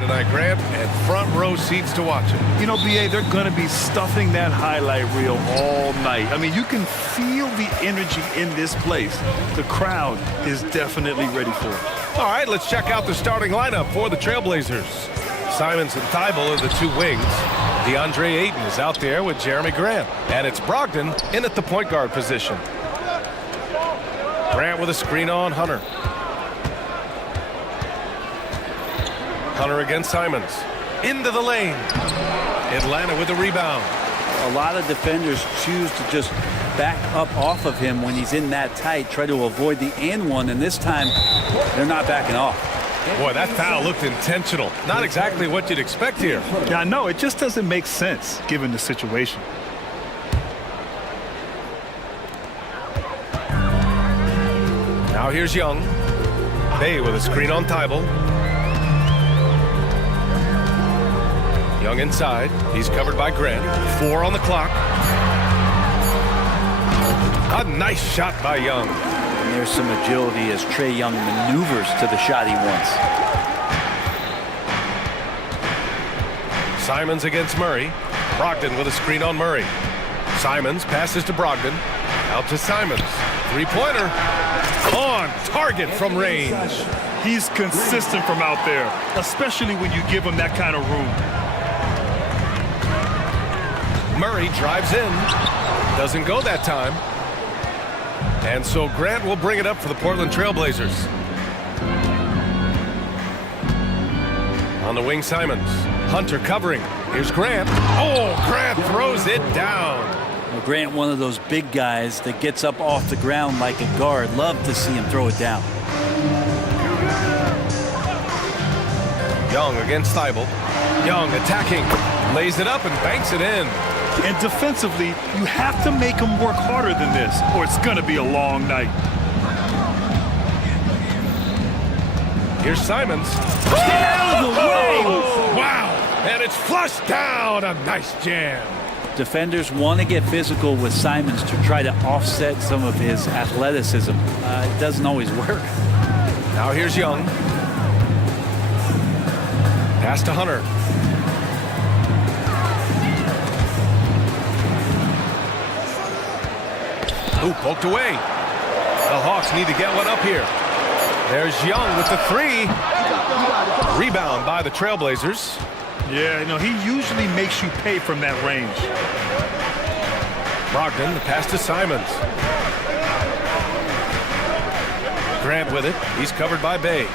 Tonight, Grant, and front row seats to watch it. You know, BA, they're going to be stuffing that highlight reel all night. I mean, you can feel the energy in this place. The crowd is definitely ready for it. All right, let's check out the starting lineup for the Trailblazers. Simons and Thibault are the two wings. DeAndre Ayton is out there with Jeremy Grant. And it's Brogdon in at the point guard position. Grant with a screen on Hunter. Hunter against Simons. Into the lane. Atlanta with the rebound. A lot of defenders choose to just back up off of him when he's in that tight, try to avoid the and one, and this time they're not backing off. Boy, that foul looked intentional. Not exactly what you'd expect here. Yeah, I know. It just doesn't make sense given the situation. Now here's Young. Bay with a screen on Thibault. Young inside. He's covered by Grant. 4 on the clock. A nice shot by Young. And there's some agility as Trae Young maneuvers to the shot he wants. Simons against Murray. Brogdon with a screen on Murray. Simons passes to Brogdon. Out to Simons. Three-pointer. On target from range. He's consistent from out there, especially when you give him that kind of room. Murray drives in. Doesn't go that time. And so Grant will bring it up for the Portland Trailblazers. On the wing, Simons. Hunter covering. Here's Grant. Oh, Grant throws it down. Well, Grant, one of those big guys that gets up off the ground like a guard. Love to see him throw it down. Young against Thibault. Young attacking. Lays it up and banks it in. And defensively, you have to make him work harder than this, or it's going to be a long night. Here's Simons. Get out of the way! Wow! And it's flushed down. A nice jam. Defenders want to get physical with Simons to try to offset some of his athleticism. It doesn't always work. Now here's Young. Pass to Hunter. Ooh, poked away. The Hawks need to get one up here. There's Young with the three. Rebound by the Trailblazers. Yeah, you know, he usually makes you pay from that range. Brogdon, the pass to Simons. Grant with it. He's covered by Bay.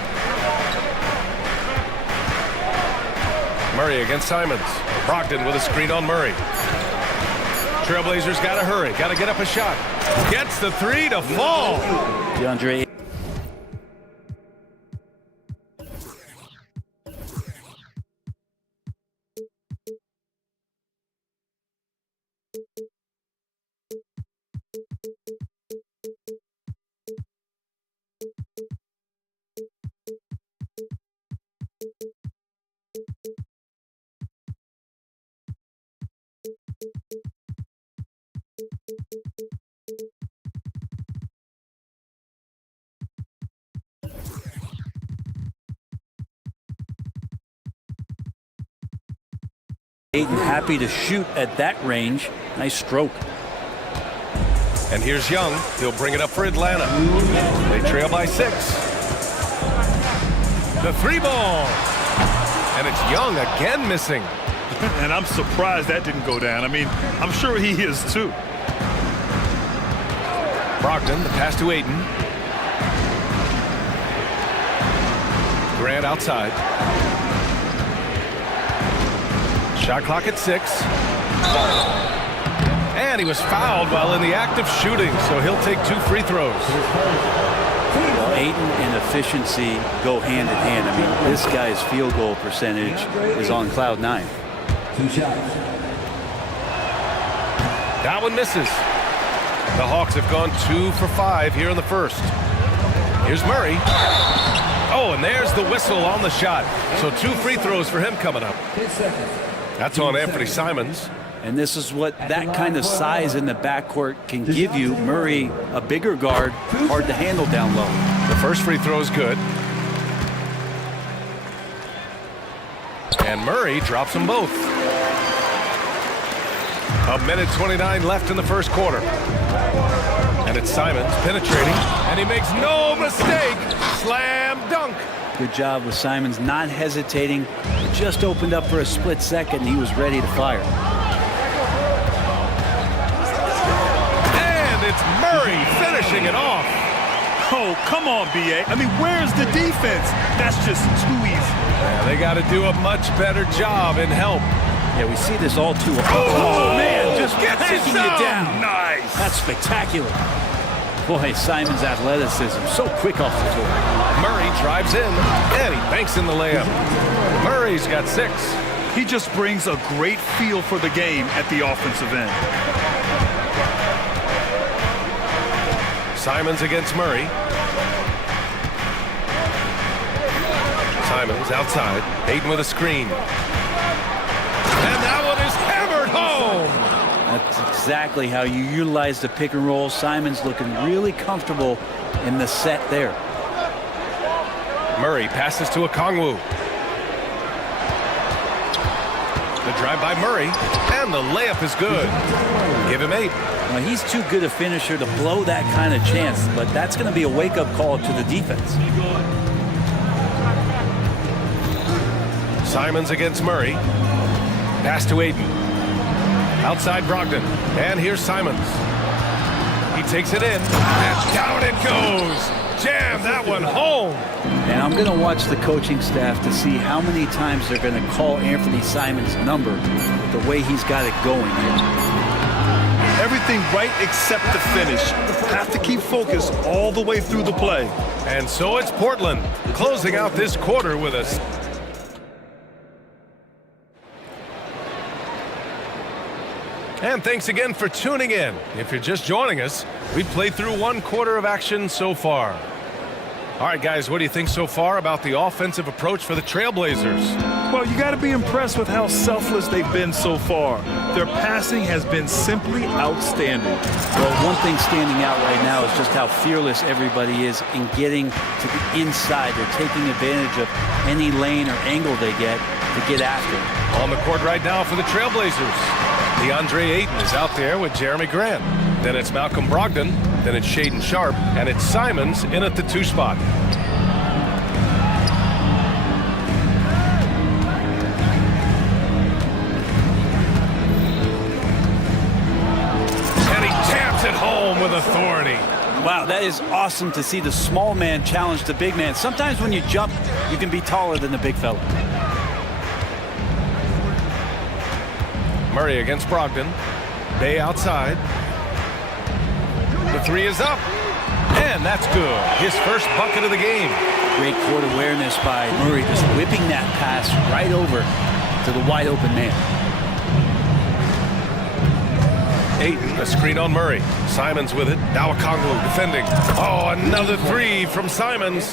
Murray against Simons. Brogdon with a screen on Murray. Trailblazers got to hurry. Got to get up a shot. Gets the three to fall. DeAndre. Ayton happy to shoot at that range. Nice stroke. And here's Young. He'll bring it up for Atlanta. They trail by 6. The three ball. And it's Young again missing. And I'm surprised that didn't go down. I mean, I'm sure he is too. Brogdon, the pass to Ayton. Grant outside. Shot clock at 6. And he was fouled while in the act of shooting, so he'll take 2 free throws. Well, Ayton and efficiency go hand in hand. I mean, this guy's field goal percentage is on cloud 9. 2 shots. That one misses. The Hawks have gone 2 for 5 here in the first. Here's Murray. Oh, and there's the whistle on the shot. So 2 free throws for him coming up. 10 seconds. That's on Anthony Simons. And this is what that kind of size in the backcourt can give you. Murray, a bigger guard, hard to handle down low. The first free throw is good. And Murray drops them both. A minute 29 left in the first quarter. And it's Simons penetrating, and he makes no mistake. Slam dunk. Good job with Simons not hesitating. It just opened up for a split second, and he was ready to fire. And it's Murray finishing it off. Oh, come on, B.A. I mean, where's the defense? That's just too easy. Yeah, they got to do a much better job in help. Yeah, we see this all too often. Oh, man, just gets packing it you down. Nice. That's spectacular. Boy, Simons' athleticism, so quick off the floor. Murray drives in, and he banks in the layup. Murray's got 6. He just brings a great feel for the game at the offensive end. Simons against Murray. Simons outside. Hayden with a screen. And that one is hammered home. That's exactly how you utilize the pick and roll. Simons looking really comfortable in the set there. Murray passes to Okongwu. The drive by Murray, and the layup is good. Give him 8. Well, he's too good a finisher to blow that kind of chance, but that's going to be a wake-up call to the defense. Simons against Murray. Pass to Aiden. Outside Brogdon. And here's Simons. He takes it in. And down it goes. Jam that one home. And I'm going to watch the coaching staff to see how many times they're going to call Anthony Simons' number with the way he's got it going here. Everything right except the finish. Have to keep focused all the way through the play. And so it's Portland closing out this quarter with us. And thanks again for tuning in. If you're just joining us, we've played through 1 quarter of action so far. All right, guys, what do you think so far about the offensive approach for the Trailblazers? Well, you got to be impressed with how selfless they've been so far. Their passing has been simply outstanding. Well, one thing standing out right now is just how fearless everybody is in getting to the inside. They're taking advantage of any lane or angle they get to get after it. On the court right now for the Trailblazers, DeAndre Ayton is out there with Jeremy Grant. Then it's Malcolm Brogdon. Then it's Shaedon Sharpe. And it's Simons in at the 2 spot. And he jams it home with authority. Wow, that is awesome to see the small man challenge the big man. Sometimes when you jump, you can be taller than the big fella. Murray against Brogdon. Bay outside. The 3 is up. And that's good. His first bucket of the game. Great court awareness by Murray, just whipping that pass right over to the wide open man. Ayton, a screen on Murray. Simons with it. Now Okongwu defending. Oh, another 3 from Simons.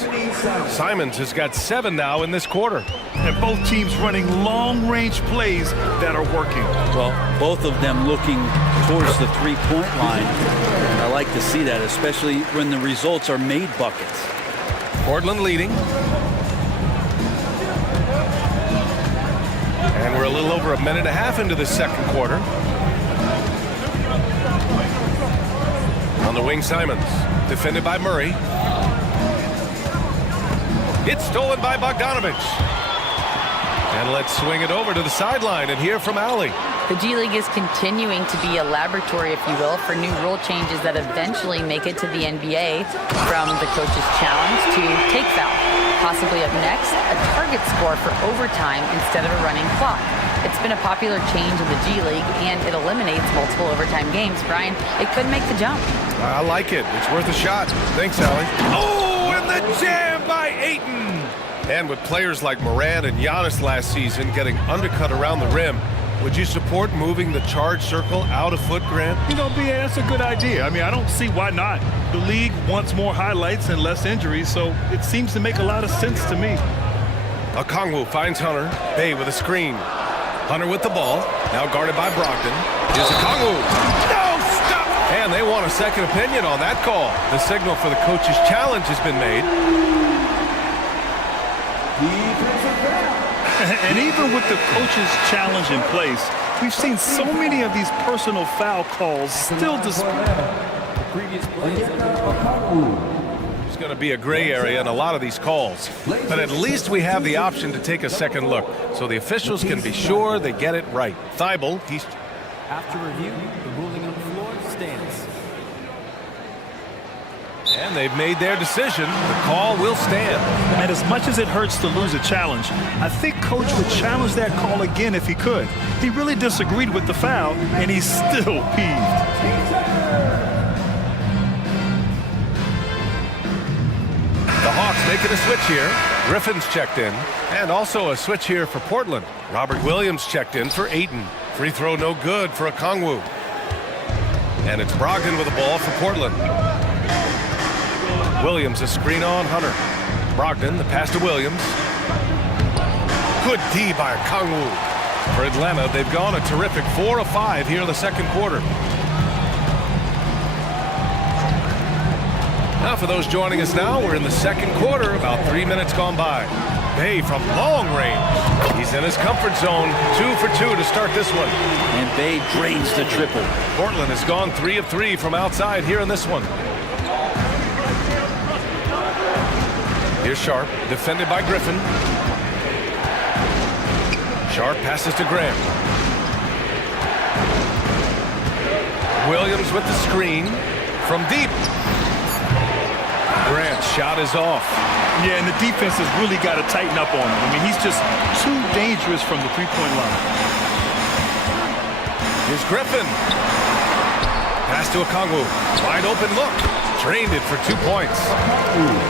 Simons has got 7 now in this quarter. And both teams running long-range plays that are working. Well, both of them looking towards the three-point line. And I like to see that, especially when the results are made buckets. Portland leading. And we're a little over a minute and a half into the second quarter. On the wing, Simons. Defended by Murray. It's stolen by Bogdanovich. And let's swing it over to the sideline and hear from Allie. The G League is continuing to be a laboratory, if you will, for new rule changes that eventually make it to the NBA, from the coach's challenge to take foul. Possibly up next, a target score for overtime instead of a running clock. It's been a popular change in the G League, and it eliminates multiple overtime games. Brian, it could make the jump. I like it. It's worth a shot. Thanks, Allie. Oh, and the jam by Ayton. And with players like Morant and Giannis last season getting undercut around the rim, would you support moving the charge circle out a foot, Grant? You know, B.A., that's a good idea. I mean, I don't see why not. The league wants more highlights and less injuries, so it seems to make a lot of sense to me. Okongwu finds Hunter. Bay with a screen. Hunter with the ball. Now guarded by Brogdon. Here's Okongwu. No, stop! And they want a second opinion on that call. The signal for the coach's challenge has been made. And even with the coach's challenge in place, we've seen so many of these personal foul calls still displayed. There's going to be a gray area in a lot of these calls, but at least we have the option to take a second look, so the officials can be sure they get it right. Thibault, he's... After review, the ruling on the floor stands. And they've made their decision. The call will stand. And as much as it hurts to lose a challenge, I think Coach would challenge that call again if he could. He really disagreed with the foul, and he's still peeved. The Hawks making a switch here. Griffin's checked in. And also a switch here for Portland. Robert Williams checked in for Ayton. Free throw no good for Okongwu. And it's Brogdon with the ball for Portland. Williams a screen on Hunter. Brogdon, the pass to Williams. Good D by Okongwu. For Atlanta, they've gone a terrific 4 of 5 here in the second quarter. Now for those joining us now, we're in the second quarter, about 3 minutes gone by. Bay from long range. He's in his comfort zone, 2 for 2 to start this one. And Bay drains the triple. Portland has gone 3 of 3 from outside here in this one. Here's Sharp, defended by Griffin. Sharp passes to Graham. Williams with the screen from deep. Grant's shot is off. Yeah, and the defense has really got to tighten up on him. I mean, he's just too dangerous from the three-point line. Here's Griffin. Pass to Okongwu. Wide open look. Drained it for 2 points.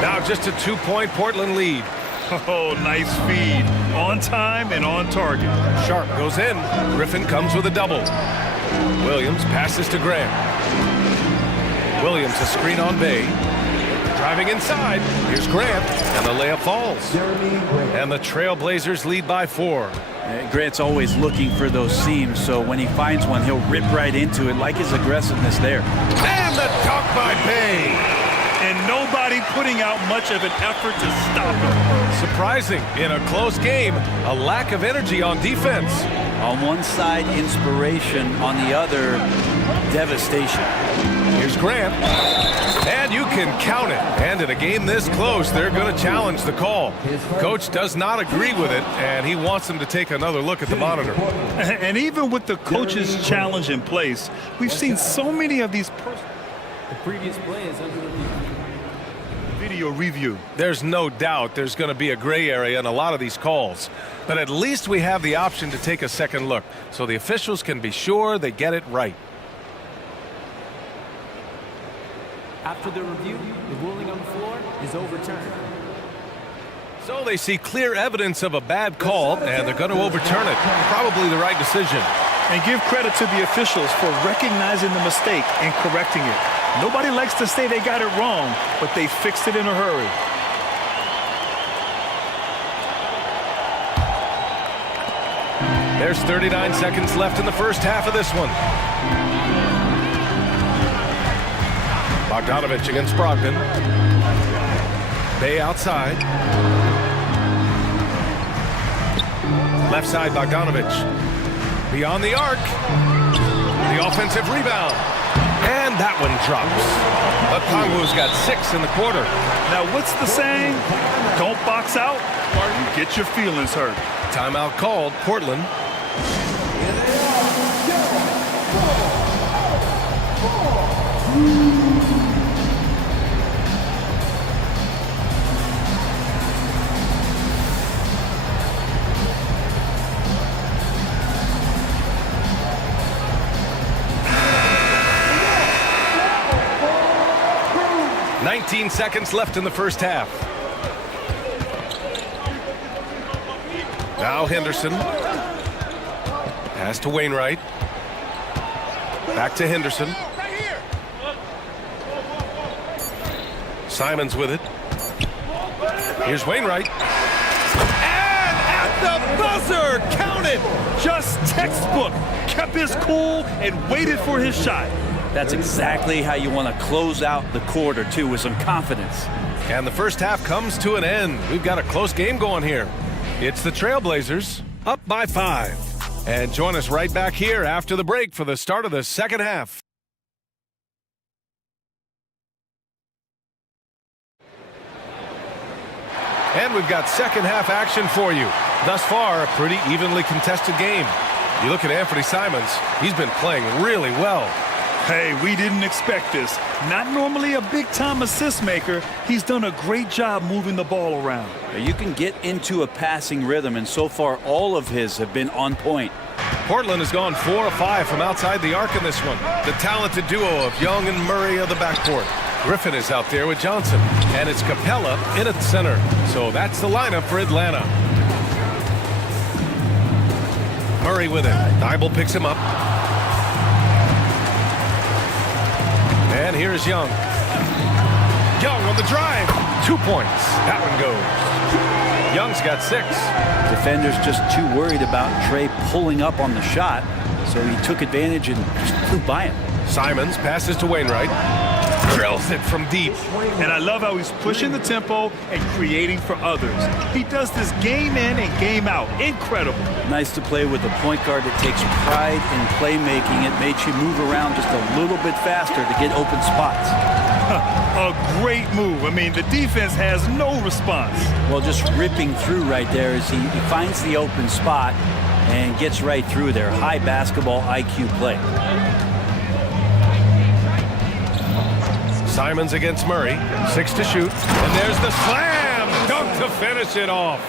Now just a 2-point Portland lead. Oh, nice feed. On time and on target. Sharp goes in. Griffin comes with a double. Williams passes to Graham. Williams a screen on Bay. Driving inside. Here's Grant. And the layup falls. And the Trailblazers lead by 4. Grant's always looking for those seams, so when he finds one, he'll rip right into it, like his aggressiveness there. And the dunk by Bay. And nobody putting out much of an effort to stop him. Surprising, in a close game, a lack of energy on defense. On one side, inspiration. On the other, devastation. Here's Grant. And you can count it. And in a game this close, they're going to challenge the call. Coach does not agree with it, and he wants them to take another look at the monitor. And even with the coach's challenge in place, we've seen so many of these The previous play is under review. video review. There's no doubt there's going to be a gray area in a lot of these calls. But at least we have the option to take a second look, so the officials can be sure they get it right. After the review, the ruling on the floor is overturned. So they see clear evidence of a bad call, and they're going to overturn it. Probably the right decision. And give credit to the officials for recognizing the mistake and correcting it. Nobody likes to say they got it wrong, but they fixed it in a hurry. There's 39 seconds left in the first half of this one. Bogdanovich against Brogdon. Bay outside. Left side, Bogdanovich. Beyond the arc. The offensive rebound. And that one drops. Okongwu's got 6 in the quarter. Now, what's the saying? Don't box out or you get your feelings hurt. Timeout called, Portland. Nineteen seconds left in the first half. Now Henderson. Pass to Wainwright. Back to Henderson. Simons with it. Here's Wainwright. And at the buzzer, counted. Just textbook. Kept his cool and waited for his shot. That's exactly how you want to close out the quarter, too, with some confidence. And the first half comes to an end. We've got a close game going here. It's the Trailblazers up by 5. And join us right back here after the break for the start of the second half. And we've got second half action for you. Thus far, a pretty evenly contested game. You look at Anthony Simons, he's been playing really well. Hey, we didn't expect this. Not normally a big-time assist maker. He's done a great job moving the ball around. You can get into a passing rhythm, and so far all of his have been on point. Portland has gone 4 of 5 from outside the arc in this one. The talented duo of Young and Murray of the backcourt. Griffin is out there with Johnson, and it's Capella in at center. So that's the lineup for Atlanta. Murray with it. Dybel picks him up. And here's Young. Young on the drive. 2 points. That one goes. Young's got 6. Defenders just too worried about Trey pulling up on the shot, so he took advantage and just flew by him. Simons passes to Wainwright. Drills it from deep. And I love how he's pushing the tempo and creating for others. He does this game in and game out. Incredible. Nice to play with a point guard that takes pride in playmaking. It makes you move around just a little bit faster to get open spots. A great move. I mean, the defense has no response. Well, just ripping through right there as he finds the open spot and gets right through there. High basketball IQ play. Simons against Murray. 6 to shoot. And there's the slam dunk to finish it off.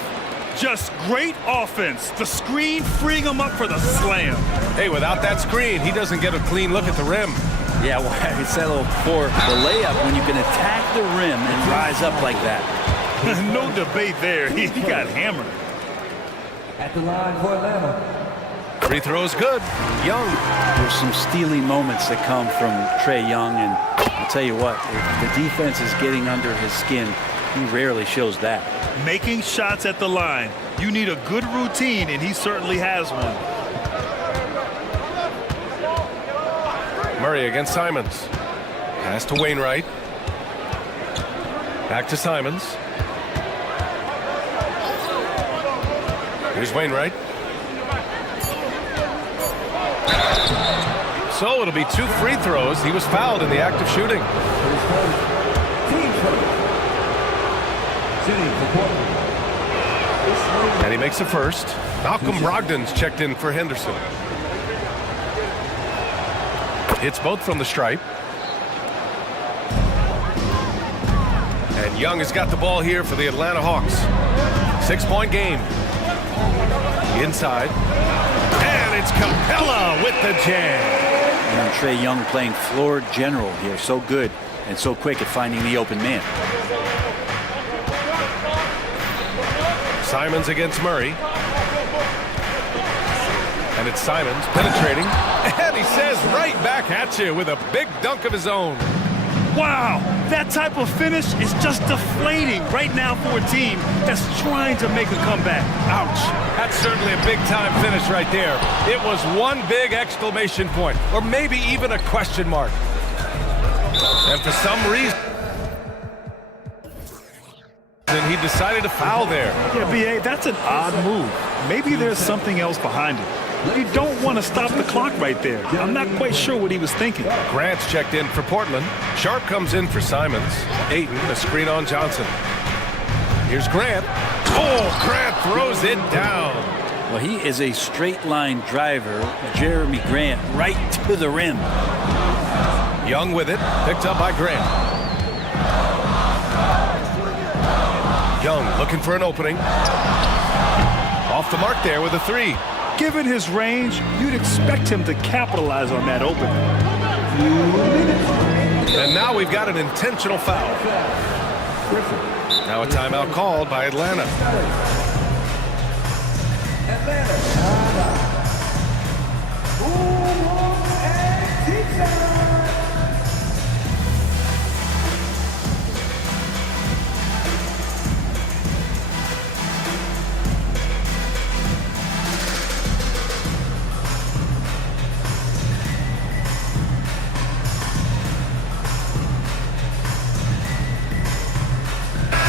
Just great offense. The screen freeing him up for the slam. Hey, without that screen, he doesn't get a clean look at the rim. Yeah, well, I settled for the layup when you can attack the rim and rise up like that. No debate there. He got hammered. At the line for Atlanta. Free throw's good. Young. There's some steely moments that come from Trae Young, and I'll tell you what, if the defense is getting under his skin, he rarely shows that. Making shots at the line. You need a good routine, and he certainly has one. Murray against Simons. Pass to Wainwright. Back to Simons. Here's Wainwright. So it'll be 2 free throws. He was fouled in the act of shooting. And he makes a first. Malcolm Brogdon's checked in for Henderson. Hits both from the stripe. And Young has got the ball here for the Atlanta Hawks. 6-point game. Inside. And it's Capella with the jam. And Trae Young playing floor general here. So good and so quick at finding the open man. Simons against Murray. And it's Simons penetrating. And he says right back at you with a big dunk of his own. Wow, that type of finish is just deflating right now for a team that's trying to make a comeback. Ouch. That's certainly a big-time finish right there. It was one big exclamation point, or maybe even a question mark. And for some reason, he decided to foul there. Yeah, B.A., that's an odd move. Maybe there's something else behind it. You don't want to stop the clock right there. I'm not quite sure what he was thinking. Grant's checked in for Portland. Sharp comes in for Simons. Ayton, a screen on Johnson. Here's Grant. Oh, Grant throws it down. Well, he is a straight line driver. Jeremy Grant right to the rim. Young with it. Picked up by Grant. Young looking for an opening. Off the mark there with a 3. Given his range, you'd expect him to capitalize on that opening. And now we've got an intentional foul. Now a timeout called by Atlanta.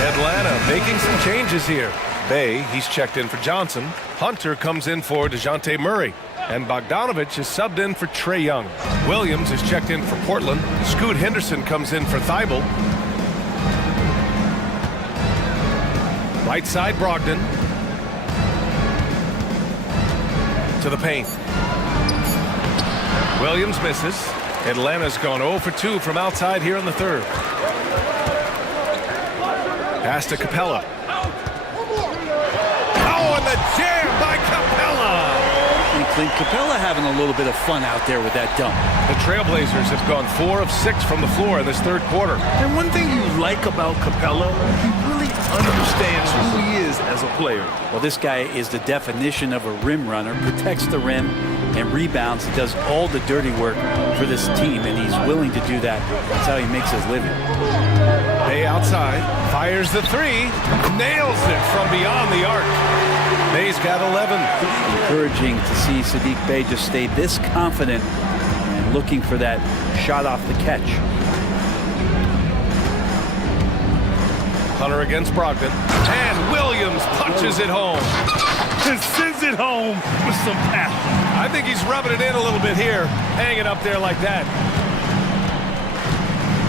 Atlanta making some changes here. Bay, he's checked in for Johnson. Hunter comes in for DeJounte Murray. And Bogdanovich is subbed in for Trae Young. Williams is checked in for Portland. Scoot Henderson comes in for Thibault. Right side, Brogdon. To the paint. Williams misses. Atlanta's gone 0 for 2 from outside here in the third. Pass to Capella. Oh, and the jam by Capella! And Clint Capella having a little bit of fun out there with that dunk. The Trailblazers have gone 4 of 6 from the floor in this third quarter. And one thing you like about Capella, he really understands who he is as a player. Well, this guy is the definition of a rim runner, protects the rim and rebounds. He does all the dirty work for this team, and he's willing to do that. That's how he makes his living. Bay outside, fires the three, nails it from beyond the arc. Bay's got 11. Encouraging to see Saddiq Bey just stay this confident and looking for that shot off the catch. Hunter against Brogdon, and Williams punches it home. And sends it home with some passion. I think he's rubbing it in a little bit here, hanging up there like that.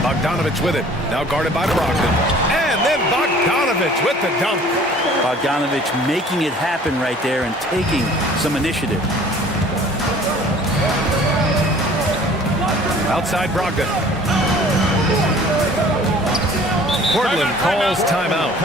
Bogdanovich with it, now guarded by Brogdon. And then Bogdanovich with the dunk. Bogdanovich making it happen right there and taking some initiative. Outside Brogdon. Portland calls timeout.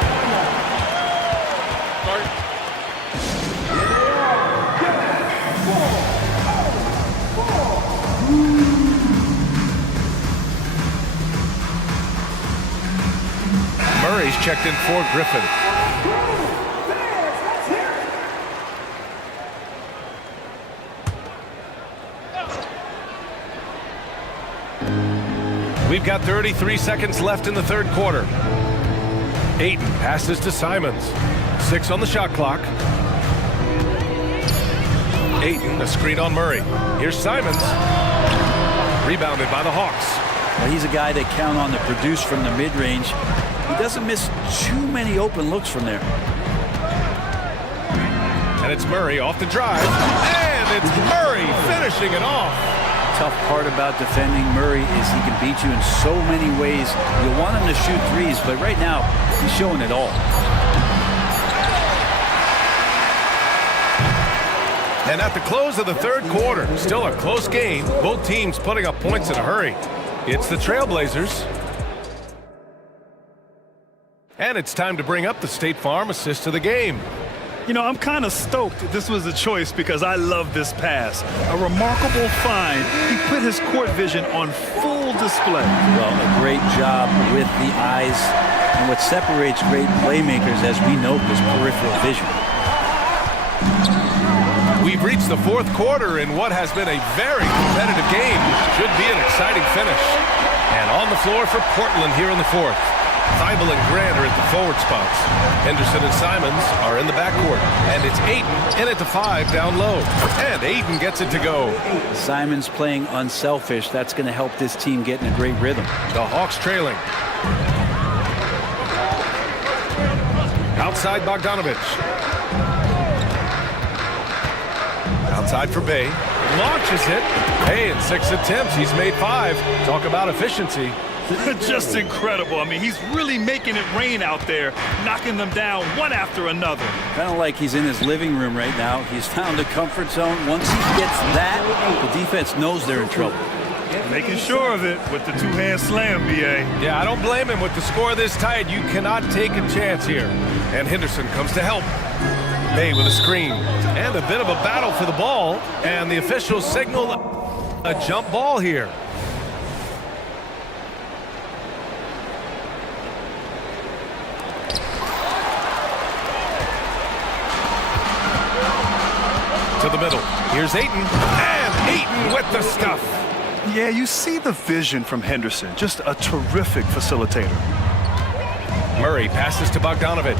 Murray's checked in for Griffin. We've got 33 seconds left in the third quarter. Ayton passes to Simons. 6 on the shot clock. Ayton, a screen on Murray. Here's Simons. Rebounded by the Hawks. Well, he's a guy they count on to produce from the mid-range. He doesn't miss too many open looks from there. And it's Murray off the drive. And it's Murray finishing it off. Tough part about defending Murray is he can beat you in so many ways. You want him to shoot threes, but right now he's showing it all. And at the close of the third quarter, still a close game. Both teams putting up points in a hurry. It's the Trailblazers. And it's time to bring up the State Farm assist of the game. You know, I'm kind of stoked this was a choice because I love this pass. A remarkable find. He put his court vision on full display. Well, a great job with the eyes. And what separates great playmakers, as we know, is peripheral vision. We've reached the fourth quarter in what has been a very competitive game. Should be an exciting finish. And on the floor for Portland here in the fourth. Thibault and Grant are at the forward spots. Henderson and Simons are in the backcourt. And it's Ayton in at the 5 down low. And Ayton gets it to go. Simons playing unselfish. That's going to help this team get in a great rhythm. The Hawks trailing. Outside Bogdanovich. Outside for Bay. Launches it. Hey, in 6 attempts, he's made 5. Talk about efficiency. Just incredible. I mean, he's really making it rain out there, knocking them down one after another. Kind of like he's in his living room right now. He's found a comfort zone. Once he gets that, the defense knows they're in trouble. Making sure of it with the two-hand slam, B.A. Yeah, I don't blame him. With the score this tight, you cannot take a chance here. And Henderson comes to help. Bay with a screen. And a bit of a battle for the ball. And the officials signal a jump ball here. To the middle. Here's Ayton. And Ayton with the stuff. Yeah, you see the vision from Henderson. Just a terrific facilitator. Murray passes to Bogdanovich.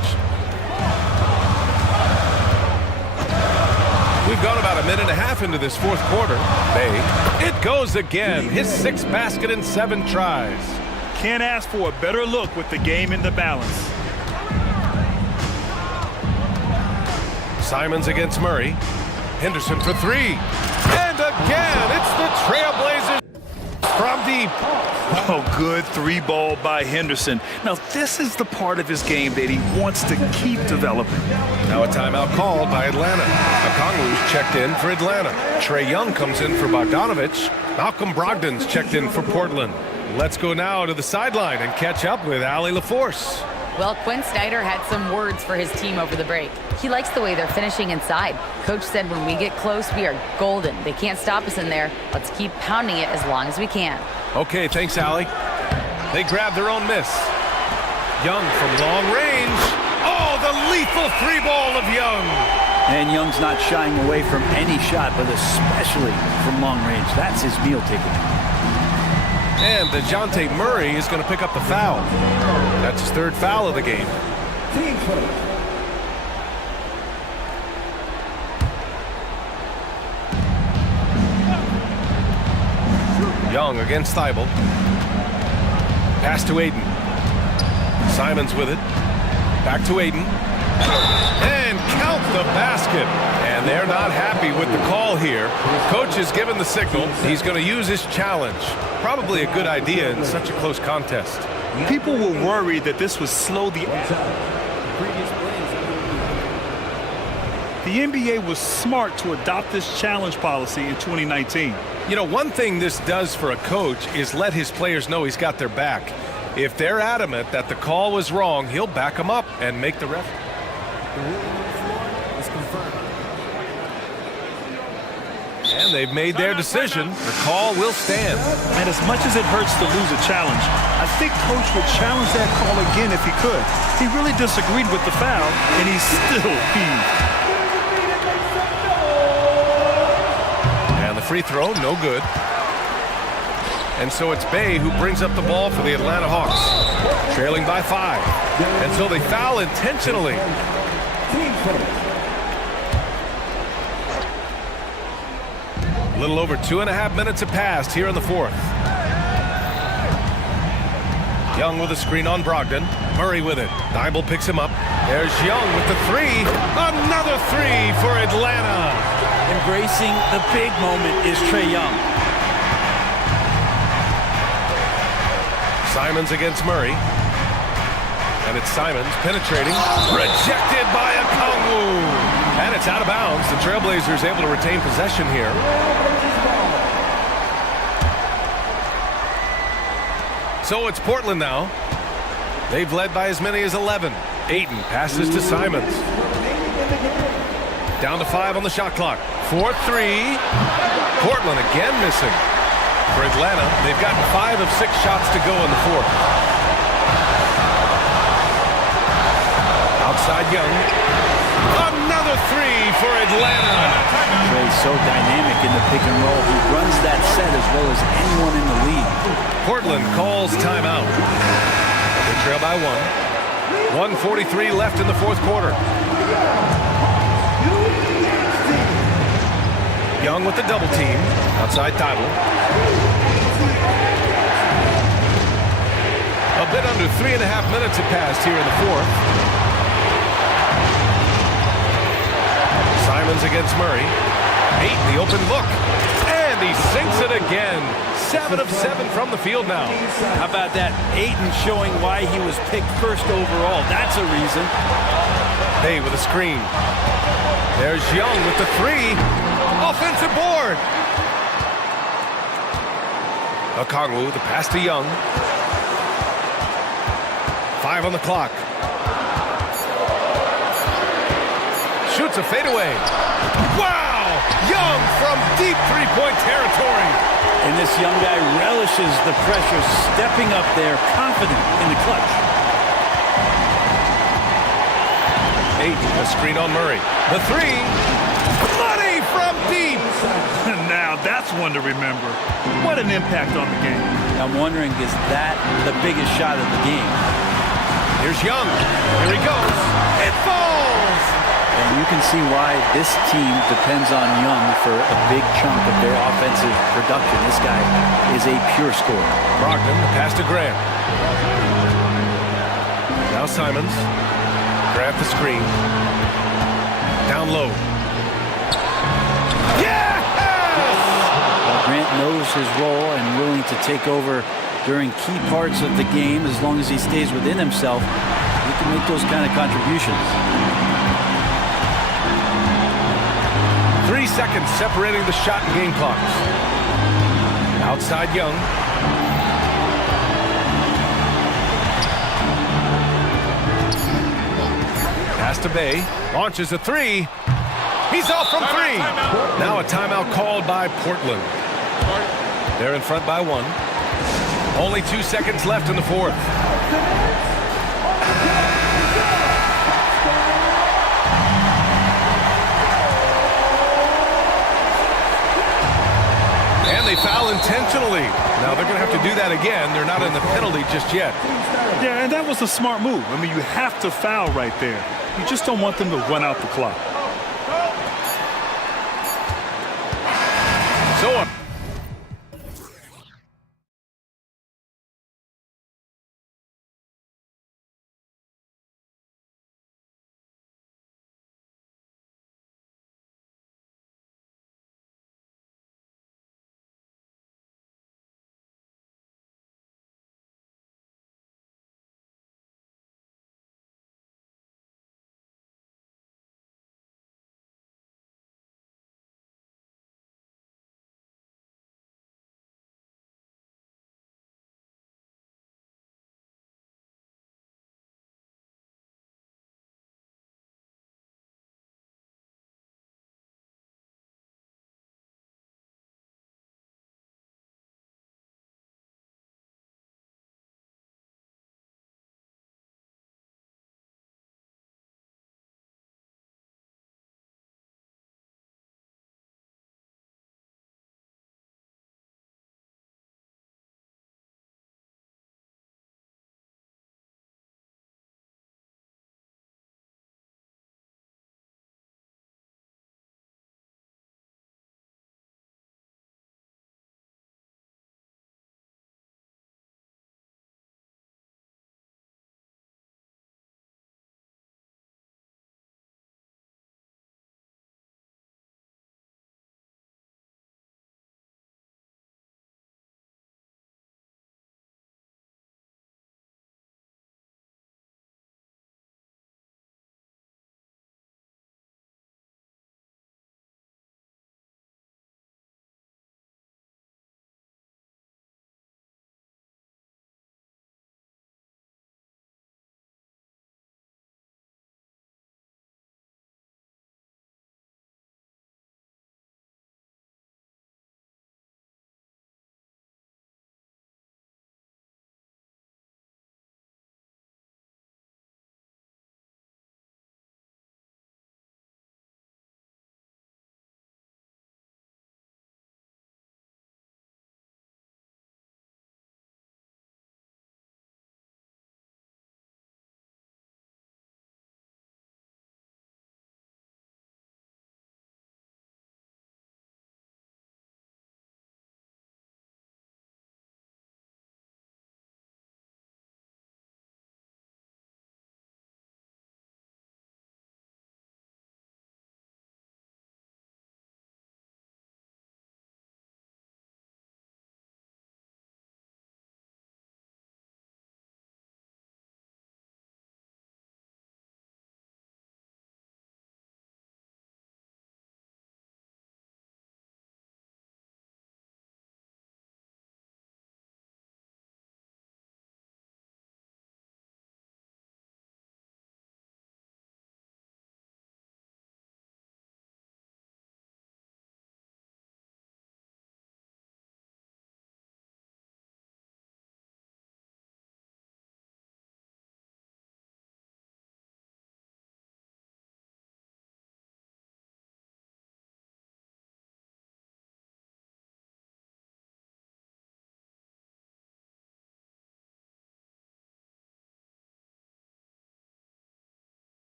We've gone about a minute and a half into this fourth quarter. Bay. It goes again. His 6th basket in 7 tries. Can't ask for a better look with the game in the balance. Simons against Murray. Henderson for three. And again, it's the Trailblazers from deep. Oh, good three ball by Henderson. Now, this is the part of his game that he wants to keep developing. Now a timeout called by Atlanta. Okongwu's checked in for Atlanta. Trae Young comes in for Bogdanovich. Malcolm Brogdon's checked in for Portland. Let's go now to the sideline and catch up with Allie LaForce. Well, Quinn Snyder had some words for his team over the break. He likes the way they're finishing inside. Coach said when we get close, we are golden. They can't stop us in there. Let's keep pounding it as long as we can. Okay, thanks, Allie. They grab their own miss. Young from long range. Oh, the lethal three ball of Young. And Young's not shying away from any shot, but especially from long range. That's his meal ticket. And DeJounte Murray is going to pick up the foul. That's his third foul of the game. Young against Thibault. Pass to Aiden. Simons with it. Back to Aiden. And count the basket. And they're not happy with the call here. Coach has given the signal. He's going to use his challenge. Probably a good idea in such a close contest. People were worried that this would slow the NBA was smart to adopt this challenge policy in 2019. You know, one thing this does for a coach is let his players know he's got their back. If they're adamant that the call was wrong, he'll back them up and make the ref. The ruling on the floor is confirmed. And they've made their decision. The call will stand. And as much as it hurts to lose a challenge, I think Coach would challenge that call again if he could. He really disagreed with the foul, and he's still peeved. And the free throw, no good. And so it's Bay who brings up the ball for the Atlanta Hawks, trailing by 5. And so they foul intentionally. A little over 2.5 minutes have passed here in the fourth. Young with a screen on Brogdon. Murray with it. Thibault picks him up. There's Young with the three. Another three for Atlanta. Embracing the big moment is Trae Young. Simons against Murray. And it's Simons penetrating. Rejected by Okongwu. And it's out of bounds. The Trailblazers able to retain possession here. So it's Portland now. They've led by as many as 11. Ayton passes to Simons. Down to 5 on the shot clock. 4-3. Portland again missing. For Atlanta, they've gotten 5 of 6 shots to go in the fourth. Outside Young. Another three for Atlanta. Trae's so dynamic in the pick and roll. He runs that set as well as anyone in the league. Portland calls timeout. They trail by 1. 1:43 left in the fourth quarter. Young with the double team. Outside Thibault. A bit under 3.5 minutes have passed here in the fourth. Simons against Murray. 8, the open look. And he sinks it again. 7 of 7 from the field now. How about that? Ayton showing why he was picked first overall. That's a reason. Bay with a screen. There's Young with the three. Offensive board. Okongwu, the pass to Young. 5 on the clock. Shoots a fadeaway. Wow! Young from deep three-point territory. And this young guy relishes the pressure, stepping up there, confident in the clutch. 8, a screen on Murray. The three. Money from deep. Now that's one to remember. What an impact on the game. I'm wondering, is that the biggest shot of the game? Here's Young. Here he goes. It falls. And you can see why this team depends on Young for a big chunk of their offensive production. This guy is a pure scorer. Brogdon, the pass to Grant. Now Simons. Grant the screen. Down low. Yes! Grant knows his role and willing to take over during key parts of the game. As long as he stays within himself, he can make those kind of contributions. 3 seconds separating the shot and game clocks. Outside Young. Pass to Bay. Launches a three. He's off from three. Now a timeout called by Portland. They're in front by 1. Only 2 seconds left in the fourth. And they foul intentionally. Now they're going to have to do that again. They're not in the penalty just yet. Yeah, and that was a smart move. I mean, you have to foul right there. You just don't want them to run out the clock. So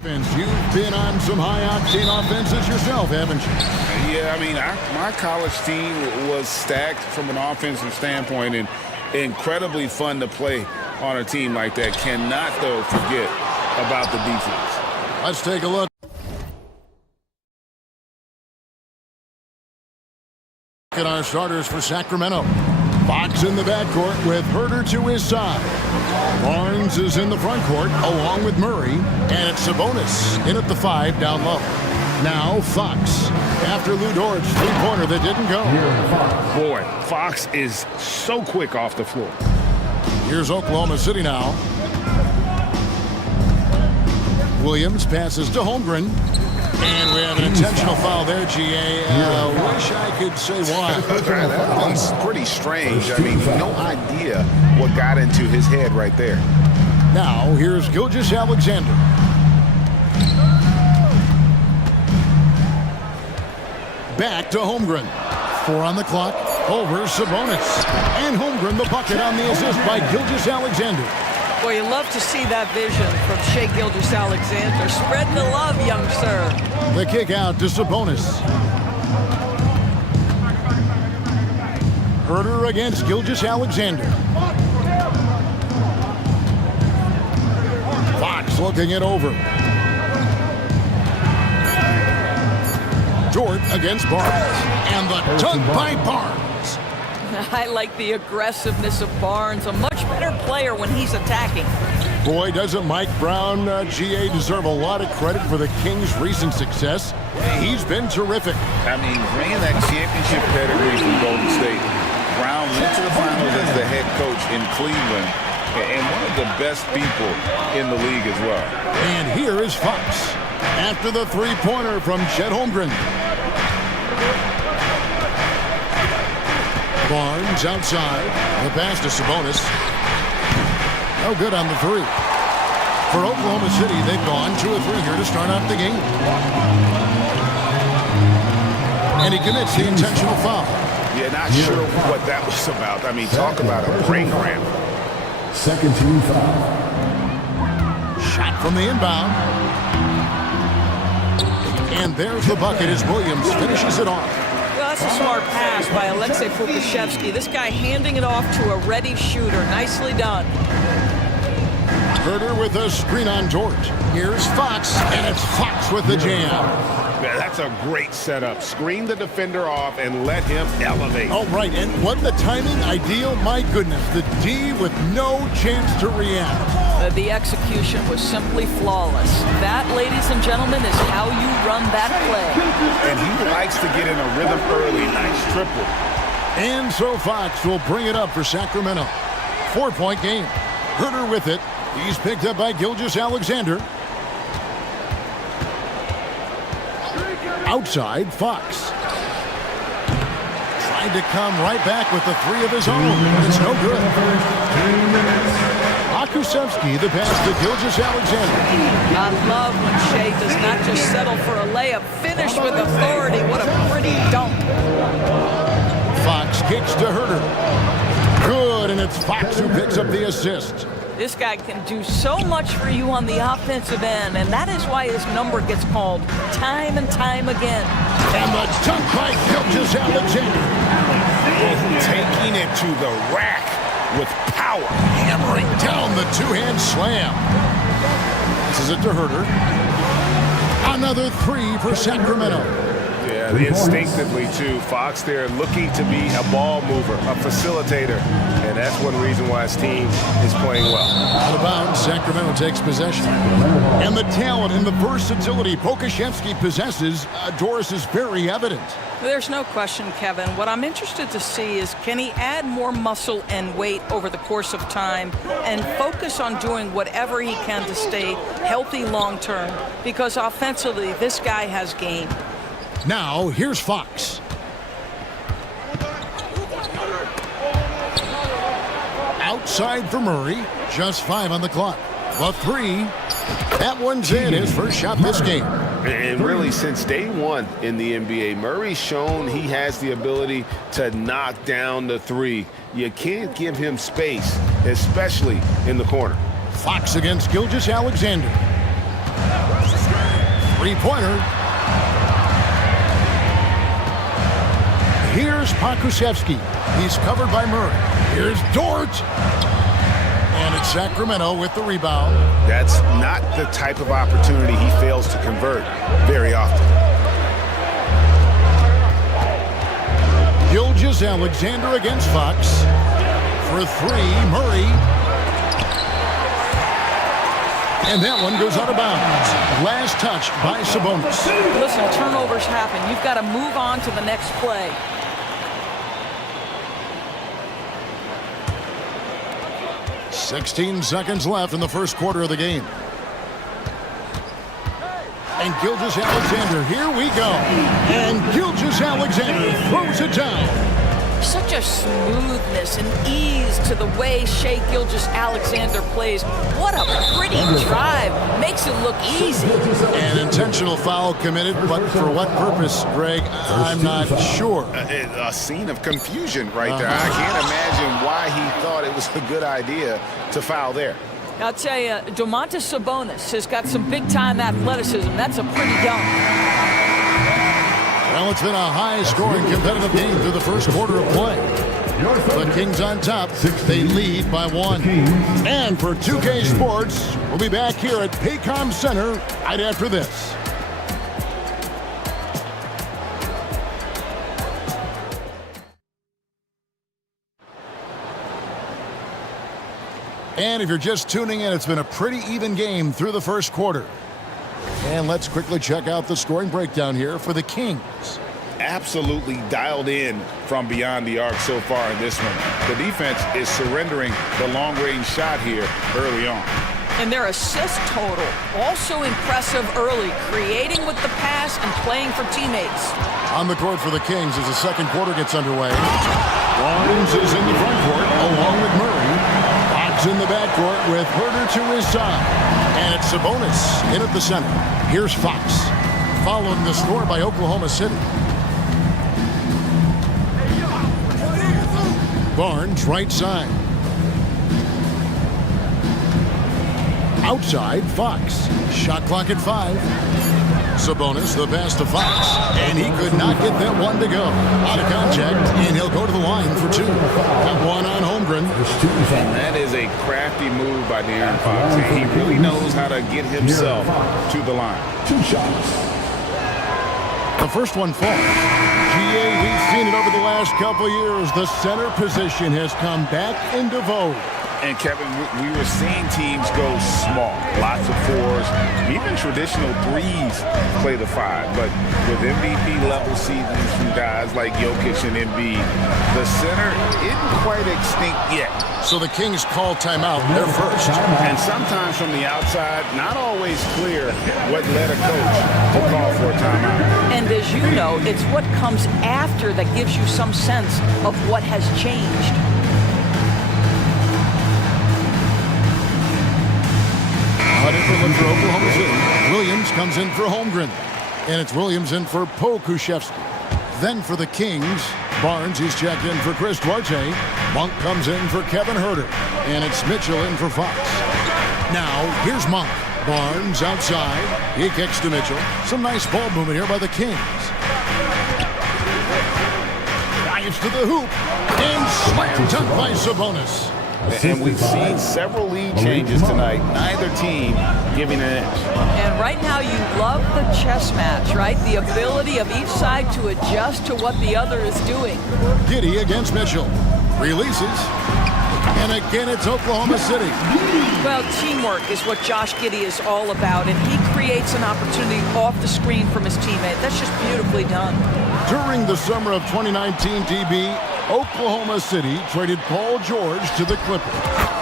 You've been on some high-octane offenses yourself, haven't you? Yeah, I mean, my college team was stacked from an offensive standpoint and incredibly fun to play on a team like that. Cannot, though, forget about the defense. Let's take a look at our starters for Sacramento. Fox in the backcourt with Herter to his side. Barnes is in the front court along with Murray. And it's Sabonis in at the 5 down low. Now Fox after Lou Dort's three-pointer that didn't go. Boy, Fox is so quick off the floor. Here's Oklahoma City now. Williams passes to Holmgren. And we have an intentional foul there, GA. Wish I could say why. That one's pretty strange. I mean, no idea what got into his head right there. Now, here's Gilgeous-Alexander. Back to Holmgren. 4 on the clock. Over Sabonis. And Holmgren the bucket on the assist by Gilgeous-Alexander. Boy, you love to see that vision from Shai Gilgeous-Alexander. Spread the love, young sir. The kick out to Sabonis. Herter against Gilgeous-Alexander. Fox looking it over. Dort against Barnes. And the dunk by Barnes. I like the aggressiveness of Barnes. A much better player when he's attacking. Boy, doesn't Mike Brown, GA, deserve a lot of credit for the Kings' recent success. He's been terrific. I mean, bringing that championship pedigree from Golden State, Brown went to the finals as the head coach in Cleveland, and one of the best people in the league as well. And here is Fox after the three-pointer from Chet Holmgren. Barnes outside. The pass to Sabonis. No good on the three. For Oklahoma City, they've gone 2 of 3 here to start off the game. And he commits the intentional foul. Yeah, not sure what that was about. I mean, talk about a brain cramp. Second team foul. Shot from the inbound. And there's the bucket as Williams finishes it off. Well, that's a smart pass by Alexei Fukashevsky. This guy handing it off to a ready shooter. Nicely done. Herter with a screen on Dort. Here's Fox, and it's Fox with the jam. Yeah, that's a great setup. Screen the defender off and let him elevate. Oh, right, and what the timing ideal. My goodness, the D with no chance to react. The execution was simply flawless. That, ladies and gentlemen, is how you run that play. And he likes to get in a rhythm early. Nice triple. And so Fox will bring it up for Sacramento. 4-point game. Herter with it. He's picked up by Gilgeous-Alexander. Outside, Fox. Tried to come right back with the 3 of his own. It's no good. Akusevsky, the pass to Gilgeous-Alexander. I love when Shai does not just settle for a layup. Finish with authority. What a pretty dunk. Fox kicks to Herter. Good, and it's Fox who picks up the assist. This guy can do so much for you on the offensive end, and that is why his number gets called time and time again. And the dunk by Gilgeous-Alexander. Taking it to the rack with power. Hammering down the two-hand slam. This is it to Herter. Another 3 for Sacramento. Yeah, instinctively, too. Fox there looking to be a ball mover, a facilitator. And that's one reason why his team is playing well. Out of bounds, Sacramento takes possession. And the talent and the versatility Pokashevsky possesses, Doris, is very evident. There's no question, Kevin. What I'm interested to see is, can he add more muscle and weight over the course of time and focus on doing whatever he can to stay healthy long term? Because offensively, this guy has game. Now, here's Fox. Outside for Murray. Just 5 on the clock. The 3. That one's in. His first shot this game. And really, since day one in the NBA, Murray's shown he has the ability to knock down the 3. You can't give him space, especially in the corner. Fox against Gilgeous-Alexander. Three-pointer. Here's Pokusevski. He's covered by Murray. Here's Dort. And it's Sacramento with the rebound. That's not the type of opportunity he fails to convert very often. Gilgeous-Alexander against Fox. For three, Murray. And that one goes out of bounds. Last touch by Sabonis. Listen, turnovers happen. You've got to move on to the next play. "16 seconds left in the first quarter of the game. And Gilgeous-Alexander, here we go. And Gilgeous-Alexander throws it down. Such a smoothness and ease to the way Shai Gilgeous-Alexander plays. What a pretty drive. Makes it look easy. An intentional foul committed, but for what purpose, Greg? I'm not sure. A scene of confusion right there. I can't imagine why he thought it was a good idea to foul there. I'll tell you, Domantas Sabonis has got some big-time athleticism. That's a pretty dunk. Well, it's been a high-scoring competitive game through the first quarter of play. The Kings on top. They lead by 1. And for 2K Sports, we'll be back here at Paycom Center right after this. And if you're just tuning in, it's been a pretty even game through the first quarter. And let's quickly check out the scoring breakdown here for the Kings. Absolutely dialed in from beyond the arc so far in this one. The defense is surrendering the long-range shot here early on. And their assist total, also impressive early, creating with the pass and playing for teammates. On the court for the Kings as the second quarter gets underway. Barnes is in the front court along with Murray. Fox in the backcourt with Herter to his side. And it's Sabonis in at the center. Here's Fox, following the score by Oklahoma City. Barnes right side. Outside, Fox. Shot clock at 5. Sabonis, the pass to Fox. And he could not get that one to go. Out of contact, and he'll go to the line for 2. Got one on Holmgren. And that is a crafty move by De'Aaron Fox. He really knows how to get himself to the line. 2 shots. The first one falls. GA, we've seen it over the last couple years. The center position has come back into vogue. And Kevin, we were seeing teams go small, lots of 4s, even traditional 3s play the 5. But with MVP-level seasons from guys like Jokic and Embiid, the center isn't quite extinct yet. So the Kings call timeout. They're first. And sometimes from the outside, not always clear what led a coach to call for a timeout. And as you know, it's what comes after that gives you some sense of what has changed. For Oklahoma City. Williams comes in for Holmgren. And it's Williams in for Pokusevski. Then for the Kings, Barnes is checked in for Chris Duarte. Monk comes in for Kevin Herter. And it's Mitchell in for Fox. Now, here's Monk. Barnes outside. He kicks to Mitchell. Some nice ball movement here by the Kings. Dives to the hoop. And slam dunk by Sabonis. And we've seen several lead changes tonight. Neither team giving an edge. And right now you love the chess match, right? The ability of each side to adjust to what the other is doing. Giddey against Mitchell. Releases. And again, it's Oklahoma City. Well, teamwork is what Josh Giddey is all about, and he creates an opportunity off the screen from his teammate. That's just beautifully done. During the summer of 2019, DB, Oklahoma City traded Paul George to the Clippers.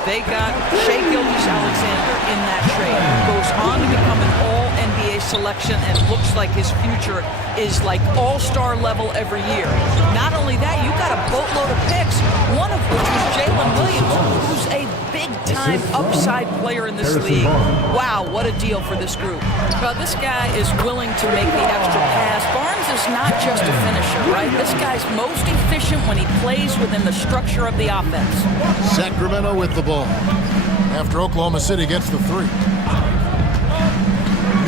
They got Shai Gilgeous-Alexander in that trade. Goes on to become an all-NBA selection and looks like his future is like all-star level every year. Not only that, you got a boatload of picks, one of which was Jalen Williams, who's a big-time upside player in this league. Wow, what a deal for this group. Well, this guy is willing to make the extra pass. Barnes is not just a finisher, right? This guy's most efficient when he plays within the structure of the offense. Sacramento with the ball after Oklahoma City gets the 3.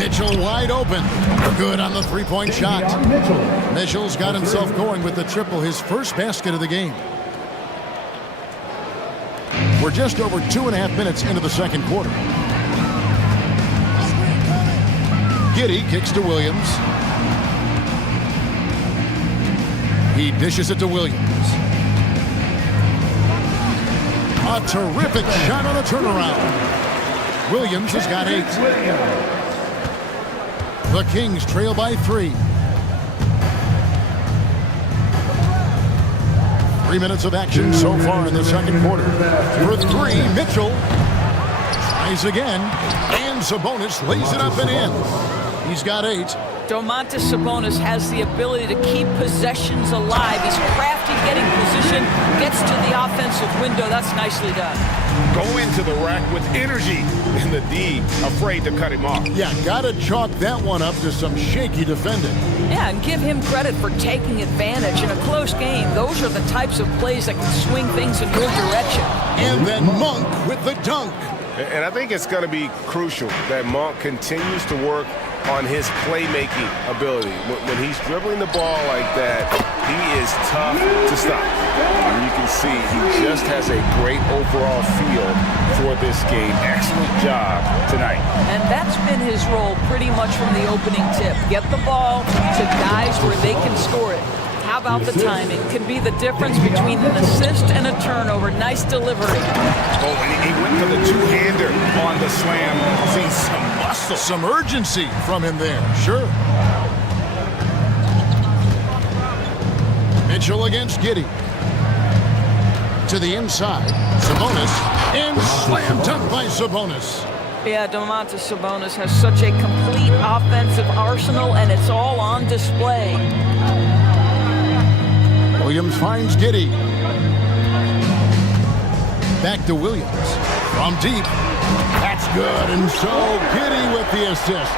Mitchell wide open. Good on the three-point shot. Mitchell's got himself going with the triple, his first basket of the game. We're just over 2.5 minutes into the second quarter. Giddey kicks to Williams. He dishes it to Williams. A terrific shot on a turnaround. Williams has got 8. The Kings trail by 3. 3 minutes of action so far in the second quarter. For 3, Mitchell tries again, and Sabonis lays it up and in. He's got 8. Domantas Sabonis has the ability to keep possessions alive. He's crafty getting position, gets to the offensive window. That's nicely done. Go into the rack with energy, and the D afraid to cut him off. Yeah, gotta chalk that one up to some shaky defending. Yeah, and give him credit for taking advantage in a close game. Those are the types of plays that can swing things in your direction. And then Monk with the dunk. And I think it's going to be crucial that Monk continues to work on his playmaking ability. When he's dribbling the ball like that, he is tough to stop. And you can see he just has a great overall feel for this game. Excellent job tonight. And that's been his role pretty much from the opening tip. Get the ball to guys where they can score it. How about the timing? Can be the difference between an assist and a turnover. Nice delivery. Oh, and he went for the two-hander on the slam. See some muscle. Some urgency from him there, sure. Mitchell against Giddey. To the inside. Sabonis. And slam dunk by Sabonis. Yeah, Domantas Sabonis has such a complete offensive arsenal, and it's all on display. Williams finds Giddey. Back to Williams. From deep. That's good. And so Giddey with the assist.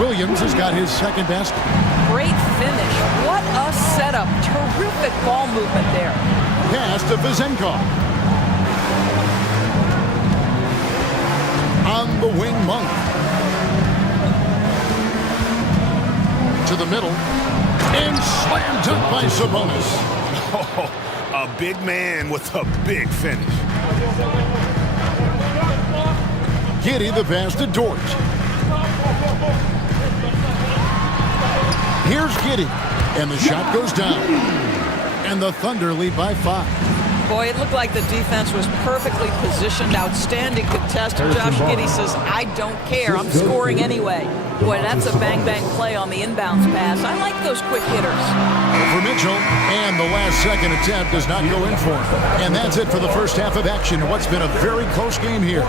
Williams has got his second basket. Great finish. What a setup. Terrific ball movement there. Pass to Vizenkov. On the wing, Monk. To the middle. And slam dunk by Sabonis. Oh, a big man with a big finish. Giddey the pass to Dort. Here's Giddey. And the shot goes down. And the Thunder lead by 5. Boy, it looked like the defense was perfectly positioned. Outstanding contest. Josh Giddey says, I don't care. I'm scoring anyway. Boy, that's a bang-bang play on the inbounds pass. I like those quick hitters. Over Mitchell, and the last second attempt does not go in for him. And that's it for the first half of action. What's been a very close game here.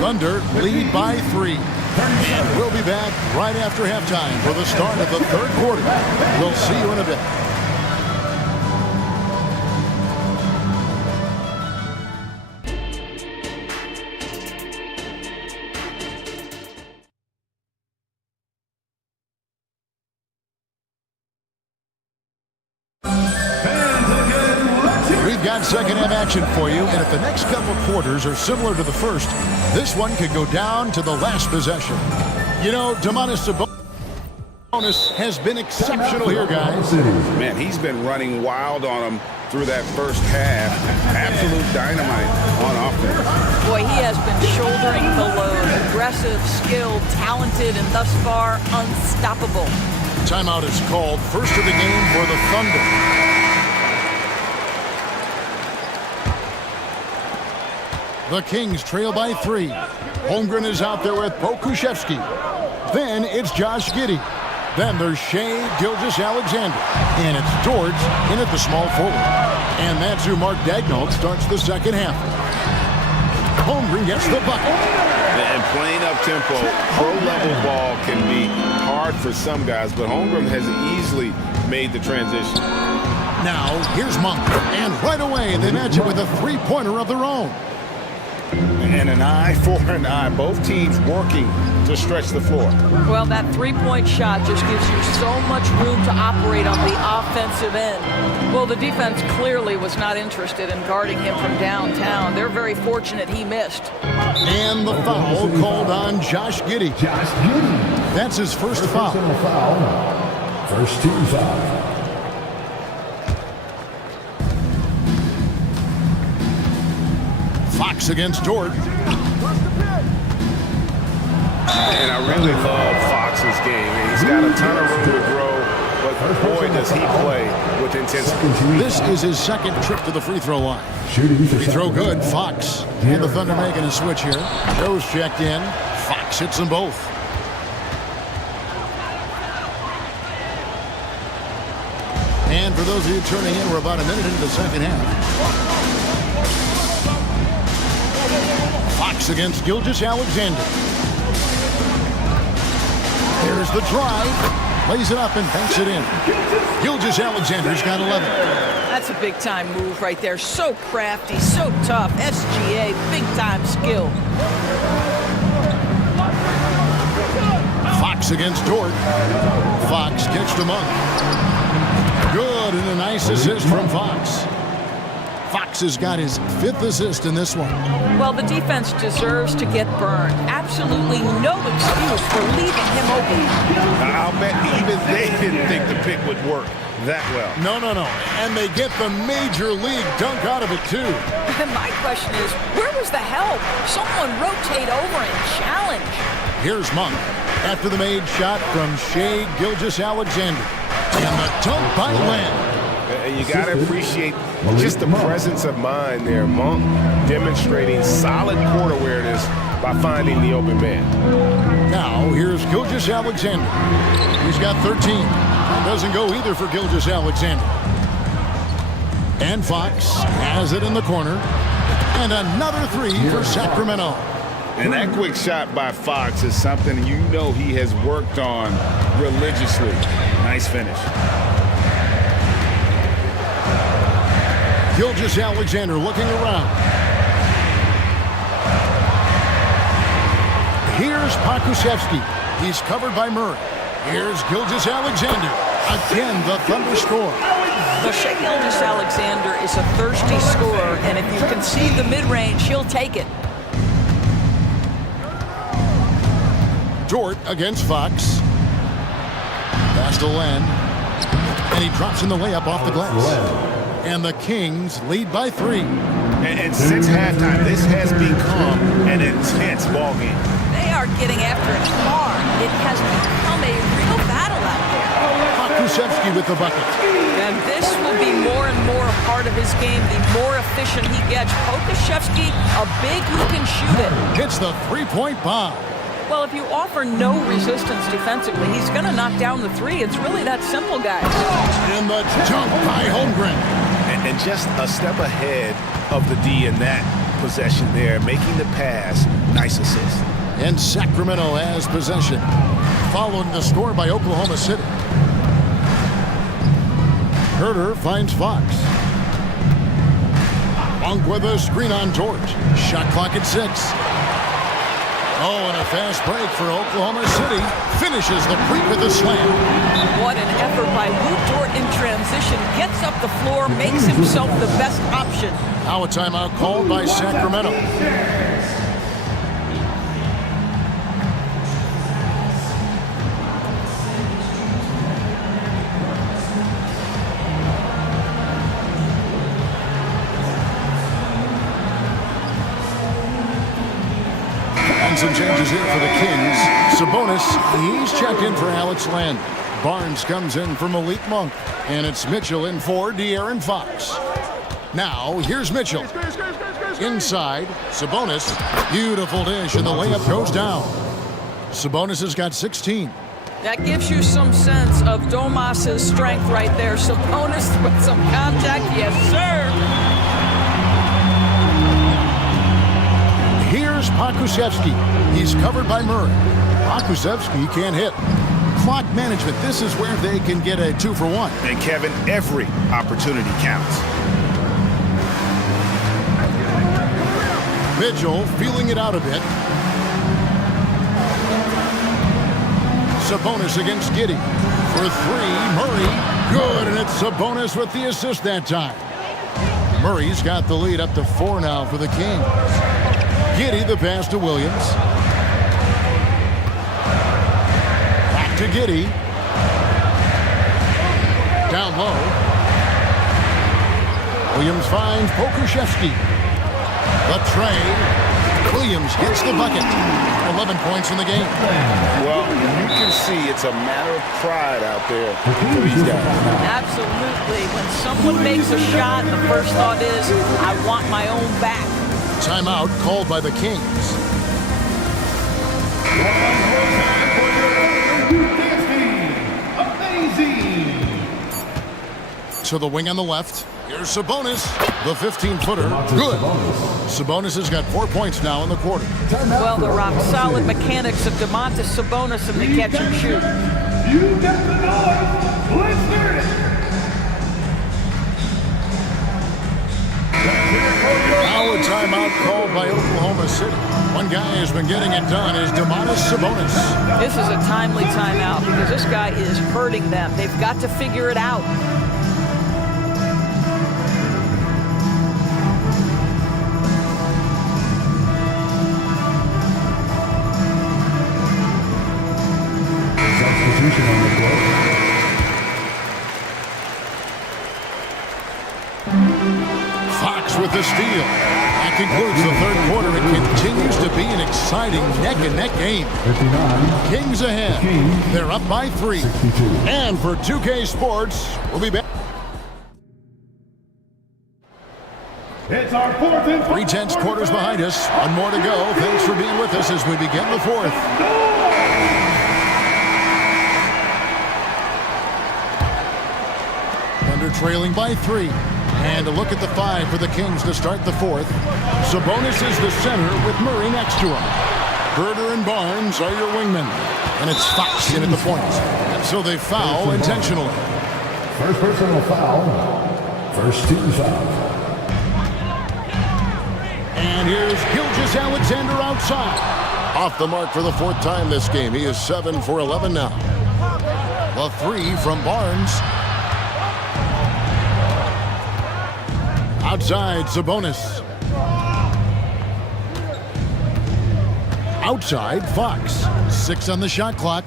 Thunder lead by 3. And we'll be back right after halftime for the start of the third quarter. We'll see you in a bit. Second half action for you, and if the next couple quarters are similar to the first, this one could go down to the last possession. You know, Domantas Sabonis has been exceptional here, guys. Man, he's been running wild on him through that first half. Absolute dynamite on offense. Boy, he has been shouldering the load. Aggressive, skilled, talented, and thus far unstoppable. Timeout is called. First of the game for the Thunder. The Kings trail by 3. Holmgren is out there with Pokushevsky. Then it's Josh Giddey. Then there's Shai Gilgeous-Alexander. And it's Dort in at the small forward. And that's who Mark Daigneault starts the second half. Holmgren gets the bucket. And playing up-tempo, pro-level ball can be hard for some guys, but Holmgren has easily made the transition. Now, here's Monk. And right away, they match it with a three-pointer of their own. And an eye for an eye. Both teams working to stretch the floor. Well, that three-point shot just gives you so much room to operate on the offensive end. Well, the defense clearly was not interested in guarding him from downtown. They're very fortunate he missed. And the foul called on Josh Giddey. That's his first foul. First team foul. Fox against Dort. And I really love Fox's game. He's got a ton of room to grow, but boy, does he play with intensity. This is his second trip to the free throw line. Free throw good, Fox. And the Thunder making a switch here. Joe's checked in. Fox hits them both. And for those of you turning in, we're about a minute into the second half. Fox against Gilgeous-Alexander. There's the drive. Lays it up and banks it in. Gilgeous-Alexander's got 11. That's a big-time move right there. So crafty, so tough. SGA, big-time skill. Fox against Dort. Fox catched him up. Good, and a nice assist from Fox. Fox has got his 5th assist in this one. Well, the defense deserves to get burned. Absolutely no excuse for leaving him open. I'll bet even they didn't think the pick would work that well. No. And they get the major league dunk out of it, too. My question is, where was the help? Someone rotate over and challenge. Here's Monk after the made shot from Shai Gilgeous-Alexander. And the dunk by Lamb. And you got to appreciate just the presence of mind there. Monk demonstrating solid court awareness by finding the open man. Now, here's Gilgeous-Alexander. He's got 13. That doesn't go either for Gilgeous-Alexander. And Fox has it in the corner. And another three for Sacramento. And that quick shot by Fox is something you know he has worked on religiously. Nice finish. Gilgeous-Alexander looking around. Here's Pakusevsky. He's covered by Murray. Here's Gilgeous-Alexander. Again, the Thunder score. So Shai Gilgeous-Alexander is a thirsty scorer, and if you concede the mid-range, he'll take it. Dort against Fox. Pass to Len. And he drops in the layup off the glass. And the Kings lead by 3. And since halftime, this has become an intense ballgame. They are getting after it hard. It has become a real battle out there. Pakusevsky with the bucket. And this will be more and more a part of his game, the more efficient he gets. Pakusevsky, a big who can shoot it. Hits the three-point bomb. Well, if you offer no resistance defensively, he's going to knock down the three. It's really that simple, guys. And the dunk by Holmgren. And just a step ahead of the D in that possession there, making the pass. Nice assist. And Sacramento has possession. Following the score by Oklahoma City. Herter finds Fox. Monk with a screen on Dort. Shot clock at 6. Oh, and a fast break for Oklahoma City. Finishes the break with a slam. What an effort by Lou Dort in transition. Gets up the floor, makes himself the best option. Now a timeout called by Sacramento. Some changes here for the Kings. Sabonis, he's checked in for Alex Len. Barnes comes in for Malik Monk. And it's Mitchell in for De'Aaron Fox. Now, here's Mitchell. Inside, Sabonis. Beautiful dish, and the layup goes down. Sabonis has got 16. That gives you some sense of Domas's strength right there. Sabonis with some contact. Yes, sir. Here's Pakusevsky. He's covered by Murray. Pakusevsky can't hit. Clock management. This is where they can get a 2-for-1. And Kevin, every opportunity counts. Vigil feeling it out a bit. Sabonis against Giddey. For three, Murray. Good, and it's Sabonis with the assist that time. Murray's got the lead up to 4 now for the Kings. Giddey the pass to Williams. Back to Giddey. Down low. Williams finds Pokuševski. The tray. Williams gets the bucket. 11 points in the game. Well, you can see it's a matter of pride out there for these guys. Absolutely. When someone makes a shot, the first thought is, I want my own back. Timeout called by the Kings. To the wing on the left. Here's Sabonis. The 15-footer. Good. Sabonis has got 4 points now in the quarter. Well, the rock-solid mechanics of Domantas Sabonis in the catch and shoot. You got the noise. Let's hear it. Now a timeout called by Oklahoma City. One guy who's been getting it done is Domantas Sabonis. This is a timely timeout because this guy is hurting them. They've got to figure it out. Substitution on the court. Fox with the steal. That concludes the third quarter. It continues to be an exciting neck-and-neck game. 59. Kings ahead. Kings. They're up by 3. 62. And for 2K Sports, we'll be back. It's our fourth and 3/10 quarters behind us. One more to go. Thanks for being with us as we begin the fourth. Thunder trailing by 3. And a look at the 5 for the Kings to start the fourth. Sabonis is the center with Murray next to him. Herder and Barnes are your wingmen. And it's Fox in at the point. And so they foul intentionally. First personal foul. First team foul. And here's Gilgeous Alexander outside. Off the mark for the 4th time this game. He is 7 for 11 now. The 3 from Barnes. Outside, Sabonis. Outside, Fox. 6 on the shot clock.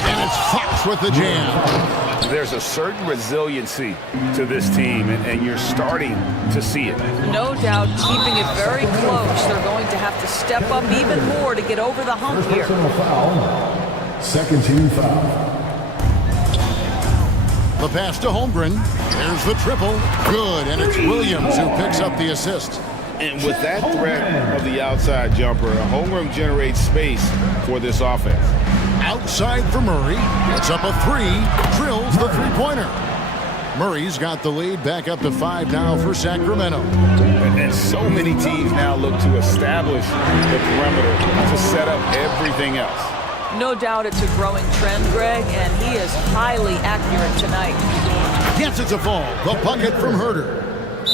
And it's Fox with the jam. There's a certain resiliency to this team, and you're starting to see it. No doubt, keeping it very close. They're going to have to step up even more to get over the hump First here. personal foul. Second team foul. The pass to Holmgren. There's the triple. Good, and it's Williams who picks up the assist. And with that threat of the outside jumper, Holmgren generates space for this offense. Outside for Murray. It's up a 3. Drills the three-pointer. Murray's got the lead back up to 5 now for Sacramento. And so many teams now look to establish the perimeter to set up everything else. No doubt it's a growing trend, Greg, and he is highly accurate tonight. Yes, it's a fall. The bucket from Herder.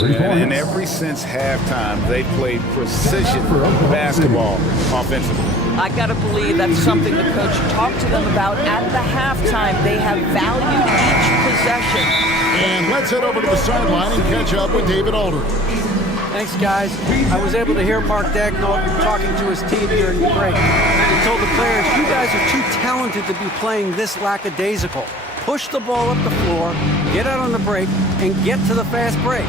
And ever since halftime, they played precision basketball offensively. I got to believe that's something the coach talked to them about at the halftime. They have valued each possession. And let's head over to the sideline and catch up with David Aldridge. Thanks, guys. I was able to hear Mark Daigneault talking to his team during the break. He told the players, you guys are too talented to be playing this lackadaisical. Push the ball up the floor, get out on the break, and get to the fast break.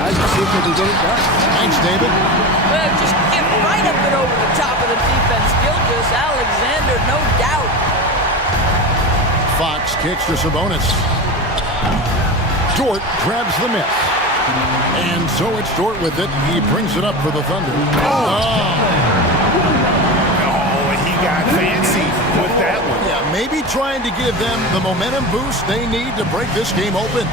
Let's see if they can get it done. Thanks, David. Well, just get right up and over the top of the defense. Gilgeous Alexander, no doubt. Fox kicks to Sabonis. Dort grabs the miss. And so it's Dort with it. He brings it up for the Thunder. Oh, and he got fancy with that one. Yeah, maybe trying to give them the momentum boost they need to break this game open.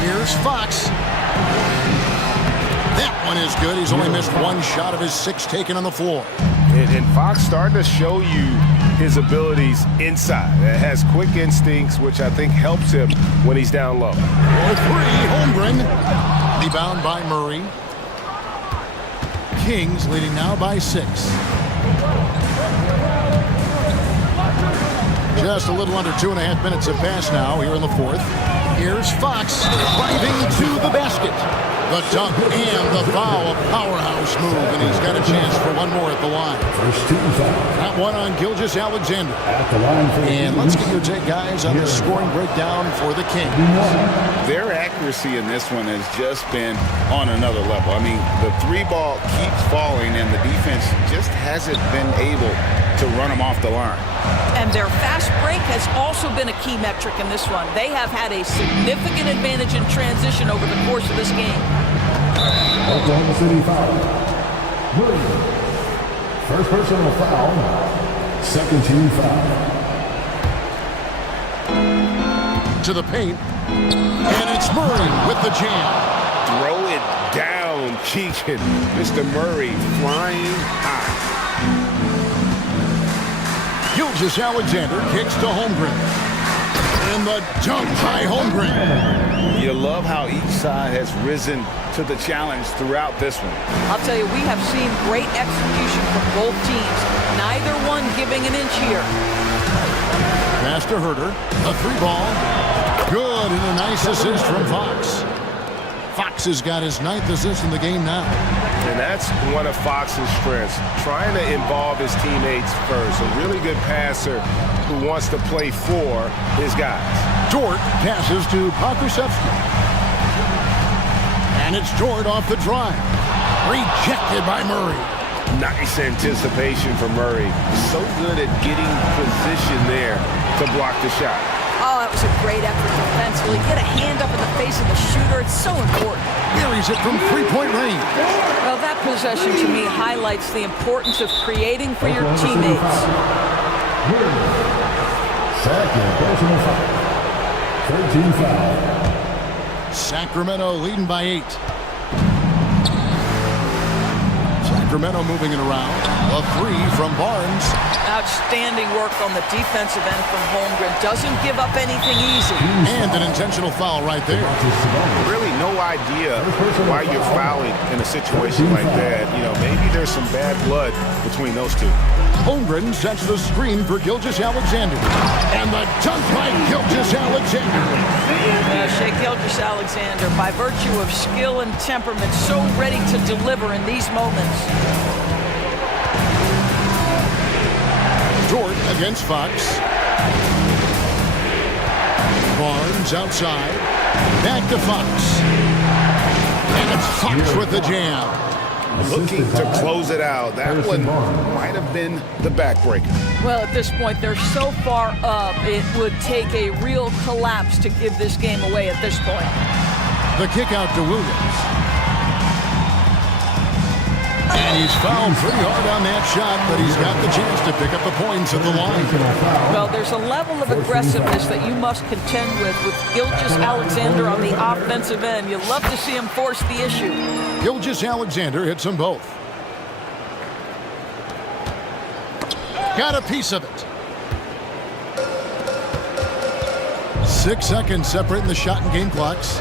Here's Fox. That one is good. He's only missed 1 shot of his 6 taken on the floor. And Fox starting to show you his abilities inside. Has quick instincts, which I think helps him when he's down low. For three, Holmgren. Rebound by Murray. Kings leading now by 6. Just a little under 2.5 minutes have passed now here in the fourth. Here's Fox driving to the basket. The dunk and the foul, a powerhouse move, and he's got a chance for one more at the line. First team foul. That one on Gilgeous-Alexander. At the line for And let's get your take, guys, on the scoring breakdown for the Kings. Their accuracy in this one has just been on another level. I mean, the three ball keeps falling, and the defense just hasn't been able to run them off the line. And their fast break has also been a key metric in this one. They have had a significant advantage in transition over the course of this game. Oklahoma City foul. Murray. First personal foul. Second team foul. To the paint. And it's Murray with the jam. Throw it down, Keegan. Mr. Murray flying high. Gilgeous-Alexander kicks to Holmgren. And the dunk by Holmgren. You love how each side has risen to the challenge throughout this one. I'll tell you, we have seen great execution from both teams. Neither one giving an inch here. Pass to Herter. A three ball. Good, and a nice assist from Fox. Fox has got his 9th assist in the game now. And that's one of Fox's strengths, trying to involve his teammates first. A really good passer who wants to play for his guys. Dort passes to Pokusevski. And it's Dort off the drive. Rejected by Murray. Nice anticipation for Murray. So good at getting position there to block the shot. Oh, that was a great effort defensively. Get a hand up in the face of the shooter. It's so important. Buries it from three-point range. Well, that possession to me highlights the importance of creating for your teammates. Second personal foul. Third team foul. Sacramento leading by 8. Sacramento moving it around. A three from Barnes. Outstanding work on the defensive end from Holmgren. Doesn't give up anything easy. And an intentional foul right there. Really no idea why you're fouling in a situation like that. You know, maybe there's some bad blood between those two. Holmgren sets the screen for Gilgeous-Alexander. And the dunk by Gilgeous-Alexander. Shea Gilgeous-Alexander, by virtue of skill and temperament, so ready to deliver in these moments. Dort against Fox. Barnes outside. Back to Fox. And it's Fox with the jam. Looking to close it out. That one might have been the backbreaker. Well, at this point, they're so far up, it would take a real collapse to give this game away at this point. The kick out to Williams. And he's fouled pretty hard on that shot, but he's got the chance to pick up the points at the line. Well, there's a level of aggressiveness that you must contend with Gilgeous-Alexander on the offensive end. You love to see him force the issue. Gilgeous-Alexander hits them both. Got a piece of it. 6 seconds separating the shot and game clocks.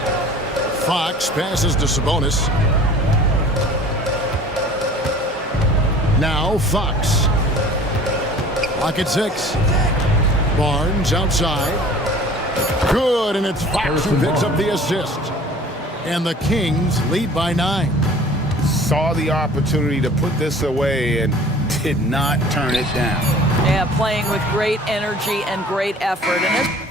Fox passes to Sabonis. Now Fox. Clock at 6. Barnes outside. Good, and it's Fox who picks up the assist. And the Kings lead by 9. Saw the opportunity to put this away and did not turn it down. Yeah, playing with great energy and great effort. And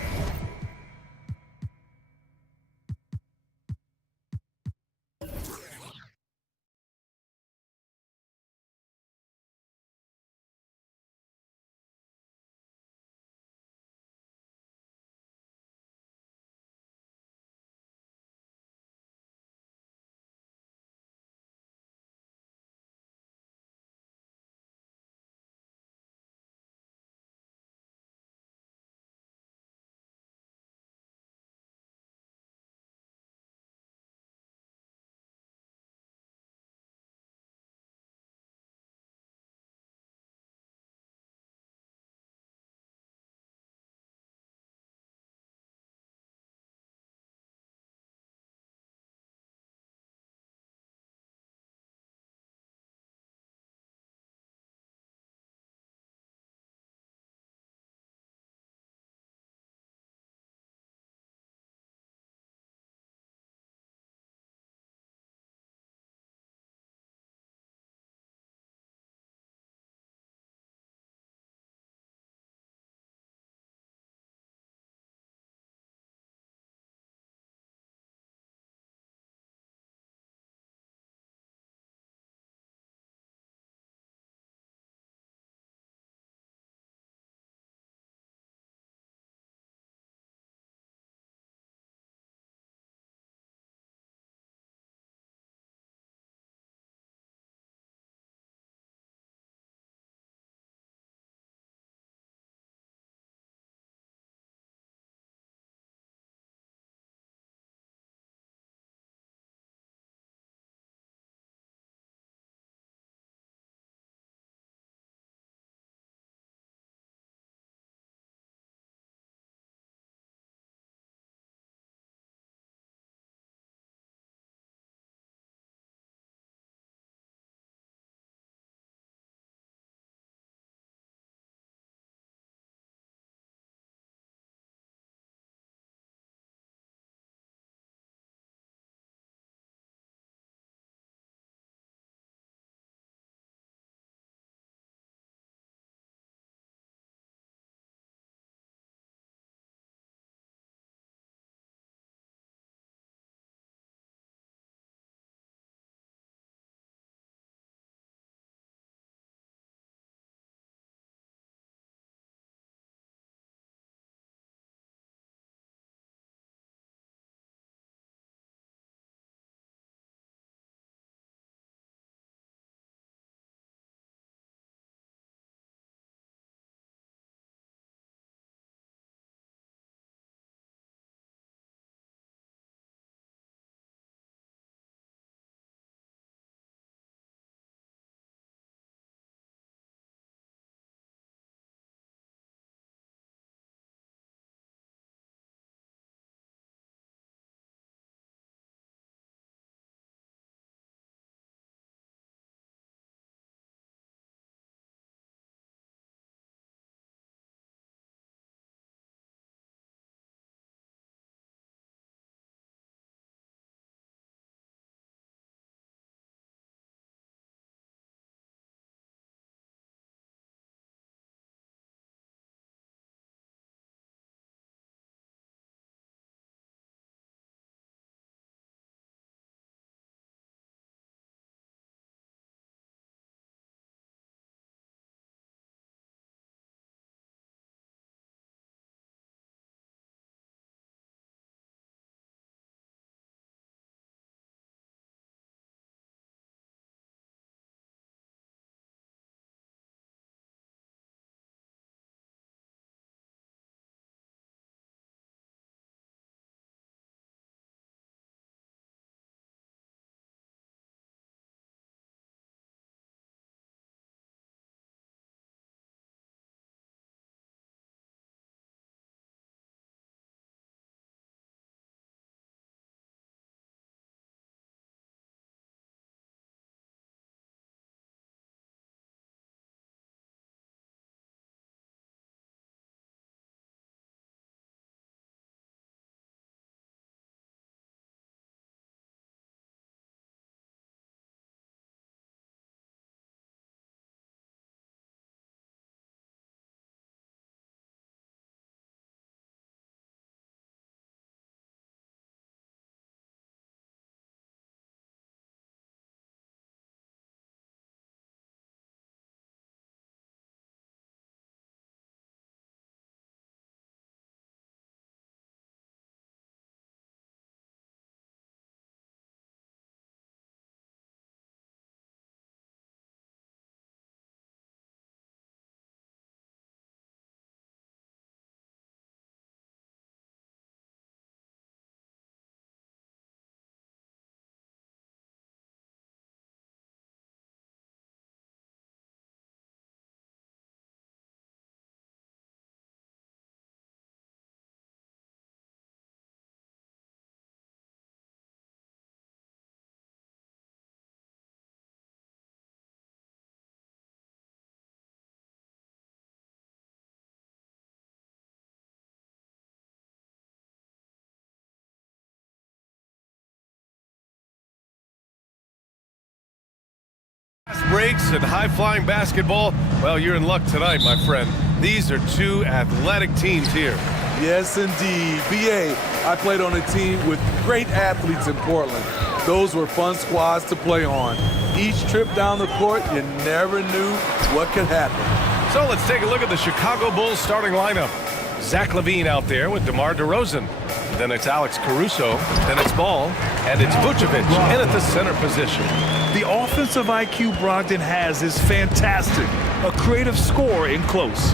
breaks and high-flying basketball, well, you're in luck tonight, my friend. These are two athletic teams here. Yes, indeed. BA, I played on a team with great athletes in Portland. Those were fun squads to play on. Each trip down the court, you never knew what could happen. So let's take a look at the Chicago Bulls starting lineup. Zach LaVine out there with DeMar DeRozan. Then it's Alex Caruso. Then it's Ball. And it's Vucevic in at the center position. The offensive IQ Brogdon has is fantastic. A creative scorer in close.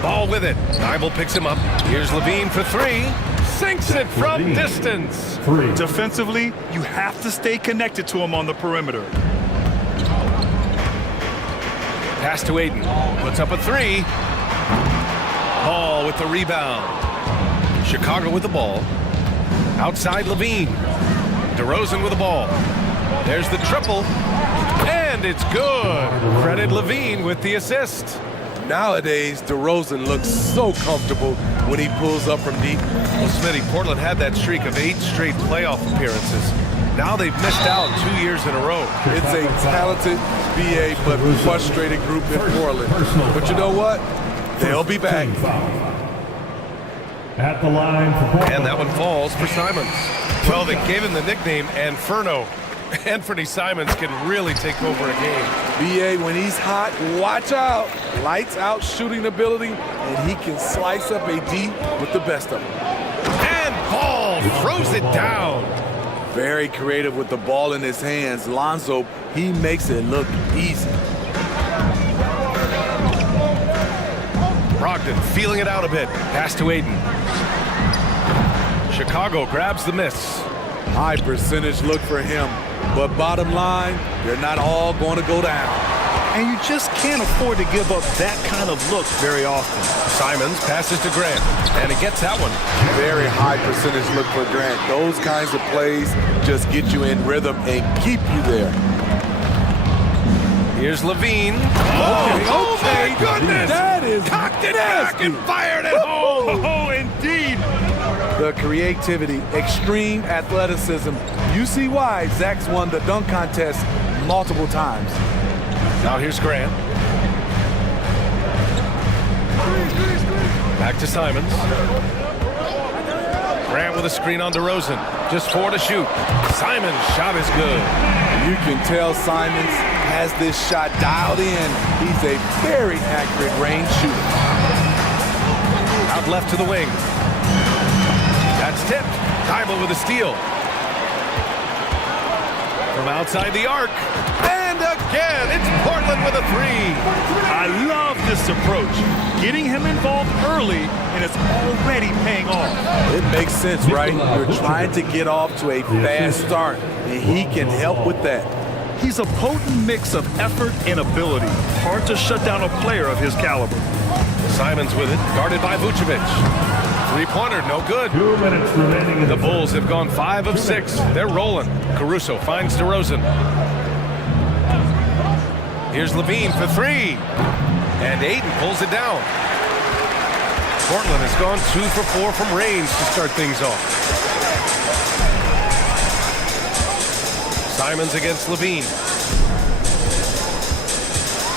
Ball with it. Thibault picks him up. Here's LaVine for three. Sinks it from distance. Defensively, you have to stay connected to him on the perimeter. Pass to Aiden. Puts up a three. Ball with the rebound. Chicago with the ball. Outside LaVine. DeRozan with the ball. There's the triple. And it's good. Credit LaVine with the assist. Nowadays, DeRozan looks so comfortable when he pulls up from deep. Well, Smitty, Portland had that streak of 8 straight playoff appearances. Now they've missed out 2 years in a row. It's a talented BA but frustrated group in Portland. But you know what? They'll be back. At the line for Portland. And that one falls for Simons. Well, they gave him the nickname Inferno. Anthony Simons can really take over a game. BA, when he's hot, watch out. Lights out shooting ability, and he can slice up a D with the best of them. And Ball throws it down. Very creative with the ball in his hands. Lonzo, he makes it look easy. Brogdon feeling it out a bit. Pass to Aiden. Chicago grabs the miss. High percentage look for him. But bottom line, they're not all going to go down. And you just can't afford to give up that kind of look very often. Simons passes to Grant, and he gets that one. Very high percentage look for Grant. Those kinds of plays just get you in rhythm and keep you there. Here's LaVine. Oh my goodness! That is cocked it back and fired it home. Oh, indeed. The creativity, extreme athleticism. You see why Zach's won the dunk contest multiple times. Now here's Grant. Back to Simons. Grant with a screen on DeRozan. Just 4 to shoot. Simons' shot is good. You can tell Simons has this shot dialed in. He's a very accurate range shooter. Out left to the wing. That's tipped. Thibault with a steal. From outside the arc. And again, it's Portland with a three. I love this approach. Getting him involved early, and it's already paying off. It makes sense, right? You're trying to get off to a fast start, and he can help with that. He's a potent mix of effort and ability. Hard to shut down a player of his caliber. Simons with it, guarded by Vucevic. Three-pointer, no good. 2 minutes remaining in The Bulls have gone 5 of 6. They're rolling. Caruso finds DeRozan. Here's LaVine for three. And Aiden pulls it down. Portland has gone 2 for 4 from range to start things off. Simons against LaVine.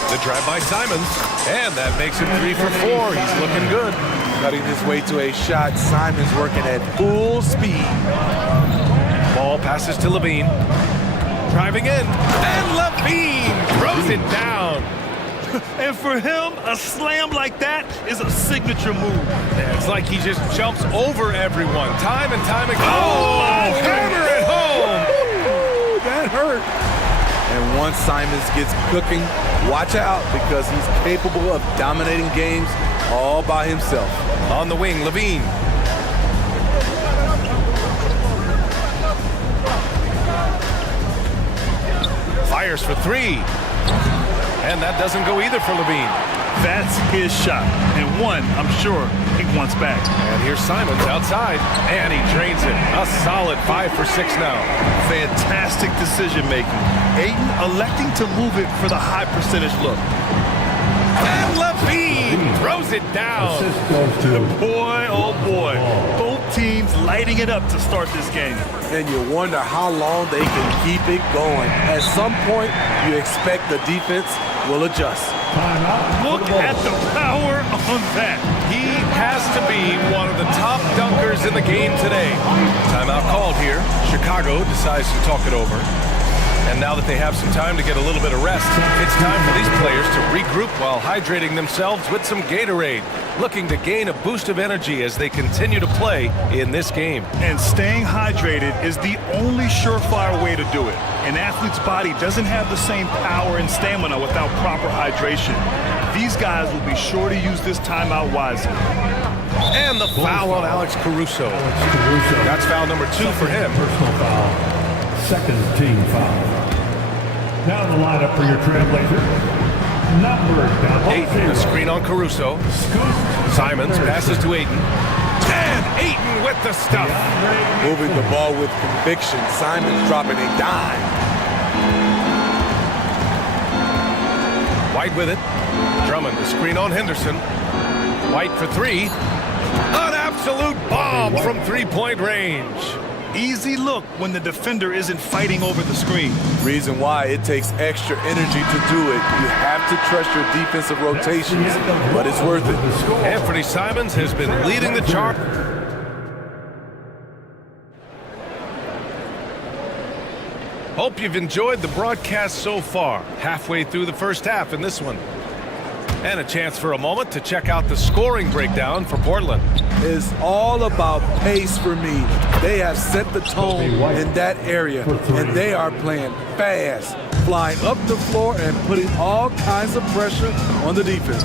The drive by Simons. And that makes him 3 for 4. He's looking good. Cutting his way to a shot. Simons working at full speed. Ball passes to LaVine. Driving in. And LaVine throws it down. And for him, a slam like that is a signature move. Yeah, it's like he just jumps over everyone time and time again. Oh, hammer it home. Ooh, that hurt. And once Simons gets cooking, watch out because he's capable of dominating games all by himself. On the wing, LaVine. Fires for three. And that doesn't go either for LaVine. That's his shot. And one, I'm sure, he wants back. And here's Simons outside. And he drains it. A solid 5 for 6 now. Fantastic decision making. Aiden electing to move it for the high percentage look. And Levine throws it down. Assist goes to Boy, oh boy. Both teams lighting it up to start this game. And you wonder how long they can keep it going. At some point, you expect the defense will adjust. Look at the power on that. He has to be one of the top dunkers in the game today. Timeout called here. Chicago decides to talk it over. And now that they have some time to get a little bit of rest, it's time for these players to regroup while hydrating themselves with some Gatorade, looking to gain a boost of energy as they continue to play in this game. And staying hydrated is the only surefire way to do it. An athlete's body doesn't have the same power and stamina without proper hydration. These guys will be sure to use this timeout wisely. And the foul on Alex Caruso. That's foul number 2 for him. personal foul. Second team foul. Now the lineup for your Trailblazer. Number Ayton, a screen on Caruso. Simons passes to Ayton. And Ayton with the stuff. Moving the ball with conviction. Simons dropping a dime. White with it. Drummond, the screen on Henderson. White for 3. An absolute bomb from three-point range. Easy look when the defender isn't fighting over the screen. Reason why it takes extra energy to do it. You have to trust your defensive rotations, but it's worth it. Anthony Simons has been leading the charge. Hope you've enjoyed the broadcast so far. Halfway through the first half in this one. And a chance for a moment to check out the scoring breakdown for Portland. It's all about pace for me. They have set the tone in that area, and they are playing fast, flying up the floor and putting all kinds of pressure on the defense.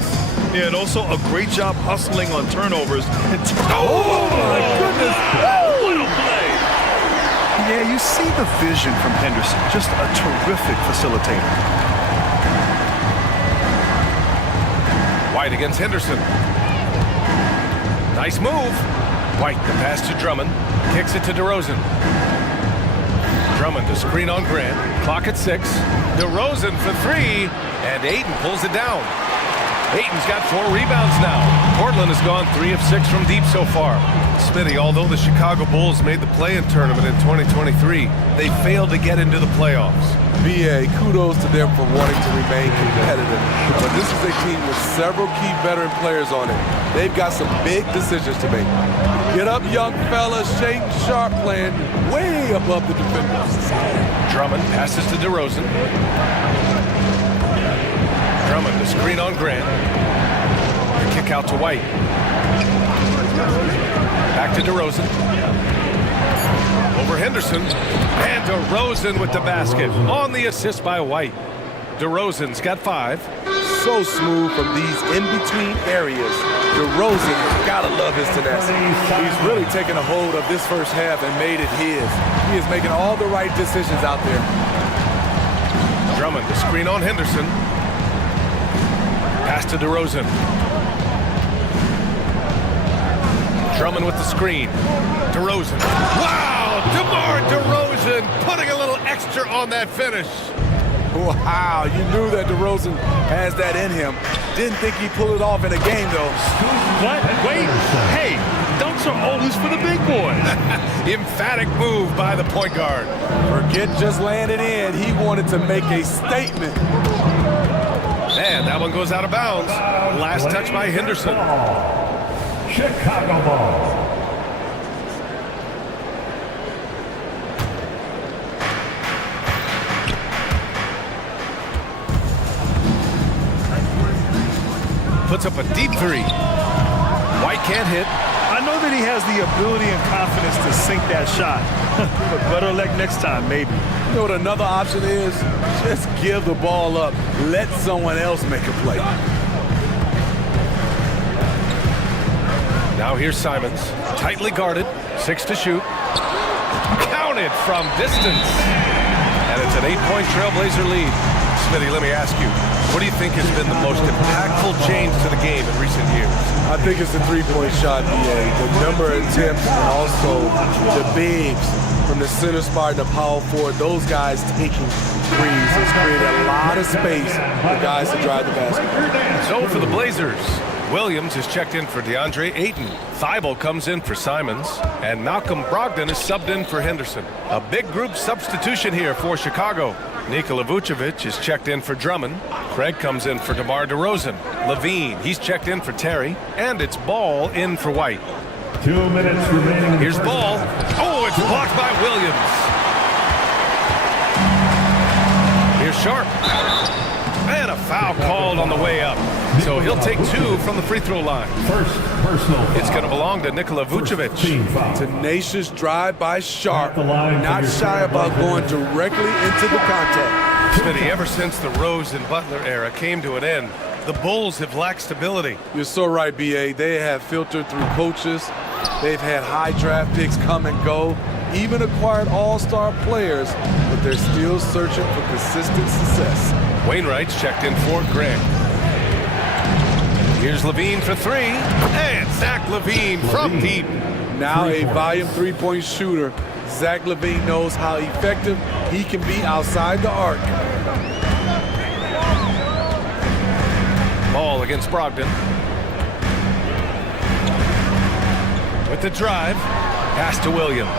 Yeah, and also a great job hustling on turnovers. Oh my goodness! What a play! Yeah, you see the vision from Henderson. Just a terrific facilitator. White against Henderson. Nice move. White, the pass to Drummond. Kicks it to DeRozan. Drummond, the screen on Grant. Clock at 6. DeRozan for 3. And Ayton pulls it down. Ayton's got 4 rebounds now. Portland has gone 3 of 6 from deep so far. Smitty, although the Chicago Bulls made the play-in tournament in 2023, they failed to get into the playoffs. BA, kudos to them for wanting to remain competitive. But this is a team with several key veteran players on it. They've got some big decisions to make. Get up, young fellas. Shane Sharp playing way above the defenders. Drummond passes to DeRozan. Drummond, the screen on Grant. The kick out to White. Back to DeRozan. Over Henderson. And DeRozan with the basket. On the assist by White. DeRozan's got 5. So smooth from these in-between areas. DeRozan, gotta love his tenacity. He's really taken a hold of this first half and made it his. He is making all the right decisions out there. Drummond, the screen on Henderson. Pass to DeRozan. Drummond with the screen. DeRozan. Wow! DeMar DeRozan putting a little extra on that finish. Wow, you knew that DeRozan has that in him. Didn't think he'd pull it off in a game, though. What? Wait. Hey, dunks are always for the big boys. Emphatic move by the point guard. Forget just laying it in. He wanted to make a statement. Man, that one goes out of bounds. Last touch by Henderson. Chicago ball. Puts up a deep 3. White can't hit. I know that he has the ability and confidence to sink that shot. But better luck next time, maybe. You know what another option is? Just give the ball up. Let someone else make a play. Now here's Simons. Tightly guarded. 6 to shoot. Counted from distance. And it's an 8-point Trailblazer lead. Smitty, let me ask you, what do you think has been the most impactful change to the game in recent years? I think it's the three-point shot, BA. The number of attempts and also the bigs from the center spot and the power forward. Those guys taking threes has created a lot lot of space for guys to drive the basket. So for the Blazers, Williams is checked in for DeAndre Ayton. Thibault comes in for Simons. And Malcolm Brogdon is subbed in for Henderson. A big group substitution here for Chicago. Nikola Vucevic is checked in for Drummond. Craig comes in for DeMar DeRozan. Levine, he's checked in for Terry. And it's Ball in for White. 2 minutes remaining. Here's Ball. Oh, it's blocked by Williams. Here's Sharp. And a foul called on the way up. So he'll take 2 from the free throw line. First personal foul. It's going to belong to Nikola Vucevic. Team foul. Tenacious drive by Sharp. The line Not for your shy about going directly into the contact. Smitty, ever since the Rose and Butler era came to an end, the Bulls have lacked stability. You're so right, B.A. They have filtered through coaches. They've had high draft picks come and go, even acquired all-star players, but they're still searching for consistent success. Wainwright's checked in for Greg. Here's Levine for 3, and Zach Levine from deep. Now a volume three-point shooter, Zach Levine knows how effective he can be outside the arc. Ball against Brogdon. With the drive, pass to Williams.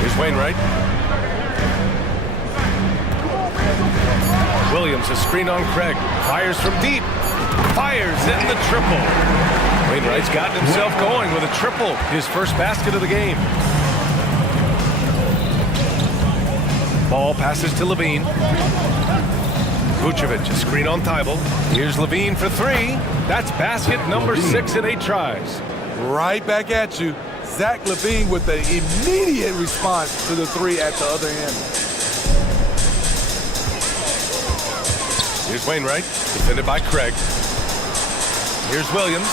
Here's Wainwright. Williams, a screen on Craig. Fires from deep. Fires in the triple. Wainwright's gotten himself going with a triple. His first basket of the game. Ball passes to Levine. Vucevic, a screen on Thibault. Here's Levine for 3. That's basket number 6 in 8 tries. Right back at you. Zach Levine with an immediate response to the 3 at the other end. Here's Wainwright, defended by Craig. Here's Williams.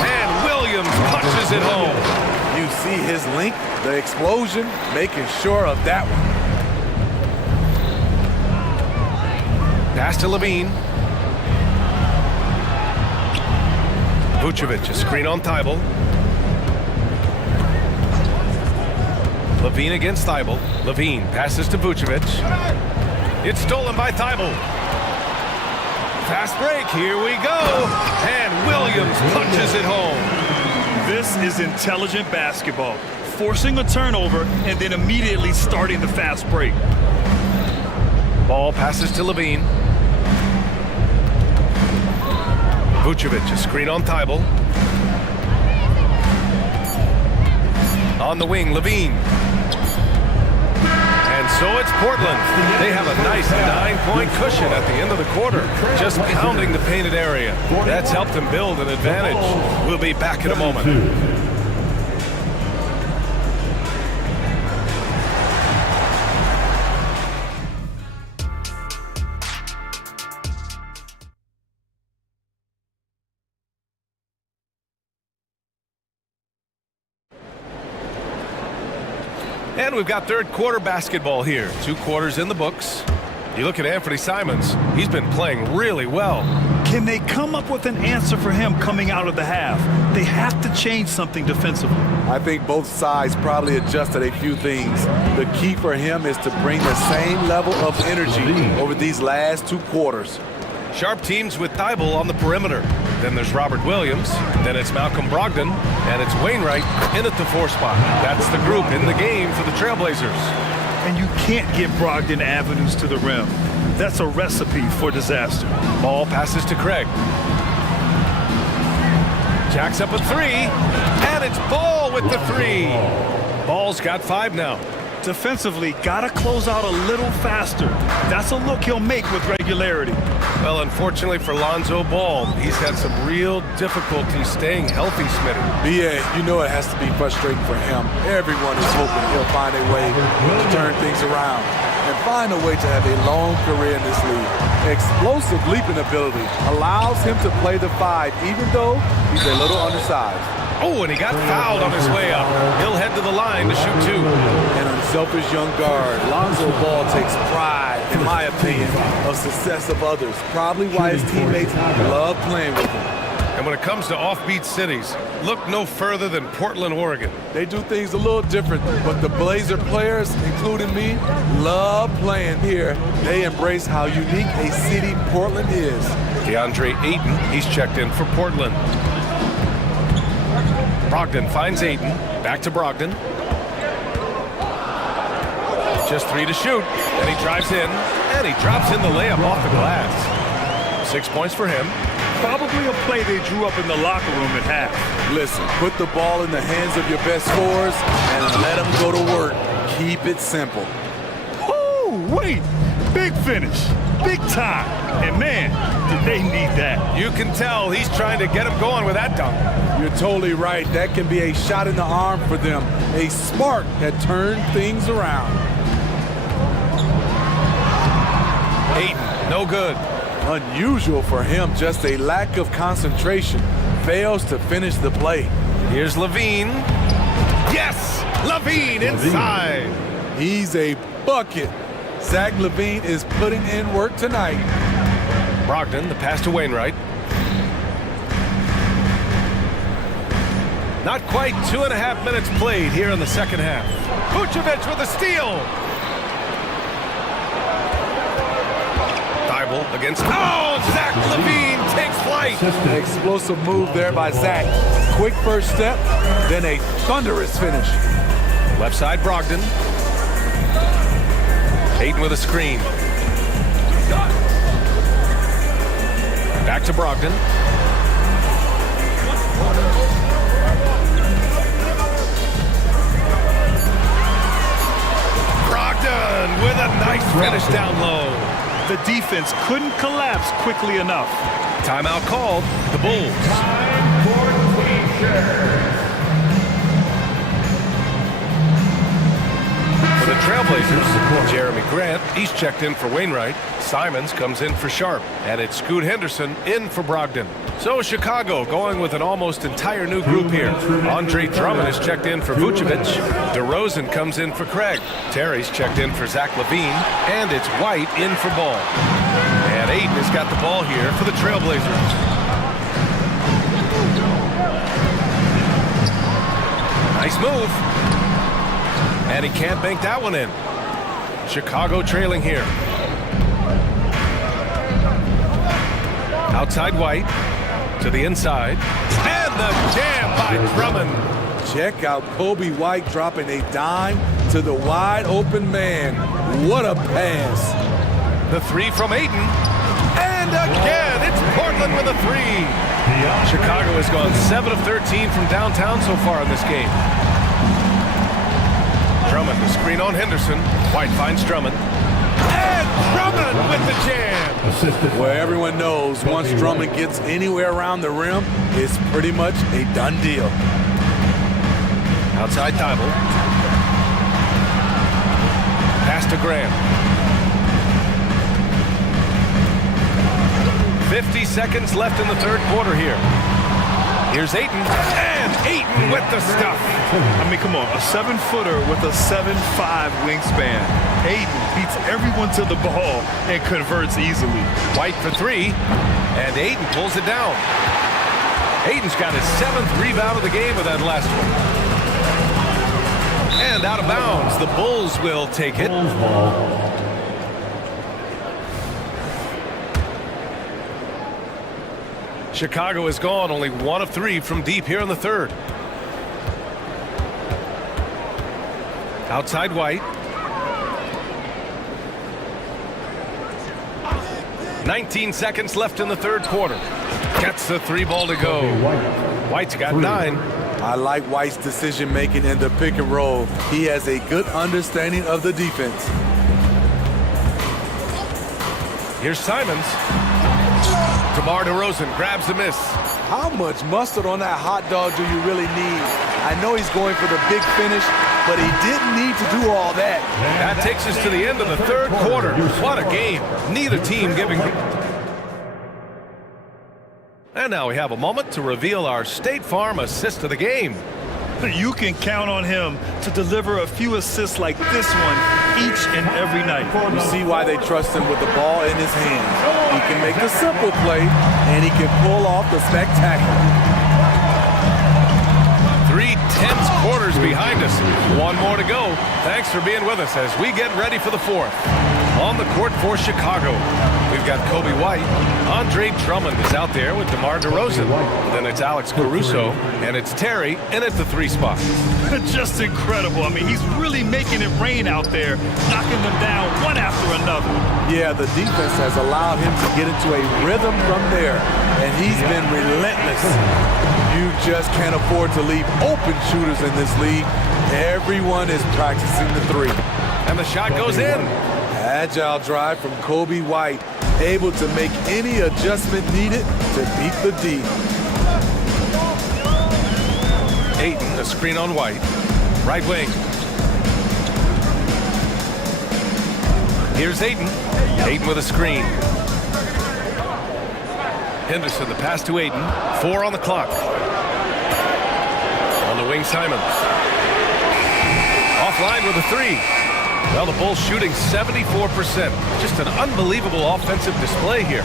And Williams punches it home. You see his length, the explosion, making sure of that one. Pass to Levine. Vucevic, a screen on Thibault. Levine against Thibault. Levine passes to Vucevic. It's stolen by Thibault. Fast break, here we go. And Williams punches it home. This is intelligent basketball. Forcing a turnover and then immediately starting the fast break. Ball passes to Levine. Vucevic, a screen on Thibault. On the wing, Levine. And so it's Portland. They have a nice 9-point cushion at the end of the quarter, just pounding the painted area. That's helped them build an advantage. We'll be back in a moment. And we've got third quarter basketball here. 2 quarters in the books. You look at Anthony Simons. He's been playing really well. Can they come up with an answer for him coming out of the half? They have to change something defensively. I think both sides probably adjusted a few things. The key for him is to bring the same level of energy over these last 2 quarters. Sharp teams with Thibault on the perimeter. Then there's Robert Williams. Then it's Malcolm Brogdon. And it's Wainwright in at the 4 spot. That's the group in the game for the Trailblazers. And you can't give Brogdon avenues to the rim. That's a recipe for disaster. Ball passes to Craig. Jacks up a 3. And it's Ball with the 3. Ball's got 5 now. Defensively, gotta close out a little faster. That's a look he'll make with regularity. Well, unfortunately for Lonzo Ball, he's had some real difficulty staying healthy, Smitty. B.A., you know it has to be frustrating for him. Everyone is hoping he'll find a way to turn things around and find a way to have a long career in this league. Explosive leaping ability allows him to play the 5, even though he's a little undersized. Oh, and he got fouled on his way up. He'll head to the line to shoot 2. An unselfish young guard. Lonzo Ball takes pride, in my opinion, of success of others. Probably why his teammates love playing with him. And when it comes to offbeat cities, look no further than Portland, Oregon. They do things a little different, but the Blazer players, including me, love playing here. They embrace how unique a city Portland is. DeAndre Ayton, he's checked in for Portland. Brogdon finds Ayton. Back to Brogdon. Just 3 to shoot, and he drives in, and he drops in the layup off the glass. 6 points for him. Probably a play they drew up in the locker room at half. Listen, put the ball in the hands of your best scorers and let them go to work. Keep it simple. Oh, wait. Big finish. Big time. And man, did they need that. You can tell he's trying to get him going with that dunk. You're totally right. That can be a shot in the arm for them. A spark that turned things around. Ayton, no good. Unusual for him, just a lack of concentration. Fails to finish the play. Here's Levine. Yes! Levine inside. He's a bucket. Zach LaVine is putting in work tonight. Brogdon, the pass to Wainwright. Not quite 2.5 minutes played here in the second half. Vucevic with a steal. Thibault against... Oh, Zach LaVine takes flight. Explosive move there by Zach. Quick first step, then a thunderous finish. Left side, Brogdon. Ayton with a screen. Back to Brogdon. Brogdon with a nice finish down low. The defense couldn't collapse quickly enough. Timeout called. The Bulls. Time for t-shirts. For the Trailblazers, Jeremy Grant, he's checked in for Wainwright. Simons comes in for Sharp. And it's Scoot Henderson in for Brogdon. So Chicago going with an almost entire new group here. Andre Drummond is checked in for Vucevic. DeRozan comes in for Craig. Terry's checked in for Zach LaVine. And it's White in for Ball. And Ayton has got the ball here for the Trailblazers. Nice move. And he can't bank that one in. Chicago trailing here. Outside White. To the inside. And the jam by Drummond. Check out Kobe White dropping a dime to the wide open man. What a pass. The three from Ayton. And again, it's Portland with a three. Chicago has gone 7 of 13 from downtown so far in this game. Drummond, the screen on Henderson. White finds Drummond. And Drummond with the jam. Well, everyone knows once Drummond gets anywhere around the rim, it's pretty much a done deal. Outside Thibault. Pass to Graham. 50 seconds left in the third quarter here. Here's Ayton. And Ayton with the stuff. I mean, come on, a 7-footer with a 7'5" wingspan. Ayton beats everyone to the ball and converts easily. White for three, and Ayton pulls it down. Ayton's got his 7th rebound of the game with that last one. And out of bounds, the Bulls will take it. Chicago is gone, only 1 of 3 from deep here in the third. Outside White. 19 seconds left in the third quarter. Gets the 3 ball to go. White's got 9. I like White's decision making in the pick and roll. He has a good understanding of the defense. Here's Simons. DeMar DeRozan grabs the miss. How much mustard on that hot dog do you really need? I know he's going for the big finish, but he didn't need to do all that. That takes us to the end of the third quarter. What a game. Neither team giving... And now we have a moment to reveal our State Farm assist of the game. You can count on him to deliver a few assists like this one each and every night. You see why they trust him with the ball in his hands. He can make the simple play, and he can pull off the spectacular. 3 tense quarters behind us. One more to go. Thanks for being with us as we get ready for the fourth. On the court for Chicago, we've got Kobe White. Andre Drummond is out there with DeMar DeRozan. Then it's Alex Caruso, and it's Terry in at the 3 spot. Just incredible. I mean, he's really making it rain out there, knocking them down one after another. Yeah, the defense has allowed him to get into a rhythm from there, and he's been relentless. You just can't afford to leave open shooters in this league. Everyone is practicing the 3. And the shot goes in. Agile drive from Kobe White, able to make any adjustment needed to beat the D. Ayton, the screen on White. Right wing. Here's Ayton. Ayton with a screen. Henderson, the pass to Ayton. 4 on the clock. On the wing, Simons. Offline with a 3. Well, the Bulls shooting 74%. Just an unbelievable offensive display here.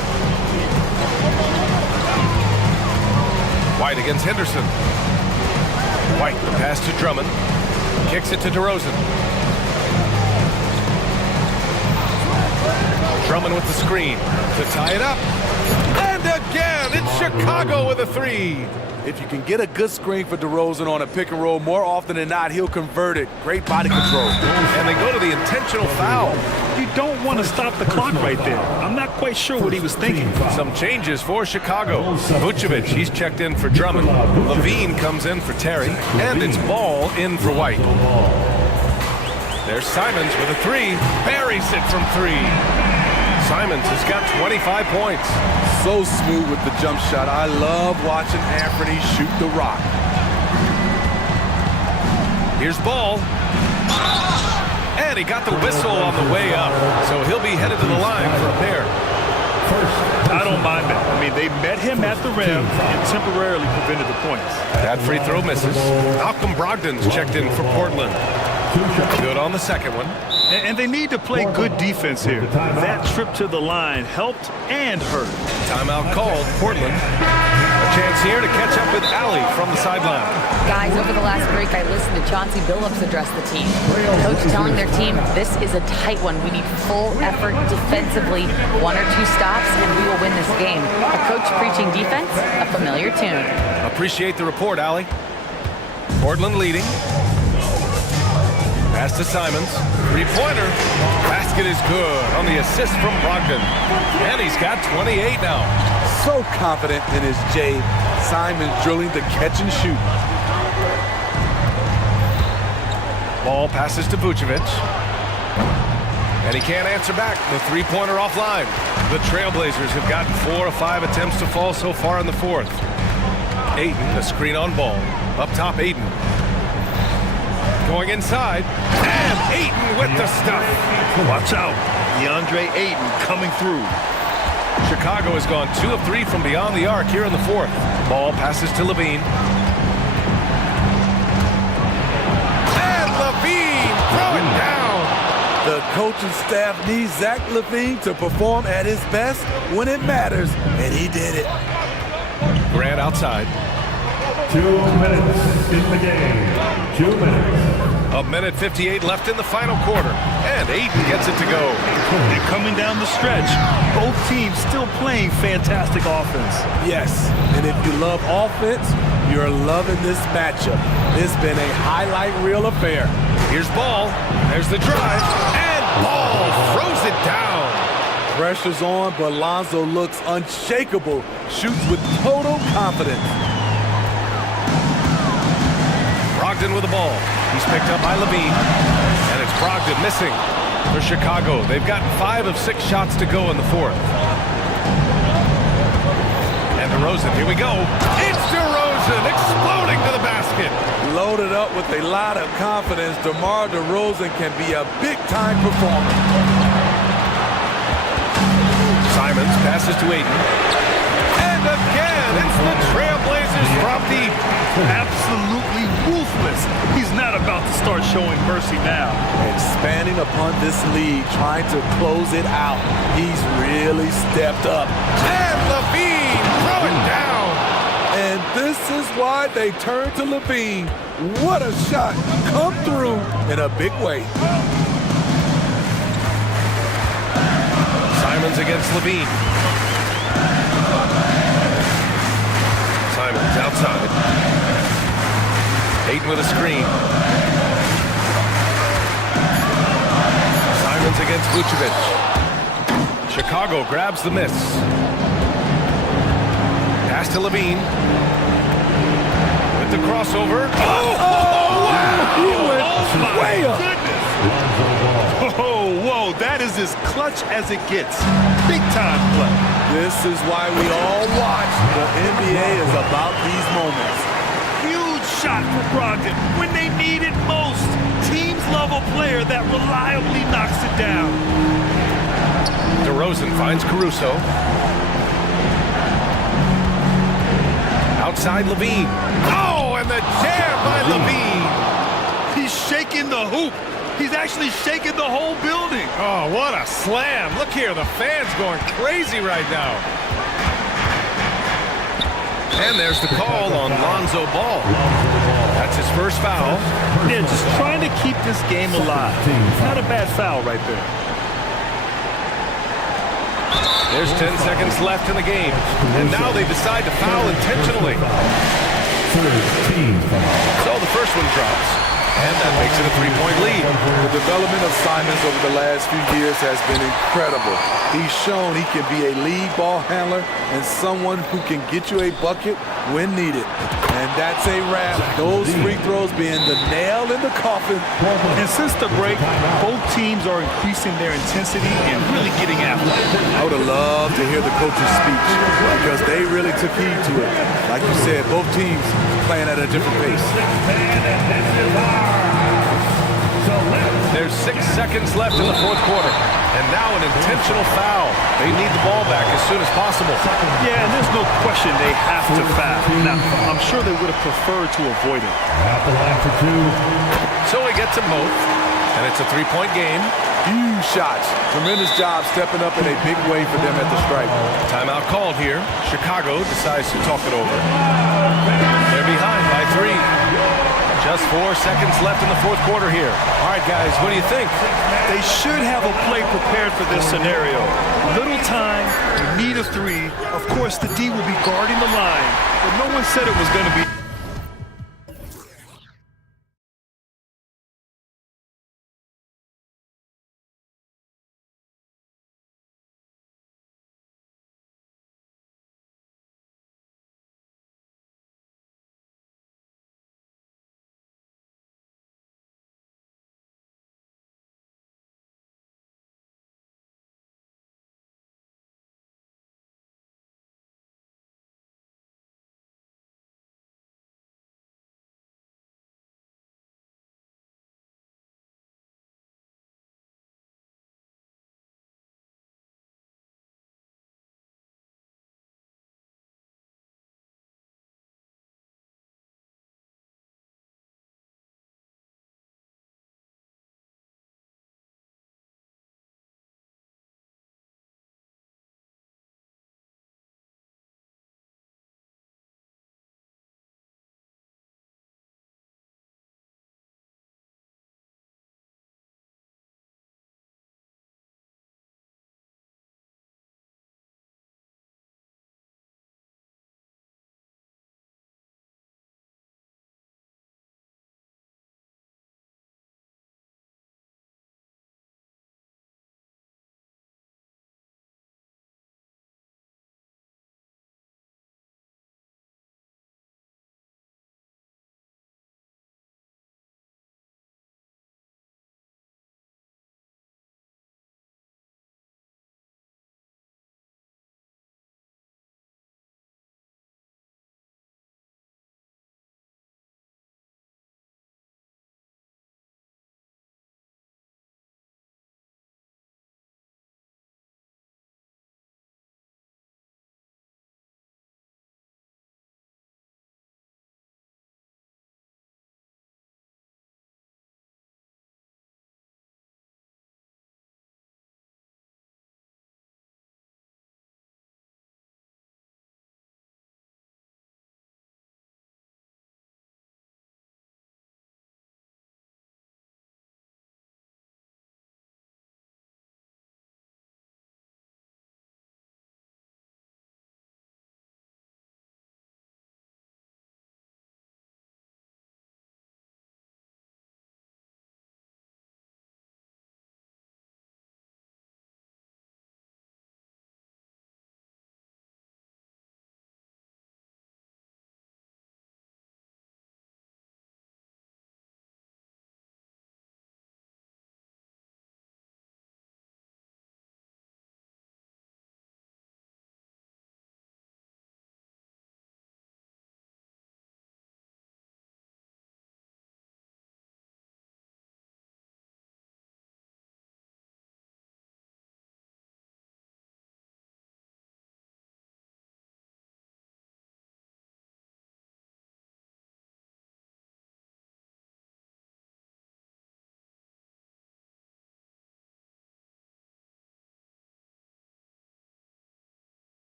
White against Henderson. White, the pass to Drummond. Kicks it to DeRozan. Drummond with the screen to tie it up. And again, it's Chicago with a 3. If you can get a good screen for DeRozan on a pick and roll, more often than not, he'll convert it. Great body control. And they go to the intentional foul. You don't want to stop the clock right there. I'm not quite sure what he was thinking. Some changes for Chicago. Vucevic, he's checked in for Drummond. Levine comes in for Terry. And it's Ball in for White. There's Simons with a 3. Buries it from 3. Simons has got 25 points. So smooth with the jump shot. I love watching Anthony shoot the rock. Here's Ball. And he got the whistle on the way up. So he'll be headed to the line for a pair. I don't mind that. I mean, they met him at the rim and temporarily prevented the points. That free throw misses. Malcolm Brogdon's checked in for Portland. Good on the second one. And they need to play good defense here. That trip to the line helped and hurt. Timeout called. Portland. A chance here to catch up with Allie from the sideline. Guys, over the last break, I listened to Chauncey Billups address the team. Coach telling their team, this is a tight one. We need full effort defensively, 1 or 2 stops, and we will win this game. A coach preaching defense, a familiar tune. Appreciate the report, Allie. Portland leading. Pass to Simons. 3-pointer. Basket is good on the assist from Brogdon. And he's got 28 now. So confident in his J. Simons drilling the catch and shoot. Ball passes to Vucevic. And he can't answer back. The 3-pointer offline. The Trailblazers have gotten 4 of 5 attempts to fall so far in the fourth. Ayton, the screen on Ball. Up top, Ayton. Going inside, and Ayton with the stuff. Watch out. DeAndre Ayton coming through. Chicago has gone 2 of 3 from beyond the arc here in the fourth. Ball passes to Levine. And Levine, throw it down. The coaching staff needs Zach LaVine to perform at his best when it matters, and he did it. Grant outside. 2 minutes in the game. 2 minutes. A minute 58 left in the final quarter. And Ayton gets it to go. And coming down the stretch, both teams still playing fantastic offense. Yes, and if you love offense, you're loving this matchup. It's been a highlight reel affair. Here's Ball. There's the drive. And Ball throws it down. Pressure's on, but Lonzo looks unshakable. Shoots with total confidence. Brogdon with the ball. He's picked up by Levine. And it's Brogdon missing for Chicago. They've gotten 5 of 6 shots to go in the fourth. And DeRozan, here we go. It's DeRozan exploding to the basket. Loaded up with a lot of confidence, DeMar DeRozan can be a big-time performer. Simons passes to Ayton. And again, it's the Trailblazers from deep. Absolutely ruthless. He's not about to start showing mercy now. Expanding upon this lead, trying to close it out. He's really stepped up. And Levine throwing down. And this is why they turn to Levine. What a shot. Come through in a big way. Simons against Levine. Simons outside. Ayton with a screen. Simons against Vucevic. Chicago grabs the miss. Pass to Levine. With the crossover. He went way up. Whoa, that is as clutch as it gets. Big time play. This is why we all watch. The NBA is about these moments. Huge shot for Brogdon when they need it most. Teams love a player that reliably knocks it down. DeRozan finds Caruso. Outside Levine. Oh, and the jam by Levine. He's shaking the hoop. He's actually shaking the whole building. Oh, what a slam. Look here, the fans going crazy right now. And there's the call on Lonzo Ball. That's his first foul. Yeah, just trying to keep this game alive. Not a bad foul right there. There's 10 seconds left in the game. And now they decide to foul intentionally. So the first one drops. And that makes it a three-point lead. The development of Simons over the last few years has been incredible. He's shown he can be a lead ball handler and someone who can get you a bucket when needed. And that's a wrap. Those free throws being the nail in the coffin. And since the break, both teams are increasing their intensity and really getting after it. I would have loved to hear the coach's speech because they really took heed to it. Like you said, both teams playing at a different pace. There's 6 seconds left in the fourth quarter. And now an intentional foul. They need the ball back as soon as possible. Yeah, and there's no question they have to foul. Now, I'm sure they would have preferred to avoid it. At the line for two. So he gets them both. And it's a three-point game. Huge shots. Tremendous job stepping up in a big way for them at the stripe. Timeout called here. Chicago decides to talk it over. They're behind by 3. Just 4 seconds left in the fourth quarter here. All right, guys, what do you think? They should have a play prepared for this scenario. Little time, need a 3. Of course, the D will be guarding the line, but no one said it was going to be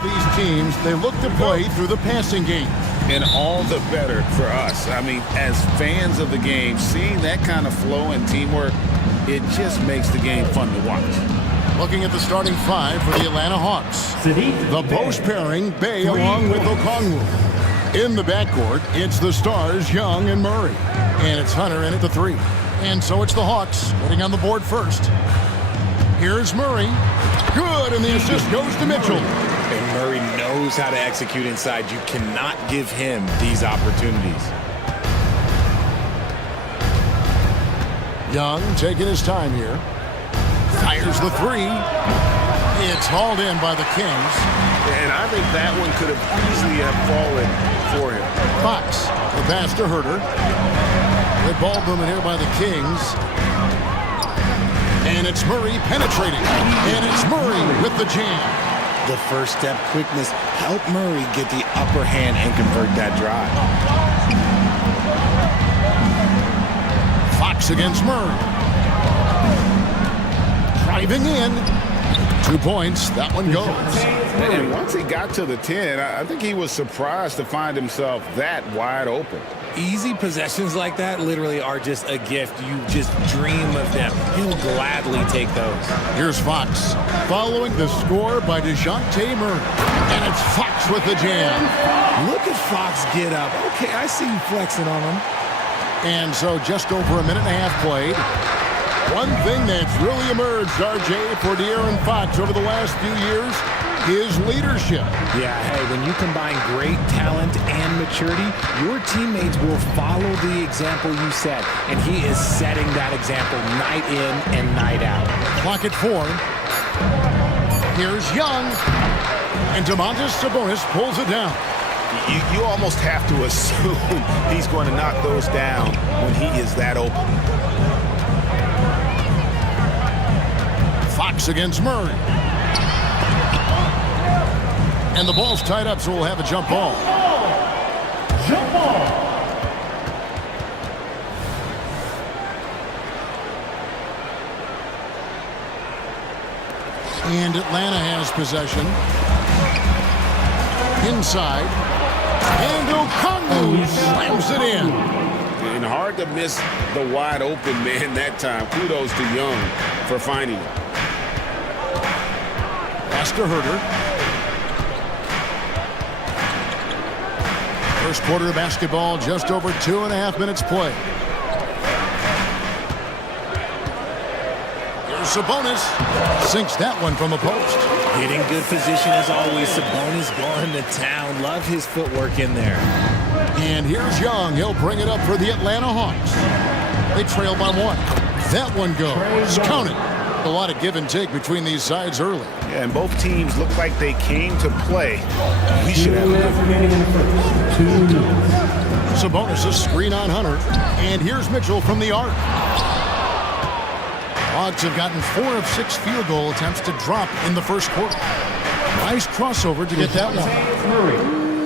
These teams, they look to play through the passing game. And all the better for us. I mean, as fans of the game, seeing that kind of flow and teamwork, it just makes the game fun to watch. Looking at the starting five for the Atlanta Hawks. The post pairing, Bay along with Okongwu. In the backcourt, it's the stars, Young and Murray. And it's Hunter in at the three. And so it's the Hawks getting on the board first. Here's Murray. Good, and the assist goes to Mitchell. And Murray knows how to execute inside. You cannot give him these opportunities. Young taking his time here. Fires the three. It's hauled in by the Kings. And I think that one could have easily have fallen for him. Fox, the pass to Herter. Good ball movement here by the Kings. And it's Murray penetrating. And it's Murray with the jam. The first step quickness helped Murray get the upper hand and convert that drive. Fox against Murray. Driving in. 2 points. That one goes. And once he got to the 10, I think he was surprised to find himself that wide open. Easy possessions like that literally are just a gift. You just dream of them. He'll gladly take those. Here's Fox. Following the score by DeJounte Murray. And it's Fox with the jam. Look at Fox get up. Okay, I see you flexing on him. And so just over a minute and a half played. One thing that's really emerged, RJ, for De'Aaron Fox over the last few years, his leadership. Yeah, hey, when you combine great talent and maturity, your teammates will follow the example you set. And he is setting that example night in and night out. Clock at 4. Here's Young. And Domantas Sabonis pulls it down. You almost have to assume he's going to knock those down when he is that open. Fox against Murray. And the ball's tied up, so we'll have a jump ball. Jump ball. And Atlanta has possession. Inside. And Okongwu slams it in. And hard to miss the wide open man that time. Kudos to Young for finding it. Pass to Herter. First quarter of basketball, just over 2.5 minutes play. Here's Sabonis. Sinks that one from the post. Getting good position as always. Sabonis going to town. Love his footwork in there. And here's Young. He'll bring it up for the Atlanta Hawks. They trail by 1. That one goes. Count it. A lot of give and take between these sides early. Yeah, and both teams look like they came to play. We should have a good Sabonis a screen on Hunter. And here's Mitchell from the arc. Hawks have gotten 4 of 6 field goal attempts to drop in the first quarter. Nice crossover to get that one.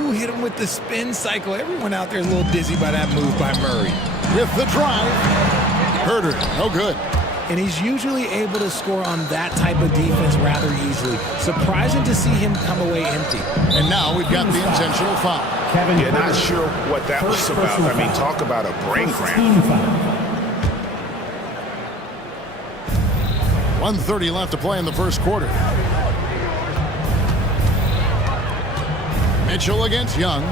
Ooh, hit him with the spin cycle. Everyone out there is a little dizzy by that move by Murray. With the drive. Herter, no good. And he's usually able to score on that type of defense rather easily. Surprising to see him come away empty. And now we've got the intentional foul. Yeah, not sure what that was about. I mean, talk about a brain cramp. 1:30 left to play in the first quarter. Mitchell against Young.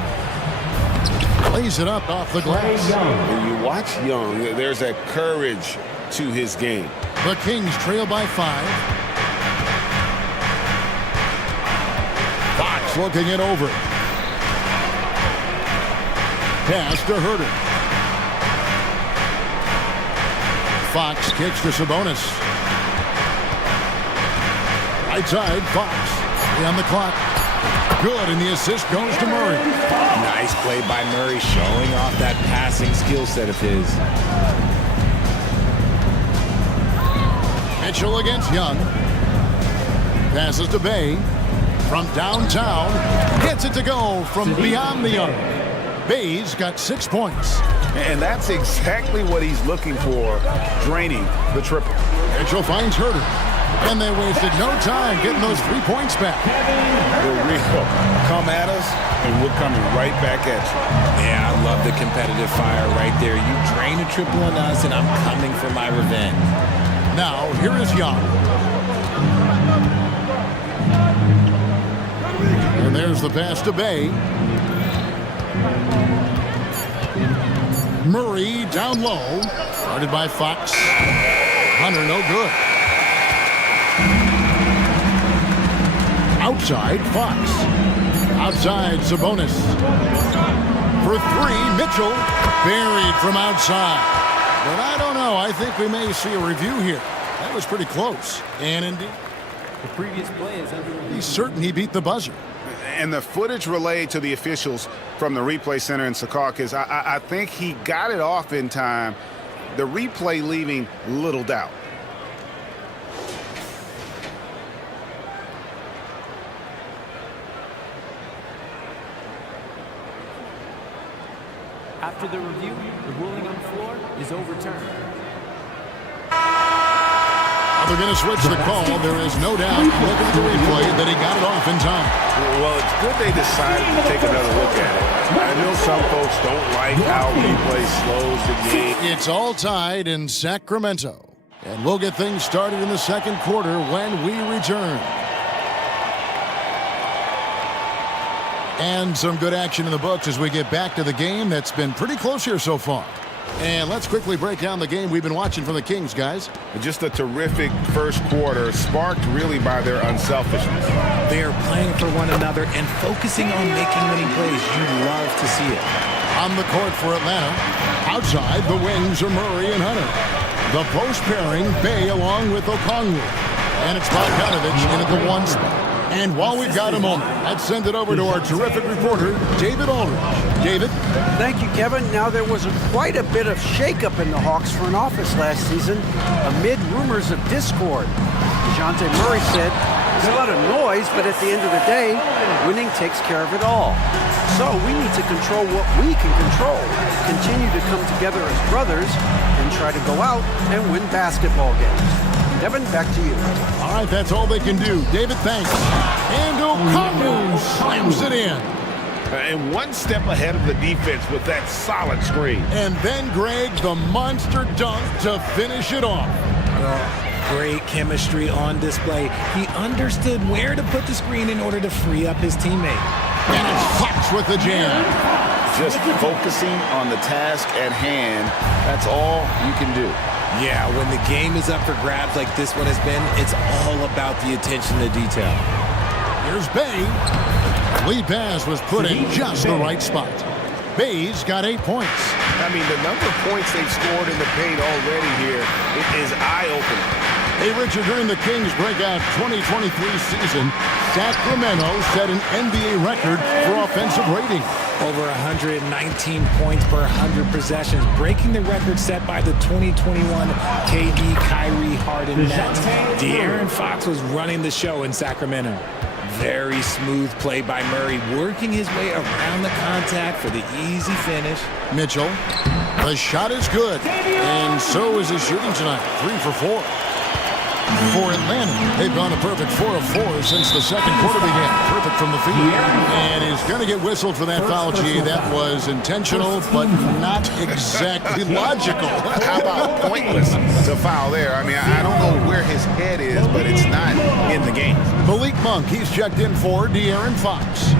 Lays it up off the glass. When you watch Young, there's a courage to his game. The Kings trail by 5. Fox looking it over. Pass to Herter. Fox kicks to Sabonis. Right side, Fox. On the clock. Good, and the assist goes to Murray. Nice play by Murray, showing off that passing skill set of his. Mitchell against Young. Passes to Bay. From downtown. Gets it to go from beyond the arc. Bay's got 6 points. And that's exactly what he's looking for, draining the triple. Mitchell finds Herter. And they wasted no time getting those 3 points back. We're real. Come at us, and we're coming right back at you. Yeah, I love the competitive fire right there. You drain a triple on us, and I'm coming for my revenge. Now, here is Young. And there's the pass to Bay. Murray down low. Guarded by Fox. Hunter, no good. Outside, Fox. Outside, Sabonis. For three, Mitchell. Buried from outside. But I don't know. I think we may see a review here. That was pretty close. And indeed, The previous play is under review. he's certain he beat the buzzer. And the footage relayed to the officials from the replay center in Secaucus, I think he got it off in time. The replay leaving little doubt. After the review, the ruling on the floor is overturned. They're going to switch the call. There is no doubt, looking at the replay, that he got it off in time. Well, it's good they decided to take another look at it. I know some folks don't like how replay slows the game. It's all tied in Sacramento. And we'll get things started in the second quarter when we return. And some good action in the books as we get back to the game that's been pretty close here so far. And let's quickly break down the game we've been watching from the Kings, guys. Just a terrific first quarter, sparked really by their unselfishness. They are playing for one another and focusing on making winning plays. You love to see it. On the court for Atlanta. Outside, the wings are Murray and Hunter. The post pairing, Bay along with Okongwu. And it's Bogdanovich in at the one spot. And while we've got a moment, let's send it over to our terrific reporter, David Aldridge. David? Thank you, Kevin. Now, there was quite a bit of shakeup in the Hawks front office last season amid rumors of discord. DeJounte Murray said, there's a lot of noise, but at the end of the day, winning takes care of it all. So we need to control what we can control, continue to come together as brothers, and try to go out and win basketball games. Devin, back to you. All right, that's all they can do. David, thanks. And Okongwu slams it in. And one step ahead of the defense with that solid screen. And then Greg, the monster dunk to finish it off. Great chemistry on display. He understood where to put the screen in order to free up his teammate. And it's Fox with the jam. Just focusing on the task at hand, that's all you can do. Yeah, when the game is up for grabs like this one has been, it's all about the attention to detail. Here's Bay. Lead pass was put in just the right spot. Bay's got 8 points. I mean, the number of points they've scored in the paint already here is eye-opening. Hey, Richard, during the Kings' breakout 2023 season, Sacramento set an NBA record for offensive rating. Over 119 points per 100 possessions, breaking the record set by the 2021 KD Kyrie Harden net. De'Aaron Fox was running the show in Sacramento. Very smooth play by Murray, working his way around the contact for the easy finish. Mitchell, the shot is good, and so is his shooting tonight, 3 for 4. For Atlanta, they've gone a perfect 4 of 4 since the second quarter began. Perfect from the field. And he's going to get whistled for that foul, G. That was intentional, but not exactly logical. How about pointless to foul there? I mean, I don't know where his head is, but it's not in the game. Malik Monk, he's checked in for De'Aaron Fox.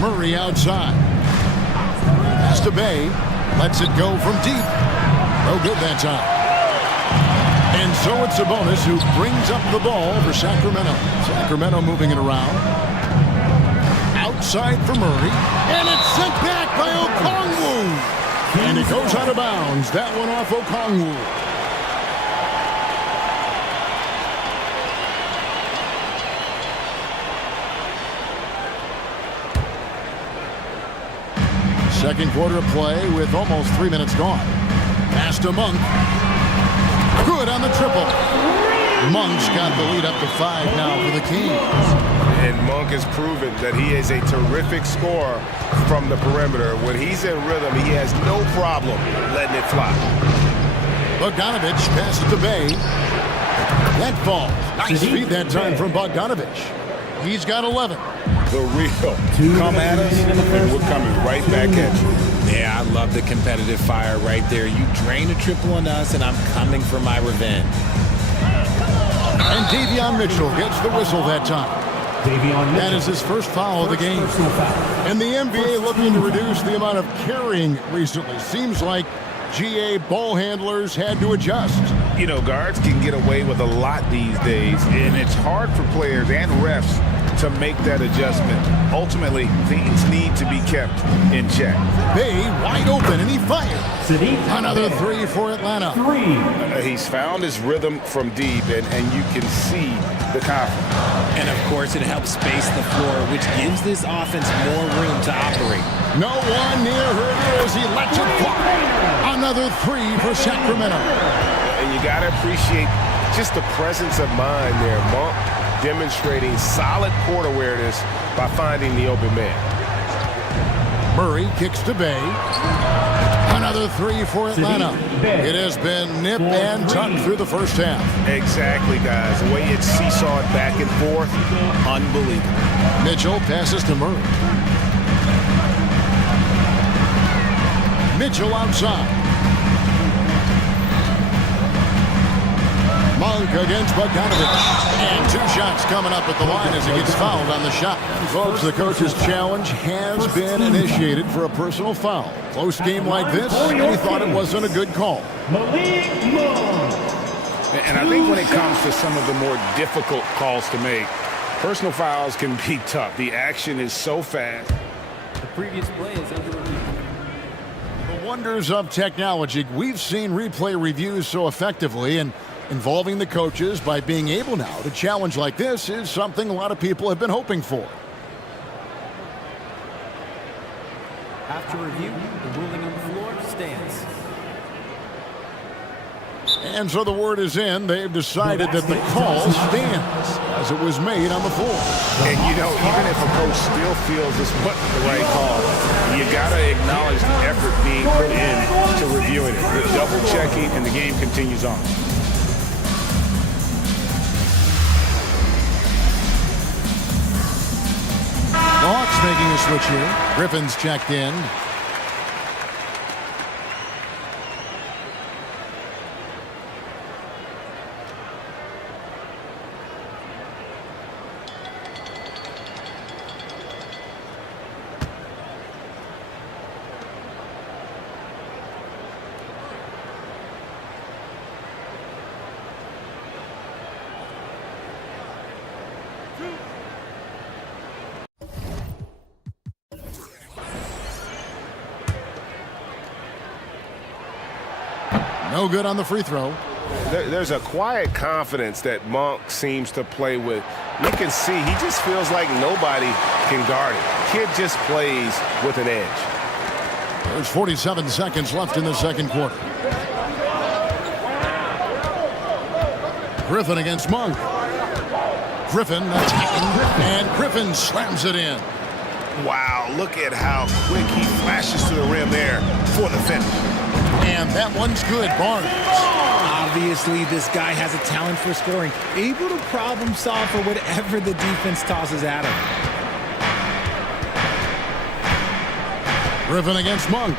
Murray outside. Pass to Bay. Lets it go from deep. No good that time. And so it's Sabonis who brings up the ball for Sacramento. Sacramento moving it around. Outside for Murray. And it's sent back by Okongwu. And it goes out of bounds. That one off Okongwu. Second quarter of play with almost 3 minutes gone. Pass to Monk. Good on the triple. Monk's got the lead up to 5 now for the Kings. And Monk has proven that he is a terrific scorer from the perimeter. When he's in rhythm, he has no problem letting it fly. Bogdanovich passes to Bay. That falls. Nice feed that time from Bogdanovich. He's got 11. The real come at us, and we're coming right back at you. Yeah, I love the competitive fire right there. You drain a triple on us, and I'm coming for my revenge. And Davion Mitchell gets the whistle that time. That is his first foul of the game. And the NBA looking to reduce the amount of carrying recently. Seems like GA ball handlers had to adjust. You know, guards can get away with a lot these days, and it's hard for players and refs to make that adjustment. Ultimately, things need to be kept in check. Bay wide open, and he fires. Another three for Atlanta. He's found his rhythm from deep, and you can see the confidence. And, of course, it helps space the floor, which gives this offense more room to operate. No one near her as he lets it fly. Another three for Sacramento. And you got to appreciate just the presence of mind there. Monk demonstrating solid court awareness by finding the open man. Murray kicks to Bay. Another three for Atlanta. It has been nip and tuck through the first half. Exactly, guys. The way it's seesawed back and forth, unbelievable. Mitchell passes to Murray. Mitchell outside. Monk against Bogdanovich. And two shots coming up at the line as he gets fouled on the shot. Folks, the coach's challenge has been initiated for a personal foul. Close game like this, and he thought it wasn't a good call. And I think when it comes to some of the more difficult calls to make, personal fouls can be tough. The action is so fast. The previous play is under review. The wonders of technology. We've seen replay reviews so effectively, and involving the coaches by being able now to challenge like this is something a lot of people have been hoping for. After review, the ruling on the floor stands. And so the word is in. They've decided that the call stands as it was made on the floor. And, you know, even if a coach still feels this wasn't the right call, you got to acknowledge the effort being put in to reviewing it. The double checking, and the game continues on. The Hawks making a switch here. Griffin's checked in. No good on the free throw. There's a quiet confidence that Monk seems to play with. You can see he just feels like nobody can guard it. Kid just plays with an edge. There's 47 seconds left in the second quarter. Griffin against Monk. Griffin attacking, and Griffin slams it in. Wow, look at how quick he flashes to the rim there for the finish. And that one's good, Barnes. Obviously, this guy has a talent for scoring, able to problem solve for whatever the defense tosses at him. Griffin against Monk.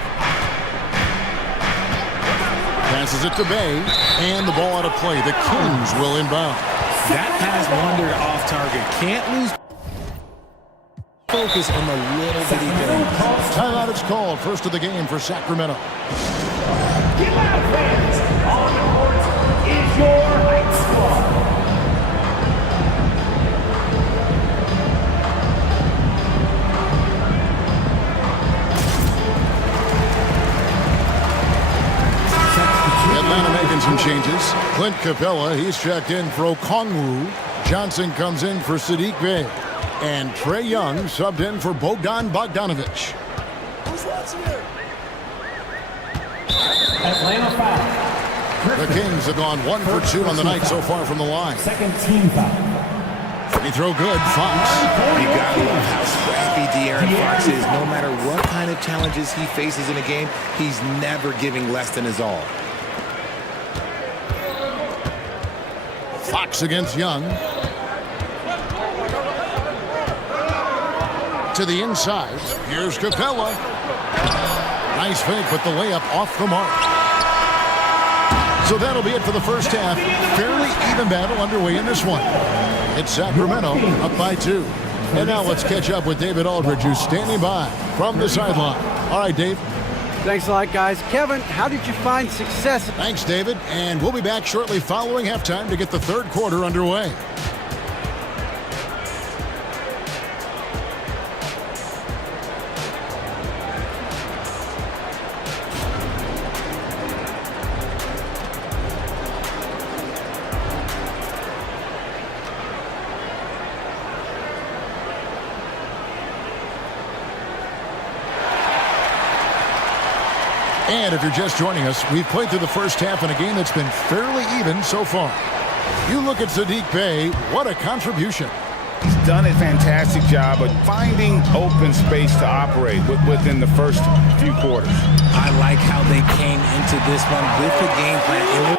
Passes it to Bay, and the ball out of play. The Kings will inbound. That pass wandered off target. Can't lose focus on the little bitty thing. Timeout is called. First of the game for Sacramento. Get loud, fans! On the court is your Heights squad. Atlanta making some changes. Clint Capella, he's checked in for Okongwu. Johnson comes in for Sadiq Bey. And Trae Young subbed in for Bogdanovich. Atlanta foul. The Kings have gone 1 for 2 on the night so far from the line. Second team foul. Free throw good. Fox. You gotta love how scrappy De'Aaron Fox is. No matter what kind of challenges he faces in a game, he's never giving less than his all. Fox against Young. To the inside. Here's Capella. Nice fake, but the layup off the mark. So that'll be it for the first half. Fairly even battle underway in this one. It's Sacramento up by 2. And now let's catch up with David Aldridge, who's standing by from the sideline. All right, Dave. Thanks a lot, guys. Kevin, how did you find success? Thanks, David. And we'll be back shortly following halftime to get the third quarter underway. And if you're just joining us, we've played through the first half in a game that's been fairly even so far. You look at Sadiq Bey, what a contribution. He's done a fantastic job of finding open space to operate within the first few quarters. I like how they came into this one with the game plan.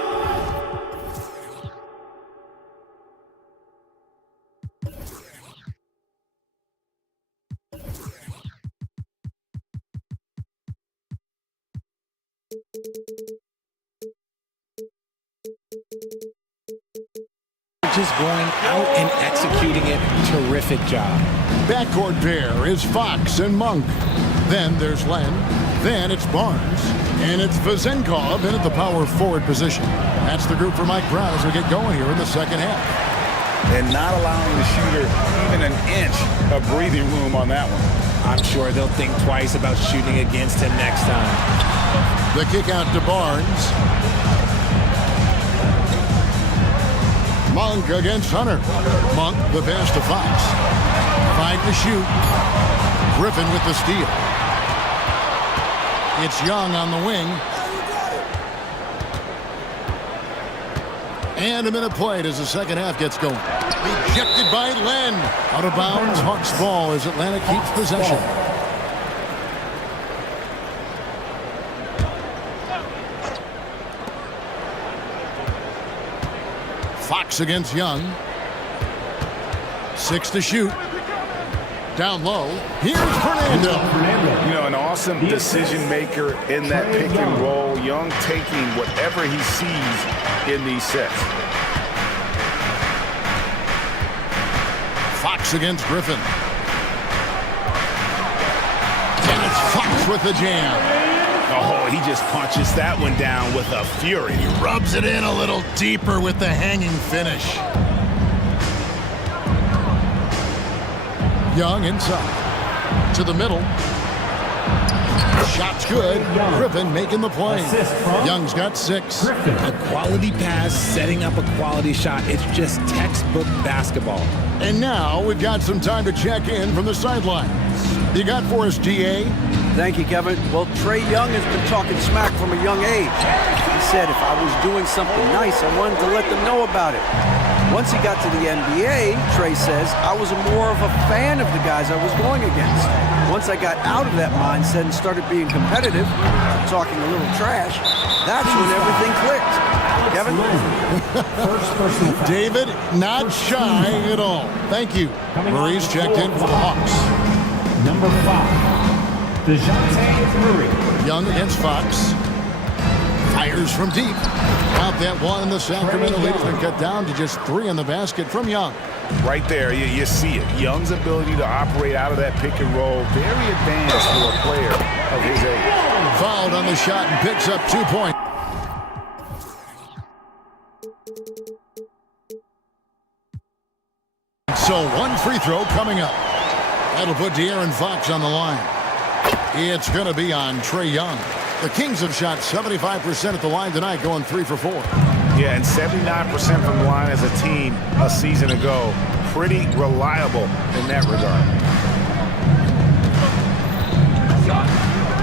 Just going out and executing it. Terrific job. Backcourt pair is Fox and Monk. Then there's Len. Then it's Barnes. And it's Vazenkov in at the power forward position. That's the group for Mike Brown as we get going here in the second half. And not allowing the shooter even an inch of breathing room on that one. I'm sure they'll think twice about shooting against him next time. The kick out to Barnes. Monk against Hunter. Monk the pass to Fox. 5 to shoot. Griffin with the steal. It's Young on the wing. And a minute played as the second half gets going. Rejected by Len. Out of bounds, Hawks ball as Atlanta keeps possession. Fox against Young. 6 to shoot. Down low. Here's Fernando. You know, an awesome decision maker in that pick and roll. Young taking whatever he sees in these sets. Fox against Griffin. And it's Fox with the jam. Oh, he just punches that one down with a fury. He rubs it in a little deeper with the hanging finish. Young inside. To the middle. Shot's good. Griffin making the play. Young's got 6. A quality pass, setting up a quality shot. It's just textbook basketball. And now we've got some time to check in from the sidelines. You got for us, GA? Thank you, Kevin. Well, Trae Young has been talking smack from a young age. He said if I was doing something nice, I wanted to let them know about it. Once he got to the NBA, Trae says, I was more of a fan of the guys I was going against. Once I got out of that mindset and started being competitive, talking a little trash, that's when everything clicked. Kevin? David, not shy at all. Thank you. Murray's checked in for the Hawks. Number 5, DeJounte Murray. Young against Fox. Fires from deep. Out that one, and the Sacramento lead has been cut down to just 3 in the basket from Young. Right there, you see it. Young's ability to operate out of that pick and roll, very advanced for a player of his age. Fouled on the shot and picks up 2 points. So 1 free throw coming up. That'll put De'Aaron Fox on the line. It's going to be on Trae Young. The Kings have shot 75% at the line tonight, going 3 for 4. Yeah, and 79% from the line as a team a season ago. Pretty reliable in that regard.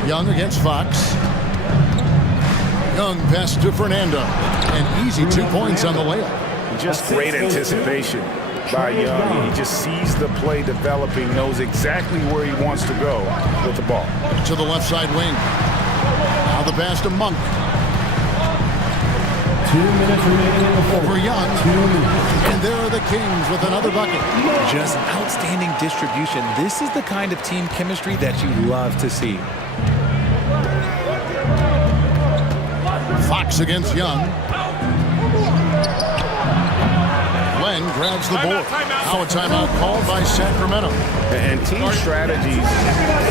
Young against Fox. Young pass to Fernando. An easy 2 points on the layup. Just great anticipation by Young. He just sees the play developing, knows exactly where he wants to go with the ball. To the left side wing. Now the pass to Monk. 2 minutes remaining in the fourth. For Young. 2 minutes. And there are the Kings with another bucket. Just outstanding distribution. This is the kind of team chemistry that you love to see. Fox against Young. Glenn grabs the board. Now a timeout called by Sacramento. And team strategies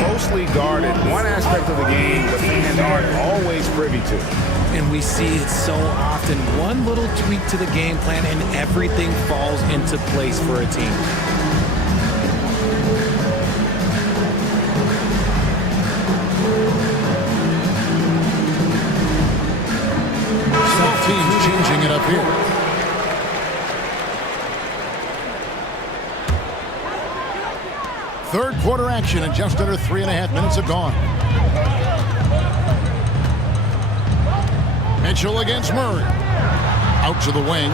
closely guarded. One aspect of the game the fans aren't always privy to. And we see it so often. One little tweak to the game plan and everything falls into place for a team. Both teams changing it up here. Third quarter action, and just under 3.5 minutes have gone. Mitchell against Murray. Out to the wing.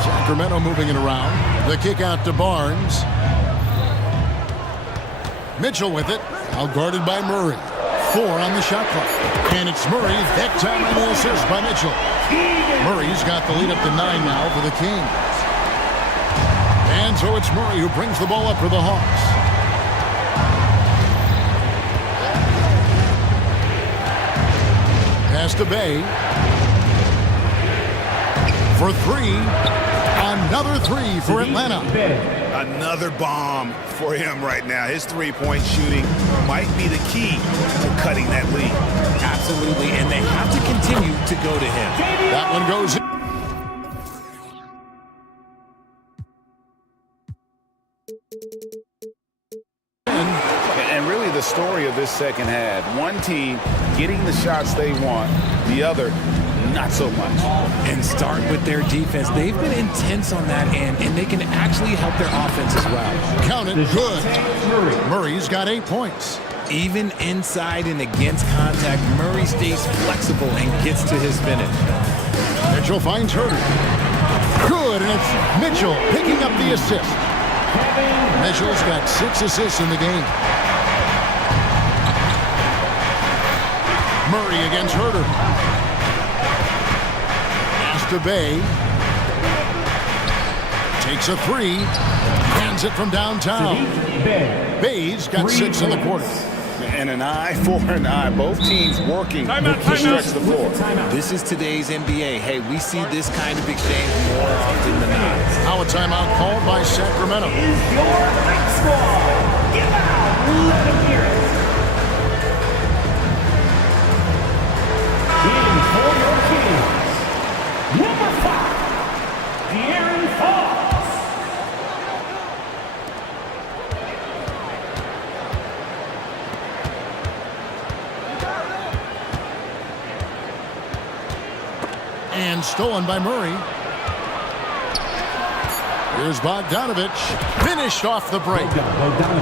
Sacramento moving it around. The kick out to Barnes. Mitchell with it. Now guarded by Murray. 4 on the shot clock. And it's Murray. That time on the assist by Mitchell. Murray's got the lead up to 9 now for the Kings. And so it's Murray who brings the ball up for the Hawks. Pass to Bay. For 3. Another 3 for Atlanta. Another bomb for him right now. His three-point shooting might be the key to cutting that lead. Absolutely, and they have to continue to go to him. That one goes in. And really the story of this second half, one team getting the shots they want, the other not so much. And start with their defense. They've been intense on that end, and they can actually help their offense as well. Count it, good. Murray's got 8 points. Even inside and against contact, Murray stays flexible and gets to his finish. Mitchell finds Herter. Good, and it's Mitchell picking up the assist. Mitchell's got 6 assists in the game. Murray against Herter. Pass to Bay. Takes a 3. Hands it from downtown. Bay's got 6 in the quarter. And an eye for an eye. Both teams working to stretch the floor. This is today's NBA. Hey, we see this kind of exchange more often than not. Now a timeout called by Sacramento. Is your next squad. Get out. Let him hear it. In for your Kings. Number 5, De'Aaron Fox. And stolen by Murray. Here's Bogdanovich. Finished off the break.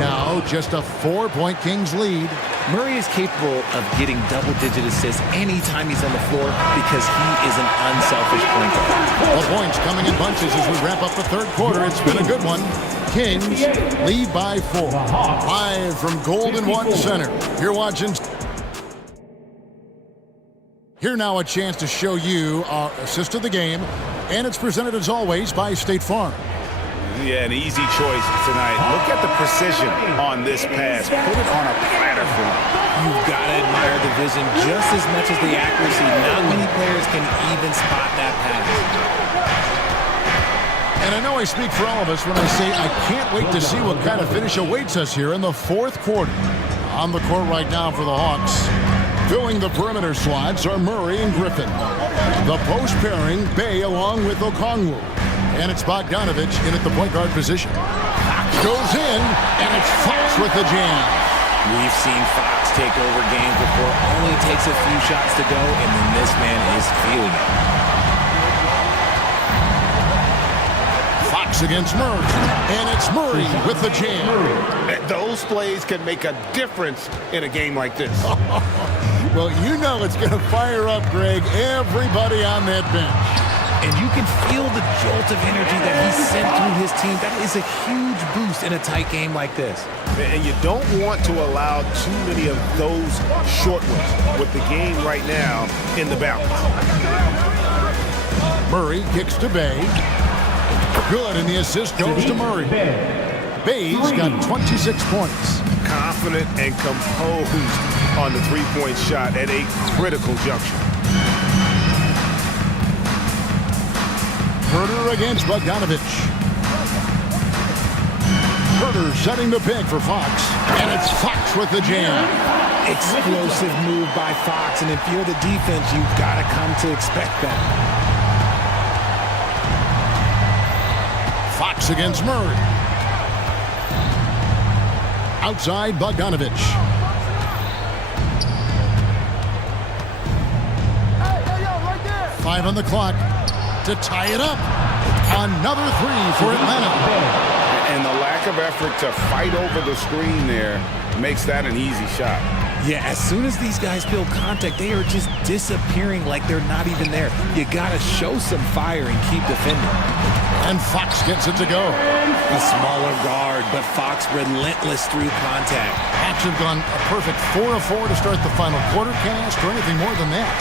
Now just a 4-point Kings lead. Murray is capable of getting double-digit assists anytime he's on the floor because he is an unselfish point guard. The points coming in bunches as we wrap up the third quarter. It's been a good one. Kings lead by 4. Live from Golden One Center. You're watching. Here now a chance to show you our assist of the game, and it's presented as always by State Farm. Yeah, an easy choice tonight. Look at the precision on this pass. Put it on a platter for him. You've got to admire the vision just as much as the accuracy. Not many players can even spot that pass. And I know I speak for all of us when I say I can't wait to see what kind of finish awaits us here in the fourth quarter. On the court right now for the Hawks. Filling the perimeter slots are Murray and Griffin. The post pairing, Bay along with Okongwu. And it's Bogdanovich in at the point guard position. Fox goes in, and it's Fox with the jam. We've seen Fox take over games before. Only takes a few shots to go, and then this man is feeling it. Fox against Murray, and it's Murray with the jam. Those plays can make a difference in a game like this. Well, you know it's going to fire up, Greg, everybody on that bench. And you can feel the jolt of energy that he sent through his team. That is a huge boost in a tight game like this. And you don't want to allow too many of those short ones with the game right now in the balance. Murray kicks to Bay. Good, and the assist goes to Murray. Bay's got 26 points. Confident and composed on the three-point shot at a critical juncture. Herder against Bogdanovich. Herder setting the pick for Fox. And it's Fox with the jam. Explosive move by Fox, and if you're the defense, you've got to come to expect that. Fox against Murray. Outside Bogdanovich. Five on the clock to tie it up. Another three for Atlanta. And the lack of effort to fight over the screen there makes that an easy shot. Yeah, as soon as these guys feel contact, they are just disappearing like they're not even there. You got to show some fire and keep defending. And Fox gets it to go. A smaller guard, but Fox relentless through contact. Hawks have gone a perfect 4 of 4 to start the final quarter. Can't ask for anything more than that.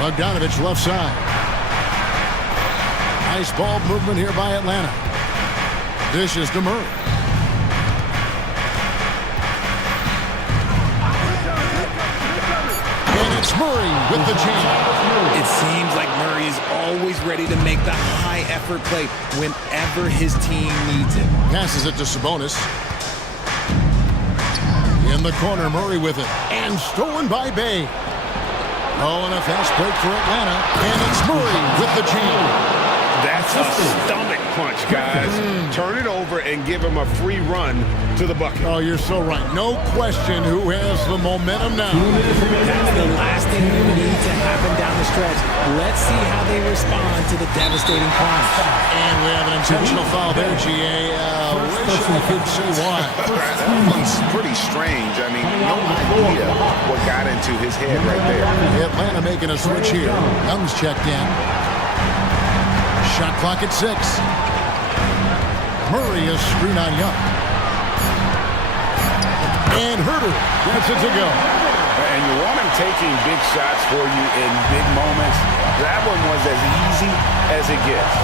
Bogdanovich left side. Nice ball movement here by Atlanta. Dishes to Murray. And it's Murray with the jam. It seems like Murray is always ready to make the high-effort play whenever his team needs it. Passes it to Sabonis. In the corner, Murray with it. And stolen by Bay. Oh, and a fast break for Atlanta. And it's Murray with the jam. That's a stomach punch, guys. Turn it over and give him a free run to the bucket. Oh, you're so right. No question who has the momentum now. That's the last thing you need to happen down the stretch. Let's see how they respond to the devastating punch. And we have an intentional foul there, GA. Wish I could say why. That one's pretty strange. I mean, no idea what got into his head right there. Atlanta making a switch here. Young's checked in. Shot clock at 6. Murray is screen on Young. And Herder gets it to go. And you want him taking big shots for you in big moments. That one was as easy as it gets.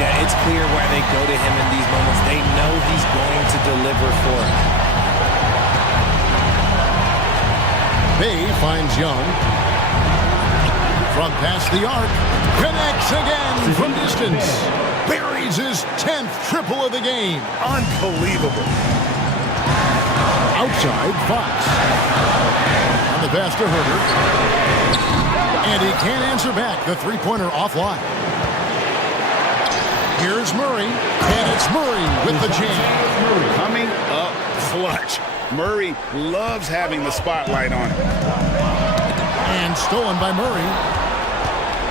Yeah, it's clear why they go to him in these moments. They know he's going to deliver for them. Bay finds Young. From past the arc. Connects again from distance. Buries his 10th triple of the game. Unbelievable. Outside, Fox. On the pass to Herder. And he can't answer back. The three-pointer offline. Here's Murray. And it's Murray with the jam. Coming up clutch. Murray loves having the spotlight on him. And stolen by Murray.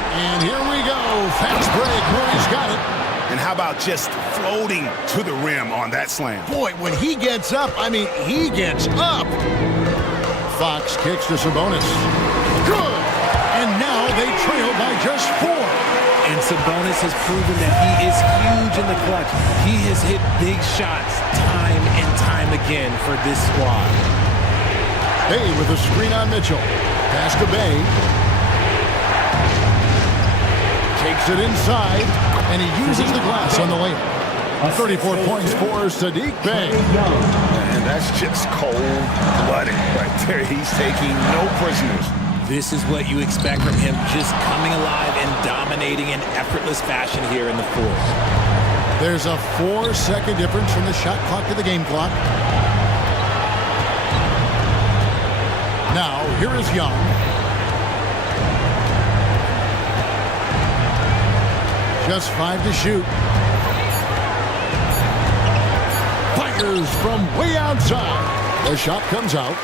And here we go. Fast break. Murray's got it. And how about just floating to the rim on that slam? Boy, when he gets up, I mean, he gets up. Fox kicks to Sabonis. Good. And now they trail by just 4. And Sabonis has proven that he is huge in the clutch. He has hit big shots time and time again for this squad. Bay with a screen on Mitchell. Pass to Bay. Takes it inside, and he uses the glass on the layup. 34 points for Saddiq Bey. And that's just cold-blooded right there. He's taking no prisoners. This is what you expect from him, just coming alive and dominating in effortless fashion here in the fourth. There's a 4-second difference from the shot clock to the game clock. Now, here is Young. Just 5 to shoot. Fires from way outside. The shot comes out.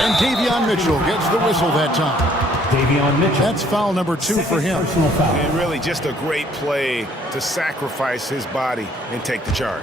And Davion Mitchell gets the whistle that time. Davion Mitchell. That's foul number 2 for him. And really just a great play to sacrifice his body and take the charge.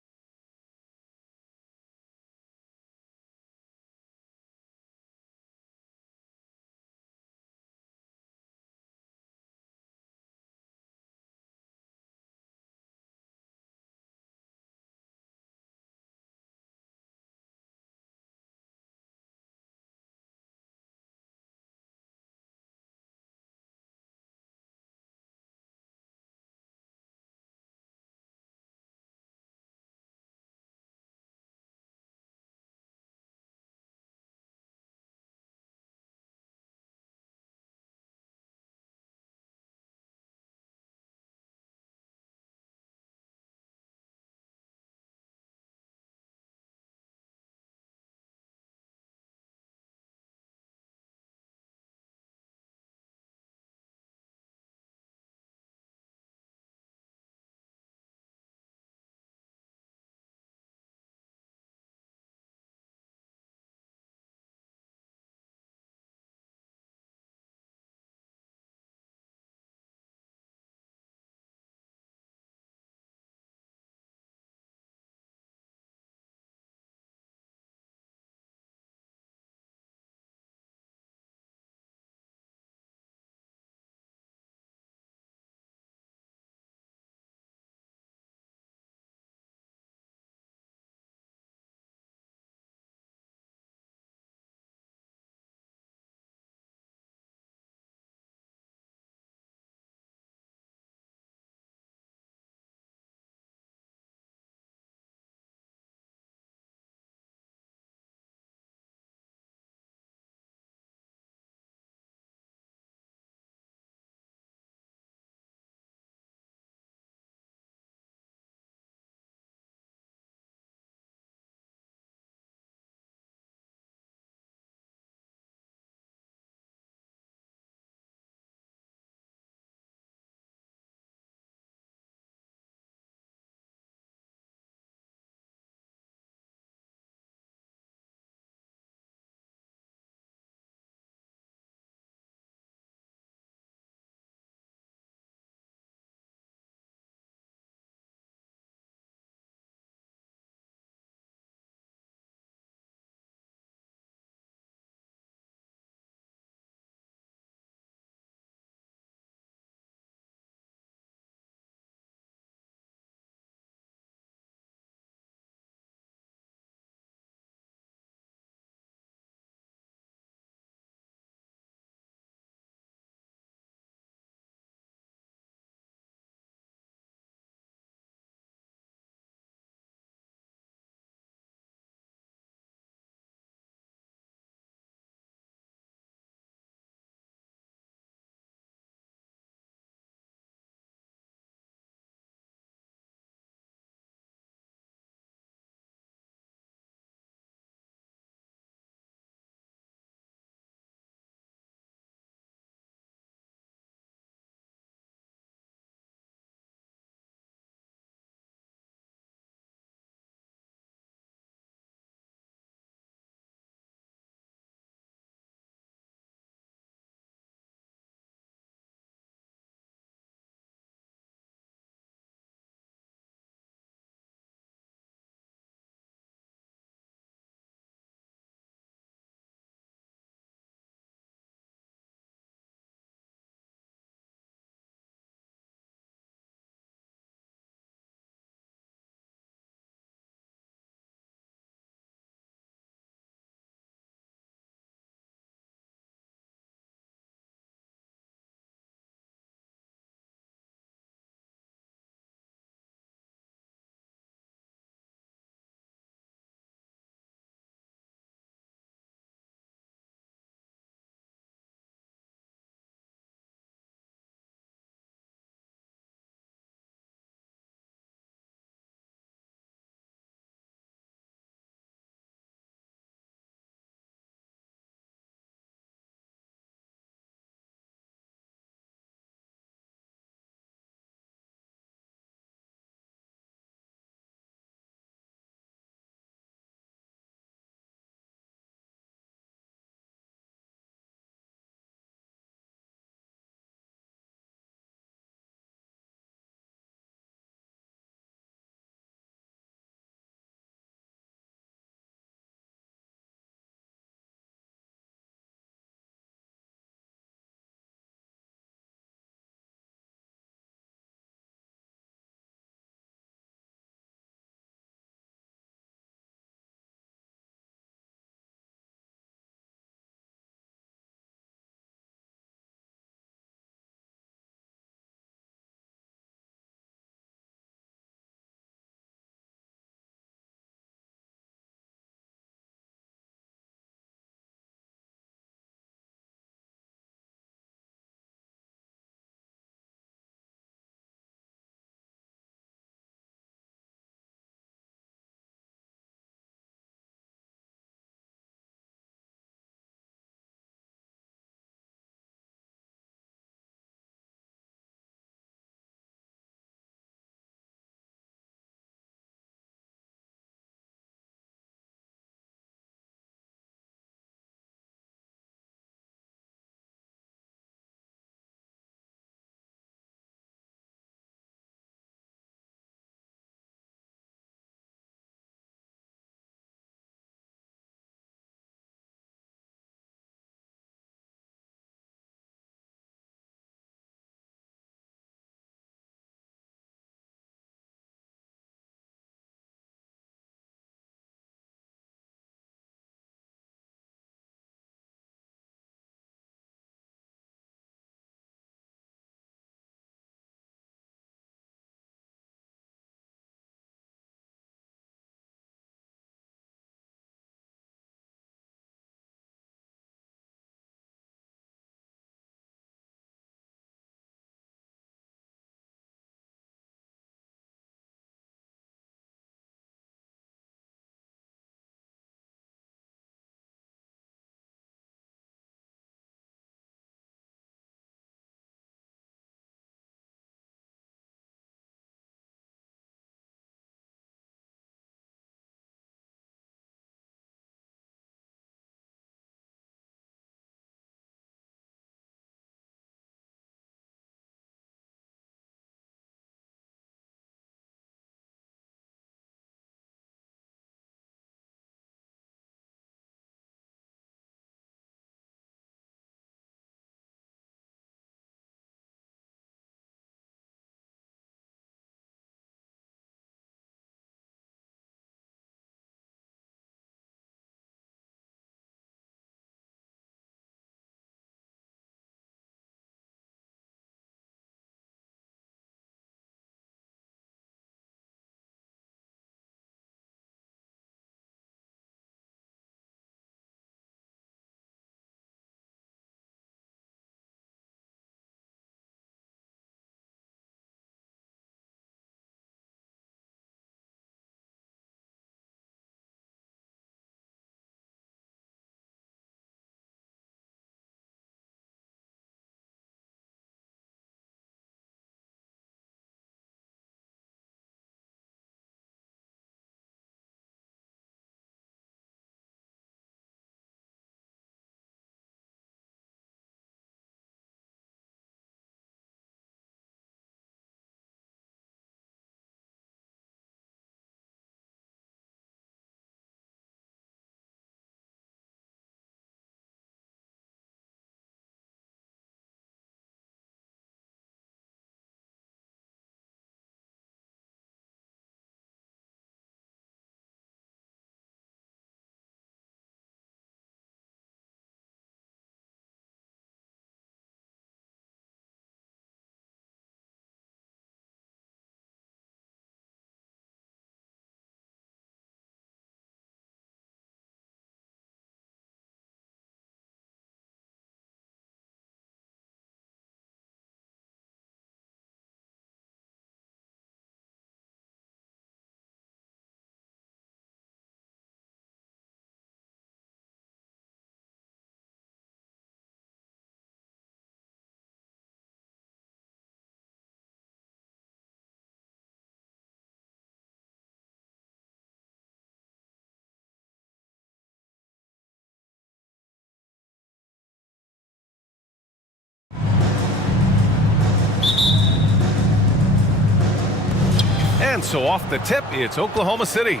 And so off the tip, it's Oklahoma City.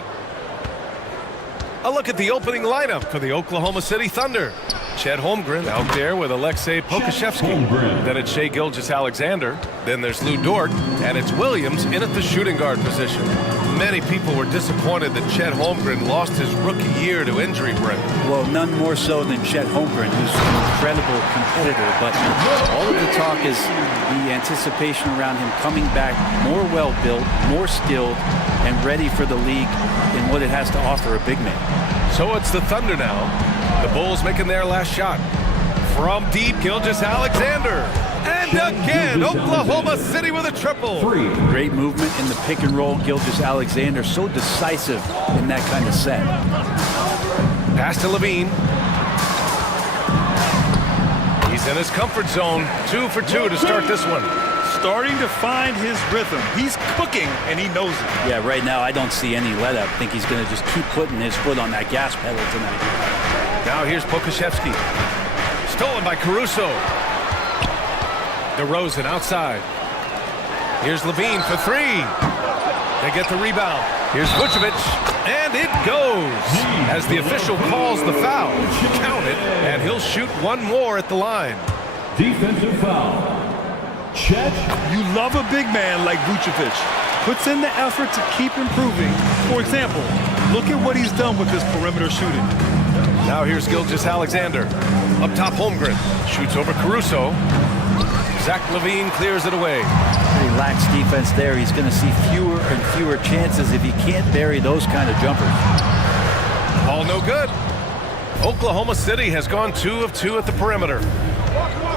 A look at the opening lineup for the Oklahoma City Thunder. Chet Holmgren out there with Alexei Pokashevsky. Then it's Shai Gilgeous-Alexander. Then there's Lou Dort. And it's Williams in at the shooting guard position. Many people were disappointed that Chet Holmgren lost his rookie year to injury, Brent. Well, none more so than Chet Holmgren, who's an incredible competitor. But all of the talk is the anticipation around him coming back more well-built, more skilled, and ready for the league in what it has to offer a big man. So it's the Thunder now. The Bulls making their last shot. From deep, Gilgeous-Alexander. And again, Oklahoma City with a triple. Great movement in the pick and roll. Gilgeous-Alexander so decisive in that kind of set. Pass to Levine. He's in his comfort zone. 2 for 2 to start this one. Starting to find his rhythm. He's cooking, and he knows it. Yeah, right now I don't see any let up. I think he's going to just keep putting his foot on that gas pedal tonight. Now here's Pokashevsky. Stolen by Caruso. DeRozan outside. Here's Levine for 3. They get the rebound. Here's Vucevic, and it goes. As the official calls the foul, count it, and he'll shoot one more at the line. Defensive foul. Chet. You love a big man like Vucevic. Puts in the effort to keep improving. For example, look at what he's done with his perimeter shooting. Now here's Gilgeous-Alexander. Up top, Holmgren. Shoots over Caruso. Zach LaVine clears it away. Pretty lax defense there. He's going to see fewer and fewer chances if he can't bury those kind of jumpers. All no good. Oklahoma City has gone 2 of 2 at the perimeter.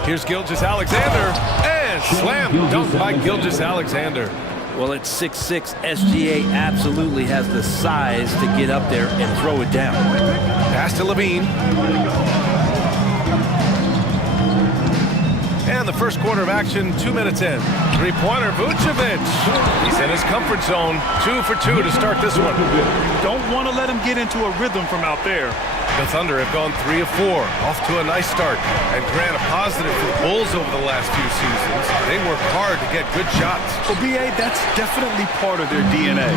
Here's Gilgeous-Alexander. And slam dunk by Gilgeous-Alexander. Well, at 6'6", SGA absolutely has the size to get up there and throw it down. Pass to Levine. And the first quarter of action, 2 minutes in. Three-pointer, Vucevic. He's in his comfort zone. 2 for 2 to start this one. Don't want to let him get into a rhythm from out there. The Thunder have gone 3 of 4, off to a nice start. And grant a positive for the Bulls over the last few seasons. They work hard to get good shots. Well, B.A., that's definitely part of their DNA.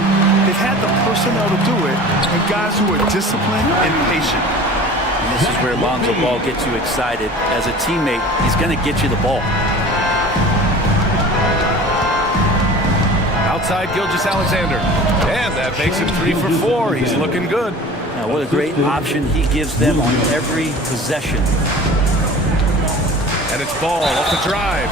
They've had the personnel to do it, and guys who are disciplined and patient. And this is where Lonzo Ball gets you excited. As a teammate, he's going to get you the ball. Outside Gilgeous-Alexander. And that makes him 3 for 4. He's looking good. Now, what a great option he gives them on every possession. And it's Ball off the drive.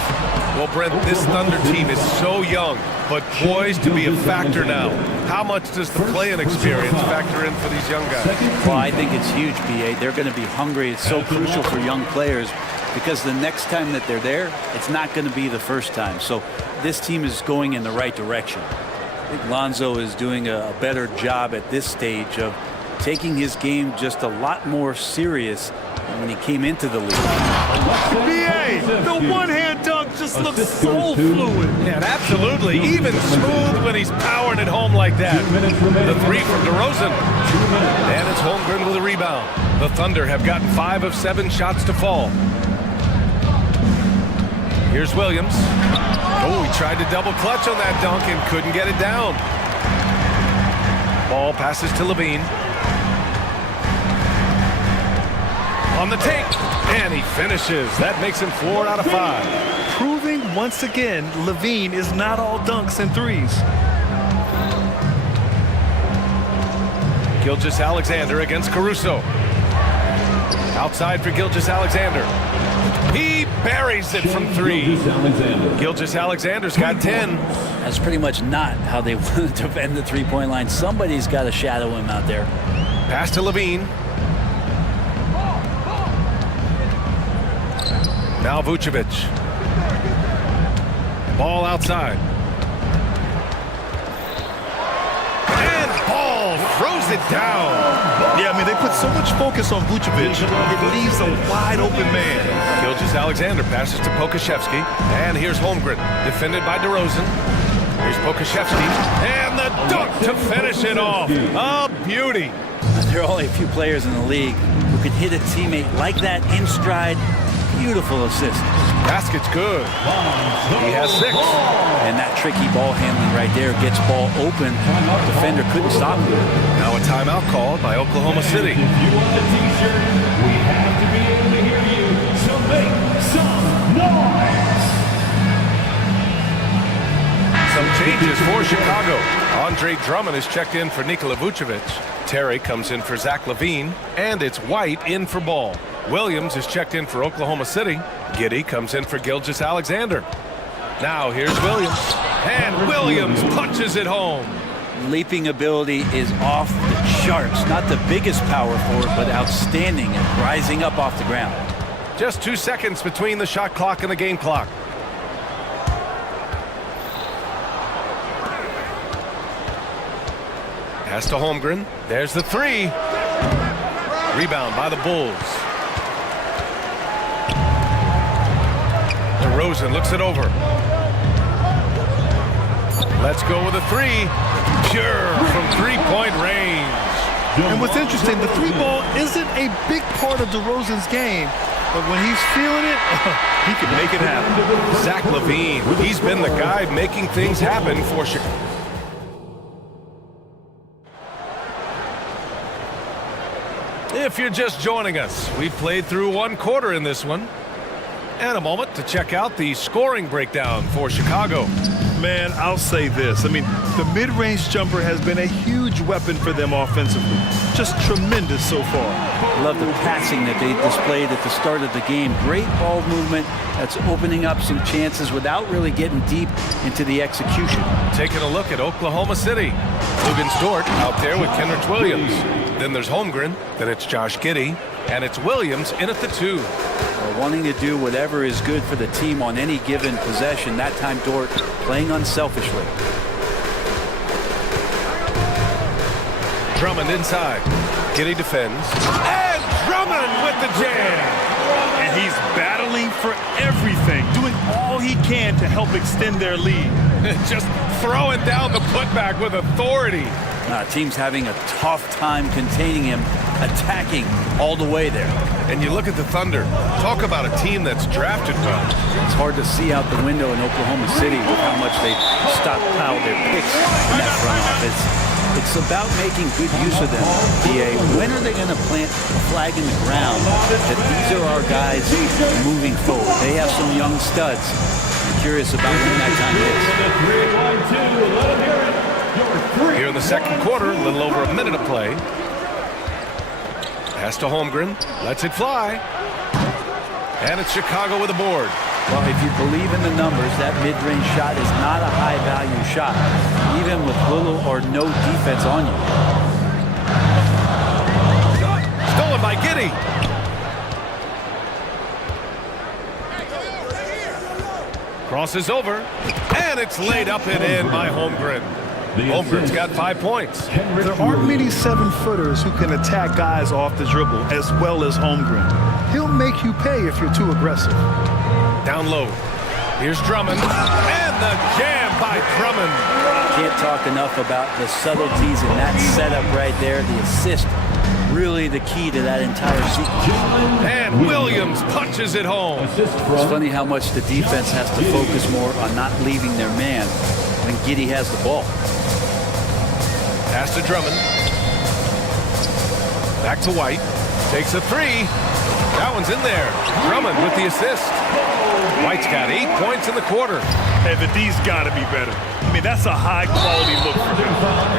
Well, Brent, this Thunder team is so young, but poised to be a factor now. How much does the play-in experience factor in for these young guys? Well, I think it's huge, B.A. They're going to be hungry. It's so crucial for young players because the next time that they're there, it's not going to be the first time. So this team is going in the right direction. I think Lonzo is doing a better job at this stage of taking his game just a lot more serious than when he came into the league. B.A., the one-hand dunk just looks so fluid. Yeah, absolutely. Even smooth when he's powering it home like that. The 3 from DeRozan. And it's Holmgren with a rebound. The Thunder have gotten 5 of 7 shots to fall. Here's Williams. Oh, he tried to double clutch on that dunk and couldn't get it down. Ball passes to Levine. On the take, and he finishes. That makes him 4 out of 5. Proving once again, Levine is not all dunks and threes. Gilgeous-Alexander against Caruso. Outside for Gilgeous-Alexander. He buries it from 3. Gilgeous-Alexander's got 10. That's pretty much not how they want to defend the three-point line. Somebody's got to shadow him out there. Pass to Levine. Now Vucevic. Ball outside. And Ball throws it down. Yeah, I mean, they put so much focus on Vucevic, it leaves a wide-open man. Gilgeous-Alexander passes to Pokashevsky. And here's Holmgren, defended by DeRozan. Here's Pokashevsky. And the dunk to finish it off. A beauty. There are only a few players in the league who can hit a teammate like that in stride, Beautiful assist. Basket's good. He has 6. And that tricky ball handling right there gets ball open. Defender couldn't stop him. Now a timeout called by Oklahoma City. If you want a t-shirt, we have to be able to hear you, so make some noise. Some changes for Chicago. Andre Drummond is checked in for Nikola Vucevic. Terry comes in for Zach LaVine. And it's White in for Ball. Williams is checked in for Oklahoma City. Giddy comes in for Gilgeous-Alexander. Now here's Williams. And Williams punches it home. Leaping ability is off the charts. Not the biggest power forward, but outstanding and rising up off the ground. Just 2 seconds between the shot clock and the game clock. Pass to Holmgren. There's the 3. Rebound by the Bulls. DeRozan looks it over. Let's go with a 3. Pure from three-point range. And what's interesting, the 3 ball isn't a big part of DeRozan's game, but when he's feeling it, he can make it happen. Zach LaVine, he's been the guy making things happen for Chicago. If you're just joining us, we've played through 1 quarter in this one. And a moment to check out the scoring breakdown for Chicago. Man, I'll say this. I mean, the mid-range jumper has been a huge weapon for them offensively. Just tremendous so far. Love the passing that they displayed at the start of the game. Great ball movement that's opening up some chances without really getting deep into the execution. Taking a look at Oklahoma City. Lugens Dort out there with Kenrich Williams. Then there's Holmgren. Then it's Josh Giddey. And it's Williams in at the 2. Wanting to do whatever is good for the team on any given possession. That time Dort playing unselfishly. Drummond inside. Giddey defends. And Drummond with the jam. And he's battling for everything, doing all he can to help extend their lead. Just throwing down the putback with authority. Team's having a tough time containing him, attacking all the way there. And you look at the Thunder. Talk about a team that's drafted well. It's hard to see out the window in Oklahoma City with how much they stockpile their picks in that front office. It's about making good use of them, DA. When are they going to plant a flag in the ground that these are our guys moving forward? They have some young studs. I'm curious about when that time is. Here in the second quarter, a little over a minute of play. Pass to Holmgren, lets it fly. And it's Chicago with a board. Well, if you believe in the numbers, that mid-range shot is not a high-value shot, even with little or no defense on you. Stolen by Giddey. Crosses over, and it's laid up and in by Holmgren. Holmgren's got 5 points. There aren't many 7-footers who can attack guys off the dribble as well as Holmgren. He'll make you pay if you're too aggressive. Down low. Here's Drummond. And the jam by Drummond. Can't talk enough about the subtleties in that setup right there. The assist, really the key to that entire sequence. And Williams punches it home. It's funny how much the defense has to focus more on not leaving their man when Giddey has the ball. Pass to Drummond. Back to White. Takes a 3. That one's in there. Drummond with the assist. White's got 8 points in the quarter. Hey, the D's got to be better. I mean, that's a high-quality look for him.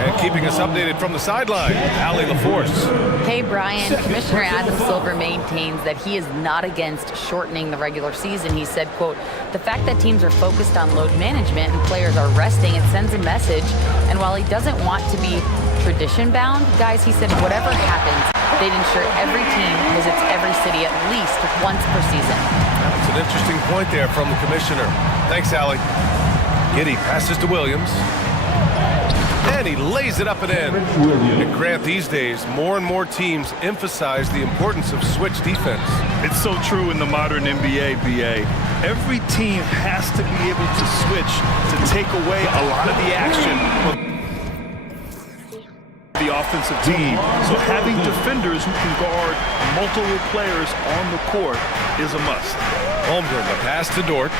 And keeping us updated from the sideline, Allie LaForce. Hey, Brian. Commissioner Adam Silver maintains that he is not against shortening the regular season. He said, quote, "The fact that teams are focused on load management and players are resting, it sends a message. And while he doesn't want to be tradition-bound, guys, he said, whatever happens, they'd ensure every team visits every city at least once per season." That's an interesting point there from the commissioner. Thanks, Allie. Giddey passes to Williams. And he lays it up and in. And Grant, these days, more and more teams emphasize the importance of switch defense. It's so true in the modern NBA, BA. Every team has to be able to switch to take away a lot of the action. the offensive team. So having defenders who can guard multiple players on the court is a must. Holmgren, the pass to Dort.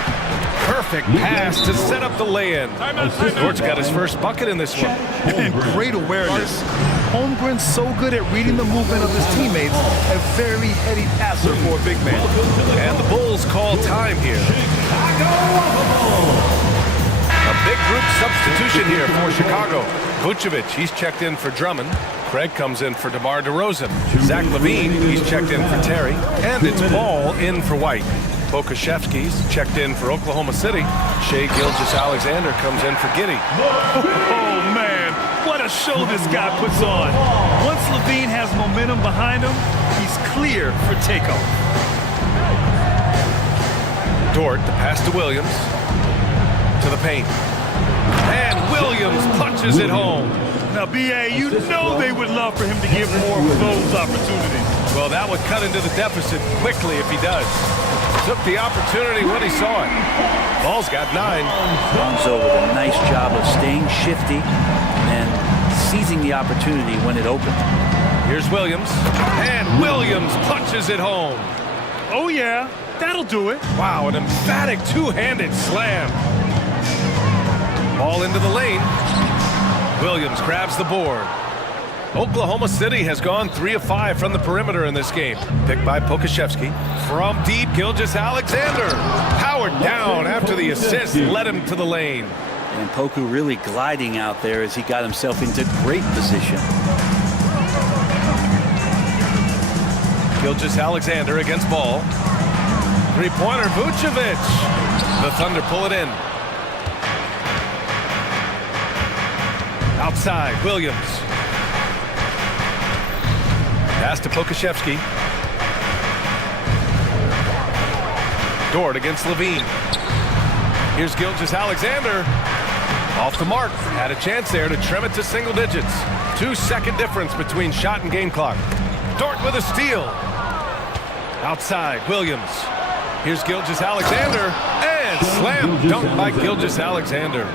Perfect pass to set up the lay-in. Dort's got his first bucket in this one. And great awareness. Holmgren's so good at reading the movement of his teammates, a very heady passer for a big man. And the Bulls call time here. A big group substitution here for Chicago. Vucevic, he's checked in for Drummond. Craig comes in for DeMar DeRozan. Zach LaVine, he's checked in for Terry. And it's Ball in for White. Pokusevski's checked in for Oklahoma City. Shai Gilgeous-Alexander comes in for Giddey. Oh, man, what a show this guy puts on. Once LaVine has momentum behind him, he's clear for takeoff. Dort, the pass to Williams. To the paint. And Williams punches it home. Now, B.A., you know they would love for him to give more of those opportunities. Well, that would cut into the deficit quickly if he does. Took the opportunity when he saw it. Ball's got 9. Lonzo with a nice job of staying shifty and seizing the opportunity when it opened. Here's Williams. And Williams punches it home. Oh, yeah, that'll do it. Wow, an emphatic two-handed slam. Ball into the lane. Williams grabs the board. Oklahoma City has gone 3 of 5 from the perimeter in this game. Picked by Pokusevski. From deep, Gilgeous-Alexander. Powered down after the assist led him to the lane. And Poku really gliding out there as he got himself into great position. Gilgeous-Alexander against Ball. Three-pointer, Vucevic. The Thunder pull it in. Outside, Williams. Pass to Pokusevski. Dort against LaVine. Here's Gilgeous-Alexander. Off the mark. Had a chance there to trim it to single digits. 2-second difference between shot and game clock. Dort with a steal. Outside, Williams. Here's Gilgeous-Alexander. And slam dunk by Gilgeous-Alexander.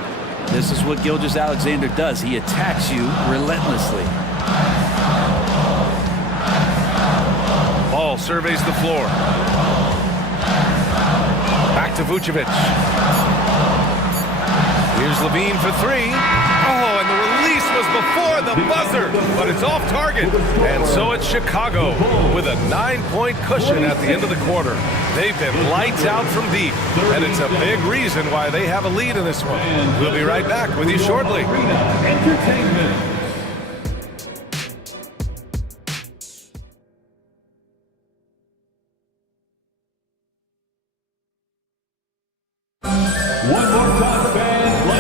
This is what Gilgeous-Alexander does. He attacks you relentlessly. Ball surveys the floor. Back to Vucevic. Here's LaVine for 3. Oh, and the release was before the buzzer, but it's off target. And so it's Chicago with a 9-point cushion at the end of the quarter. They've been lights out from deep, and it's a big reason why they have a lead in this one. We'll be right back with you shortly. Entertainment.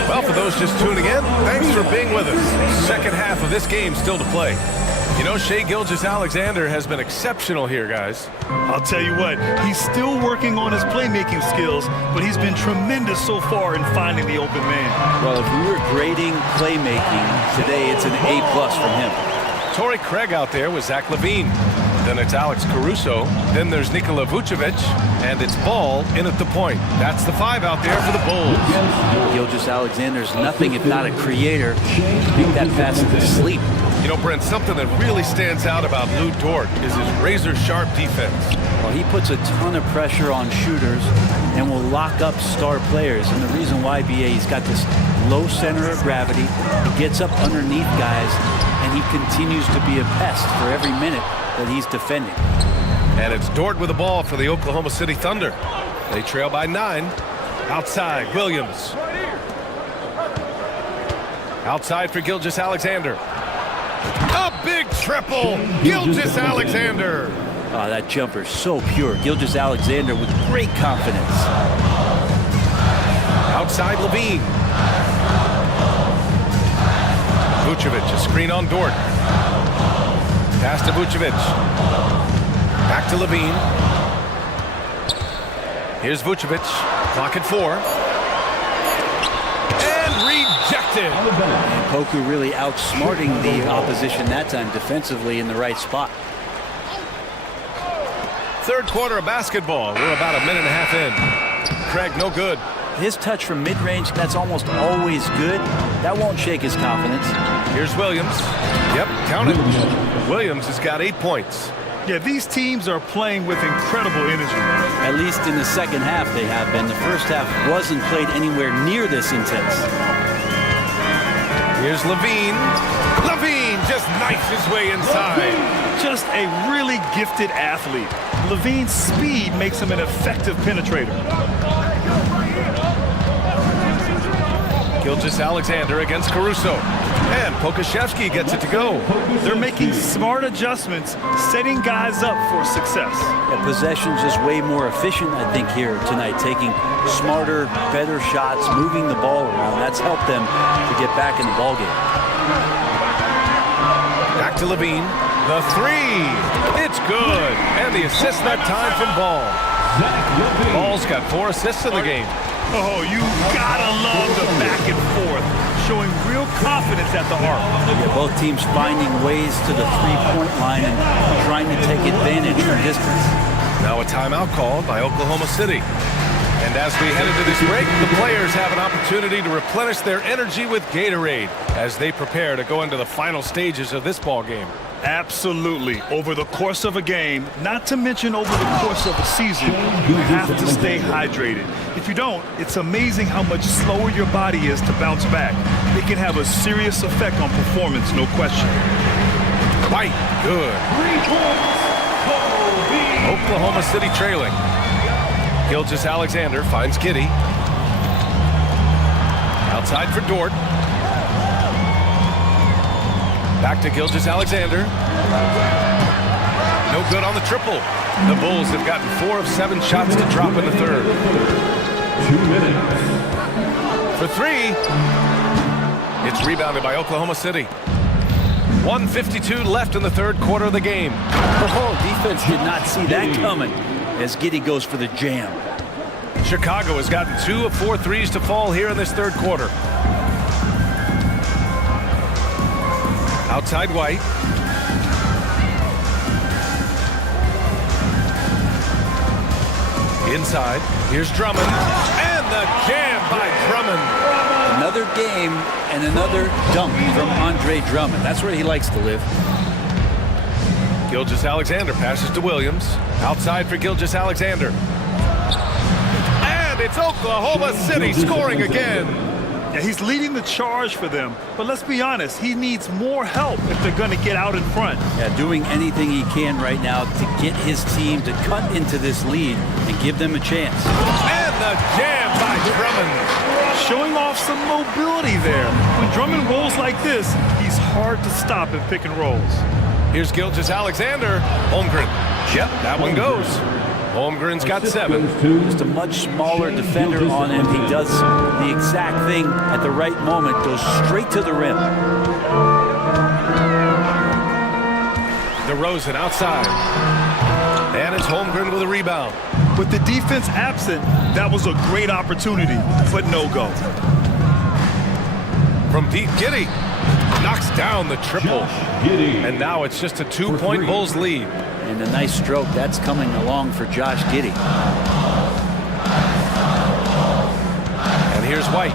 Well, for those just tuning in, thanks for being with us. Second half of this game still to play. You know, Shai Gilgeous-Alexander has been exceptional here, guys. I'll tell you what, he's still working on his playmaking skills, but he's been tremendous so far in finding the open man. Well, if we were grading playmaking today, it's an A+ from him. Torrey Craig out there with Zach LaVine. Then it's Alex Caruso. Then there's Nikola Vucevic. And it's Ball in at the point. That's the 5 out there for the Bulls. Gilgeous-Alexander's nothing if not a creator. Pick that pass into sleep. You know, Brent, something that really stands out about Lou Dort is his razor-sharp defense. Well, he puts a ton of pressure on shooters and will lock up star players. And the reason why, BA, he's got this low center of gravity. He gets up underneath guys, and he continues to be a pest for every minute that he's defending. And it's Dort with the ball for the Oklahoma City Thunder. They trail by 9. Outside, Williams. Outside for Gilgeous-Alexander. A big triple, Gilgeous-Alexander. Oh, that jumper so pure. Gilgeous-Alexander with great confidence. Outside, LaVine. Vucevic, a screen on Dort. Pass to Vucevic. Back to LaVine. Here's Vucevic. Clock at 4. And rejected. And Poku really outsmarting the opposition that time defensively in the right spot. Third quarter of basketball. We're about a minute and a half in. Craig, no good. His touch from mid-range, that's almost always good. That won't shake his confidence. Here's Williams. Yep, count it. Williams has got 8 points. Yeah, these teams are playing with incredible energy. At least in the second half they have been. The first half wasn't played anywhere near this intense. Here's Levine. Levine just knifes his way inside. Just a really gifted athlete. Levine's speed makes him an effective penetrator. Gilgeous-Alexander against Caruso. And Pokashevsky gets it to go. They're making smart adjustments, setting guys up for success. Yeah, possession's just way more efficient, I think, here tonight. Taking smarter, better shots, moving the ball around. That's helped them to get back in the ballgame. Back to Levine. The three. It's good. And the assist that time from Ball. Ball's got 4 assists in the game. Oh, you gotta love the back and forth, showing real confidence at the arc. Yeah, both teams finding ways to the three-point line and trying to take advantage from distance. Now a timeout called by Oklahoma City. And as we head into this break, the players have an opportunity to replenish their energy with Gatorade as they prepare to go into the final stages of this ball game. Absolutely. Over the course of a game, not to mention over the course of a season, you have to stay hydrated. If you don't, it's amazing how much slower your body is to bounce back. It can have a serious effect on performance, no question. White, good. Oklahoma City trailing. Gilgeous-Alexander finds Giddey. Outside for Dort. Back to Gilgeous-Alexander. No good on the triple. The Bulls have gotten 4 of 7 shots to drop in the third. 2 minutes. For 3. It's rebounded by Oklahoma City. 1:52 left in the third quarter of the game. Oh, defense did not see that coming as Giddey goes for the jam. Chicago has gotten 2 of 4 threes to fall here in this third quarter. Outside White. Inside. Here's Drummond. And the jam by Drummond. Another game and another dunk from Andre Drummond. That's where he likes to live. Gilgeous-Alexander passes to Williams. Outside for Gilgeous-Alexander. And it's Oklahoma City scoring again. Yeah, he's leading the charge for them, but let's be honest, he needs more help if they're going to get out in front. Yeah, doing anything he can right now to get his team to cut into this lead and give them a chance. And the jam by Drummond. Showing off some mobility there. When Drummond rolls like this, he's hard to stop in pick and rolls. Here's Holmgren. Yep, that one goes. Holmgren's got 7. Just a much smaller defender on him. He does the exact thing at the right moment, goes straight to the rim. DeRozan outside. And it's Holmgren with a rebound. With the defense absent, that was a great opportunity, but no go. From deep, Giddey knocks down the triple. And now it's just a 2-point Bulls lead. And a nice stroke that's coming along for Josh Giddey. And here's White.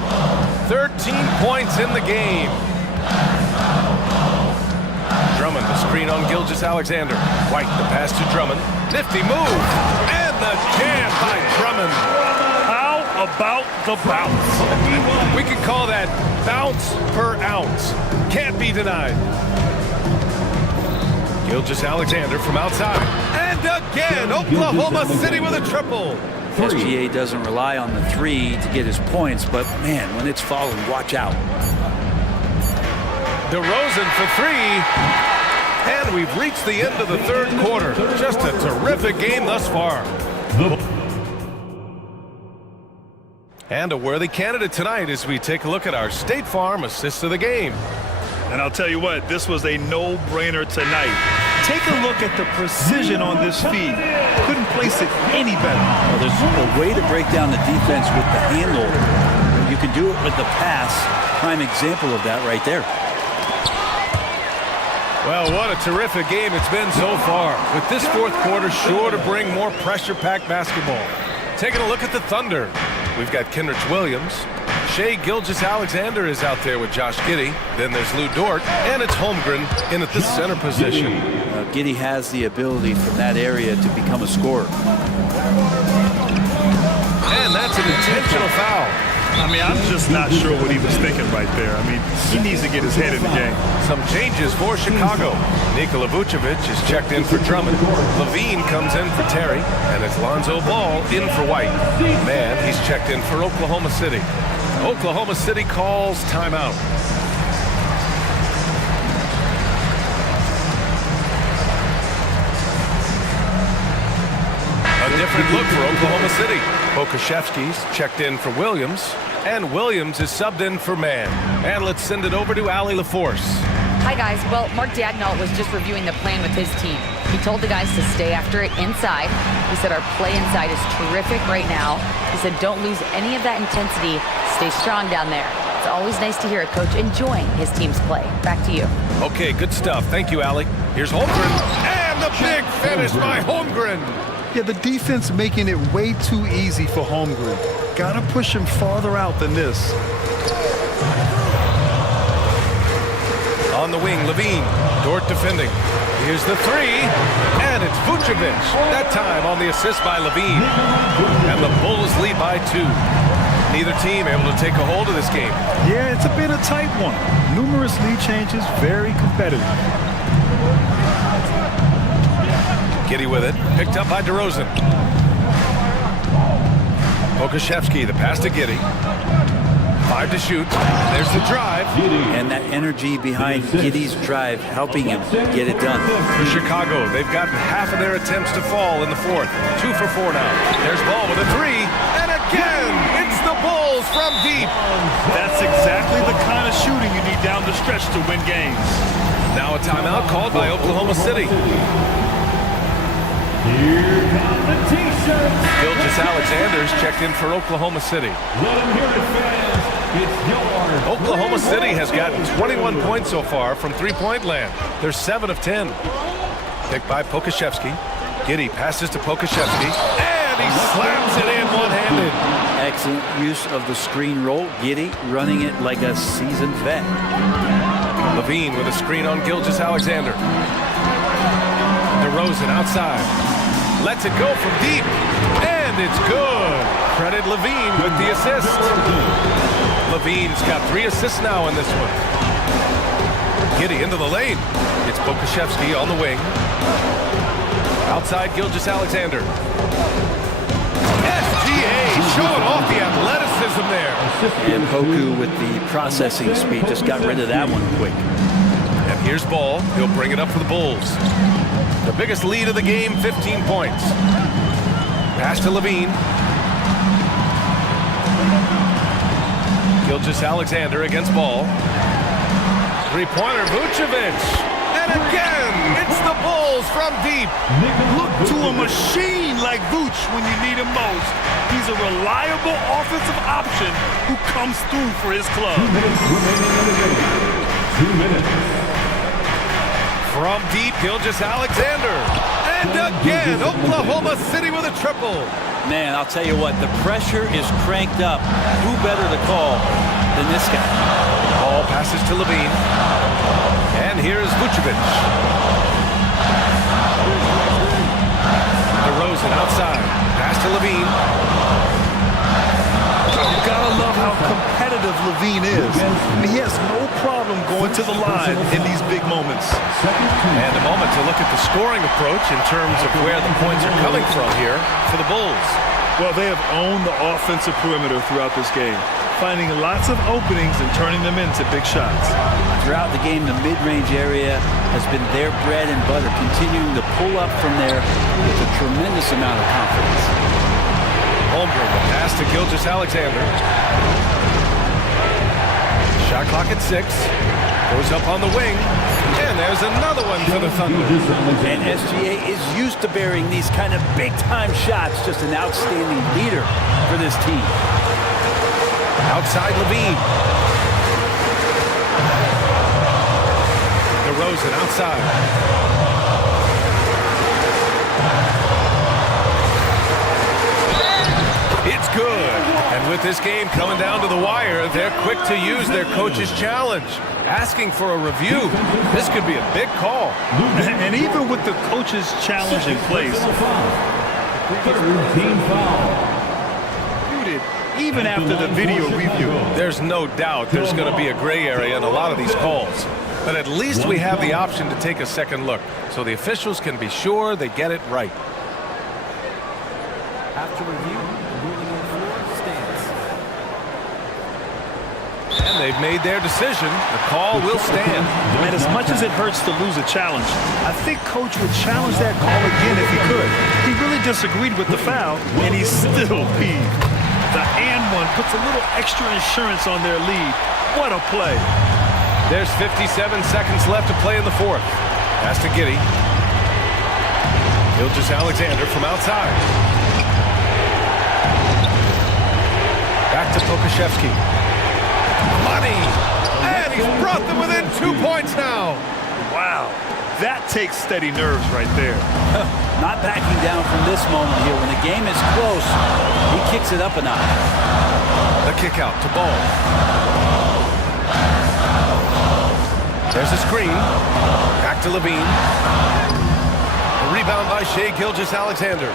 13 points in the game. Drummond, the screen on Gilgeous-Alexander. White, the pass to Drummond. Nifty move. And the jam by Drummond. How about the bounce? We can call that bounce per ounce. Can't be denied. Gilgeous-Alexander from outside. And again, Oklahoma City with a triple. SGA doesn't rely on the 3 to get his points, but man, when it's falling, watch out. DeRozan for 3. And we've reached the end of the third quarter. Just a terrific game thus far. And a worthy candidate tonight as we take a look at our State Farm assists of the game. And I'll tell you what, this was a no-brainer tonight. Take a look at the precision on this feed. Couldn't place it any better. Well, there's a way to break down the defense with the handle. You can do it with the pass. Prime example of that right there. Well, what a terrific game it's been so far. With this fourth quarter sure to bring more pressure-packed basketball. Taking a look at the Thunder. we've got Kenrich Williams. Shea Gilgeous-Alexander is out there with Josh Giddey. Then there's Lou Dort, and it's Holmgren in at this center position. Giddey has the ability from that area to become a scorer. And that's an intentional foul. I mean, I'm just not sure what he was thinking right there. I mean, he needs to get his head in the game. Some changes for Chicago. Nikola Vucevic is checked in for Drummond. Levine comes in for Terry, and it's Lonzo Ball in for White. Man, he's checked in for Oklahoma City. Oklahoma City calls timeout. A different look for Oklahoma City. Pokashevsky's checked in for Williams, and Williams is subbed in for Mann. And let's send it over to Allie LaForce. Hi, guys. Well, Mark Daigneault was just reviewing the plan with his team. He told the guys to stay after it inside. He said our play inside is terrific right now. He said don't lose any of that intensity. Stay strong down there. It's always nice to hear a coach enjoying his team's play. Back to you. Okay, good stuff. Thank you, Allie. Here's Holmgren, and the big finish by Holmgren. Yeah, the defense making it way too easy for Holmgren. Gotta push him farther out than this. On the wing, Levine. Dort defending. Here's the three, and it's Vucevic. That time on the assist by Levine. And the Bulls lead by 2. Neither team able to take a hold of this game. Yeah, it's a bit of a tight one. Numerous lead changes, very competitive. Giddey with it, picked up by DeRozan. Pokashevsky, the pass to Giddey. 5 to shoot. There's the drive. And that energy behind Giddey's drive helping him get it done. For Chicago, they've gotten half of their attempts to fall in the fourth. 2 for 4 now. There's Ball with a 3. And again, it's the Bulls from deep. That's exactly the kind of shooting you need down the stretch to win games. Now a timeout called by Oklahoma City. Here come the T-shirts. Gilgeous-Alexander's checked in for Oklahoma City. Let them hear it, fans. It's yours. Oklahoma City has gotten 21 points so far from three-point land. They're 7 of 10. Picked by Pokashevsky. Giddey passes to Pokashevsky, and he slams it in one-handed. Excellent use of the screen roll. Giddey running it like a seasoned vet. Levine with a screen on Gilgeous-Alexander. DeRozan outside. Lets it go from deep, and it's good. Credit Levine with the assist. Levine's got 3 assists now in this one. Giddey into the lane. It's Pokashevsky on the wing. Outside Gilgeous-Alexander. SGA showing off the athleticism there. And Poku with the processing speed just got rid of that one quick. And here's Ball. He'll bring it up for the Bulls. The biggest lead of the game, 15 points. Pass to Levine. Gilgeous-Alexander against Ball. Three-pointer, Vucevic. And again, it's the Bulls from deep. Look to a machine like Vuce when you need him most. He's a reliable offensive option who comes through for his club. 2 minutes remaining in the game. 2 minutes. From deep, Gilgeous-Alexander. And again, Oklahoma City with a triple. Man, I'll tell you what, the pressure is cranked up. Who better to call than this guy? Ball passes to Levine. And here's Vucevic. DeRozan outside. Pass to Levine. You gotta love how competitive Levine is. I mean, he has no problem going to the line in these big moments. And a moment to look at the scoring approach in terms of where the points are coming from here for the Bulls. Well, they have owned the offensive perimeter throughout this game, finding lots of openings and turning them into big shots. Throughout the game, the mid-range area has been their bread and butter, continuing to pull up from there with a tremendous amount of confidence. Holmgren, the pass to Gilgeous-Alexander. Shot clock at 6. Goes up on the wing. And there's another one for the Thunder. And SGA is used to bearing these kind of big-time shots. Just an outstanding leader for this team. Outside Levine. DeRozan outside. It's good. And With this game coming down to the wire, they're quick to use their coach's challenge, asking for a review. This could be a big call. And even with the coach's challenge in place, even after the video review, there's no doubt there's going to be a gray area in a lot of these calls. But at least we have the option to take a second look, so the officials can be sure they get it right. After review, the ruling on the floor stands. And they've made their decision. The call will stand. and as much as it hurts to lose a challenge, I think Coach would challenge that call again if he could. He really disagreed with the foul, and he's still peeved. The and one puts a little extra insurance on their lead. What a play. There's 57 seconds left to play in the fourth. Pass to Giddey. Gilgeous-Alexander from outside. Back to Pokashevsky. Money! And he's brought them within 2 points now. Wow. That takes steady nerves right there. Not backing down from this moment here. When the game is close, he kicks it up a notch. The kick out to Ball. There's a screen. Back to Levine. A rebound by Shai Gilgeous-Alexander.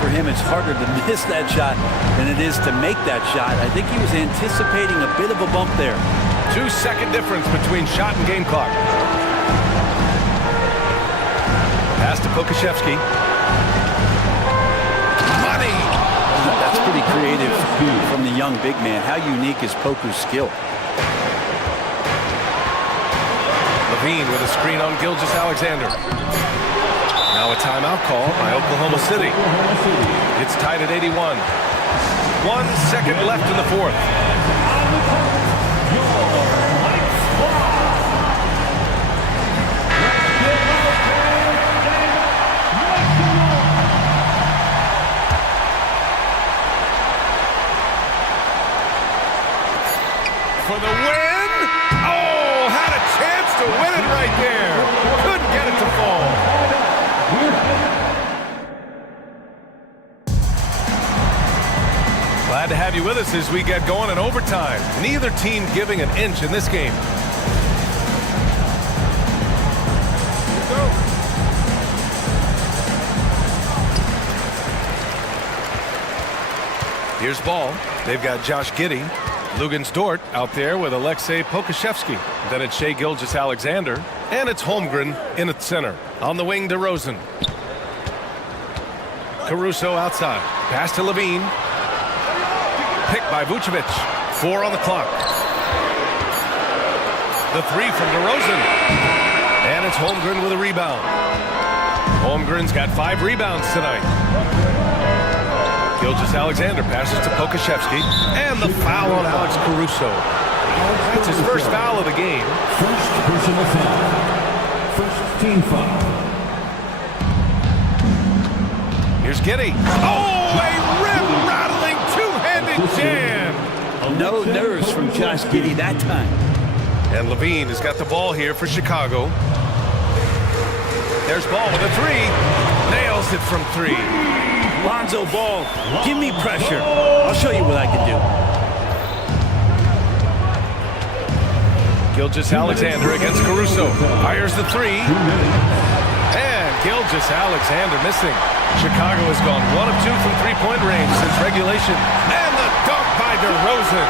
For him, it's harder to miss that shot than it is to make that shot. I think he was anticipating a bit of a bump there. 2-second difference between shot and game clock. Pass to Pokashevsky. Money! That's pretty creative from the young big man. How unique is Poku's skill? Levine with a screen on Gilgeous-Alexander. Now a timeout call by Oklahoma City. It's tied at 81. 1 second left in the fourth. For the win! Oh, had a chance to win it right there. Couldn't get it to fall. Glad to have you with us as we get going in overtime. Neither team giving an inch in this game. Here's Ball. They've got Josh Giddey. Lugens-Dort out there with Alexei Pokashevsky. Then it's Shai Gilgeous-Alexander. And it's Holmgren in at center. On the wing to Rosen. Caruso outside. Pass to Levine. Picked by Vucevic. 4 on the clock. The three from DeRozan. And it's Holmgren with a rebound. Holmgren's got 5 rebounds tonight. Gilgeous-Alexander passes to Pokashevsky. And the foul on Alex Caruso. That's his first foul of the game. First personal foul. First team foul. Here's Giddey. Oh, a rim-rattling two-handed jam. No nerves from Josh Giddey that time. And Levine has got the ball here for Chicago. There's Ball with a 3. Nails it from 3. Lonzo Ball, give me pressure. I'll show you what I can do. Gilgeous-Alexander against Caruso. Fires the 3. And Gilgeous-Alexander missing. Chicago has gone 1 of 2 from three-point range since regulation. And the dunk by DeRozan.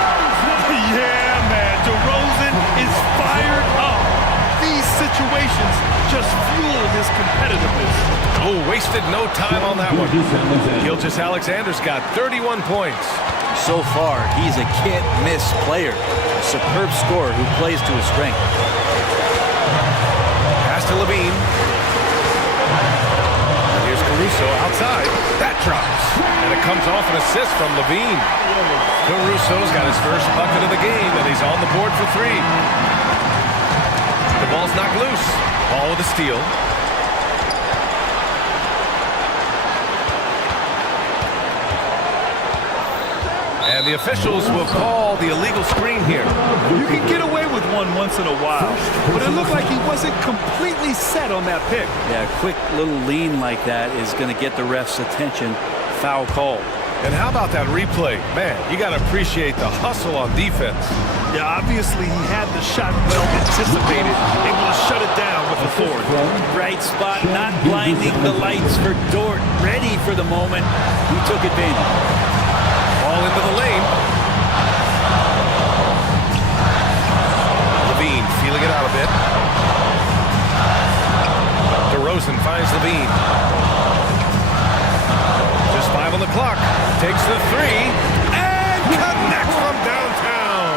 Yeah, man. DeRozan is fired up. These situations just fuel his competitiveness. Oh, wasted no time on that one. Gilgeous-Alexander's got 31 points. So far, he's a can't-miss player. A superb scorer who plays to his strength. Pass to Levine. And here's Caruso outside. That drops. And it comes off an assist from Levine. Caruso's got his first bucket of the game, and he's on the board for 3. The ball's knocked loose. Ball with a steal. And the officials will call the illegal screen here. You can get away with one once in a while, but it looked like he wasn't completely set on that pick. Yeah, a quick little lean like that is going to get the ref's attention. Foul call. And how about that replay? Man, you got to appreciate the hustle on defense. Yeah, obviously he had the shot well anticipated, able to shut it down with authority. Right spot, not blinding the lights for Dort. Ready for the moment. He took advantage. Ball into the lane. Levine feeling it out a bit. DeRozan finds Levine. Just 5 on the clock. Takes the 3 and connects from downtown.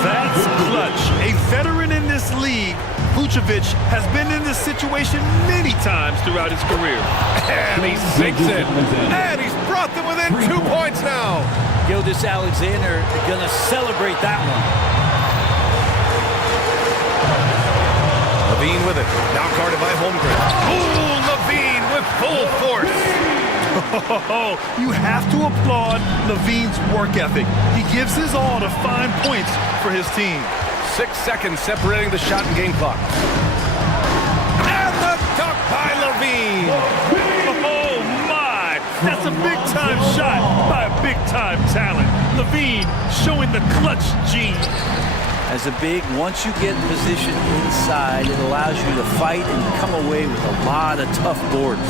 That's clutch. A veteran in this league, Vucevic has been in this situation many times throughout his career. And he sinks it. And he's brought them within 2 points now. Gilgeous-Alexander going to celebrate that one. Levine with it. Now guarded by Holmgren. Ooh, Levine with full force. Oh, you have to applaud Levine's work ethic. He gives his all to find points for his team. 6 seconds separating the shot and game clock. And the dunk by Levine. Oh, my. That's a big-time shot by a big-time talent. Levine showing the clutch gene. As a big, once you get positioned inside, it allows you to fight and come away with a lot of tough boards.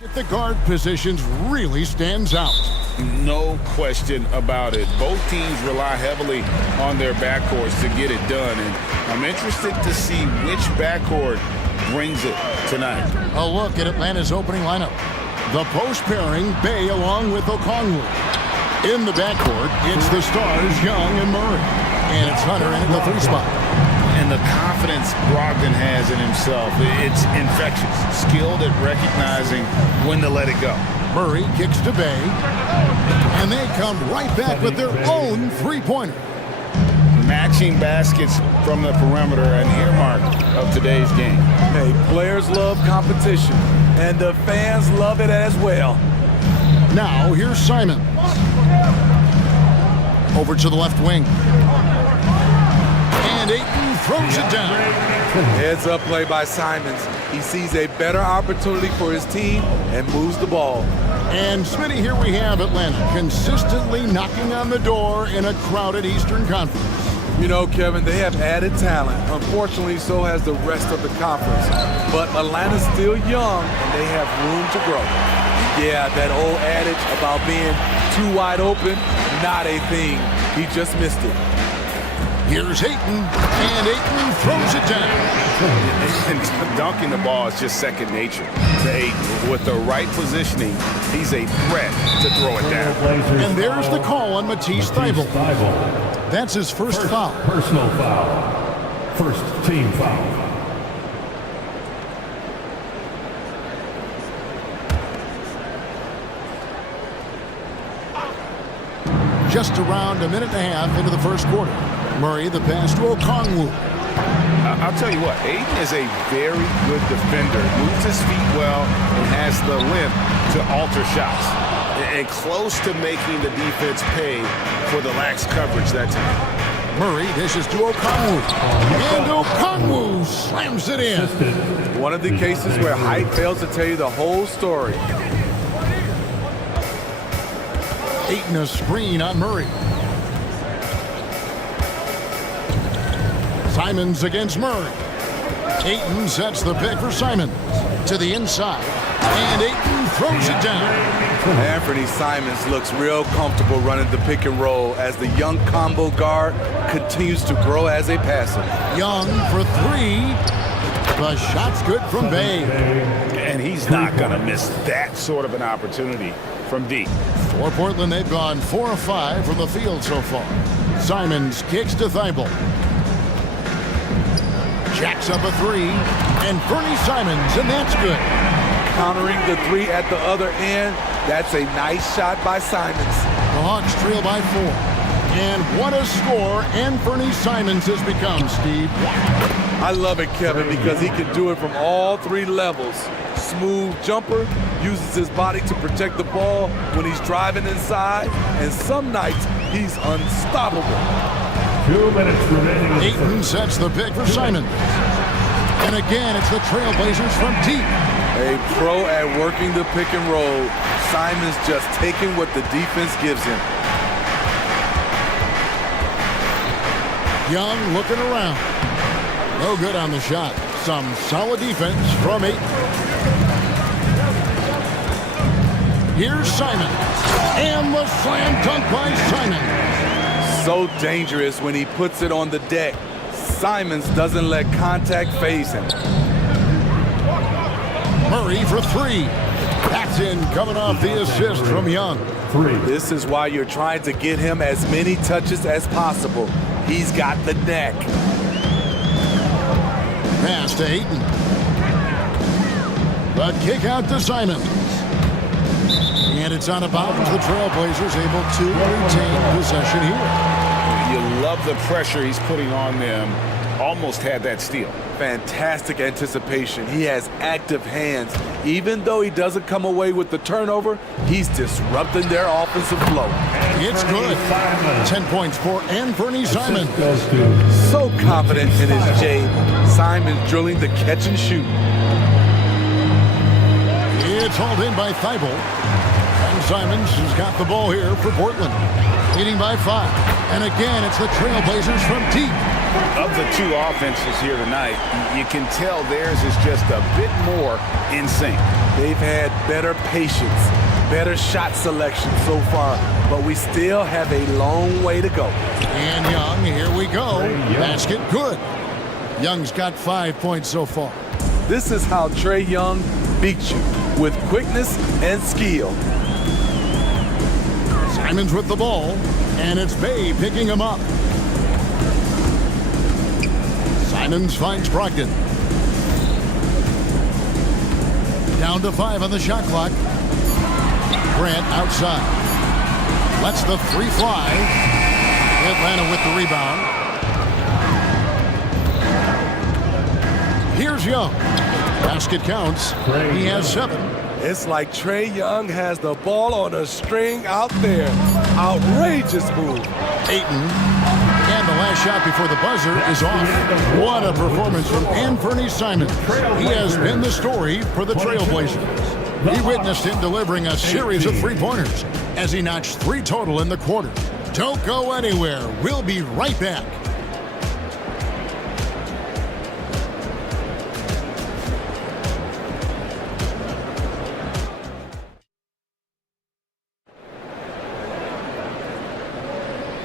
The guard positions really stands out. No question about it. Both teams rely heavily on their backcourts to get it done, and I'm interested to see which backcourt brings it tonight. A look at Atlanta's opening lineup. The post pairing, Bay along with Okongwu. In the backcourt, it's the stars, Young and Murray. And it's Hunter in the 3 spot. And the confidence Brogdon has in himself, it's infectious. Skilled at recognizing when to let it go. Murray kicks to Bay. And they come right back with their own 3-pointer. Matching baskets from the perimeter, an earmark of today's game. Hey, players love competition, and the fans love it as well. Now, here's Simon. Over to the left wing. And Ayton throws it down. Heads up play by Simons. He sees a better opportunity for his team and moves the ball. And Smitty, here we have Atlanta consistently knocking on the door in a crowded Eastern Conference. You know, Kevin, they have added talent. Unfortunately, so has the rest of the conference. But Atlanta's still young, and they have room to grow. Yeah, that old adage about being too wide open, not a thing. He just missed it. Here's Ayton, and Ayton throws it down. And dunking the ball is just second nature to Ayton. With the right positioning, he's a threat to throw it down. And there's the call on Matisse Thybulle. That's his first foul. Personal foul. First team foul. Just around a minute and a half into the first quarter. Murray, the pass to Okongwu. I'll tell you what, Ayton is a very good defender. Moves his feet well and has the length to alter shots. And close to making the defense pay for the lax coverage that time. Murray dishes to Okongwu. And Okongwu slams it in. One of the cases where height fails to tell you the whole story. Ayton a screen on Murray. Simons against Murray. Ayton sets the pick for Simons. To the inside. And Ayton throws it down. Anthony Simons looks real comfortable running the pick and roll as the young combo guard continues to grow as a passer. Young for 3. The shot's good from Bay. And he's not going to miss that sort of an opportunity from deep. For Portland, they've gone 4 of 5 from the field so far. Simons kicks to Thybulle. Jacks up a 3. And Fernie Simons, and that's good. Countering the 3 at the other end. That's a nice shot by Simons. The Hawks trail by 4. And what a score Anthony Simons has become, Steve. I love it, Kevin, because he can do it from all 3 levels. Smooth jumper, uses his body to protect the ball when he's driving inside, and some nights he's unstoppable. 2 minutes remaining. Ayton sets the pick for Simons. And again, it's the Trailblazers from deep. A pro at working the pick and roll. Simons just taking what the defense gives him. Young looking around. No good on the shot. Some solid defense from Ayton. Here's Simon. And the slam dunk by Simon. So dangerous when he puts it on the deck. Simons doesn't let contact faze him. Murray for 3. That's in, coming off the assist from Young. 3. This is why you're trying to get him as many touches as possible. He's got the neck. Pass to Ayton. The kick out to Simons. And it's out of bounds. The Trailblazers able to retain possession here. You love the pressure he's putting on them. Almost had that steal. Fantastic anticipation. He has active hands. Even though he doesn't come away with the turnover, he's disrupting their offensive flow. It's good. 10 points for Anthony Simons. So confident in his J. Simons drilling the catch and shoot. It's hauled in by Thybulle. And Simons has got the ball here for Portland. Leading by 5. And again, it's the Trailblazers from deep. Of the 2 offenses here tonight, you can tell theirs is just a bit more in sync. They've had better patience, better shot selection so far, but we still have a long way to go. And Young, here we go. Basket good. Young's got 5 points so far. This is how Trae Young beats you, with quickness and skill. Simons with the ball, and it's Bay picking him up. Simons finds Brogdon. Down to 5 on the shot clock. Grant outside. Lets the three fly. Atlanta with the rebound. Here's Young. Basket counts. He has 7. It's like Trae Young has the ball on a string out there. Outrageous move. Ayton. And the last shot before the buzzer is off. What a performance from Anthony Simons. He has been the story for the Trailblazers. We witnessed him delivering a series of three-pointers as he notched 3 total in the quarter. Don't go anywhere. We'll be right back.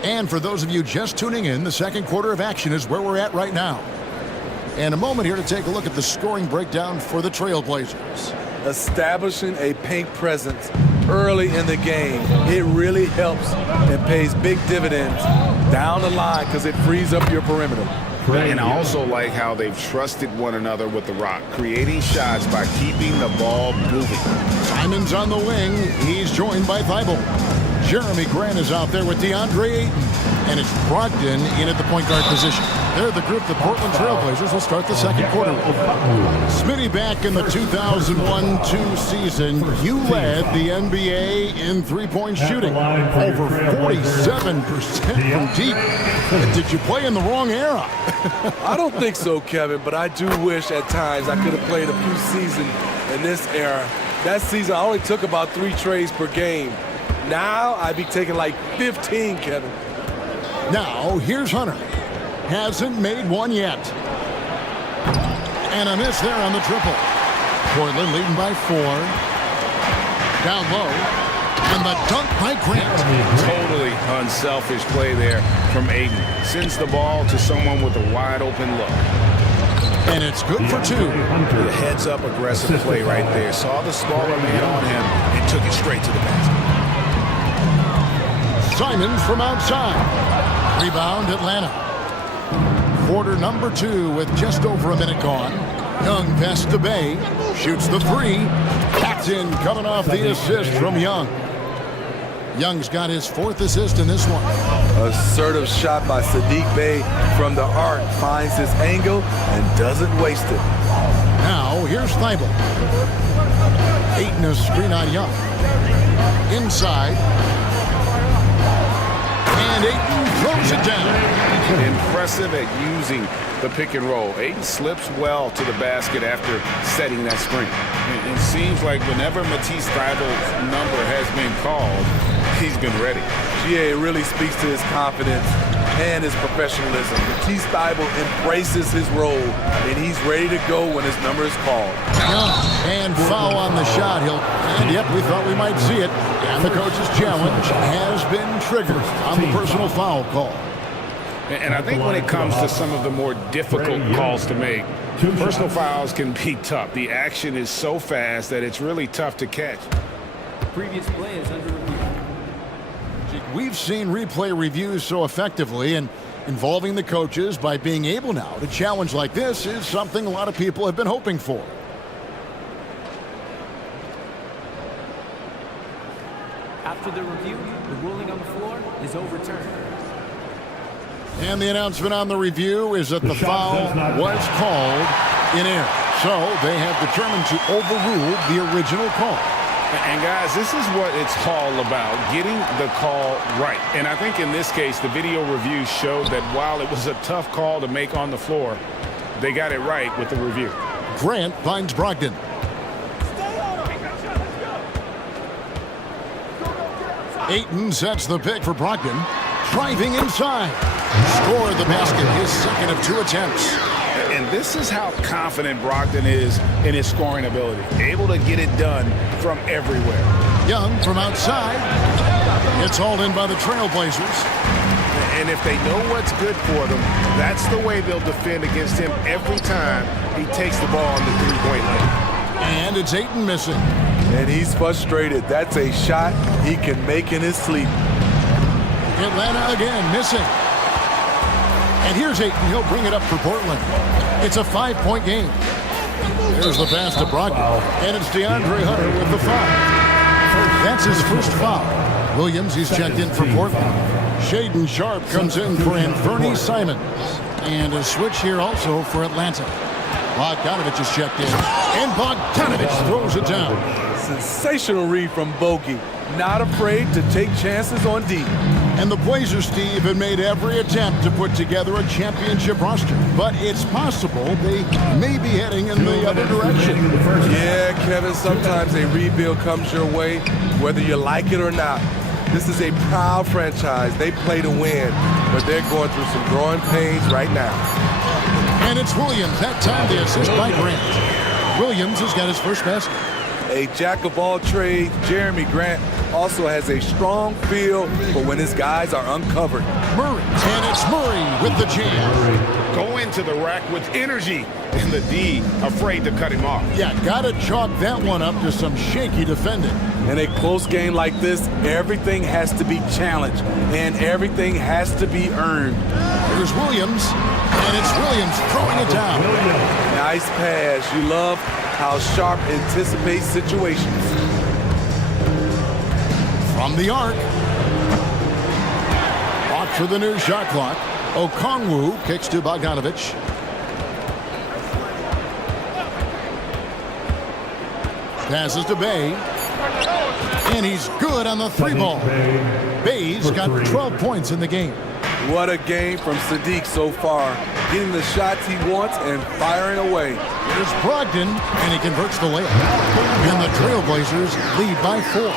And for those of you just tuning in, the second quarter of action is where we're at right now. And a moment here to take a look at the scoring breakdown for the Trailblazers. Establishing a paint presence early in the game, it really helps and pays big dividends down the line because it frees up your perimeter. And I also like how they've trusted one another with the rock, creating shots by keeping the ball moving. Simons on the wing. He's joined by Thibault. Jeremy Grant is out there with DeAndre Ayton. And it's Brogdon in at the point guard position. They're the group the Portland Trailblazers will start the second quarter with. Smitty, back in the 2001-2 season, you led the NBA in three-point shooting. Over 47% from deep. Did you play in the wrong era? I don't think so, Kevin, but I do wish at times I could have played a few seasons in this era. That season, I only took about 3 trays per game. Now, I'd be taking like 15, Kevin. Now, here's Hunter. Hasn't made one yet. And a miss there on the triple. Portland leading by 4. Down low. And the dunk by Grant. Totally unselfish play there from Ayton. Sends the ball to someone with a wide open look. And it's good for 2. The heads-up aggressive play right there. Saw the smaller man on him and took it straight to the basket. Simons from outside. Rebound Atlanta. Quarter number 2 with just over a minute gone. Young pass to Bay. Shoots the 3. That's in, coming off the assist from Young. Young's got his 4th assist in this one. Assertive shot by Sadiq Bey from the arc. Finds his angle and doesn't waste it. Now, here's Thibault. Ayton a screen on Young. Inside. And Ayton throws it down. Impressive at using the pick and roll. Ayton slips well to the basket after setting that screen. It seems like whenever Matisse Thybulle's number has been called, he's been ready. GA really speaks to his confidence and his professionalism. Matisse Thybulle embraces his role, and he's ready to go when his number is called. And foul on the shot. And yep, we thought we might see it. And the coach's challenge has been triggered on the personal foul call. And I think when it comes to some of the more difficult calls to make, personal fouls can be tough. The action is so fast that it's really tough to catch. Previous play is under review. We've seen replay reviews so effectively, and involving the coaches by being able now to challenge like this is something a lot of people have been hoping for. After the review, the ruling on the floor is overturned. And the announcement on the review is that the foul was called in air. So they have determined to overrule the original call. And guys, this is what it's all about, getting the call right. And I think in this case, the video review showed that while it was a tough call to make on the floor, they got it right with the review. Grant finds Brogdon. Ayton sets the pick for Brogdon. Driving inside. Scored the basket, his second of 2 attempts. And this is how confident Brogdon is in his scoring ability. Able to get it done from everywhere. Young from outside. It's hauled in by the Trailblazers. And if they know what's good for them, that's the way they'll defend against him every time he takes the ball in the three-point line. And it's Ayton missing. And he's frustrated. That's a shot he can make in his sleep. Atlanta again missing. And here's Ayton. He'll bring it up for Portland. It's a 5-point game. There's the pass to Brogdon. And it's DeAndre Hunter with the foul. That's his first foul. Williams, he's checked in for Portland. Shaedon Sharpe comes in for Anthony Simons. And a switch here also for Atlanta. Bogdanovich is checked in. And Bogdanovich throws it down. Sensational read from Bogey. Not afraid to take chances on D. And the Blazers, Steve, have made every attempt to put together a championship roster. But it's possible they may be heading in the other direction. Yeah, Kevin, sometimes a rebuild comes your way, whether you like it or not. This is a proud franchise. They play to win, but they're going through some growing pains right now. And it's Williams. That time the assist by Grant. Williams has got his first basket. A jack of all trades, Jeremy Grant also has a strong feel for when his guys are uncovered. Murray, and it's Murray with the jam. Go into the rack with energy, and the D afraid to cut him off. Yeah, gotta chalk that one up to some shaky defending. In a close game like this, everything has to be challenged, and everything has to be earned. There's Williams, and it's Williams throwing it down. Nice pass. You love how Sharpe anticipates situations. From the arc. Off for the new shot clock. Okongwu kicks to Bogdanovich. Passes to Bay. And he's good on the three ball. Bay's got 12 points in the game. What a game from Sadiq so far. Getting the shots he wants and firing away. Here's Brogdon, and he converts the layup. And the Trailblazers lead by 4.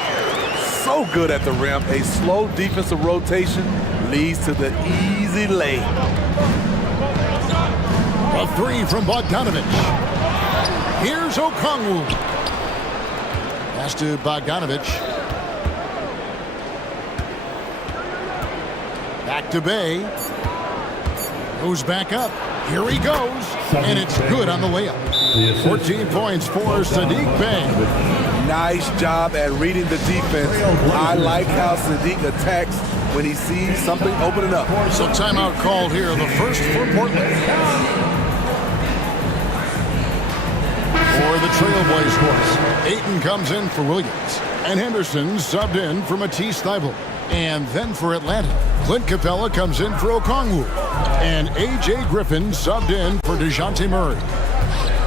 So good at the rim. A slow defensive rotation leads to the easy lay. A three from Bogdanovich. Here's Okongwu. Pass to Bogdanovich. Back to Bay. Goes back up. Here he goes. And it's good on the layup. 14 points for Sadiq Bay. Nice job at reading the defense. I like how Sadiq attacks when he sees something opening up. So timeout called here. The first for Portland. For the Trailblazers, Ayton comes in for Williams. And Henderson subbed in for Matisse Thybulle. And then for Atlanta, Clint Capella comes in for Okongwu. And A.J. Griffin subbed in for DeJounte Murray.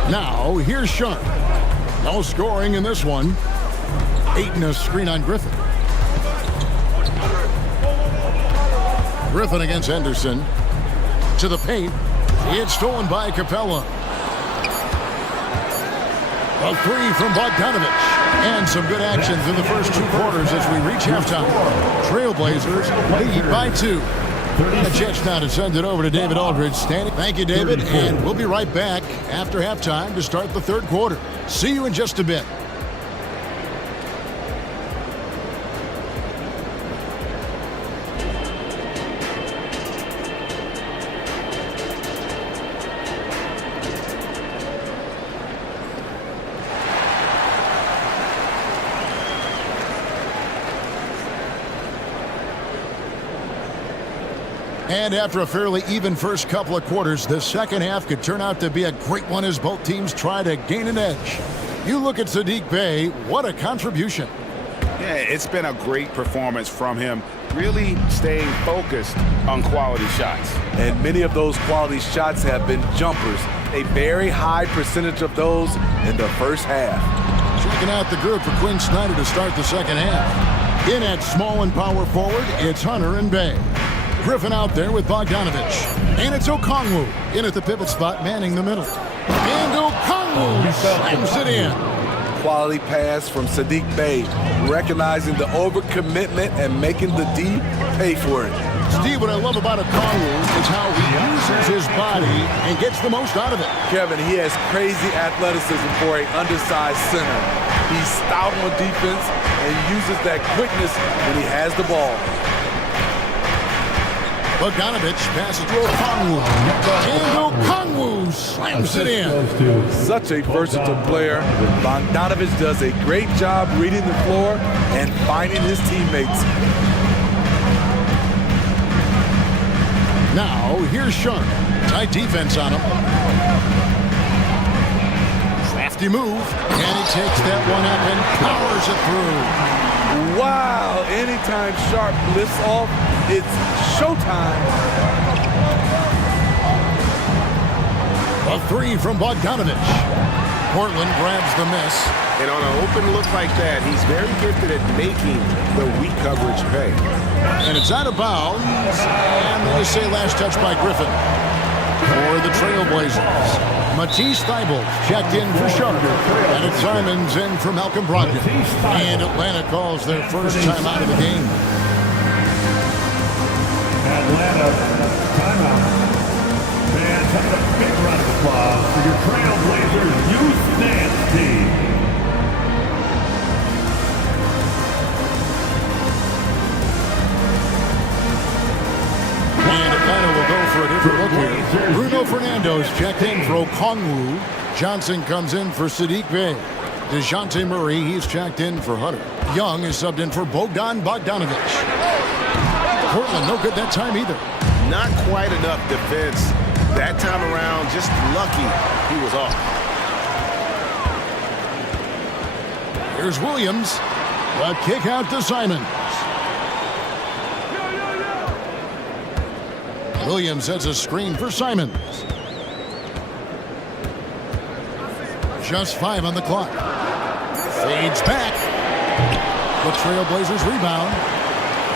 Now, here's Sharpe. No scoring in this one. Ayton a screen on Griffin. Griffin against Henderson. To the paint. It's stolen by Capella. A three from Bogdanovich. And some good action through the first 2 quarters as we reach halftime. Trailblazers lead by 2. A chance now to send it over to David Aldridge standing. Thank you, David, and we'll be right back after halftime to start the third quarter. See you in just a bit. And after a fairly even first couple of quarters, the second half could turn out to be a great one as both teams try to gain an edge. You look at Sadiq Bay, what a contribution. Yeah, it's been a great performance from him, really staying focused on quality shots. And many of those quality shots have been jumpers. A very high percentage of those in the first half. Checking out the group for Quinn Snyder to start the second half. In at small and power forward, it's Hunter and Bay. Griffin out there with Bogdanovich. And it's Okongwu in at the pivot spot, manning the middle. And Okongwu slams it in. quality pass from Sadiq Bey, recognizing the overcommitment and making the D pay for it. Steve, what I love about Okongwu is how he uses his body and gets the most out of it. Kevin, he has crazy athleticism for an undersized center. He's stout on defense and uses that quickness when he has the ball. Bogdanovich passes to Okongwu. And Okongwu slams it in. Such a versatile player. Bogdanovich does a great job reading the floor and finding his teammates. Now, here's Sean. Tight defense on him. Crafty move. And he takes that one up and powers it through. Wow, anytime Sharp lifts off, it's showtime. A three from Bogdanovich. Portland grabs the miss. And on an open look like that, he's very gifted at making the weak coverage pay. And it's out of bounds. And they say last touch by Griffin. For the Trailblazers, Matisse Thybulle checked in for Sharp. And it's Simons in for Malcolm Brogdon. And Atlanta calls their first time out of the game. Atlanta, timeout. Fans, have a big round of applause for your Trailblazers youth dance team. And Atlanta will go for a different look here. Bruno Fernando's checked in for Okongwu. Johnson comes in for Sadiq Bey. DeJounte Murray, he's checked in for Hunter. Young is subbed in for Bogdan Bogdanovich. Portland, no good that time either. Not quite enough defense. That time around, just lucky he was off. Here's Williams. A kick out to Simons. Williams sets a screen for Simons. Just 5 on the clock. Fades back. The Trailblazers rebound.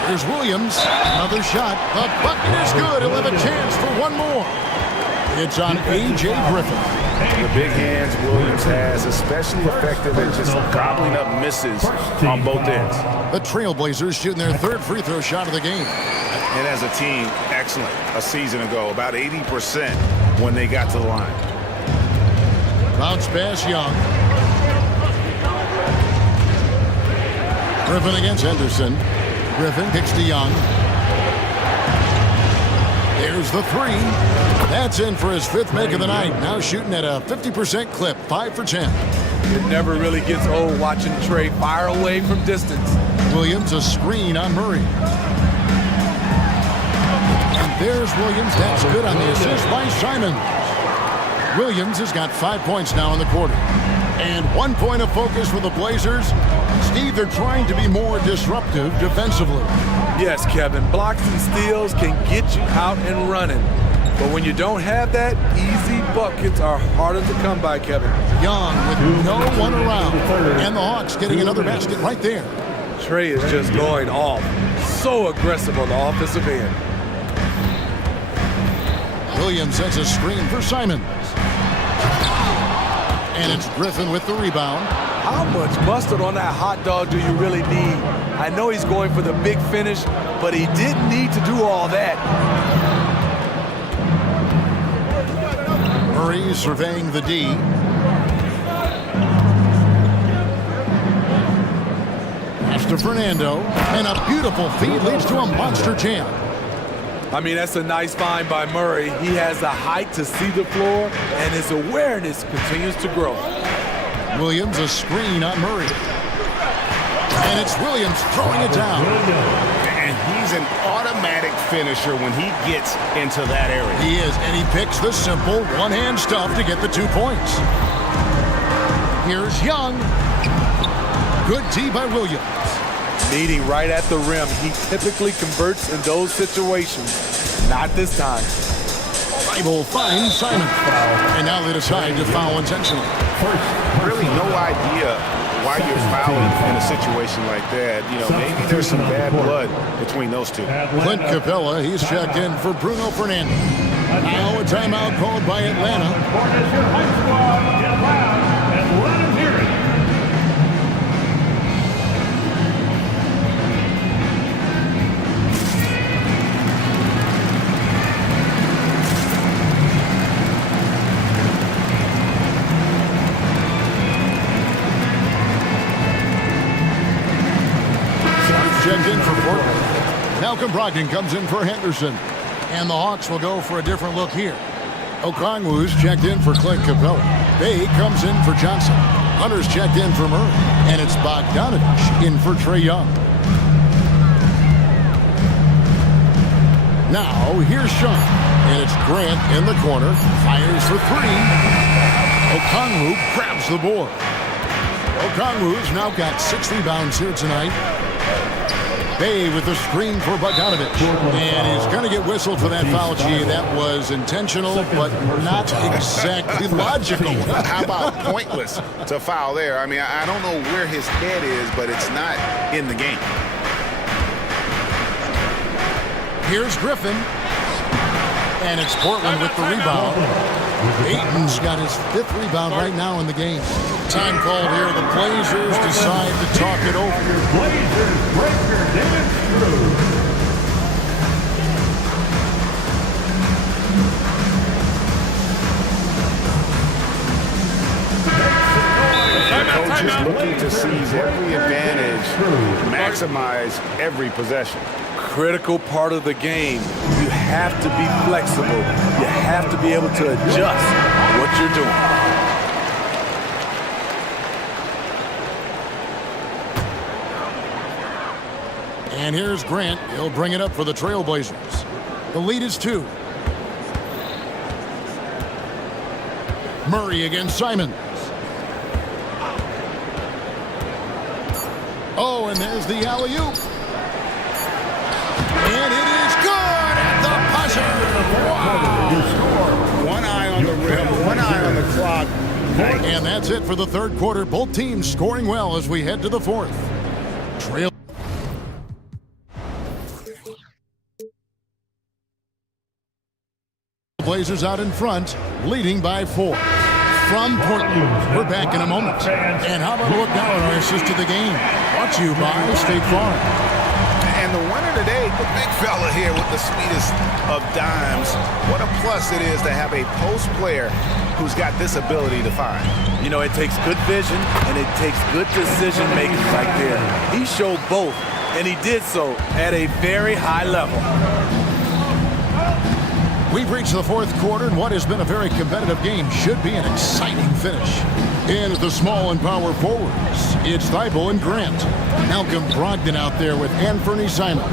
Here's Williams. Another shot. The bucket is good. He'll have a chance for one more. It's on A.J. Griffin. The big hands Williams has, especially effective at just gobbling up misses on both ends. The Trailblazers shooting their third free throw shot of the game. And as a team, excellent. A season ago, about 80% when they got to the line. Bounce pass, Young. Griffin against Henderson. Griffin kicks to Young. There's the three. That's in for his 5th make of the night. Now shooting at a 50% clip, 5 for 10. It never really gets old watching Trey fire away from distance. Williams a screen on Murray. And there's Williams. That's good on the assist by Simons. Williams has got 5 points now in the quarter. And 1 point of focus for the Blazers. Steve, they're trying to be more disruptive defensively. Yes, Kevin. Blocks and steals can get you out and running. But when you don't have that, easy buckets are harder to come by, Kevin. Young with no one around. And the Hawks getting another basket right there. Trey is just going off. So aggressive on the offensive end. Williams sets a screen for Simons. And it's Griffin with the rebound. How much mustard on that hot dog do you really need? I know he's going for the big finish, but he didn't need to do all that. Murray surveying the D. Pass to Fernando. And a beautiful feed leads to a monster jam. I mean, that's a nice find by Murray. He has the height to see the floor, and his awareness continues to grow. Williams a screen on Murray. And it's Williams throwing it down. And he's an automatic finisher when he gets into that area. He is, and he picks the simple one-hand stuff to get the 2 points. Here's Young. Good D by Williams. Meeting right at the rim, he typically converts in those situations. Not this time. Thybulle finds Simon. And now they decide to foul intentionally. Really no idea why you're fouling in a situation like that. You know, maybe there's some bad blood between those two. Clint Capella, he's checked in for Bruno Fernando. Now a timeout called by Atlanta. checked in for Portland. Malcolm Brogdon comes in for Henderson. And the Hawks will go for a different look here. Okongwu's checked in for Clint Capella. Bay comes in for Johnson. Hunter's checked in for Murray. And it's Bogdanovich in for Trae Young. Now, here's Sean. And it's Grant in the corner. Fires for three. Okongwu grabs the board. Okongwu's now got 6 rebounds here tonight. Bay with the screen for Bogdanovich. And he's going to get whistled for that foul, G. That was intentional, but not exactly logical. How about pointless to foul there? I mean, I don't know where his head is, but it's not in the game. Here's Griffin. And it's Portland with the rebound. Ayton's got his 5th rebound right now in the game. Time called here. The Blazers decide to talk it over. Blazers breaker Dennis Drew. The coach is looking to seize every advantage, maximize every possession. Critical part of the game. You have to be flexible. You have to be able to adjust what you're doing. And here's Grant. He'll bring it up for the Trailblazers. The lead is 2. Murray against Simons. Oh, and there's the alley-oop. And it is good at the buzzer. Wow. One eye on the rim, one eye on the clock. And that's it for the third quarter. Both teams scoring well as we head to the fourth. Trail. Blazers out in front, leading by 4. From Portland, we're back in a moment. And how about a look now at our assist to the game? Brought to you by State Farm. And the winner today, the big fella here with the sweetest of dimes. What a plus it is to have a post player who's got this ability to find. You know, it takes good vision and it takes good decision making right there. He showed both, and he did so at a very high level. We've reached the fourth quarter, and what has been a very competitive game should be an exciting finish. And at the small and power forwards, it's Thibault and Grant. Malcolm Brogdon out there with Anthony Simons.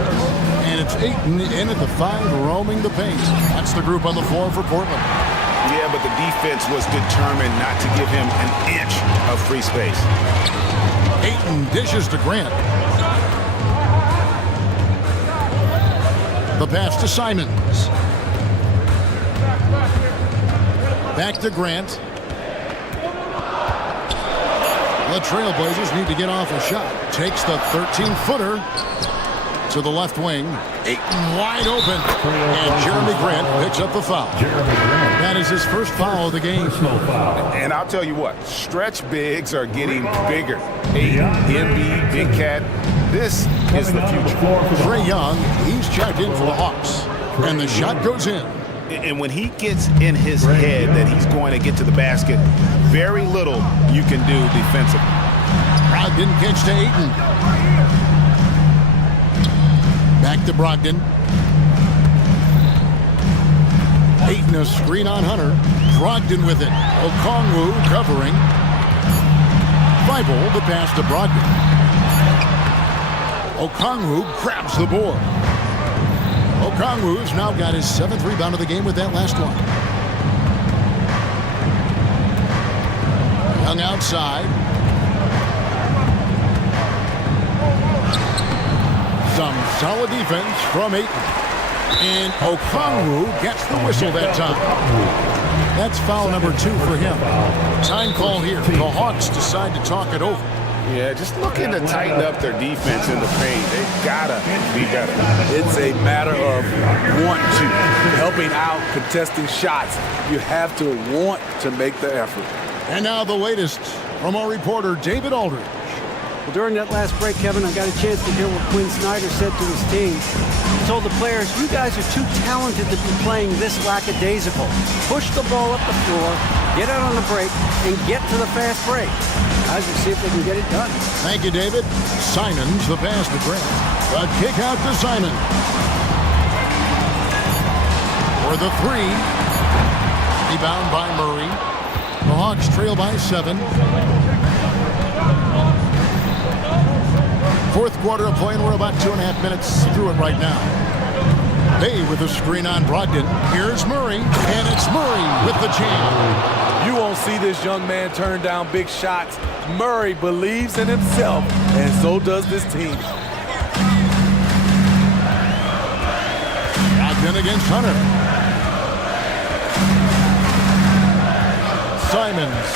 And it's Ayton in at the 5, roaming the paint. That's the group on the floor for Portland. Yeah, but the defense was determined not to give him an inch of free space. Ayton dishes to Grant. The pass to Simons. Back to Grant. The Trailblazers need to get off a shot. Takes the 13-footer to the left wing. Ayton wide open. And Jeremy Grant picks up the foul. That is his first foul of the game. And I'll tell you what, stretch bigs are getting bigger. Ayton, Embiid, Big Cat. This is the future. Trae Young, he's checked in for the Hawks. And the shot goes in. And when he gets in his head that he's going to get to the basket, very little you can do defensively. Brogdon catch to Ayton. Back to Brogdon. Ayton a screen on Hunter. Brogdon with it. Okongwu covering. Thibault the pass to Brogdon. Okongwu grabs the board. Okongwu's now got his 7th rebound of the game with that last one. Young outside. Some solid defense from Ayton. And Okongwu gets the whistle that time. That's foul number 2 for him. Time call here. The Hawks decide to talk it over. Yeah, just looking to tighten up their defense in the paint. They've got to be better. It's a matter of want to. Helping out, contesting shots. You have to want to make the effort. And now the latest from our reporter, David Aldridge. Well, during that last break, Kevin, I got a chance to hear what Quinn Snyder said to his team. He told the players, you guys are too talented to be playing this lackadaisical. Push the ball up the floor, get out on the break, and get to the fast break. Guys will see if they can get it done. Thank you, David. Simons, the pass to Grant. The kick out to Simon. For the three. Rebound by Murray. The Hawks trail by 7. Fourth quarter of play, and we're about 2.5 minutes through it right now. Bay with a screen on Brogdon. Here's Murray, and it's Murray with the jam. You won't see this young man turn down big shots. Murray believes in himself, and so does this team. Brogdon against Hunter. Simons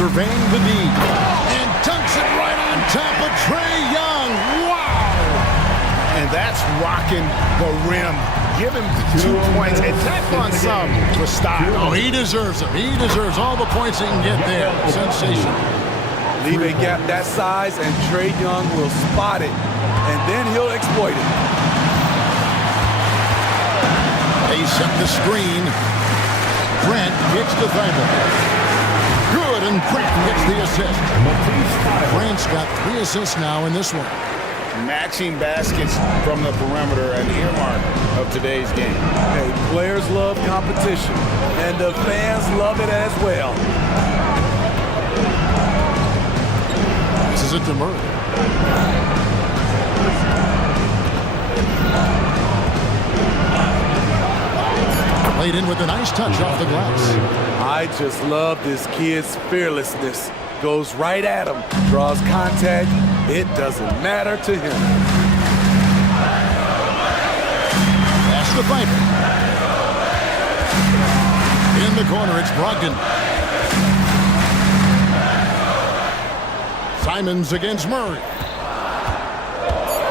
surveying the D and dunks it right on top of Trae Young. Wow! And that's rocking the rim. Give him 2 points and tap on some for style. Oh, he deserves them. He deserves all the points he can get there. Sensational. Leave a gap that size, and Trae Young will spot it, and then he'll exploit it. They set the screen. Grant kicks to Thibault. Good, and Grant gets the assist. Grant's got 3 assists now in this one. Matching baskets from the perimeter, an earmark of today's game. Hey, players love competition, and the fans love it as well. This is it to Murray. Played in with a nice touch off the glass. I just love this kid's fearlessness. Goes right at him, draws contact. It doesn't matter to him. That's the fighter. In the corner, it's Brogdon. Simons against Murray.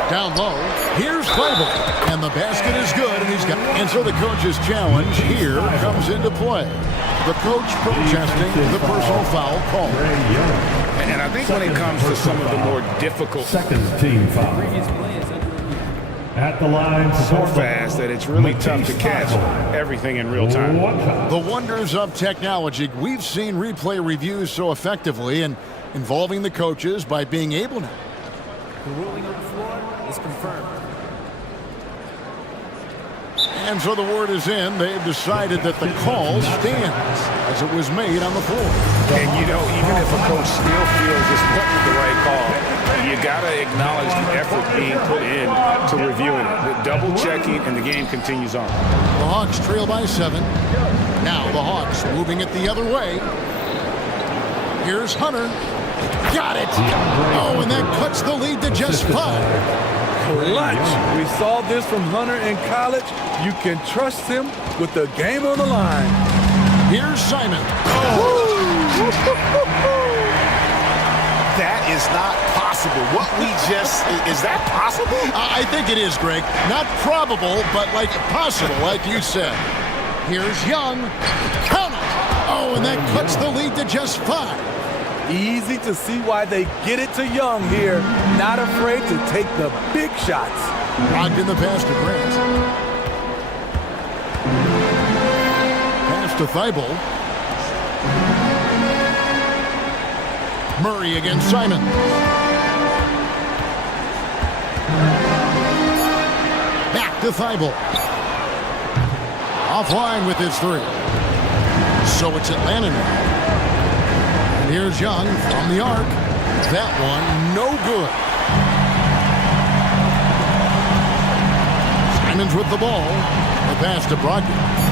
Down low, here's Thibault. And the basket is good, and he's got. And so the coach's challenge here comes into play. The coach protesting the personal foul call. And I think when it comes to some of the more difficult, Second team foul. At the line, so fast that it's really tough to catch everything in real time. The wonders of technology. We've seen replay reviews so effectively and involving the coaches by being able to. The ruling on the floor is confirmed. And so the word is in. They've decided that the call stands as it was made on the floor. And, you know, even if a coach still feels this wasn't the right call, you got to acknowledge the effort being put in to reviewing it. The double checking, and the game continues on. The Hawks trail by 7. Now the Hawks moving it the other way. Here's Hunter. Got it. Oh, and that cuts the lead to just 5. Clutch. We saw this from Hunter in college. You can trust him with the game on the line. Here's Simon. That is not possible. What we just, is that possible? I think it is, Greg. Not probable, but like possible, like you said. Here's Young. Count it. Oh, and that cuts the lead to just 5. Easy to see why they get it to Young here. Not afraid to take the big shots. Locked in the pass to Grant. Pass to Thibault. Murray against Simon. Back to Thibault. Offline with his 3. So it's Atlanta now. And here's Young from the arc. That one, no good. Simons with the ball. The pass to Brogdon.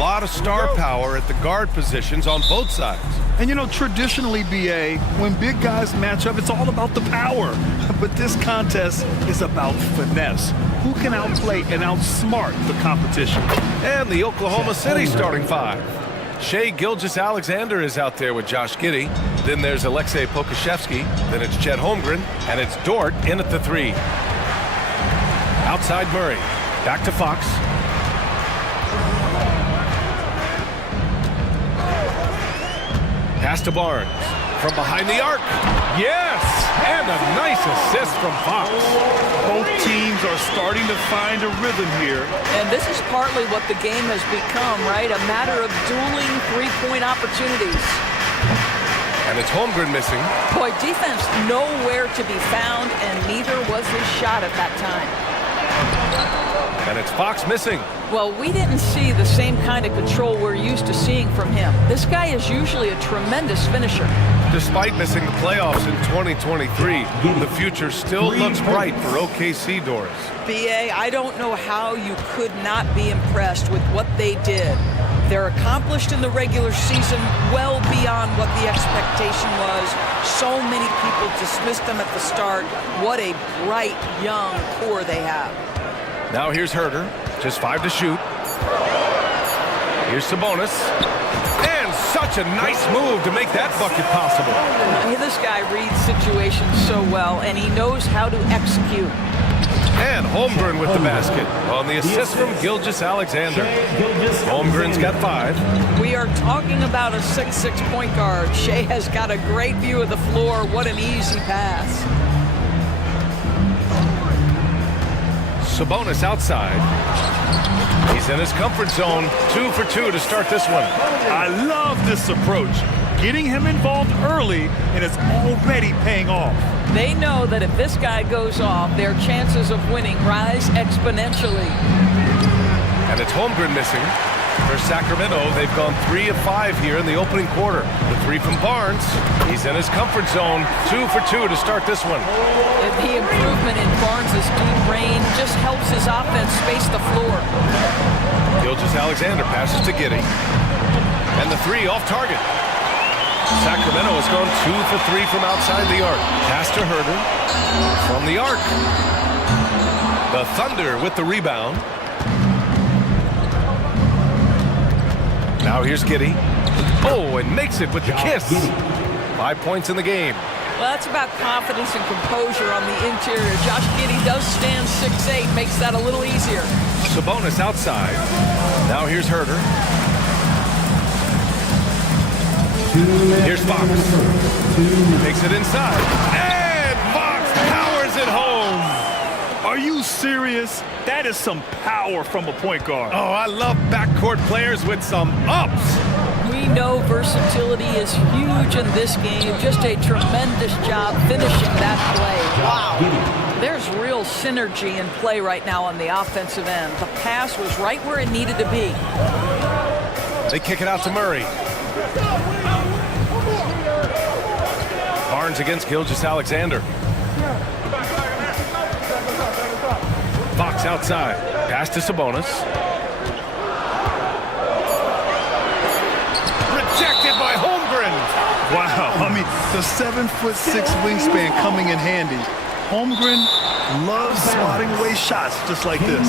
lot of star power at the guard positions on both sides. And you know, traditionally, BA, when big guys match up, it's all about the power. But this contest is about finesse. Who can outplay and outsmart the competition? And the Oklahoma City starting five. Shai Gilgeous-Alexander is out there with Josh Giddey. Then there's Alexei Pokashevsky. Then it's Chet Holmgren. And it's Dort in at the three. Outside Murray. Back to Fox. Pass to Barnes. From behind the arc. Yes! And a nice assist from Fox. Both teams are starting to find a rhythm here. And this is partly what the game has become, right? A matter of dueling three-point opportunities. And it's Holmgren missing. Boy, defense nowhere to be found, and neither was his shot at that time. And it's Fox missing. Well, we didn't see the same kind of control we're used to seeing from him. This guy is usually a tremendous finisher. Despite missing the playoffs in 2023, the future still looks bright for OKC Doors. BA, I don't know how you could not be impressed with what they did. They're accomplished in the regular season well beyond what the expectation was. So many people dismissed them at the start. What a bright, young core they have. Now here's Herter, just 5 to shoot. Here's Sabonis. And such a nice move to make that bucket possible. This guy reads situations so well, and he knows how to execute. And Holmgren with the basket on the assist from Gilgeous-Alexander. Holmgren's got 5. We are talking about a 6'6" point guard. Shai has got a great view of the floor. What an easy pass. Sabonis outside. He's in his comfort zone. 2 for 2 to start this one. I love this approach. Getting him involved early, and it's already paying off. They know that if this guy goes off, their chances of winning rise exponentially. And it's Holmgren missing. For Sacramento, they've gone 3 of 5 here in the opening quarter. The 3 from Barnes. He's in his comfort zone. 2 for 2 to start this one. The improvement in Barnes' deep range just helps his offense space the floor. Gilgeous-Alexander passes to Giddey. And the 3 off target. Sacramento has gone 2 for 3 from outside the arc. Pass to Herter. From the arc. The Thunder with the rebound. Now here's Giddey. Oh, and makes it with the kiss. 5 points in the game. Well, that's about confidence and composure on the interior. Josh Giddey does stand 6'8", makes that a little easier. Sabonis outside. Now here's Herter. Here's Fox. Takes it inside. And Fox powers it home. Are you serious? That is some power from a point guard. Oh, I love backcourt players with some ups. We know versatility is huge in this game. Just a tremendous job finishing that play. Wow. There's real synergy in play right now on the offensive end. The pass was right where it needed to be. They kick it out to Murray. Barnes against Gilgeous-Alexander. Fox outside. Pass to Sabonis. Rejected by Holmgren. Wow. I mean, the 7'6" wingspan coming in handy. Holmgren loves swatting away shots just like this.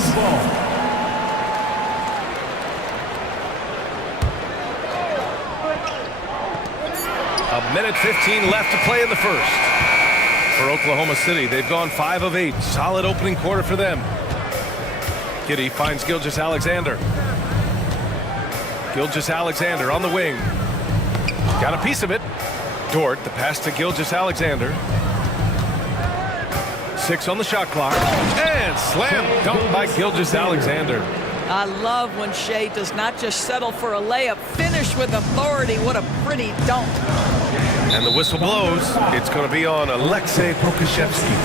A minute 15 left to play in the first. For Oklahoma City, they've gone 5 of 8. Solid opening quarter for them. Giddey finds Gilgeous-Alexander. Gilgeous-Alexander on the wing. Got a piece of it. Dort, the pass to Gilgeous-Alexander. 6 on the shot clock. And slam dunk by Gilgeous-Alexander. I love when Shai does not just settle for a layup. Finish with authority. What a pretty dunk. And the whistle blows. It's going to be on Alexei Pokashevsky.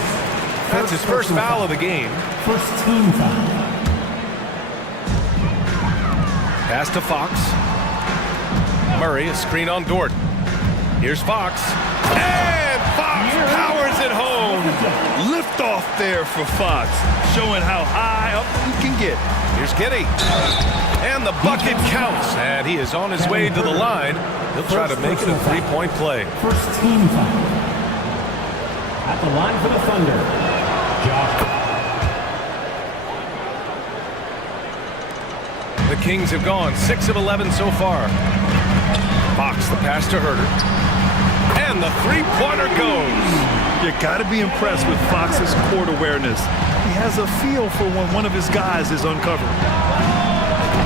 That's his first foul of the game. First team foul. Pass to Fox. Murray, a screen on Dort. Here's Fox. And Fox powers drives it home. Lift off there for Fox, showing how high up he can get. Here's Giddy. And the bucket counts. And he is on his way to the line. He'll try to make it a three-point play. First team foul. At the line for the Thunder, Josh. The Kings have gone 6 of 11 so far. Fox, the pass to Herter. And the three-pointer goes. You got to be impressed with Fox's court awareness. He has a feel for when one of his guys is uncovered.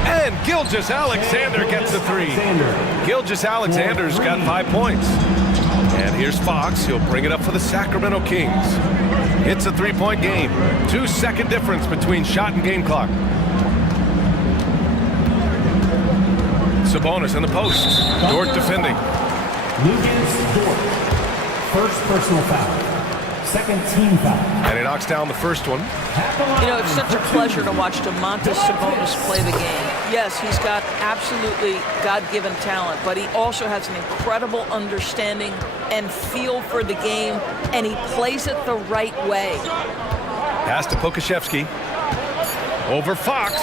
And Gilgeous-Alexander gets the three. Gilgeous-Alexander's got 5 points. And here's Fox. He'll bring it up for the Sacramento Kings. It's a three-point game. 2-second difference between shot and game clock. Sabonis in the post. Dort defending. Lucas Dort. First personal foul. Second team foul. And he knocks down the first one. You know, it's such a pleasure to watch Domantas Sabonis play the game. Yes, he's got absolutely God-given talent, but he also has an incredible understanding and feel for the game, and he plays it the right way. Pass to Pokashevsky. Over Fox.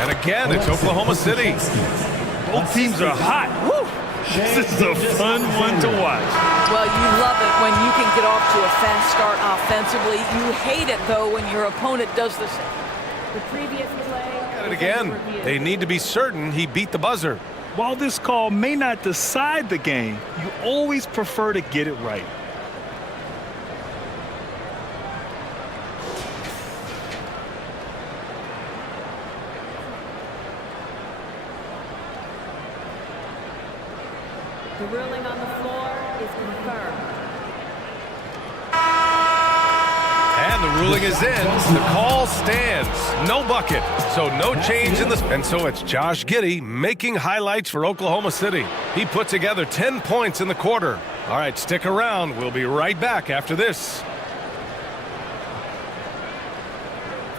And again, it's Oklahoma City. Both teams are hot. Woo! This is a fun one to watch. Well, you love it when you can get off to a fast start offensively. You hate it, though, when your opponent does this. The previous play. And again, they need to be certain he beat the buzzer. While this call may not decide the game, you always prefer to get it right. The ruling on the floor is confirmed. And the ruling is in. The call stands. No bucket. So no change in this. And so it's Josh Giddey making highlights for Oklahoma City. He put together 10 points in the quarter. All right, stick around. We'll be right back after this.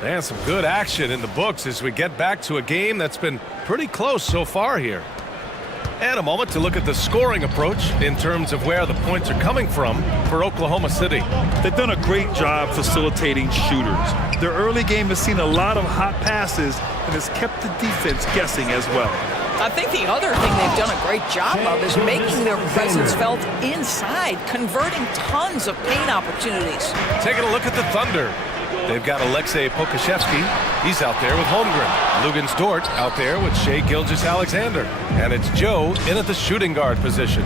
And some good action in the books as we get back to a game that's been pretty close so far here. And a moment to look at the scoring approach in terms of where the points are coming from for Oklahoma City. They've done a great job facilitating shooters. Their early game has seen a lot of hot passes and has kept the defense guessing as well. I think the other thing they've done a great job of is making their presence felt inside, converting tons of paint opportunities. Taking a look at the Thunder. They've got Alexei Pokashevsky. He's out there with Holmgren. Lugens Dort out there with Shai Gilgeous-Alexander. And it's Joe in at the shooting guard position.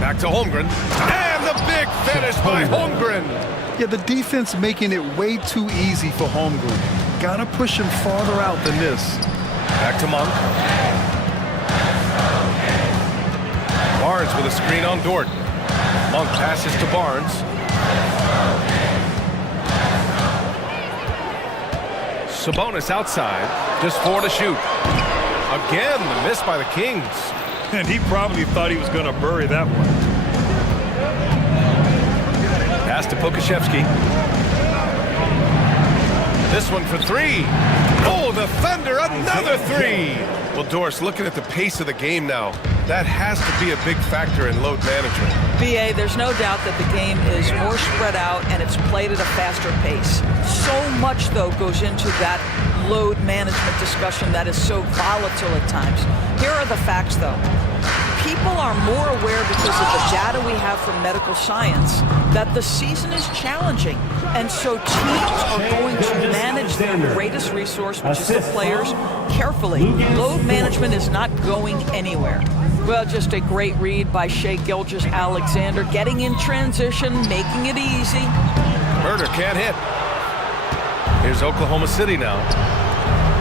Back to Holmgren. And the big finish by Holmgren. Yeah, the defense making it way too easy for Holmgren. Gotta push him farther out than this. Back to Monk. Barnes with a screen on Dort. Monk passes to Barnes. Sabonis outside, just 4 to shoot. Again, the miss by the Kings. And he probably thought he was going to bury that one. Pass to Pokashevsky. This one for 3. Oh, the Thunder, another 3. Well, Doris, looking at the pace of the game now, that has to be a big factor in load management. BA, there's no doubt that the game is more spread out and it's played at a faster pace. So much, though, goes into that load management discussion that is so volatile at times. Here are the facts, though. People are more aware because of the data we have from medical science that the season is challenging. And so teams are going to manage their greatest resource, which is the players, carefully. Load management is not going anywhere. Well, just a great read by Shai Gilgeous-Alexander, getting in transition, making it easy. Herter can't hit. Here's Oklahoma City now.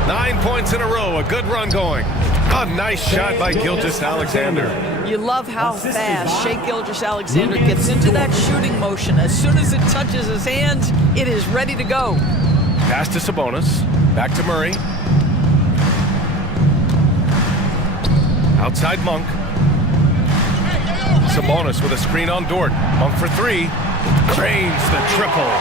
9 points in a row, a good run going. A nice shot by Gilgeous-Alexander. You love how fast Shai Gilgeous-Alexander gets into that shooting motion. As soon as it touches his hands, it is ready to go. Pass to Sabonis. Back to Murray. Outside Monk. Sabonis with a screen on Dort. Monk for 3. Drains the triple.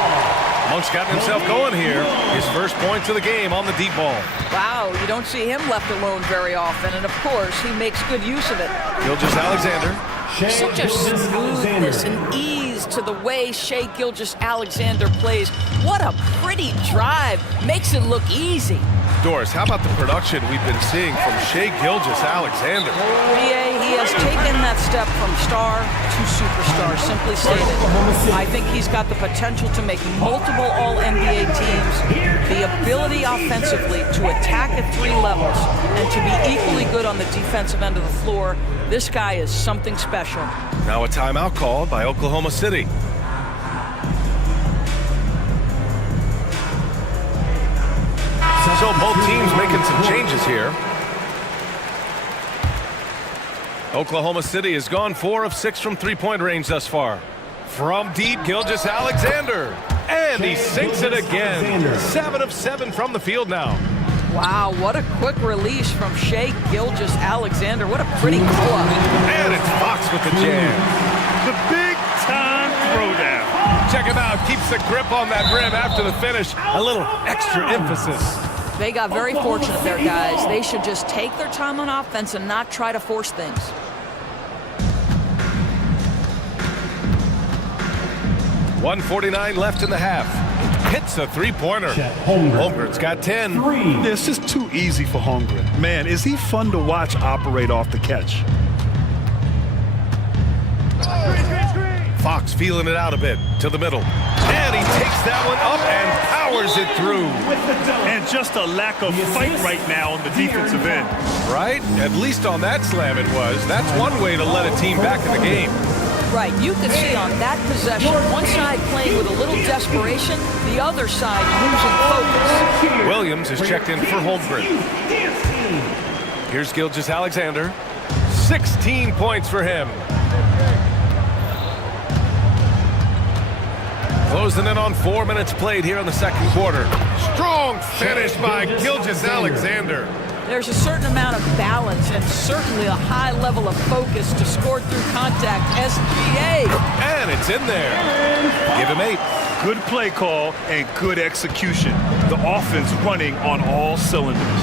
Monk's gotten himself going here. His first points of the game on the deep ball. Wow, you don't see him left alone very often, and of course, he makes good use of it. Gilgeous-Alexander Such a smoothness and ease to the way Shai Gilgeous-Alexander plays. What a pretty drive. Makes it look easy. Doris, how about the production we've been seeing from Shai Gilgeous-Alexander? He has taken that step from star to superstar, simply stated. I think he's got the potential to make multiple All-NBA teams, the ability offensively to attack at 3 levels, and to be equally good on the defensive end of the floor. This guy is something special. Now a timeout called by Oklahoma City. So both teams making some changes here. Oklahoma City has gone 4 of 6 from three-point range thus far. From deep, Gilgeous-Alexander. And he sinks it again. 7 of 7 from the field now. Wow, what a quick release from Shai Gilgeous-Alexander. What a pretty pull-up. And it's Fox with the jam. The big-time throwdown. Check him out. Keeps the grip on that rim after the finish. A little extra emphasis. They got very fortunate there, guys. They should just take their time on offense and not try to force things. .149 left in the half. Hits a three-pointer. Holmgren's got 10. It's just too easy for Holmgren. Man, is he fun to watch operate off the catch. Fox feeling it out a bit to the middle. And he takes that one up and powers it through. And just a lack of fight right now on the defensive end. Right? At least on that slam it was. That's one way to let a team back in the game. Right, you could see on that possession, one side playing with a little desperation, the other side losing focus. Williams is checked in for Holmgren. Here's Gilgeous-Alexander. 16 points for him. Closing in on 4 minutes played here in the second quarter. Strong finish by Gilgeous-Alexander. There's a certain amount of balance and certainly a high level of focus to score through contact. SGA. And it's in there. Give him 8. Good play call and good execution. The offense running on all cylinders.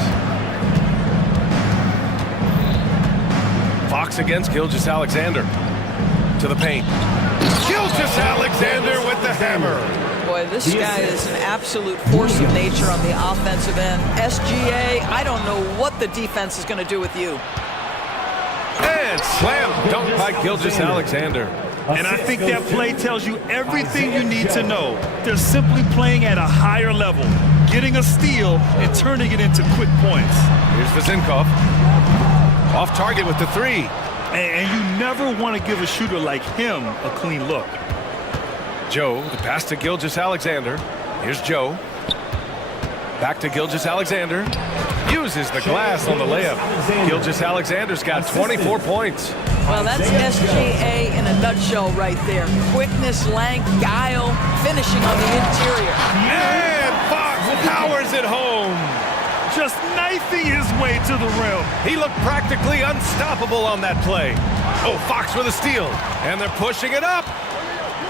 Fox against Gilgeous-Alexander. To the paint. Gilgeous-Alexander with the hammer. Boy, this guy is an absolute force of nature on the offensive end. SGA, I don't know what the defense is going to do with you. And slam dunk by Gilgeous-Alexander. And I think that play tells you everything you need to know. They're simply playing at a higher level, getting a steal and turning it into quick points. Here's Vazinkov. Off target with the 3. And you never want to give a shooter like him a clean look. Joe, the pass to Gilgeous-Alexander. Here's Joe. Back to Gilgeous-Alexander. Uses the glass on the layup. Gilgeous-Alexander's got 24 points. Well, that's SGA in a nutshell right there. Quickness, length, guile, finishing on the interior. And Fox powers it home. Just knifing his way to the rim. He looked practically unstoppable on that play. Oh, Fox with a steal. And they're pushing it up.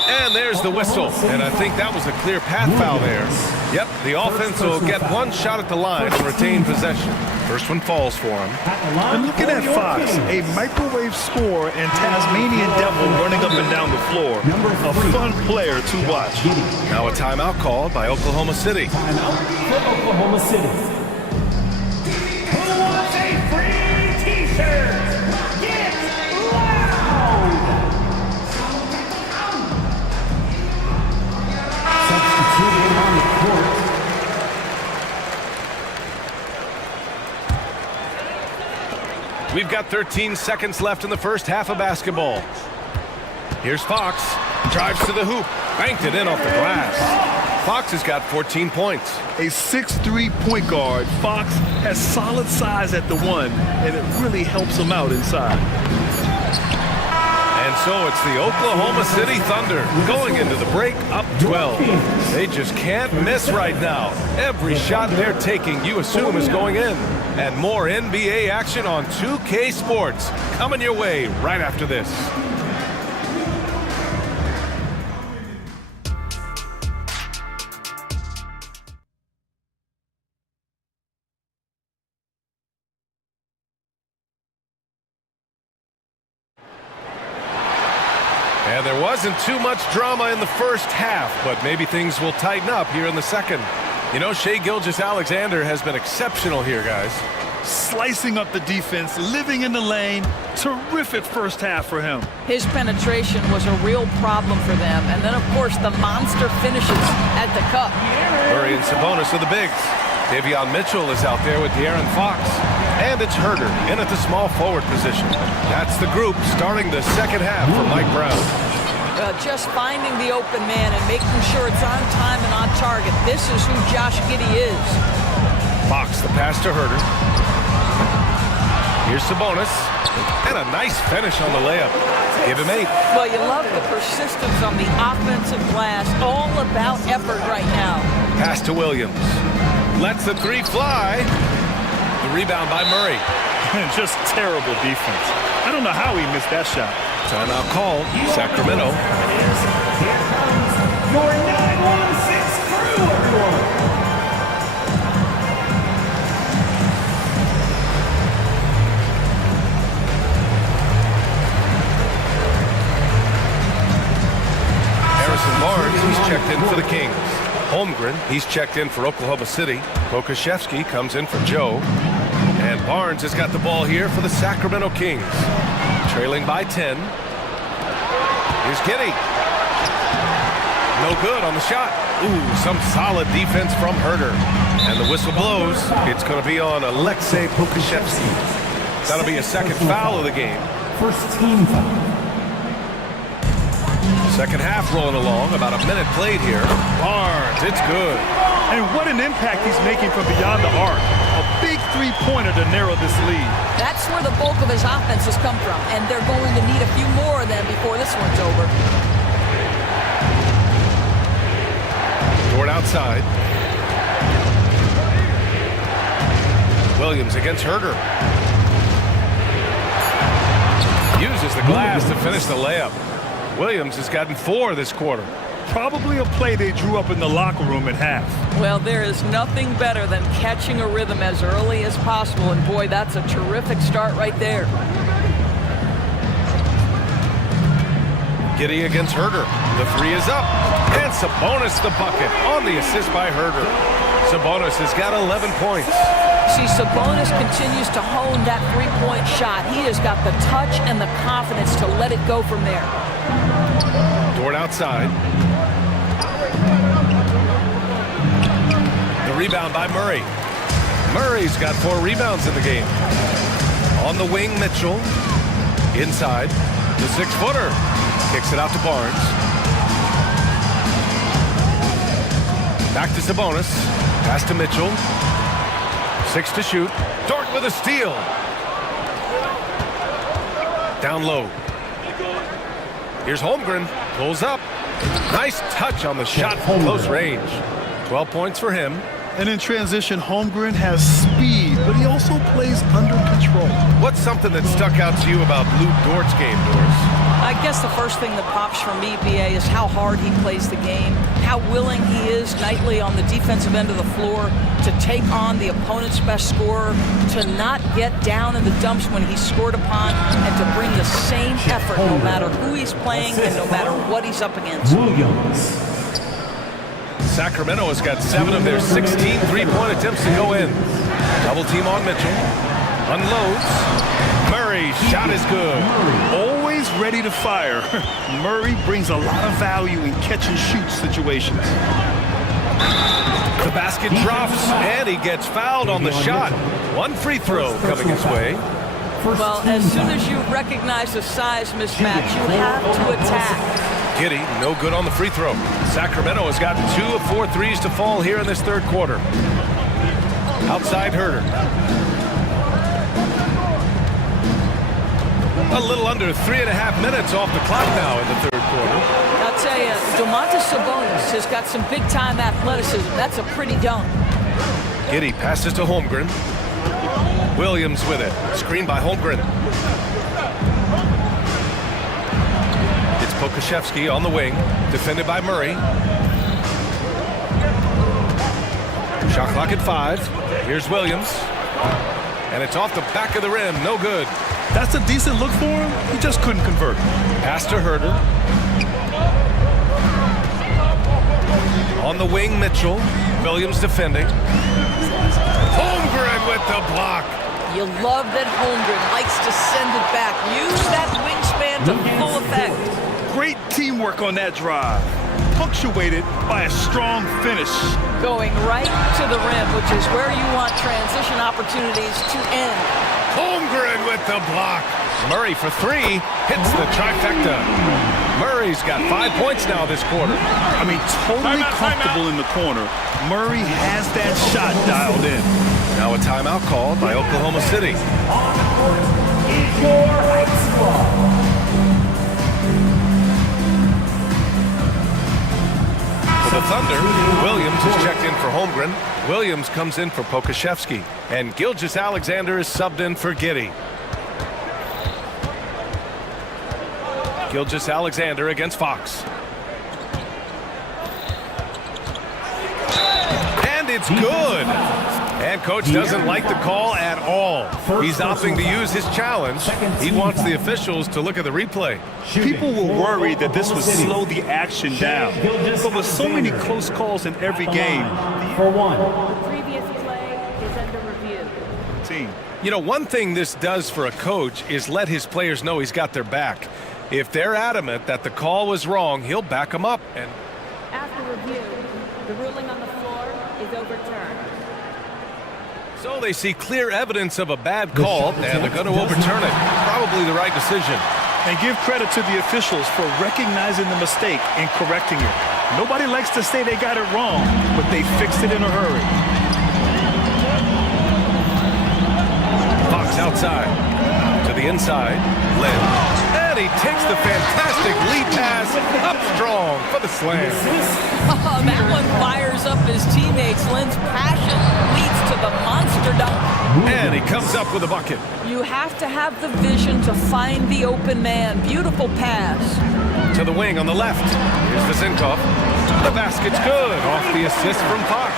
And there's the whistle. And I think that was a clear path foul there. Yep, the offense will get one shot at the line and retain possession. First one falls for him. And looking at Fox, a microwave scorer and Tasmanian devil running up and down the floor. A fun player to watch. Now a timeout called by Oklahoma City. Timeout for Oklahoma City. Who wants a free t-shirt? Get loud! Substituting on the court. We've got 13 seconds left in the first half of basketball. Here's Fox. Drives to the hoop. Banked it in off the glass. Fox has got 14 points. A 6'3" point guard, Fox has solid size at the 1, and it really helps him out inside. And so it's the Oklahoma City Thunder going into the break up 12. They just can't miss right now. Every shot they're taking, you assume, is going in. And more NBA action on 2K Sports coming your way right after this. And there wasn't too much drama in the first half, but maybe things will tighten up here in the second. You know, Shai Gilgeous-Alexander has been exceptional here, guys. Slicing up the defense, living in the lane. Terrific first half for him. His penetration was a real problem for them. And then, of course, the monster finishes at the cup. Murray and Sabonis are the bigs. Davion Mitchell is out there with De'Aaron Fox. And it's Herder in at the small forward position. That's the group starting the second half for Mike Brown. Just finding the open man and making sure it's on time and on target. This is who Josh Giddey is. Fox, the pass to Herder. Here's Sabonis. And a nice finish on the layup. Give him 8. Well, you love the persistence on the offensive glass. All about effort right now. Pass to Williams. Lets the 3 fly. The rebound by Murray. Just terrible defense. I don't know how he missed that shot. Timeout call, Sacramento. Your 916 crew, everyone. Harrison Barnes, he's checked in for the Kings. Holmgren, he's checked in for Oklahoma City. Pokashevsky comes in for Joe. And Barnes has got the ball here for the Sacramento Kings. Trailing by 10. Here's Giddey. No good on the shot. Ooh, some solid defense from Herder. And the whistle blows. It's going to be on Alexei Pokashevsky. That'll be a second foul of the game. First team foul. Second half rolling along. About a minute played here. Barnes, it's good. And what an impact he's making from beyond the arc. A big three-pointer to narrow this lead. That's where the bulk of his offense has come from, and they're going to need a few more of them before this one's over. Dort outside. Williams against Herder. Uses the glass to finish the layup. Williams has gotten 4 this quarter. Probably a play they drew up in the locker room at half. Well, there is nothing better than catching a rhythm as early as possible, and boy, that's a terrific start right there. Giddey against Herder. The 3 is up. And Sabonis the bucket on the assist by Herder. Sabonis has got 11 points. See, Sabonis continues to hone that three-point shot. He has got the touch and the confidence to let it go from there. Dort outside. The rebound by Murray. Murray's got 4 rebounds in the game. On the wing, Mitchell. Inside. The 6-footer. Kicks it out to Barnes. Back to Sabonis. Pass to Mitchell. 6 to shoot. Dort with a steal. Down low. Here's Holmgren. Pulls up. Nice touch on the shot from close range. 12 points for him. And in transition, Holmgren has speed, but he also plays under control. What's something that stuck out to you about Lou Dort's game, Doris? I guess the first thing that pops from me, BA, is how hard he plays the game, how willing he is nightly on the defensive end of the floor to take on the opponent's best scorer, to not get down in the dumps when he's scored upon, and to bring the same effort no matter who he's playing and no matter what he's up against. Williams. Sacramento has got 7 of their 16 three-point attempts to go in. Double team on Mitchell. Unloads. Murray's shot is good. Always ready to fire. Murray brings a lot of value in catch-and-shoot situations. The basket drops, and he gets fouled on the shot. 1 free throw coming his way. Well, as soon as you recognize the size mismatch, you have to attack. Giddey, no good on the free throw. Sacramento has gotten 2 of 4 threes to fall here in this third quarter. Outside Herder. A little under 3.5 minutes off the clock now in the third quarter. I'll tell you, Domantas Sabonis has got some big-time athleticism. That's a pretty dunk. Giddey passes to Holmgren. Williams with it. Screen by Holmgren. It's Pokashevsky on the wing. Defended by Murray. Shot clock at 5. Here's Williams. And it's off the back of the rim. No good. That's a decent look for him. He just couldn't convert. Pass to Herder. On the wing, Mitchell. Williams defending. Holmgren with the block. You love that Holmgren likes to send it back. Use that wingspan to full effect. Great teamwork on that drive, punctuated by a strong finish. Going right to the rim, which is where you want transition opportunities to end. Holmgren with the block. Murray for three, hits the trifecta. Murray's got 5 points now this quarter. I mean, totally comfortable in the corner. Murray has that shot dialed in. Now a timeout called by Oklahoma City. For the Thunder, Williams is checked in for Holmgren. Williams comes in for Pokashevsky. And Gilgeous-Alexander is subbed in for Giddey. Gilgeous-Alexander against Fox. And it's good. And coach doesn't like the call at all. He's opting to use his challenge. He wants the officials to look at the replay. People were worried that this would slow the action down. But with so many close calls in every game, for one. The previous play is under review. Team. You know, one thing this does for a coach is let his players know he's got their back. If they're adamant that the call was wrong, he'll back them up. And after review, the ruling on the floor is overturned. So they see clear evidence of a bad call, and they're going to overturn it. Probably the right decision. And give credit to the officials for recognizing the mistake and correcting it. Nobody likes to say they got it wrong, but they fixed it in a hurry. Fox outside. To the inside. Lynn. And he takes the fantastic lead pass up strong for the slam. Oh, that one fires up his teammates. Lynn's passion leads to the monster dunk. And he comes up with a bucket. You have to have the vision to find the open man. Beautiful pass. To the wing on the left. Here's Vezinkov. The basket's good. Off the assist from Fox.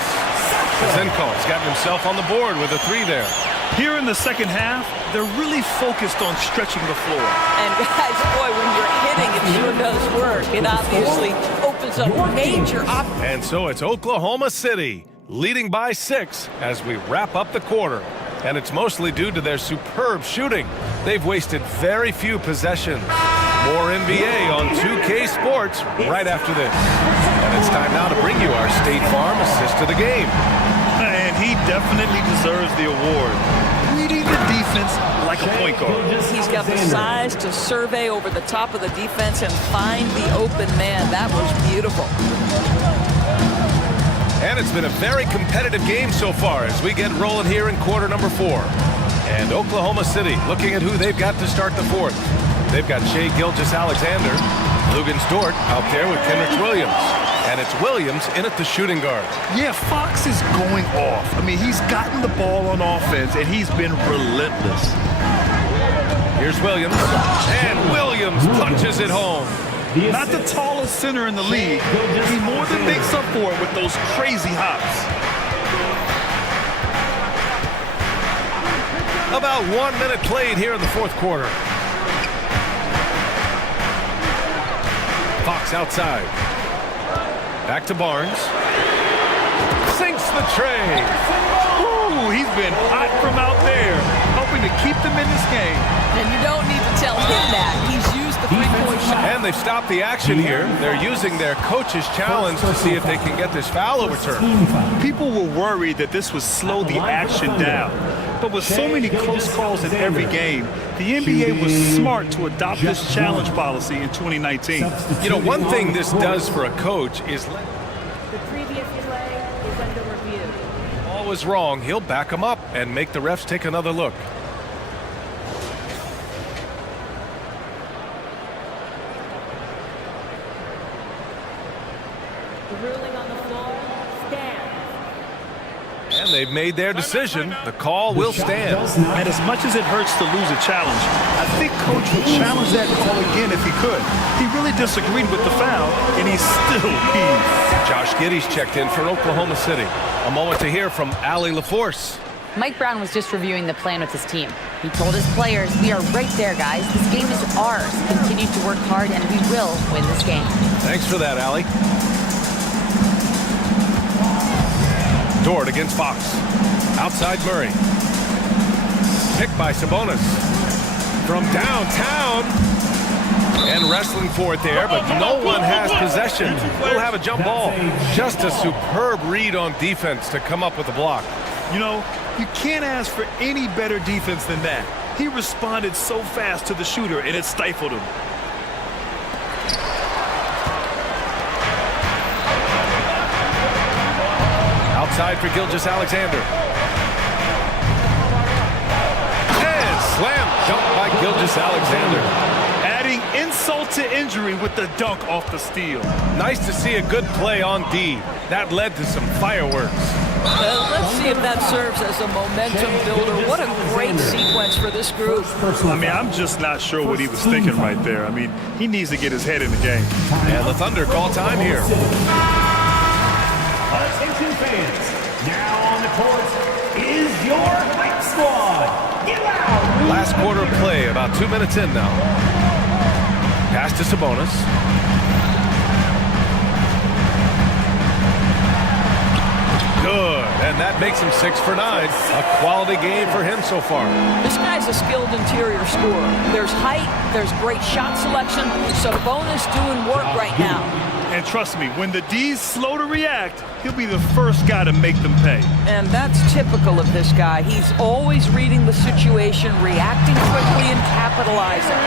Vezinkov's gotten himself on the board with a three there. Here in the second half, they're really focused on stretching the floor. And guys, boy, when you're hitting, it sure does work. It obviously opens up major options. And so it's Oklahoma City leading by 6 as we wrap up the quarter. And it's mostly due to their superb shooting. They've wasted very few possessions. More NBA on 2K Sports right after this. And it's time now to bring you our State Farm assist of the game. And he definitely deserves the award. Reading the defense like a point guard. He's got the size to survey over the top of the defense and find the open man. That was beautiful. And it's been a very competitive game so far as we get rolling here in quarter number 4. And Oklahoma City looking at who they've got to start the fourth. They've got Shai Gilgeous-Alexander, Luguentz-Dort out there with Kenrich Williams. And it's Williams in at the shooting guard. Yeah, Fox is going off. I mean, he's gotten the ball on offense, and he's been relentless. Here's Williams. And Williams punches it home. Not the tallest center in the league. He more than makes up for it with those crazy hops. About 1 minute played here in the fourth quarter. Fox outside. Back to Barnes. Sinks the tray. Ooh, he's been hot from out there, hoping to keep them in this game. And you don't need to tell him that. He's used the three-point shot. And they've stopped the action here. They're using their coach's challenge to see if they can get this foul overturned. People were worried that this would slow the action down. But with so many close calls in every game, the NBA was smart to adopt this challenge policy in 2019. You know, one thing this does for a coach is The previous play is under review. if all was wrong, he'll back them up and make the refs take another look. The ruling on the floor stands. And they've made their decision. The call will stand. And as much as it hurts to lose a challenge, I think Coach would challenge that call again if he could. He really disagreed with the foul, and he's still peeved. Josh Giddey's checked in for Oklahoma City. A moment to hear from Allie LaForce. Mike Brown was just reviewing the plan with his team. He told his players, "We are right there, guys. This game is ours. Continue to work hard, and we will win this game." Thanks for that, Allie. Dort against Fox. Outside Murray. Picked by Sabonis. From downtown. And wrestling for it there, but no one has possession. We'll have a jump ball. Just a superb read on defense to come up with a block. You know, you can't ask for any better defense than that. He responded so fast to the shooter, and it stifled him. Outside for Gilgeous-Alexander. And slam dunk by Gilgeous-Alexander. Adding insult to injury with the dunk off the steal. Nice to see a good play on D. That led to some fireworks. Let's see if that serves as a momentum builder. What a great sequence for this group. I mean, I'm just not sure what he was thinking right there. I mean, he needs to get his head in the game. And the Thunder call time here. Attention fans, now on the court is your hype squad. Get loud. Last quarter of play, about 2 minutes in now. Pass to Sabonis. Good, and that makes him 6 for 9. A quality game for him so far. This guy's a skilled interior scorer. There's height, there's great shot selection. Sabonis doing work right now. And trust me, when the D's slow to react, he'll be the first guy to make them pay. And that's typical of this guy. He's always reading the situation, reacting quickly, and capitalizing.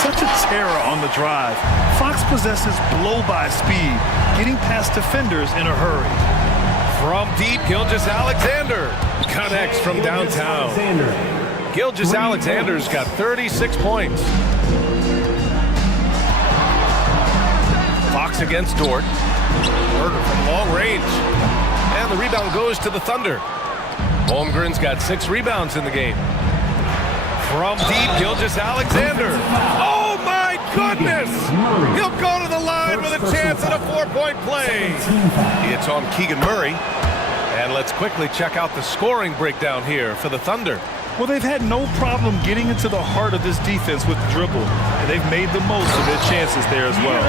Such a terror on the drive. Fox possesses blow-by speed, getting past defenders in a hurry. From deep, Gilgeous-Alexander connects from downtown. Gilgeous-Alexander's got 36 points. Fox against Dort. Herder from long range. And the rebound goes to the Thunder. Holmgren's got 6 rebounds in the game. From deep, Gilgeous-Alexander. Oh my goodness! He'll go to the line with a chance at a 4-point play. It's on Keegan Murray. And let's quickly check out the scoring breakdown here for the Thunder. Well, they've had no problem getting into the heart of this defense with the dribble, and they've made the most of their chances there as well.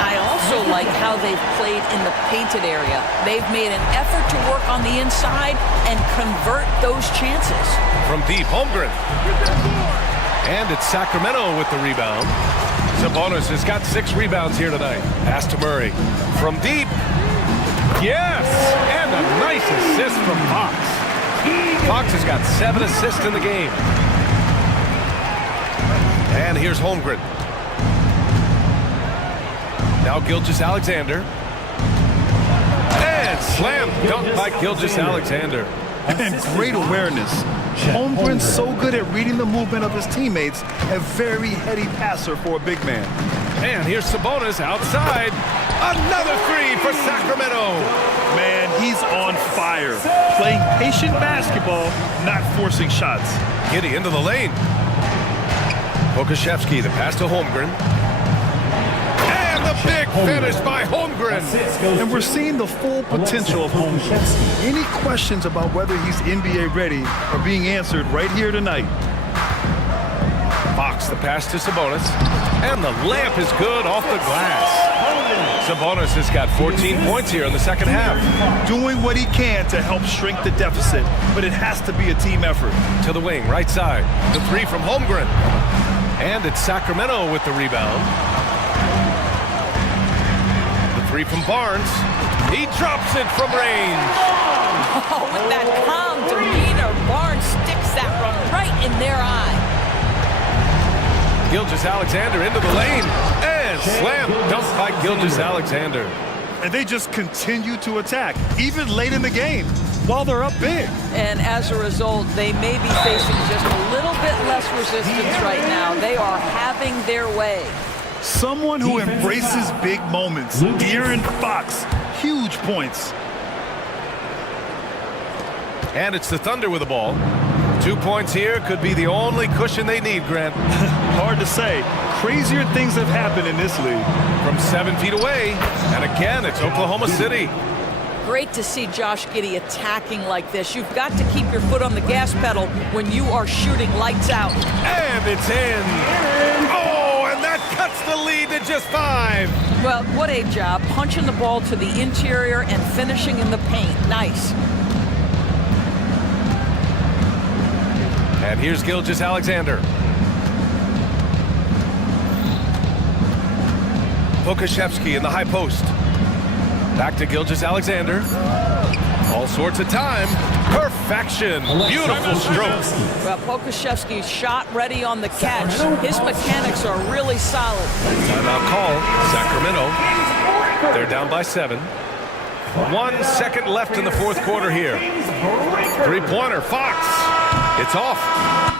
I also like how they've played in the painted area. They've made an effort to work on the inside and convert those chances. From deep, Holmgren. And it's Sacramento with the rebound. Sabonis has got 6 rebounds here tonight. Pass to Murray. From deep. Yes! And a nice assist from Fox. Fox has got 7 assists in the game. And here's Holmgren. Now Gilgeous-Alexander. And slam dunk by Gilgeous-Alexander. And great awareness. Holmgren's so good at reading the movement of his teammates, a very heady passer for a big man. And here's Sabonis outside. Another 3 for Sacramento. Man, he's on fire. Playing patient basketball, not forcing shots. Giddy into the lane. Pokashevsky, the pass to Holmgren. And the big finish by Holmgren. And we're seeing the full potential of Holmgren. Any questions about whether he's NBA ready are being answered right here tonight. Fox, the pass to Sabonis. And the layup is good off the glass. Sabonis has got 14 points here in the second half. Doing what he can to help shrink the deficit, but it has to be a team effort. To the wing, right side. The 3 from Holmgren. And it's Sacramento with the rebound. The 3 from Barnes. He drops it from range. Oh, with that calm demeanor, Barnes sticks that one right in their eye. Gilgeous-Alexander into the lane. And slam dunk by Gilgeous-Alexander. And they just continue to attack, even late in the game, while they're up big. And as a result, they may be facing just a little bit less resistance right now. They are having their way. Someone who embraces big moments. De'Aaron Fox, huge points. And it's the Thunder with the ball. 2 points here could be the only cushion they need, Grant. Hard to say. Crazier things have happened in this league. From 7 feet away, and again, it's Oklahoma City. great to see Josh Giddey attacking like this. You've got to keep your foot on the gas pedal when you are shooting lights out. And it's in. Oh, and that cuts the lead to just 5. Well, what a job. Punching the ball to the interior and finishing in the paint. Nice. And here's Gilgeous-Alexander. Pokashevsky in the high post. Back to Gilgeous-Alexander. All sorts of time. Perfection. Beautiful stroke. Well, Pokashevsky's shot ready on the catch. His mechanics are really solid. Timeout call. Sacramento. They're down by 7. 1 second left in the fourth quarter here. Three-pointer. Fox. It's off.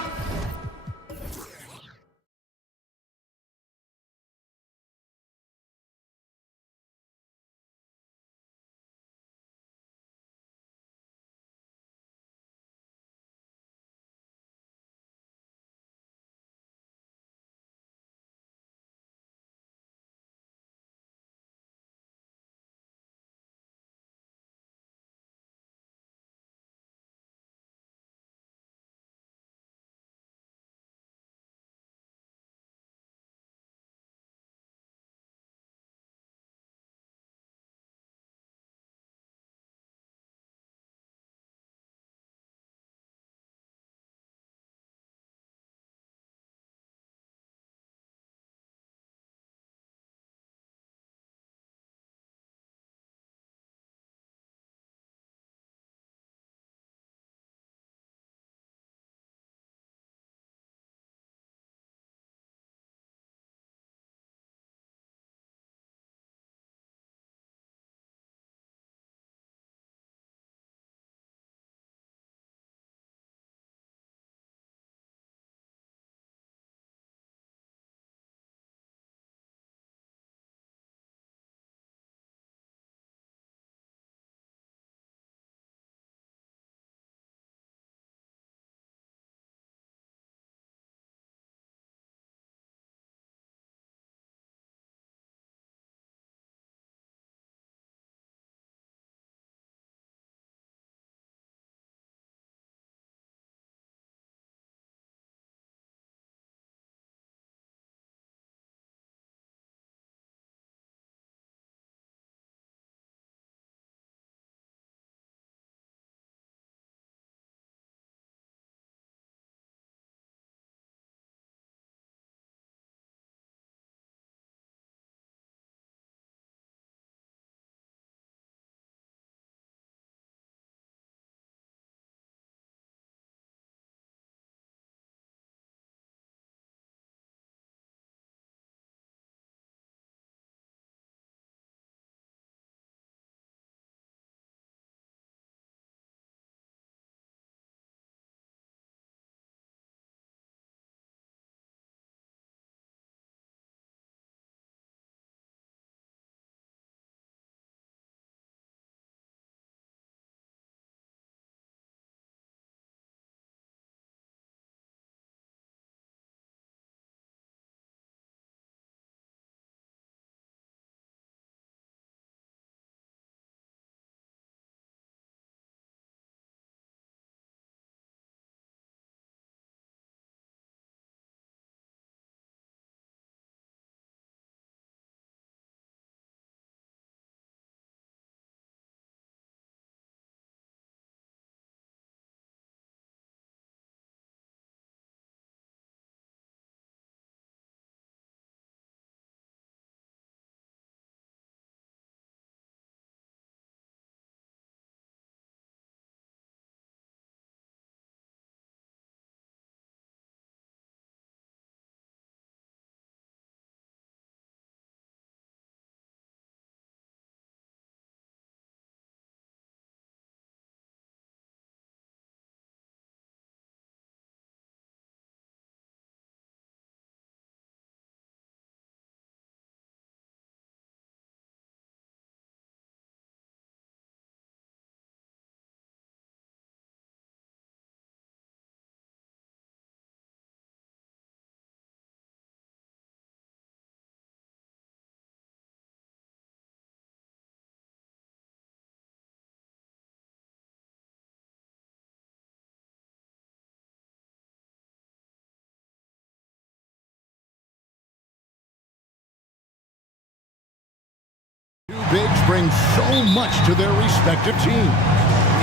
bigs bring so much to their respective teams.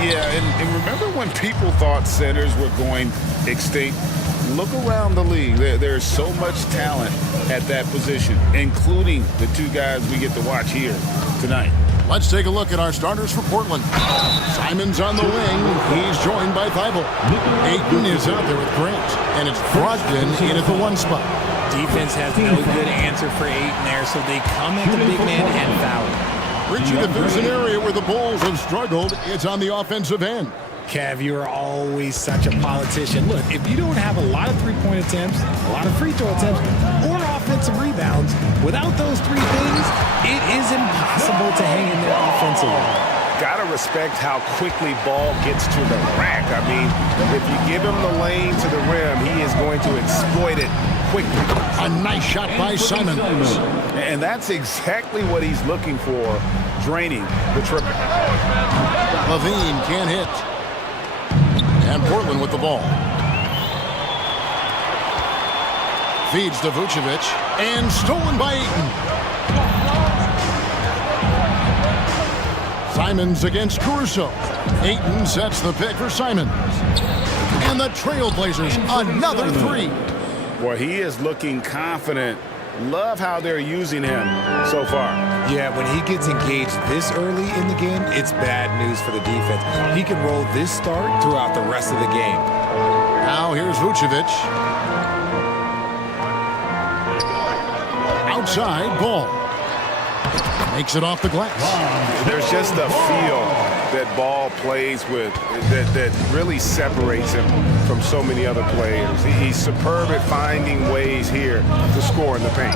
Yeah, and remember when people thought centers were going extinct? Look around the league. There's so much talent at that position, including the two guys we get to watch here tonight. Let's take a look at our starters for Portland. Simon's on the wing. He's joined by Thibault. Ayton is out there with Grant, and it's Brogdon in at the one spot. Defense has no good answer for Ayton there, so they come at the big man and foul him. Richard, if there's an area where the Bulls have struggled, it's on the offensive end. Kev, you are always such a politician. Look, if you don't have a lot of three-point attempts, a lot of free throw attempts, or offensive rebounds, without those three things, it is impossible to hang in there offensively. Gotta respect how quickly ball gets to the rack. I mean, if you give him the lane to the rim, he is going to exploit it quickly. A nice shot by Simons. And that's exactly what he's looking for, draining the triple. Levine can't hit. And Portland with the ball. Feeds to Vucevic. And stolen by Ayton. Simons against Caruso. Ayton sets the pick for Simons. And the Trailblazers, another three. Well, he is looking confident. Love how they're using him so far. Yeah, when he gets engaged this early in the game, it's bad news for the defense. He can roll this start throughout the rest of the game. Now here's Vucevic. Outside ball. Makes it off the glass. There's just a feel that Ball plays with that really separates him from so many other players. He's superb at finding ways here to score in the paint.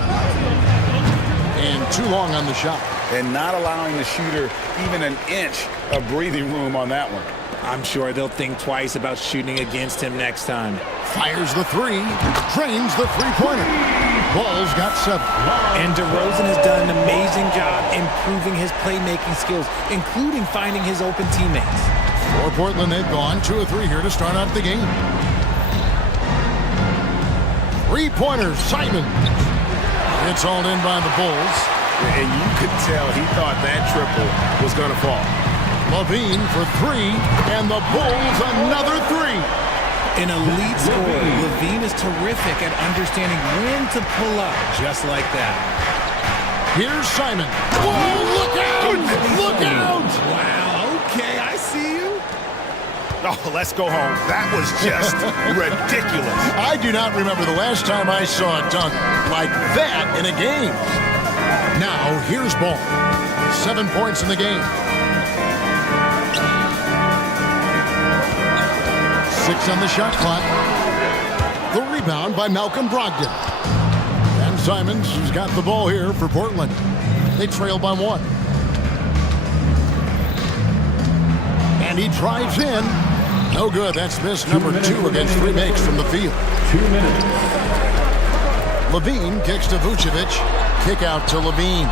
And too long on the shot. And not allowing the shooter even an inch of breathing room on that one. I'm sure they'll think twice about shooting against him next time. Fires the three, drains the three-pointer. Ball's got 7. And DeRozan has done an amazing job improving his playmaking skills, including finding his open teammates. For Portland, they've gone 2 of 3 here to start out the game. Three-pointer, Simon. It's hauled in by the Bulls. And you could tell he thought that triple was going to fall. Levine for 3, and the Bulls another 3. An elite scorer, Levine is terrific at understanding when to pull up, just like that. Here's Simon. Whoa, look out! Look out! Wow, okay, I see you. Oh, let's go home. That was just ridiculous. I do not remember the last time I saw a dunk like that in a game. Now, here's Ball. 7 points in the game. 6 on the shot clock. The rebound by Malcolm Brogdon. And Simons has got the ball here for Portland. They trail by 1. And he drives in. No good. That's miss number 2 against 3 makes from the field. 2 minutes. Levine kicks to Vucevic. Kick out to Levine.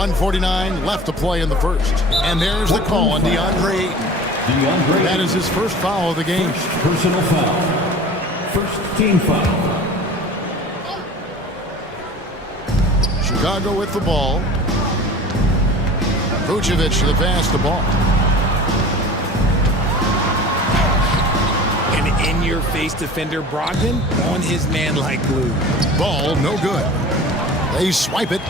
1:49 left to play in the first. And there's the call on DeAndre Ayton. That is his first foul of the game. First personal foul. First team foul. Chicago with the ball. Vucevic to pass the ball. An in-your-face defender, Brogdon, on his man like glue. Ball no good. They swipe it.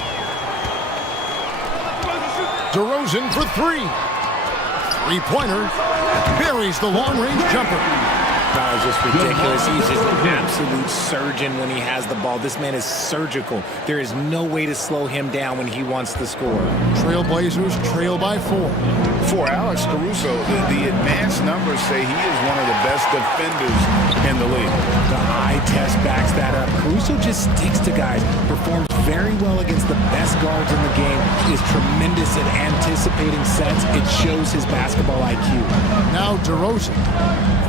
DeRozan for 3. Three-pointer. Buries the long-range jumper. That was just ridiculous. He's just an absolute surgeon when he has the ball. This man is surgical. There is no way to slow him down when he wants to score. Trailblazers trail by 4. For Alex Caruso, the advanced numbers say he is one of the best defenders in the league. The eye test backs that up. Caruso just sticks to guys, performs very well against the best guards in the game, is tremendous at anticipating sets. It shows his basketball IQ. Now DeRozan.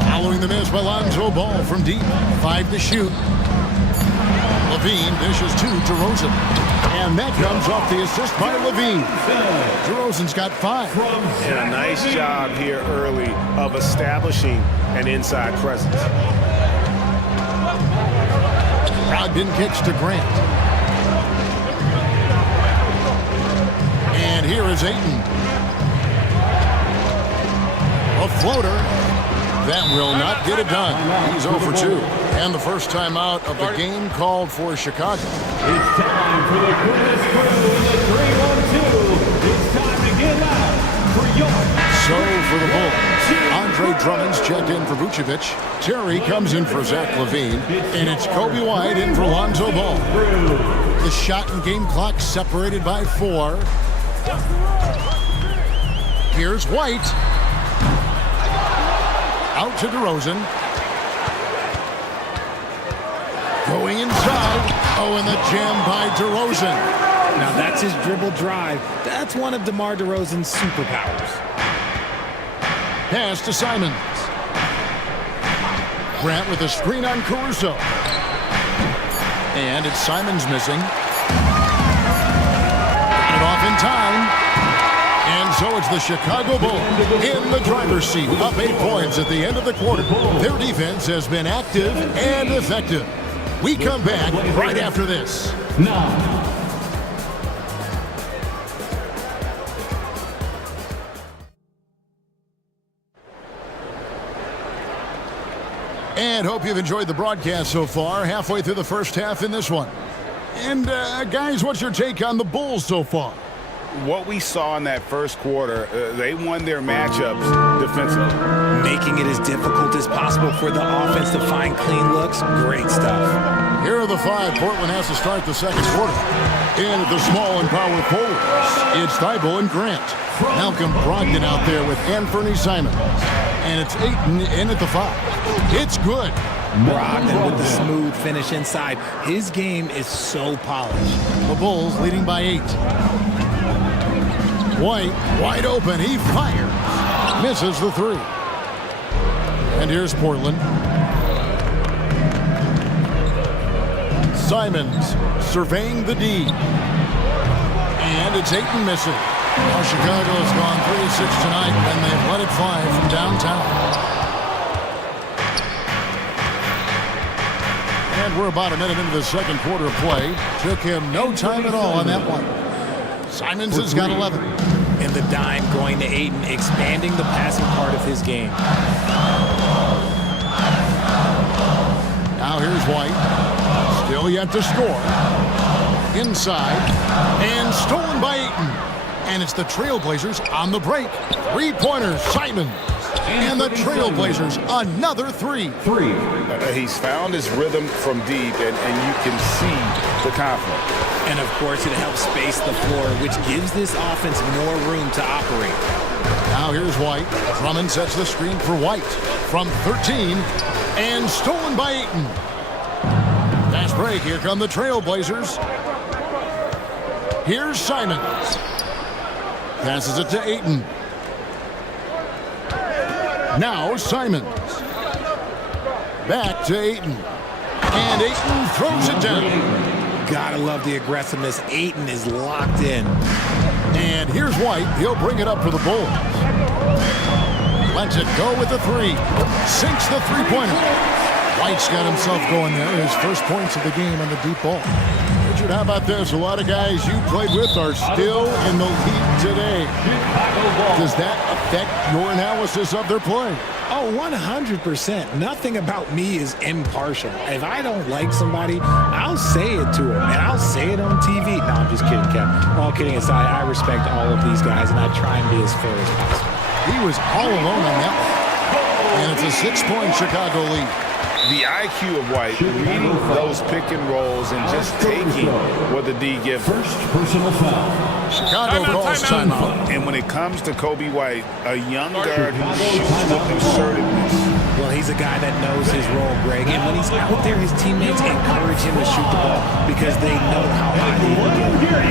Following the miss by Lonzo Ball from deep. 5 to shoot. Levine dishes to DeRozan. And that comes off the assist by Levine. DeRozan's got 5. And a nice job here early of establishing an inside presence. Brogdon kicks to Grant. here is Ayton. A floater. That will not get it done. He's 0 for 2. And the first time out of the game called for Chicago. It's time for the quickest crew in the 3-1-2. It's time to get out for York. So for the Bulls, Andre Drummond's checked in for Vucevic. Terry comes in for Zach LaVine. And it's Kobe White in for Lonzo Ball. The shot and game clock separated by 4. Here's White. Out to DeRozan. Going inside. Oh, and the jam by DeRozan. Now that's his dribble drive. That's one of DeMar DeRozan's superpowers. Pass to Simons. Grant with a screen on Caruso. And it's Simons missing. Got it off in time. And so it's the Chicago Bulls in the driver's seat, up 8 points at the end of the quarter. Their defense has been active and effective. We come back right after this. And hope you've enjoyed the broadcast so far, halfway through the first half in this one. And guys, what's your take on the Bulls so far? What we saw in that first quarter, they won their matchups defensively. Making it as difficult as possible for the offense to find clean looks. Great stuff. Here are the 5 Portland has to start the second quarter. In at the small and power forwards, it's Thibault and Grant. Malcolm Brogdon out there with Anthony Simons. And it's Ayton in at the 5. It's good. Brogdon with the smooth finish inside. His game is so polished. The Bulls leading by 8. White, wide open, he fires. Misses the 3. And here's Portland. Simons surveying the D. And it's Ayton missing. Now Chicago has gone 3-6 tonight, and they've let it fly from downtown. And we're about a minute into the second quarter of play. Took him no time at all on that one. Simons has got 11. And the dime going to Ayton, expanding the passing part of his game. Now here's White. Still yet to score. Inside. And stolen by Ayton. And it's the Trailblazers on the break. 3-pointers, Simons. And the Trailblazers, another 3. He's found his rhythm from deep, and you can see the confidence. And, of course, it helps space the floor, which gives this offense more room to operate. Now here's White. Drummond sets the screen for White from 13. And stolen by Ayton. Fast break. Here come the Trailblazers. Here's Simons. Passes it to Ayton. Now Simons. Back to Ayton. And Ayton throws it down. Gotta love the aggressiveness. Ayton is locked in. And here's White. He'll bring it up for the Bulls. Lets it go with the 3. Sinks the 3-pointer. White's got himself going there. His first points of the game on the deep ball. Richard, how about this? A lot of guys you played with are still in the league today. Does that affect your analysis of their play? Oh, 100%. Nothing about me is impartial. If I don't like somebody, I'll say it to them, and I'll say it on TV. No, I'm just kidding, Kevin. All kidding aside, I respect all of these guys, and I try and be as fair as possible. He was all alone on that one. And it's a 6-point Chicago lead. The IQ of White, reading those pick and rolls and just taking what the D gives. First personal foul. Chicago calls timeout. And when it comes to Kobe White, a young guard who shoots with assertiveness. Well, he's a guy that knows his role, Greg. And when he's out there, his teammates encourage him to shoot the ball because they know how high he can get.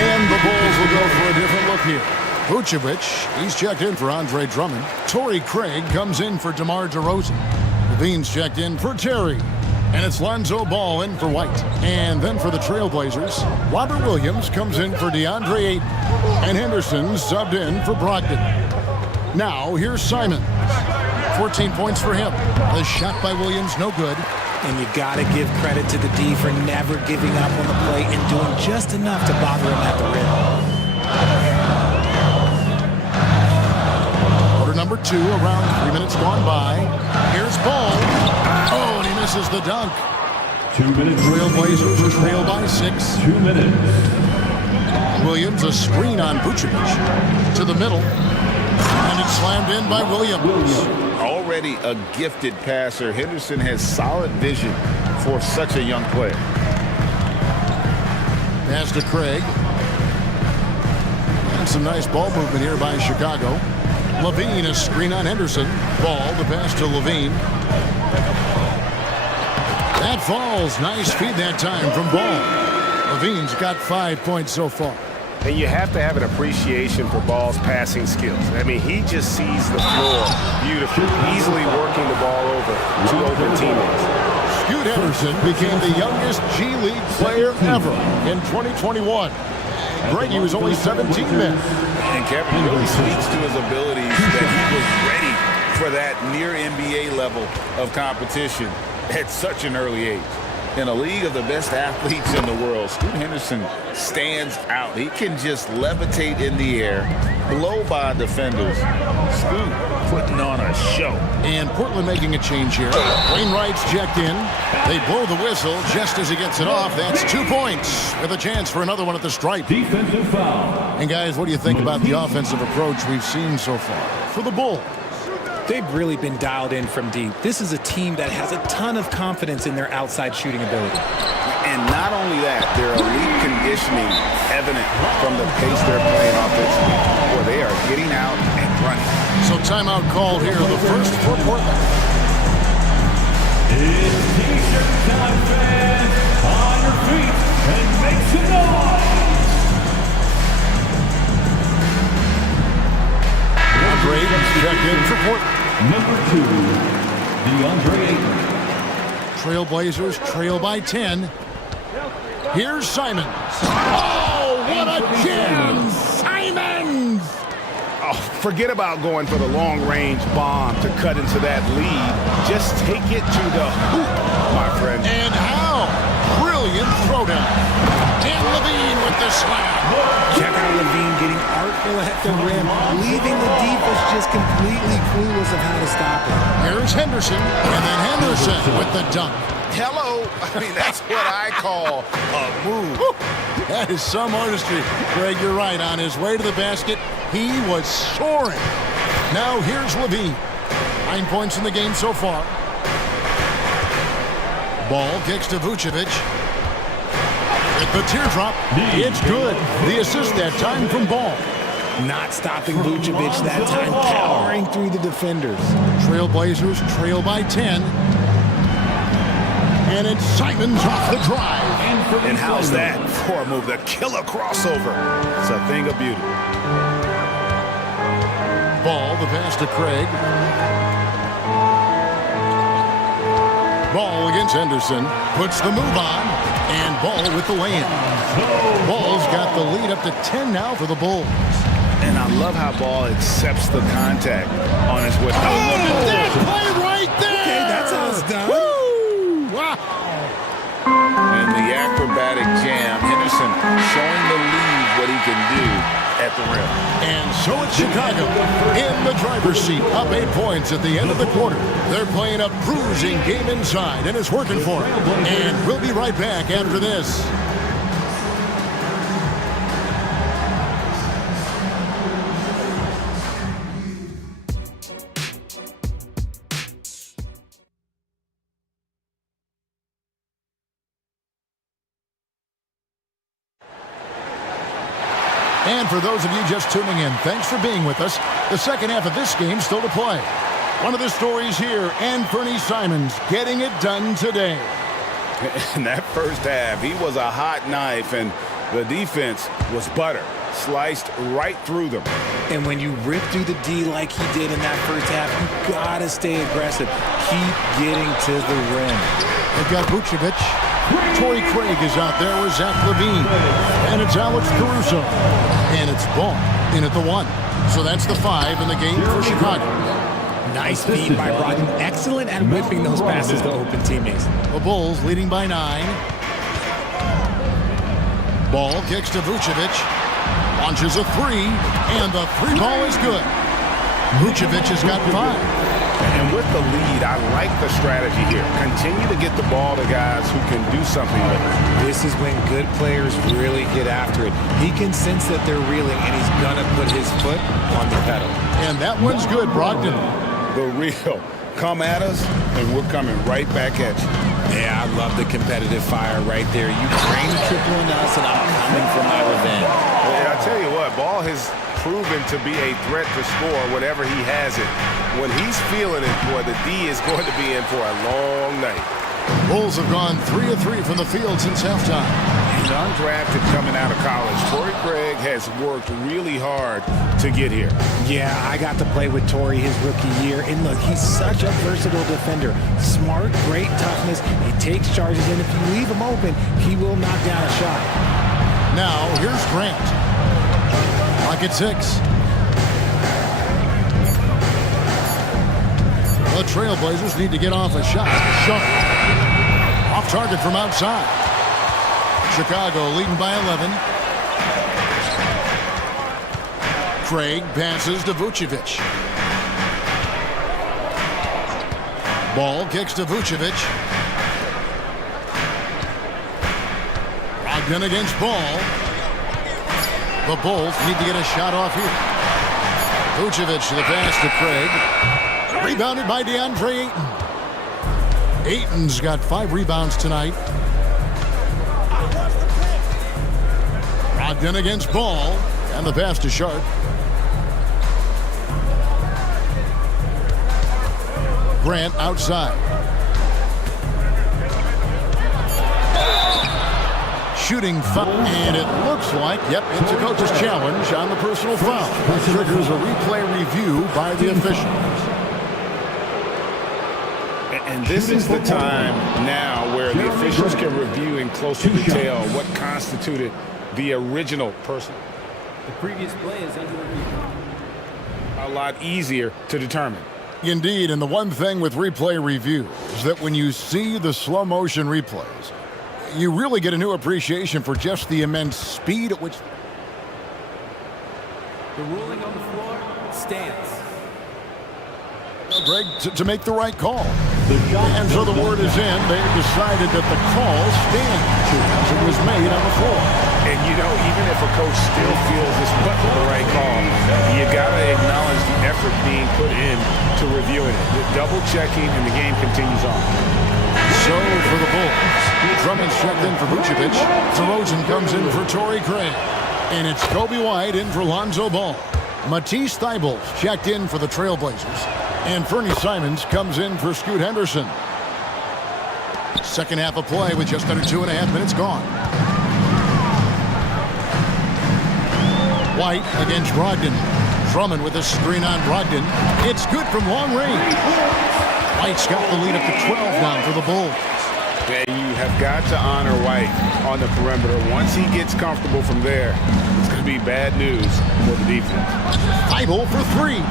And the Bulls will go for a different look here. Vucevic, he's checked in for Andre Drummond. Torrey Craig comes in for DeMar DeRozan. Levine's checked in for Terry. And it's Lonzo Ball in for White. And then for the Trailblazers, Robert Williams comes in for DeAndre Ayton. And Henderson subbed in for Brogdon. Now, here's Simons. 14 points for him. The shot by Williams, no good. And you got to give credit to the D for never giving up on the play and doing just enough to bother him at the rim. Quarter number 2, around 3 minutes gone by. Here's Ball. Oh, and he misses the dunk. 2 minutes. Trailblazers trail by 6. 2 minutes. Williams, a screen on Vucevic. To the middle. And it's slammed in by Williams. Already a gifted passer, Henderson has solid vision for such a young player. Pass to Craig. And some nice ball movement here by Chicago. Levine, a screen on Henderson. Ball, the pass to Levine. That falls. Nice feed that time from Ball. Levine's got 5 points so far. And you have to have an appreciation for Ball's passing skills. I mean, he just sees the floor beautifully, easily working the ball over two open teammates. Scoot Henderson became the youngest G League player ever in 2021. Greggy was only 17 then. And Kevin really speaks to his abilities that he was ready for that near NBA level of competition at such an early age. In a league of the best athletes in the world, Scoot Henderson stands out. He can just levitate in the air, blow by defenders. Scoot putting on a show. And Portland making a change here. Wainwright's checked in. They blow the whistle just as he gets it off. That's 2 points with a chance for another one at the stripe. Defensive foul. And guys, what do you think about the offensive approach we've seen so far for the Bulls? They've really been dialed in from deep. This is a team that has a ton of confidence in their outside shooting ability. And not only that, their elite conditioning evident from the pace they're playing offensively, where they are getting out and running. So timeout called here, the first for Portland. It's T-shirt time, fans. On your feet and make some noise. DeAndre Ayton's checked in for Portland. Number 2, DeAndre Ayton. Trailblazers trail by 10. Here's Simons. Oh, what a jam! Simons! Oh, forget about going for the long-range bomb to cut into that lead. Just take it to the hoop, my friend. And how? Brilliant throwdown. And Levine with the slam. Check out Levine getting artful at the rim, leaving the defense just completely clueless of how to stop it. Here's Henderson, and then Henderson with the dunk. Hello. I mean, that's what I call a move. Woo. That is some artistry. Greg, you're right. On his way to the basket, he was soaring. Now here's Levine. 9 points in the game so far. Ball kicks to Vucevic. At the teardrop, it's good. The assist that time from Ball. Not stopping Vucevic that time, powering through the defenders. Trailblazers trail by 10. And it's Simons off the drive. And how's that for a move? The killer crossover. It's a thing of beauty. Ball, the pass to Craig. Ball against Henderson. Puts the move on. And Ball with the lay-in. Ball's got the lead up to 10 now for the Bulls. And I love how Ball accepts the contact on his way. Oh, that play right there! Okay, that's how it's done. Woo! Wow. And the acrobatic jam. Henderson showing the lead what he can do at the rim. And so it's Chicago in the driver's seat, up 8 points at the end of the quarter. They're playing a bruising game inside, and it's working for them. And we'll be right back after this. And for those of you just tuning in, thanks for being with us. The second half of this game still to play. One of the stories here, Anthony Simons getting it done today. In that first half, he was a hot knife, and the defense was butter. Sliced right through them. And when you rip through the D like he did in that first half, you gotta stay aggressive. Keep getting to the rim. They've got Vucevic. Torrey Craig is out there with Zach Levine. And it's Alex Caruso. And it's Ball in at the 1. So that's the 5 in the game for Chicago. Nice feed by Brogdon. Excellent at whipping those passes to open teammates. The Bulls leading by 9. Ball kicks to Vucevic. Launches a 3, and the 3 ball is good. Vucevic has got 5. And with the lead, I like the strategy here. Continue to get the ball to guys who can do something with it. This is when good players really get after it. He can sense that they're reeling, and he's going to put his foot on the pedal. And that one's good, Brogdon. The real. Come at us, and we're coming right back at you. Yeah, I love the competitive fire right there. You bring the triple on us, and I'm coming for my revenge. Well, I tell you what, Ball has proven to be a threat to score whenever he has it. When he's feeling it, boy, the D is going to be in for a long night. Bulls have gone 3 of 3 from the field since halftime. He's undrafted coming out of college. Torrey Craig has worked really hard to get here. Yeah, I got to play with Torrey his rookie year, and look, he's such a versatile defender. Smart, great toughness. He takes charges, and if you leave him open, he will knock down a shot. Now, here's Grant. Clock at 6. The Trailblazers need to get off a shot. Sharp. Off target from outside. Chicago leading by 11. Craig passes to Vucevic. Ball kicks to Vucevic. Brogdon against Ball. The Bulls need to get a shot off here. Vucevic to the pass to Craig. Rebounded by DeAndre Ayton. Ayton's got 5 rebounds tonight. Brogdon against Ball. And the pass to Sharp. Grant outside. Shooting foul, and it looks like, yep, it's a coach's challenge on the personal foul. That triggers a replay review by the officials. And this is the time now where the officials can review in closer detail what constituted the original person. The previous play is under review. A lot easier to determine. Indeed, and the one thing with replay review is that when you see the slow motion replays, you really get a new appreciation for just the immense speed at which... The ruling on the floor stands. Greg, to make the right call. And so the word is in. They've decided that the call stands as it was made on the floor. And, you know, even if a coach still feels this wasn't the right call, you got to acknowledge the effort being put in to reviewing it. The double checking, and the game continues on. So for the Bulls, Drummond's checked in for Vucevic. DeRozan comes in for Torrey Craig. And it's Kobe White in for Lonzo Ball. Matisse Thybulle's checked in for the Trailblazers. And Fernie Simons comes in for Scoot Henderson. Second half of play with just under 2.5 minutes gone. White against Brogdon. Drummond with a screen on Brogdon. It's good from long range. White's got the lead up to 12 now for the Bulls. And you have got to honor White on the perimeter. Once he gets comfortable from there, it's going to be bad news for the defense. Thibault for 3.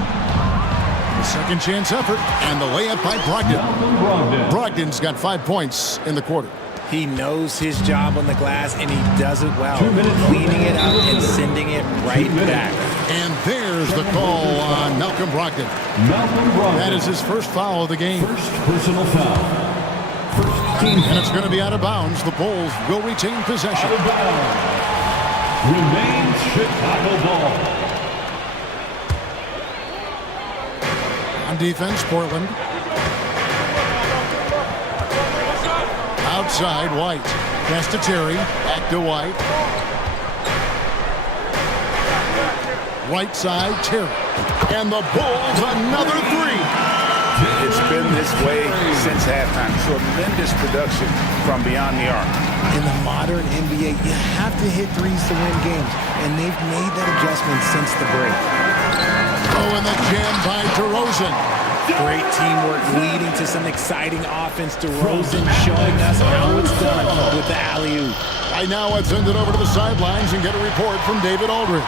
Second chance effort, and the layup by Brogdon. Brogdon's got 5 points in the quarter. He knows his job on the glass, and he does it well, cleaning it up and sending it right back. And there's the call on Malcolm Brogdon. That is his first foul of the game. First personal foul. And it's going to be out of bounds. The Bulls will retain possession. Out of bounds. Remains Chicago ball. On defense, Portland. Outside, White. Pass to Terry. Back to White. Right side, Terry. And the Bulls, another 3. It's been this way since halftime. Tremendous production from beyond the arc. In the modern NBA, you have to hit threes to win games, and they've made that adjustment since the break. Oh, and the jam by DeRozan. Great teamwork leading to some exciting offense. DeRozan showing us how it's done with the alley-oop. Right now, let's send it over to the sidelines and get a report from David Aldridge.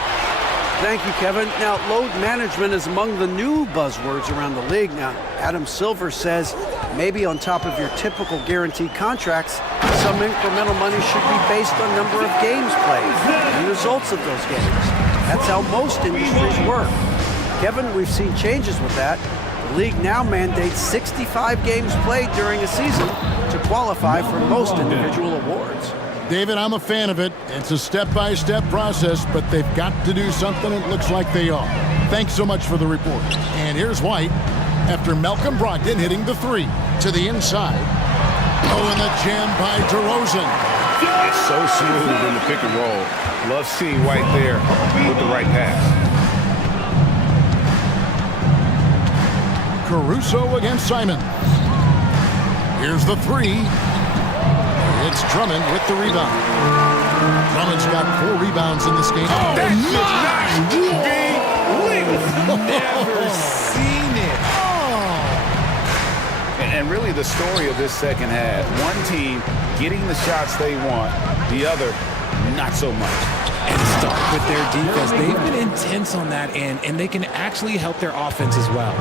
Thank you, Kevin. Now, load management is among the new buzzwords around the league. Now, Adam Silver says maybe on top of your typical guaranteed contracts, some incremental money should be based on number of games played and results of those games. That's how most industries work. Kevin, we've seen changes with that. The league now mandates 65 games played during a season to qualify for most individual awards. David, I'm a fan of it. It's a step-by-step process, but they've got to do something. It looks like they are. Thanks so much for the report. And here's White after Malcolm Brogdon hitting the three to the inside. Oh, and the jam by DeRozan. It's so smooth in the pick and roll. Love seeing White there with the right pass. Caruso against Simons. Here's the three. It's Drummond with the rebound. Drummond's got 4 rebounds in this game. Oh, Never seen it. And really the story of this second half, one team getting the shots they want, the other not so much. And start with their defense. They've been intense on that end, and they can actually help their offense as well.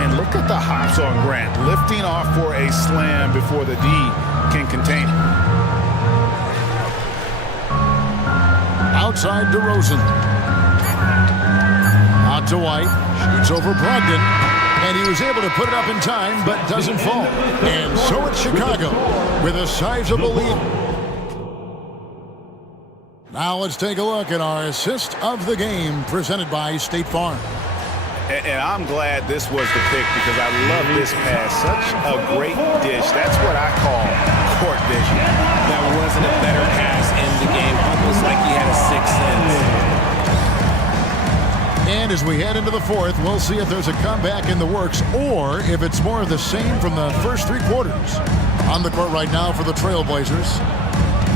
And look at the hops on Grant, lifting off for a slam before the D can contain it. Outside DeRozan. Out to White. Shoots over Brogdon. And he was able to put it up in time, but doesn't fall. And so it's Chicago with a sizable lead. Now let's take a look at our assist of the game presented by State Farm. And I'm glad this was the pick because I love this pass. Such a great dish. That's what I call court vision. That wasn't a better pass in the game. Almost like he had a sixth sense. And as we head into the fourth, we'll see if there's a comeback in the works or if it's more of the same from the first 3 quarters. On the court right now for the Trailblazers.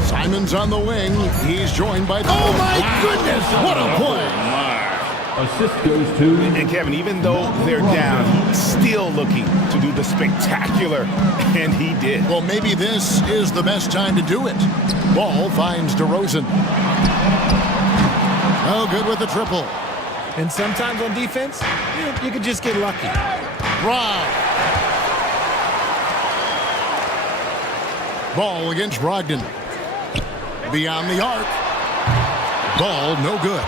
Simons on the wing. He's joined by the... Oh, my goodness! What a play! Assist goes to... And Kevin, even though they're down, he's still looking to do the spectacular, and he did. Well, maybe this is the best time to do it. Ball finds DeRozan. Oh, good with the triple. And sometimes on defense, you could just get lucky. Brown. Ball against Brogdon. Beyond the arc. Ball no good.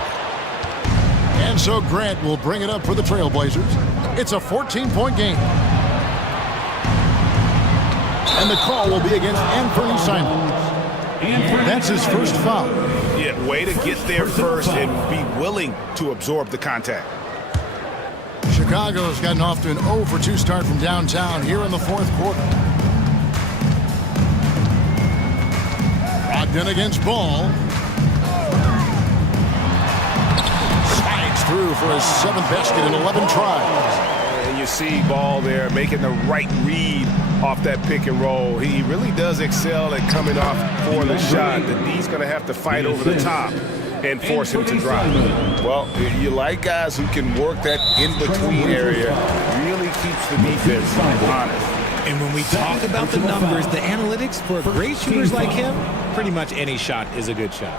And so Grant will bring it up for the Trailblazers. It's a 14-point game. And the call will be against Anthony Simons. That's his first foul. Yeah, way to get there first and be willing to absorb the contact. Chicago's gotten off to an 0 for 2 start from downtown here in the fourth quarter. Brogdon against Ball. Slides through for his 7th basket in 11 tries. And you see Ball there making the right read off that pick and roll. He really does excel at coming off for the shot. The D's going to have to fight over the top and force him to drive. Well, you like guys who can work that in-between area. Really keeps the defense honest. And when we talk about the numbers, the analytics for great shooters like him, pretty much any shot is a good shot.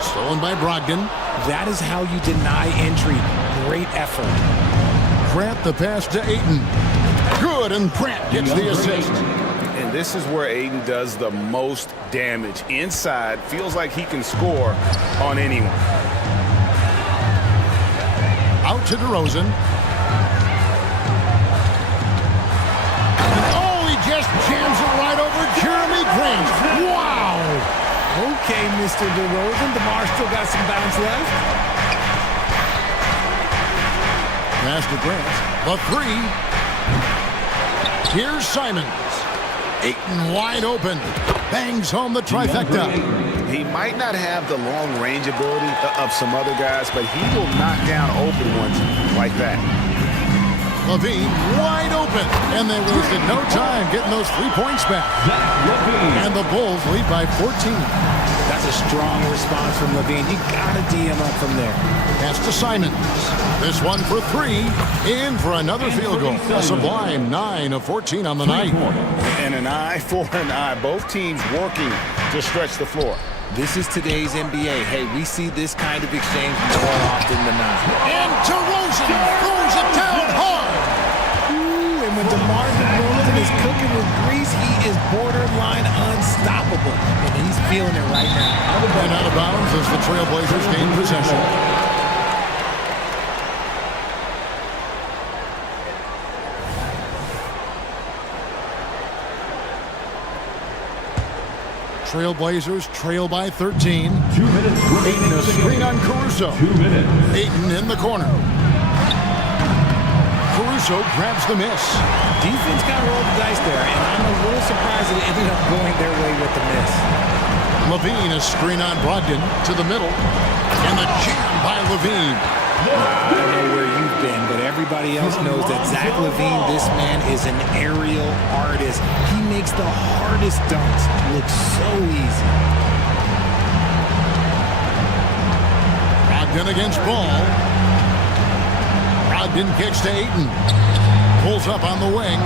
Stolen by Brogdon. That is how you deny entry. Great effort. Grant the pass to Ayton. Good, and Grant gets the assist. And this is where Ayton does the most damage. Inside, feels like he can score on anyone. Out to DeRozan. Oh, he just jams it right over Jeremy Grant. Wow! Okay, Mr. DeRozan. DeMar still got some bounce left. Pass to Grant. The three. Here's Simons. Ayton wide open. Bangs home the trifecta. He might not have the long range ability of some other guys, but he will knock down open ones like that. Levine wide open. And they wasted no time getting those 3 points back. And the Bulls lead by 14. That's a strong response from Levine. You got to D him up from there. Pass to Simons. This one for 3. In for another field goal. A sublime 9 of 14 on the night. And an eye for an eye. Both teams working to stretch the floor. This is today's NBA. Hey, we see this kind of exchange more often than not. And DeRozan throws it down hard. Ooh, and when DeMar DeRozan is cooking with grease, he is borderline unstoppable. And he's feeling it right now. And out of bounds as the Trailblazers gain possession. Trailblazers trail by 13. 2 minutes Ayton a screen on Caruso. 2 minutes. Ayton in the corner. Caruso grabs the miss. Defense got to roll the dice there, and I'm a little surprised that it ended up going their way with the miss. Levine a screen on Brogdon to the middle. And the jam by Levine. I don't know where you've been, but everybody else knows that Zach LaVine, this man is an aerial artist. He makes the hardest dunks look so easy. Brogdon against Ball. Brogdon kicks to Ayton. Pulls up on the wing.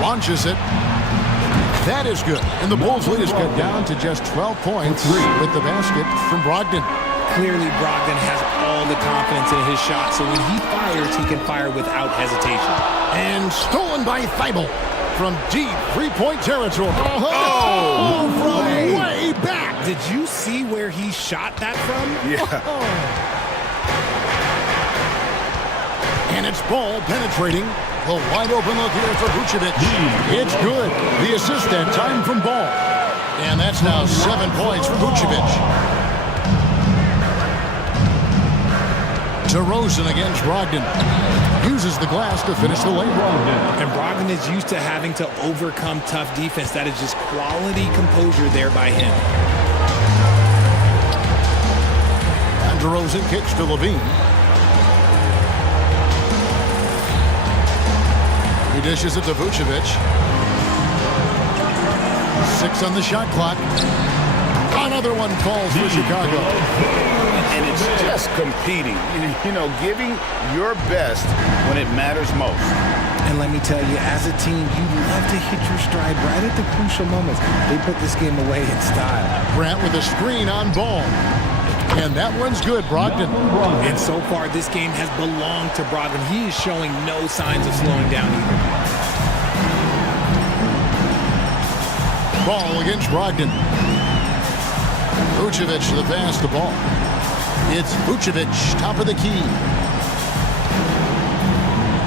Launches it. That is good. And the Bulls lead is cut down to just 12 points with the basket from Brogdon. Clearly, Brogdon has all the confidence in his shot, so when he fires, he can fire without hesitation. And stolen by Thibault from deep three-point territory. Oh, from way back. Did you see where he shot that from? Yeah. And it's Ball penetrating. The wide open look here for Vucevic. It's good. The assist that time from Ball. And that's now 7 points for Vucevic. DeRozan against Brogdon. Uses the glass to finish the layup. And Brogdon is used to having to overcome tough defense. That is just quality composure there by him. And DeRozan kicks to Levine. He dishes it to Vucevic. 6 on the shot clock. Another one falls for Chicago. And it's just competing, you know, giving your best when it matters most. And let me tell you, as a team, you love to hit your stride right at the crucial moments. They put this game away in style. Grant with a screen on Ball. And that one's good, Brogdon. And so far, this game has belonged to Brogdon. He is showing no signs of slowing down either. Ball against Brogdon. Vucevic to the pass, the Ball. It's Vucevic, top of the key.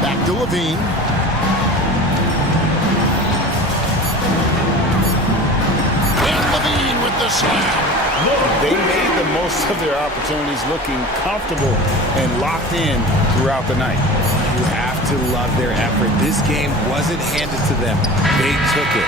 Back to Levine. And Levine with the slam. They made the most of their opportunities, looking comfortable and locked in throughout the night. You have to love their effort. This game wasn't handed to them. They took it.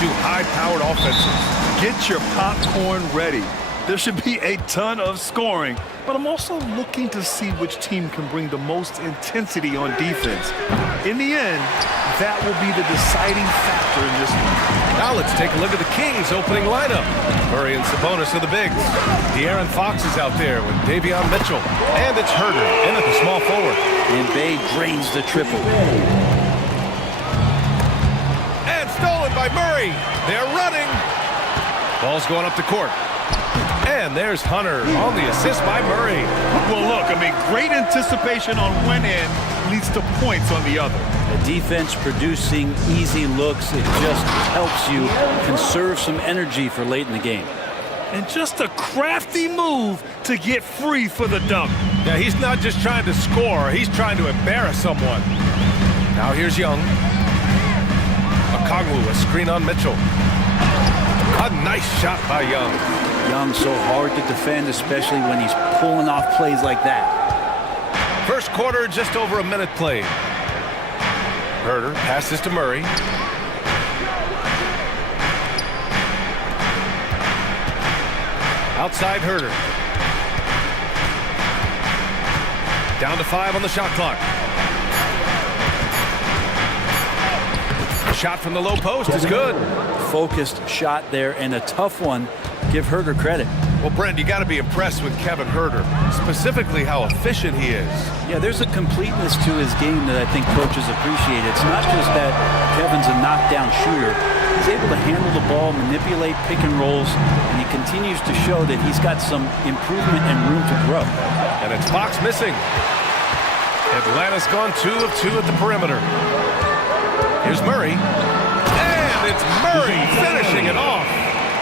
two high-powered offenses. Get your popcorn ready. There should be a ton of scoring, but I'm also looking to see which team can bring the most intensity on defense. In the end, that will be the deciding factor in this one. Now let's take a look at the Kings' opening lineup. Murray and Sabonis are the bigs. De'Aaron Fox is out there with Davion Mitchell. And it's Herder in at the small forward. And Bay drains the triple. And stolen by Murray. They're running. Ball's going up the court. And there's Hunter on the assist by Murray. Well, look, I mean, great anticipation on one end leads to points on the other. The defense producing easy looks. It just helps you conserve some energy for late in the game. And just a crafty move to get free for the dunk. Yeah, he's not just trying to score. He's trying to embarrass someone. Now here's Young. Okongwu, a screen on Mitchell. A nice shot by Young. Young so hard to defend, especially when he's pulling off plays like that. First quarter, just over a minute played. Herder passes to Murray. Outside Herder. Down to 5 on the shot clock. Shot from the low post is good. Focused shot there and a tough one. Give Herder credit. Well, Brent, you got to be impressed with Kevin Herder, specifically how efficient he is. Yeah, there's a completeness to his game that I think coaches appreciate. It's not just that Kevin's a knockdown shooter. He's able to handle the ball, manipulate pick and rolls, and he continues to show that he's got some improvement and room to grow. And it's Fox missing. Atlanta's gone 2 of 2 at the perimeter. Here's Murray. And it's Murray finishing it off.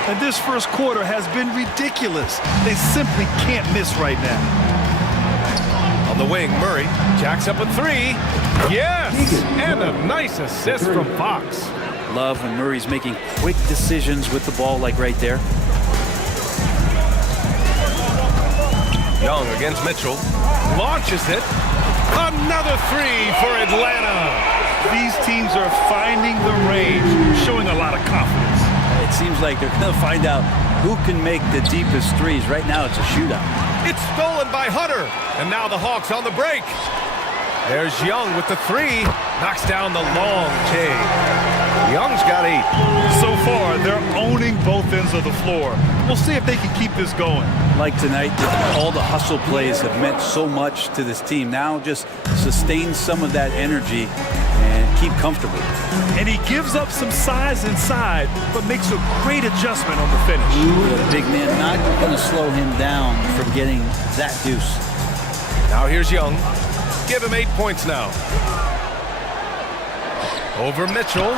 And this first quarter has been ridiculous. They simply can't miss right now. On the wing, Murray jacks up a 3. Yes! And a nice assist from Fox. Love when Murray's making quick decisions with the ball like right there. Young against Mitchell. Launches it. Another 3 for Atlanta. These teams are finding the range, showing a lot of confidence. It seems like they're going to find out who can make the deepest threes. Right now, it's a shootout. It's stolen by Hunter. And now the Hawks on the break. There's Young with the 3. Knocks down the long K. Young's got 8. So far, they're owning both ends of the floor. We'll see if they can keep this going. Like tonight, all the hustle plays have meant so much to this team. Now just sustain some of that energy and keep comfortable. And he gives up some size inside, but makes a great adjustment on the finish. The big man not going to slow him down from getting that deuce. Now here's Young. Give him 8 points now. Over Mitchell.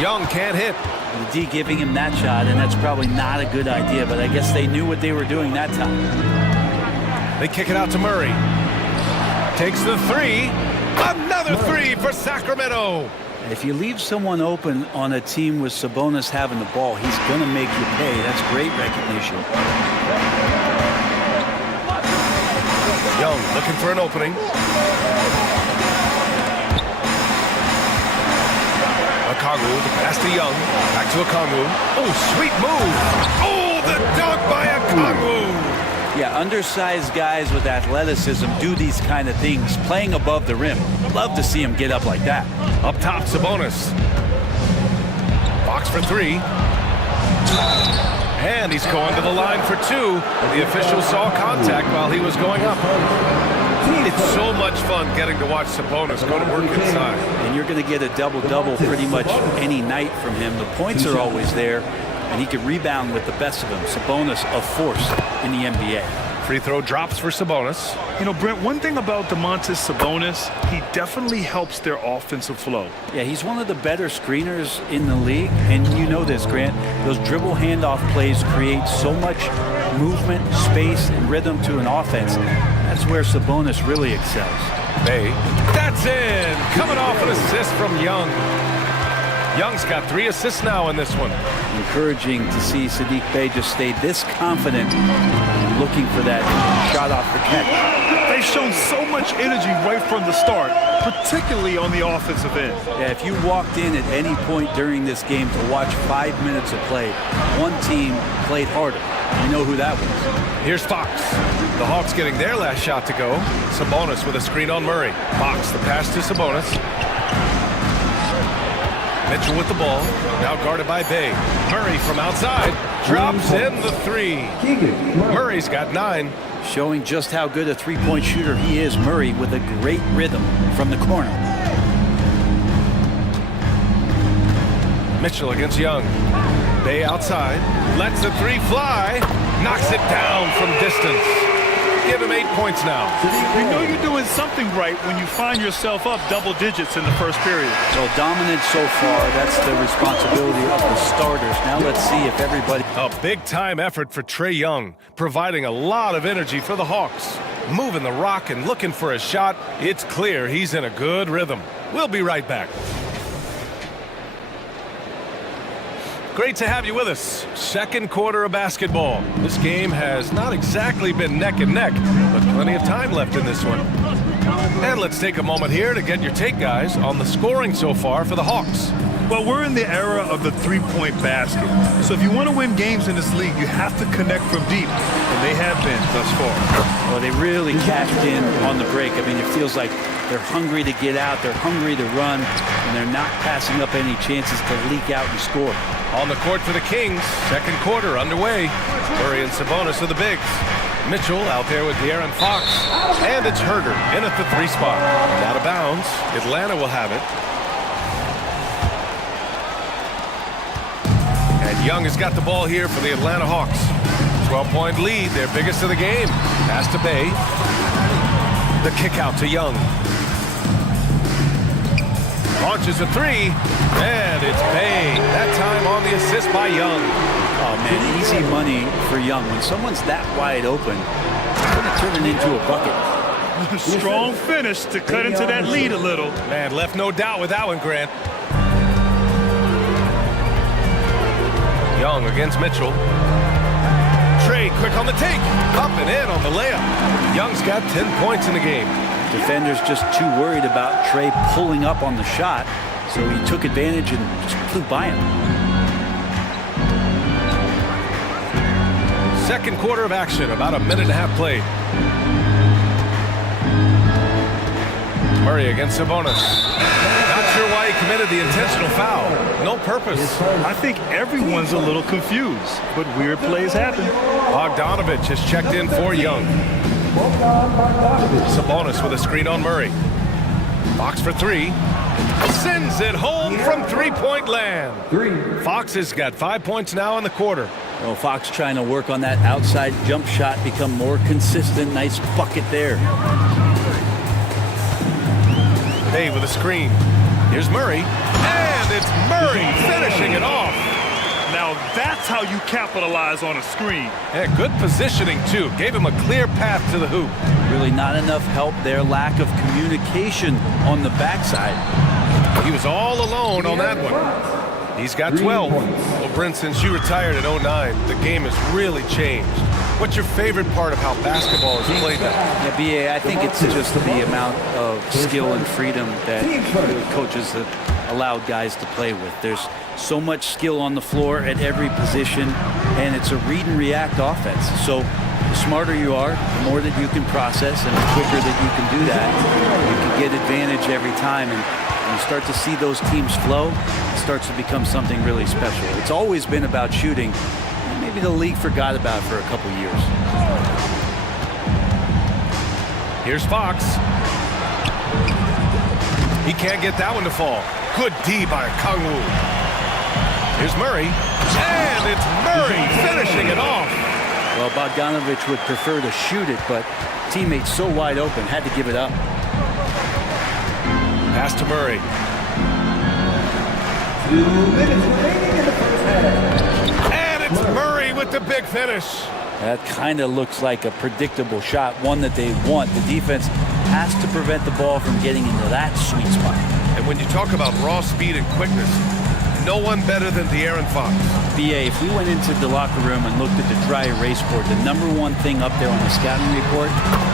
Young can't hit. The D giving him that shot, and that's probably not a good idea, but I guess they knew what they were doing that time. They kick it out to Murray. Takes the 3. Another 3 for Sacramento. If you leave someone open on a team with Sabonis having the ball, he's going to make you pay. That's great recognition. Young looking for an opening. Okongwu, the pass to Young. Back to Okongwu. Oh, sweet move. Oh, the dunk by Okongwu. Yeah, undersized guys with athleticism do these kind of things, playing above the rim. Love to see him get up like that. Up top, Sabonis. Fox for 3. And he's going to the line for 2. The official saw contact while he was going up. It's so much fun getting to watch Sabonis go to work inside. And you're going to get a double-double pretty much any night from him. The points are always there, and he can rebound with the best of them. Sabonis, a force in the NBA. Free throw drops for Sabonis. You know, Brent, one thing about Domantas Sabonis, he definitely helps their offensive flow. Yeah, he's one of the better screeners in the league, and you know this, Grant. Those dribble handoff plays create so much movement, space, and rhythm to an offense. That's where Sabonis really excels. Bay. That's in. Coming off an assist from Young. Young's got 3 assists now in this one. Encouraging to see Saddiq Bey just stay this confident, looking for that shot off the catch. they've shown so much energy right from the start, particularly on the offensive end. Yeah, if you walked in at any point during this game to watch 5 minutes of play, one team played harder. You know who that was. Here's Fox. The Hawks getting their last shot to go. Sabonis with a screen on Murray. Fox, the pass to Sabonis. Mitchell with the ball. Now guarded by Bay. Murray from outside. Drops in the three. Murray's got 9. Showing just how good a three-point shooter he is, Murray, with a great rhythm from the corner. Mitchell against Young. Bay outside. Lets the three fly. Knocks it down from distance. Give him 8 points now. You know you're doing something right when you find yourself up double digits in the first period. Well, dominant so far. That's the responsibility of the starters. Now let's see if everybody... A big-time effort for Trae Young, providing a lot of energy for the Hawks. Moving the rock and looking for a shot. It's clear he's in a good rhythm. We'll be right back. Great to have you with us. Second quarter of basketball. This game has not exactly been neck and neck, but plenty of time left in this one. And let's take a moment here to get your take, guys, on the scoring so far for the Hawks. Well, we're in the era of the three-point basket. So if you want to win games in this league, you have to connect from deep, and they have been thus far. Well, they really cashed in on the break. I mean, it feels like they're hungry to get out, they're hungry to run, and they're not passing up any chances to leak out and score. On the court for the Kings, second quarter underway. Murray and Sabonis are the bigs. Mitchell out there with De'Aaron Fox, and it's Herder in at the 3 spot. Out of bounds, Atlanta will have it. And Young has got the ball here for the Atlanta Hawks. 12-point lead, their biggest of the game. Pass to Bay. The kick out to Young. Launches a 3, and it's Bay. That time on the assist by Young. Oh, man, easy money for Young. When someone's that wide open, it's going to turn it into a bucket. Strong finish to cut into that lead a little. Man, left no doubt with that one, Grant. Young against Mitchell. Trae quick on the take. Up and in on the layup. Young's got 10 points in the game. Defender's just too worried about Trae pulling up on the shot, so he took advantage and just flew by him. Second quarter of action, about a minute and a half played. Murray against Sabonis. Not sure why he committed the intentional foul. No purpose. I think everyone's a little confused, but weird plays happen. Bogdanovich has checked in for Young. Sabonis with a screen on Murray. Fox for 3. Sends it home from three-point land. Fox has got 5 points now in the quarter. Well, Fox trying to work on that outside jump shot, become more consistent. Nice bucket there. Bay with a screen. Here's Murray. And it's Murray finishing it off. Now that's how you capitalize on a screen. And good positioning, too. Gave him a clear path to the hoop. Really not enough help there. Lack of communication on the backside. He was all alone on that one. He's got 12. Well, Brent, since you retired in 09, the game has really changed. What's your favorite part of how basketball is played now? Yeah, BA, I think it's just the amount of skill and freedom that coaches have allowed guys to play with. There's so much skill on the floor at every position, and it's a read and react offense. So the smarter you are, the more that you can process, and the quicker that you can do that, you can get advantage every time. And when you start to see those teams flow, it starts to become something really special. It's always been about shooting. Maybe the league forgot about it for a couple years. Here's Fox. He can't get that one to fall. Good D by Kangwoo. Here's Murray. And it's Murray finishing it off. Well, Bogdanovich would prefer to shoot it, but teammates so wide open, had to give it up. Pass to Murray. 2 minutes remaining in the first half. And it's Murray with the big finish. That kind of looks like a predictable shot, one that they want. The defense has to prevent the ball from getting into that sweet spot. And when you talk about raw speed and quickness, No one better than De'Aaron Fox. BA, if we went into the locker room and looked at the dry erase board, the #1 thing up there on the scouting report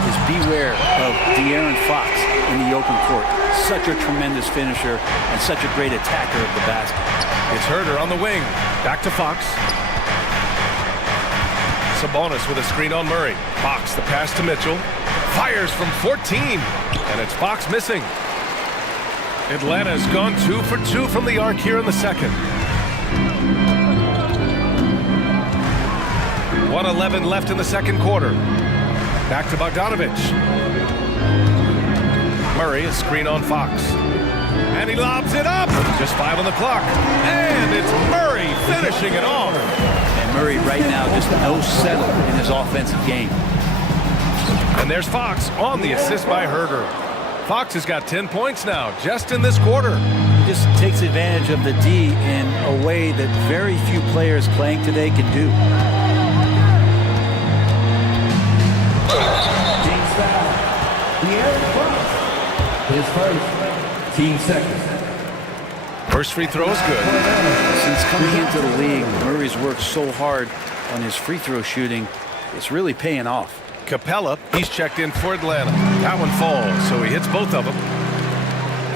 is beware of De'Aaron Fox in the open court. Such a tremendous finisher and such a great attacker of the basket. It's Herder on the wing. Back to Fox. Sabonis with a screen on Murray. Fox, the pass to Mitchell. Fires from 14. And it's Fox missing. Atlanta's gone 2 for 2 from the arc here in the second. 1:11 left in the second quarter. Back to Bogdanovich. Murray, a screen on Fox. And he lobs it up. Just 5 on the clock. And it's Murray finishing it off. And Murray right now just no settle in his offensive game. And there's Fox on the assist by Herder. Fox has got 10 points now, just in this quarter. He just takes advantage of the D in a way that very few players playing today can do. Team foul. De'Aaron Fox. His first. Team second. First free throw is good. Since coming into the league, Murray's worked so hard on his free throw shooting. It's really paying off. Capella, he's checked in for Atlanta. That one falls, so he hits both of them.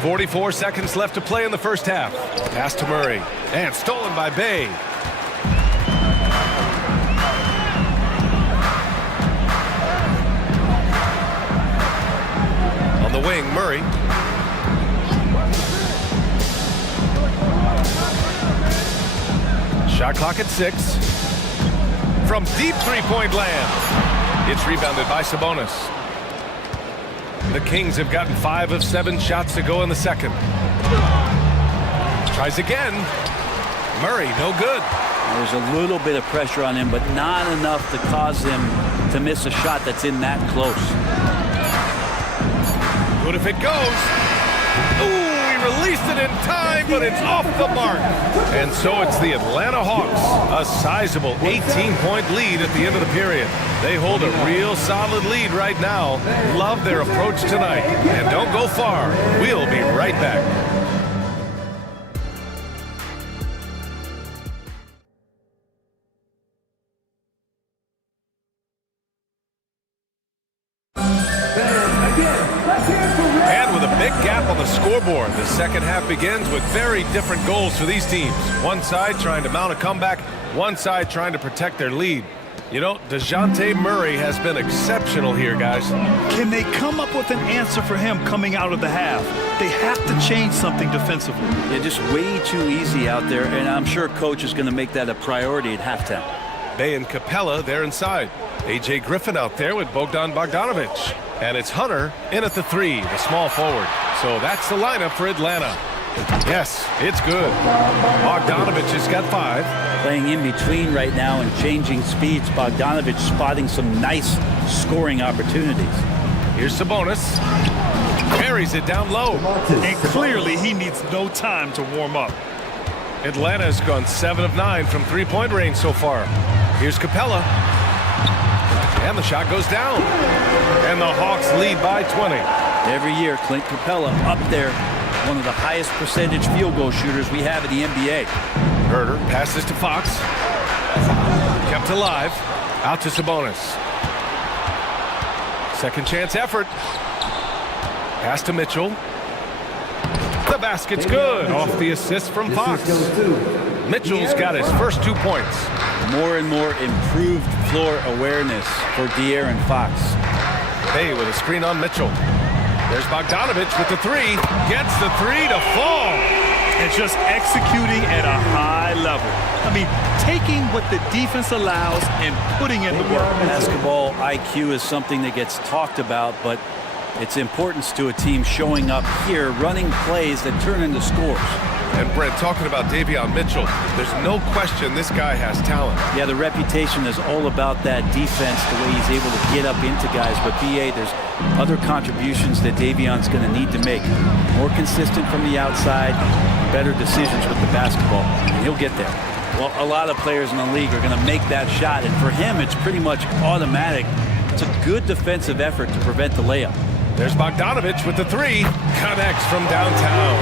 44 seconds left to play in the first half. Pass to Murray, and stolen by Bay. On the wing, Murray. Shot clock at 6. From deep three-point land. It's rebounded by Sabonis. The Kings have gotten 5 of 7 shots to go in the second. Tries again. Murray, no good. There's a little bit of pressure on him, but not enough to cause him to miss a shot that's in that close. Good if it goes. Ooh, he released it in time, but it's off the mark. And so it's the Atlanta Hawks, a sizable 18-point lead at the end of the period. They hold a real solid lead right now. Love their approach tonight. And don't go far. We'll be right back. And with a big gap on the scoreboard, the second half begins with very different goals for these teams. One side trying to mount a comeback, one side trying to protect their lead. You know, DeJounte Murray has been exceptional here, guys. Can they come up with an answer for him coming out of the half? They have to change something defensively. They're just way too easy out there, and I'm sure coach is going to make that a priority at halftime. Bay and Capella, they're inside. A.J. Griffin out there with Bogdan Bogdanovich. And it's Hunter in at the 3, the small forward. So that's the lineup for Atlanta. Yes, it's good. Bogdanovich has got 5. Playing in between right now and changing speeds. Bogdanovich spotting some nice scoring opportunities. Here's Sabonis. Carries it down low. And clearly he needs no time to warm up. Atlanta has gone 7 of 9 from three-point range so far. Here's Capella. And the shot goes down. And the Hawks lead by 20. Every year, Clint Capella up there, one of the highest percentage field goal shooters we have in the NBA. Herder passes to Fox. Kept alive. Out to Sabonis. Second chance effort. Pass to Mitchell. The basket's good. Off the assist from Fox. Mitchell's got his first 2 points. More and more improved floor awareness for De'Aaron Fox. Bay with a screen on Mitchell. There's Bogdanovich with the 3. Gets the 3 to fall. And just executing at a high level. I mean, taking what the defense allows and putting in the work. Basketball IQ is something that gets talked about, but its importance to a team showing up here, running plays that turn into scores. And Brent, talking about Davion Mitchell, there's no question this guy has talent. Yeah, the reputation is all about that defense, the way he's able to get up into guys. But BA, there's other contributions that Davion's going to need to make. More consistent from the outside, better decisions with the basketball, and he'll get there. Well, a lot of players in the league are going to make that shot, and for him, it's pretty much automatic. It's a good defensive effort to prevent the layup. There's Bogdanovich with the 3. Connects from downtown.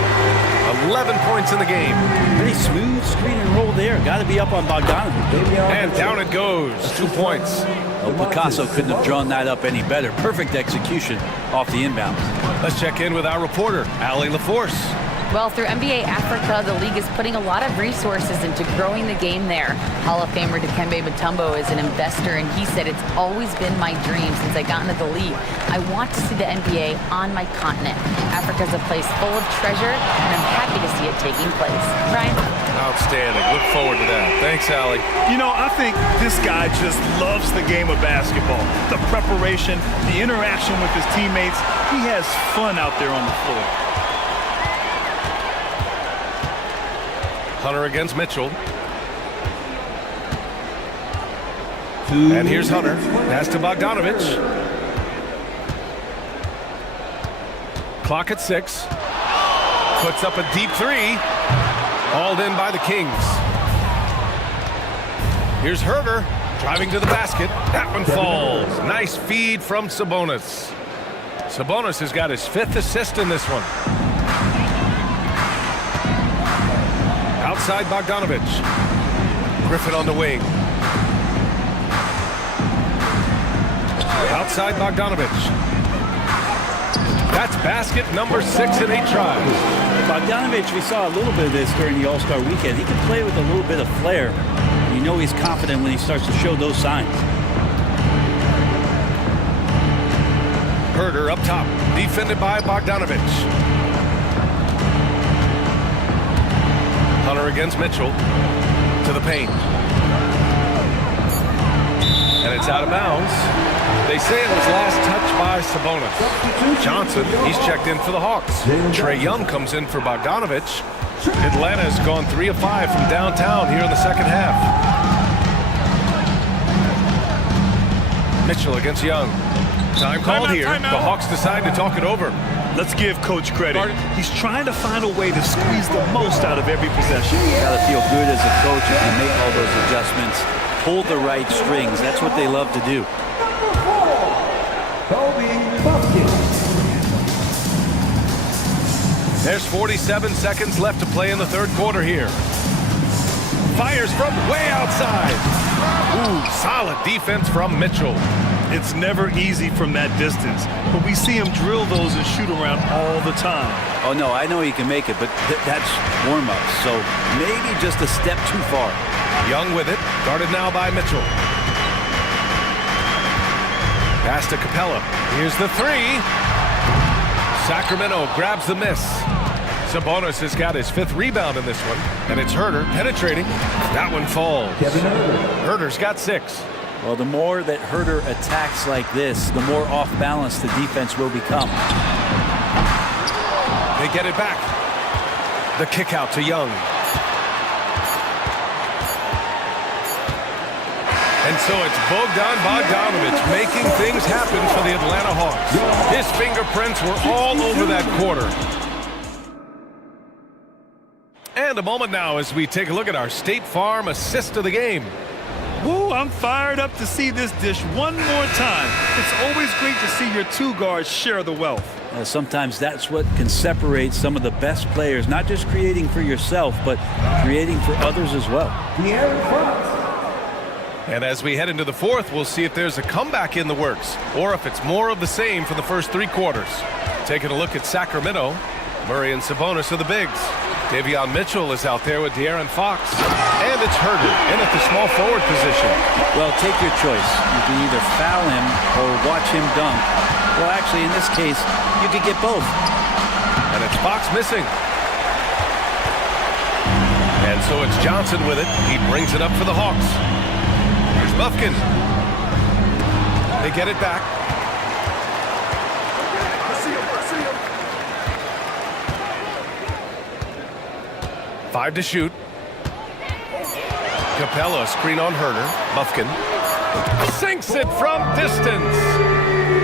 11 points in the game. Pretty smooth screen and roll there. Got to be up on Bogdanovic. And down it goes. 2 points. Well, Picasso couldn't have drawn that up any better. Perfect execution off the inbound. Let's check in with our reporter, Allie LaForce. Well, through NBA Africa, the league is putting a lot of resources into growing the game there. Hall of Famer Dikembe Mutombo is an investor, and he said, "It's always been my dream since I got into the league. I want to see the NBA on my continent. Africa's a place full of treasure, and I'm happy to see it taking place." Brian? Outstanding. Look forward to that. Thanks, Allie. You know, I think this guy just loves the game of basketball. The preparation, the interaction with his teammates. He has fun out there on the floor. Hunter against Mitchell. And here's Hunter. Pass to Bogdanovic. Clock at 6. Puts up a deep 3. Hauled in by the Kings. Here's Herder driving to the basket. That one falls. Nice feed from Sabonis. Sabonis has got his 5th assist in this one. Outside Bogdanovic. Griffin on the wing. Outside Bogdanovic. That's basket number 6 in 8 tries. Bogdanovic, we saw a little bit of this during the All-Star weekend. He can play with a little bit of flair. You know he's confident when he starts to show those signs. Herder up top, defended by Bogdanovic. Hunter against Mitchell to the paint. And it's out of bounds. They say it was last touched by Sabonis. Johnson, he's checked in for the Hawks. Trae Young comes in for Bogdanovic. Atlanta's gone 3 of 5 from downtown here in the second half. Mitchell against Young. Time called here. The Hawks decide to talk it over. Let's give Coach credit. He's trying to find a way to squeeze the most out of every possession. You got to feel good as a coach if you make all those adjustments. Pull the right strings. That's what they love to do. There's 47 seconds left to play in the third quarter here. Fires from way outside. Ooh, solid defense from Mitchell. It's never easy from that distance, but we see him drill those and shoot around all the time. Oh, no, I know he can make it, but that's warm-up, so maybe just a step too far. Young with it, guarded now by Mitchell. Pass to Capella. Here's the 3. Sacramento grabs the miss. Sabonis has got his 5th rebound in this one, and it's Herder penetrating. That one falls. Herder's got 6. Well, the more that Herder attacks like this, the more off balance the defense will become. They get it back. The kick out to Young. And so it's Bogdanovic making things happen for the Atlanta Hawks. His fingerprints were all over that quarter. And a moment now as we take a look at our State Farm assist of the game. Woo, I'm fired up to see this dish one more time. It's always great to see your 2 guards share the wealth. Sometimes that's what can separate some of the best players, not just creating for yourself, but creating for others as well. And as we head into the fourth, we'll see if there's a comeback in the works or if it's more of the same for the first 3 quarters. Taking a look at Sacramento, Murray and Sabonis are the bigs. Davion Mitchell is out there with De'Aaron Fox. And it's Herder in at the small forward position. Well, take your choice. You can either foul him or watch him dunk. Well, actually, in this case, you could get both. And it's Fox missing. And so it's Johnson with it. He brings it up for the Hawks. Here's Buffkin. They get it back. Five to shoot. Capella, screen on Herder. Buffkin sinks it from distance.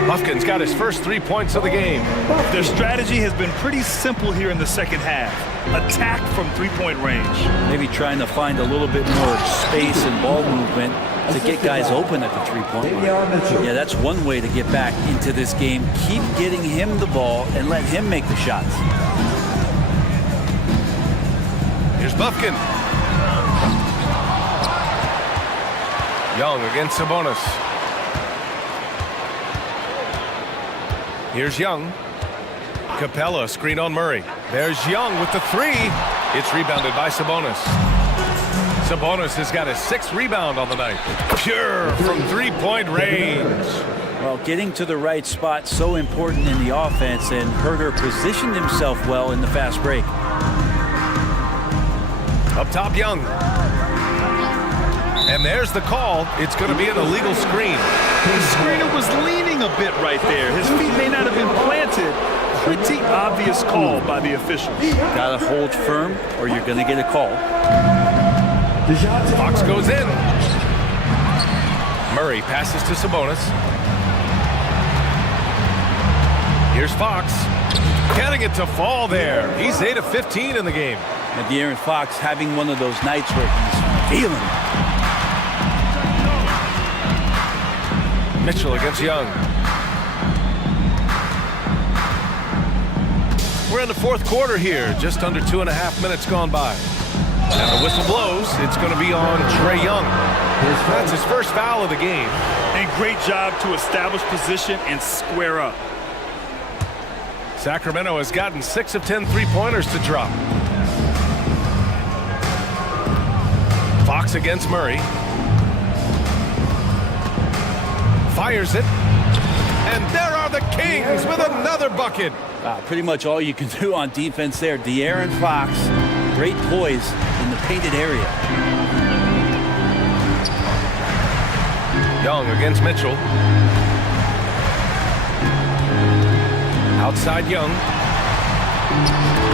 Buffkin's got his first 3 points of the game. Their strategy has been pretty simple here in the second half. Attack from 3-point range. Maybe trying to find a little bit more space and ball movement to get guys open at the 3-point line. Yeah, that's one way to get back into this game. Keep getting him the ball and let him make the shots. Here's Bufkin. Young against Sabonis. Here's Young. Capella, screen on Murray. There's Young with the three. It's rebounded by Sabonis. Sabonis has got his 6th rebound on the night. Pure from three-point range. Well, getting to the right spot so important in the offense, and Herder positioned himself well in the fast break. Up top, Young. And there's the call. It's going to be an illegal screen. The screener was leaning a bit right there. His feet may not have been planted. Pretty obvious call by the officials. Got to hold firm or you're going to get a call. Fox goes in. Murray passes to Sabonis. Here's Fox. Getting it to fall there. He's 8 of 15 in the game. And De'Aaron Fox having one of those nights where he's feeling it. Mitchell against Young. We're in the 4th quarter here. Just under 2.5 minutes gone by. And the whistle blows. It's going to be on Trae Young. That's his first foul of the game. And great job to establish position and square up. Sacramento has gotten 6 of 10 three-pointers to drop. Fox against Murray. Fires it. And there are the Kings with another bucket. Pretty much all you can do on defense there. De'Aaron Fox, great poise in the painted area. Young against Mitchell. Outside Young.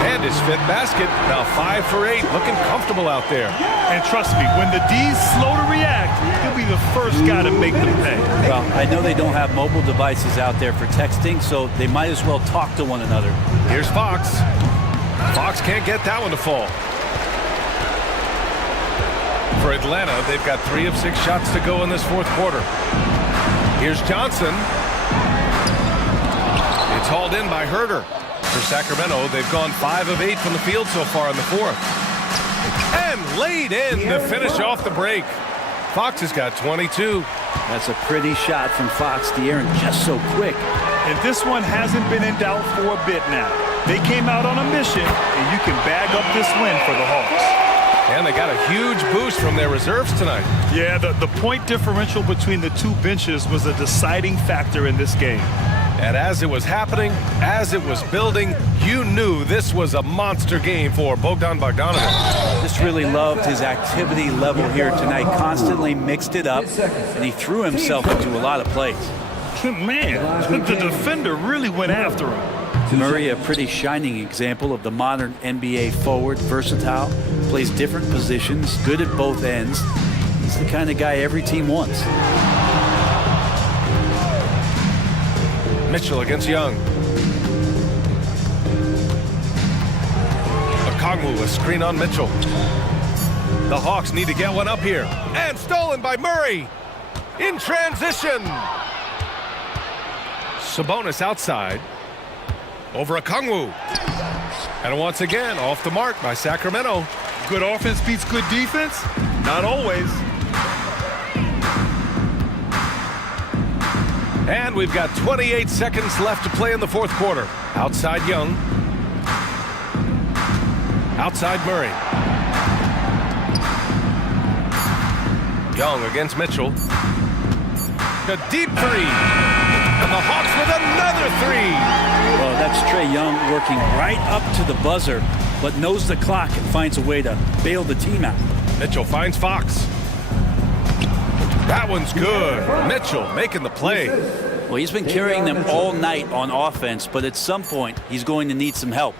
And his 5th basket. Now 5 for 8. Looking comfortable out there. And trust me, when the D's slow to react, he'll be the first guy to make them pay. Well, I know they don't have mobile devices out there for texting, so they might as well talk to one another. Here's Fox. Fox can't get that one to fall. For Atlanta, they've got 3 of 6 shots to go in this 4th quarter. Here's Johnson. It's hauled in by Herder. For Sacramento, they've gone 5 of 8 from the field so far in the 4th. And laid in to finish off the break. Fox has got 22. That's a pretty shot from Fox. De'Aaron just so quick. And this one hasn't been in doubt for a bit now. They came out on a mission, and you can bag up this win for the Hawks. And they got a huge boost from their reserves tonight. Yeah, the point differential between the two benches was a deciding factor in this game. And as it was happening, as it was building, you knew this was a monster game for Bogdan Bogdanovic. Just really loved his activity level here tonight. Constantly mixed it up, and he threw himself into a lot of plays. Man, the defender really went after him. Murray, a pretty shining example of the modern NBA forward, versatile, plays different positions, good at both ends. He's the kind of guy every team wants. Mitchell against Young. Okongwu, a screen on Mitchell. The Hawks need to get one up here. And stolen by Murray. In transition. Sabonis outside. Over Okongwu. And once again, off the mark by Sacramento. Good offense beats good defense? Not always. And we've got 28 seconds left to play in the 4th quarter. Outside Young. Outside Murray. Young against Mitchell. A deep 3. And the Hawks with another 3. Well, that's Trae Young working right up to the buzzer, but knows the clock and finds a way to bail the team out. Mitchell finds Fox. That one's good. Mitchell making the play. Well, he's been carrying them all night on offense, but at some point, he's going to need some help.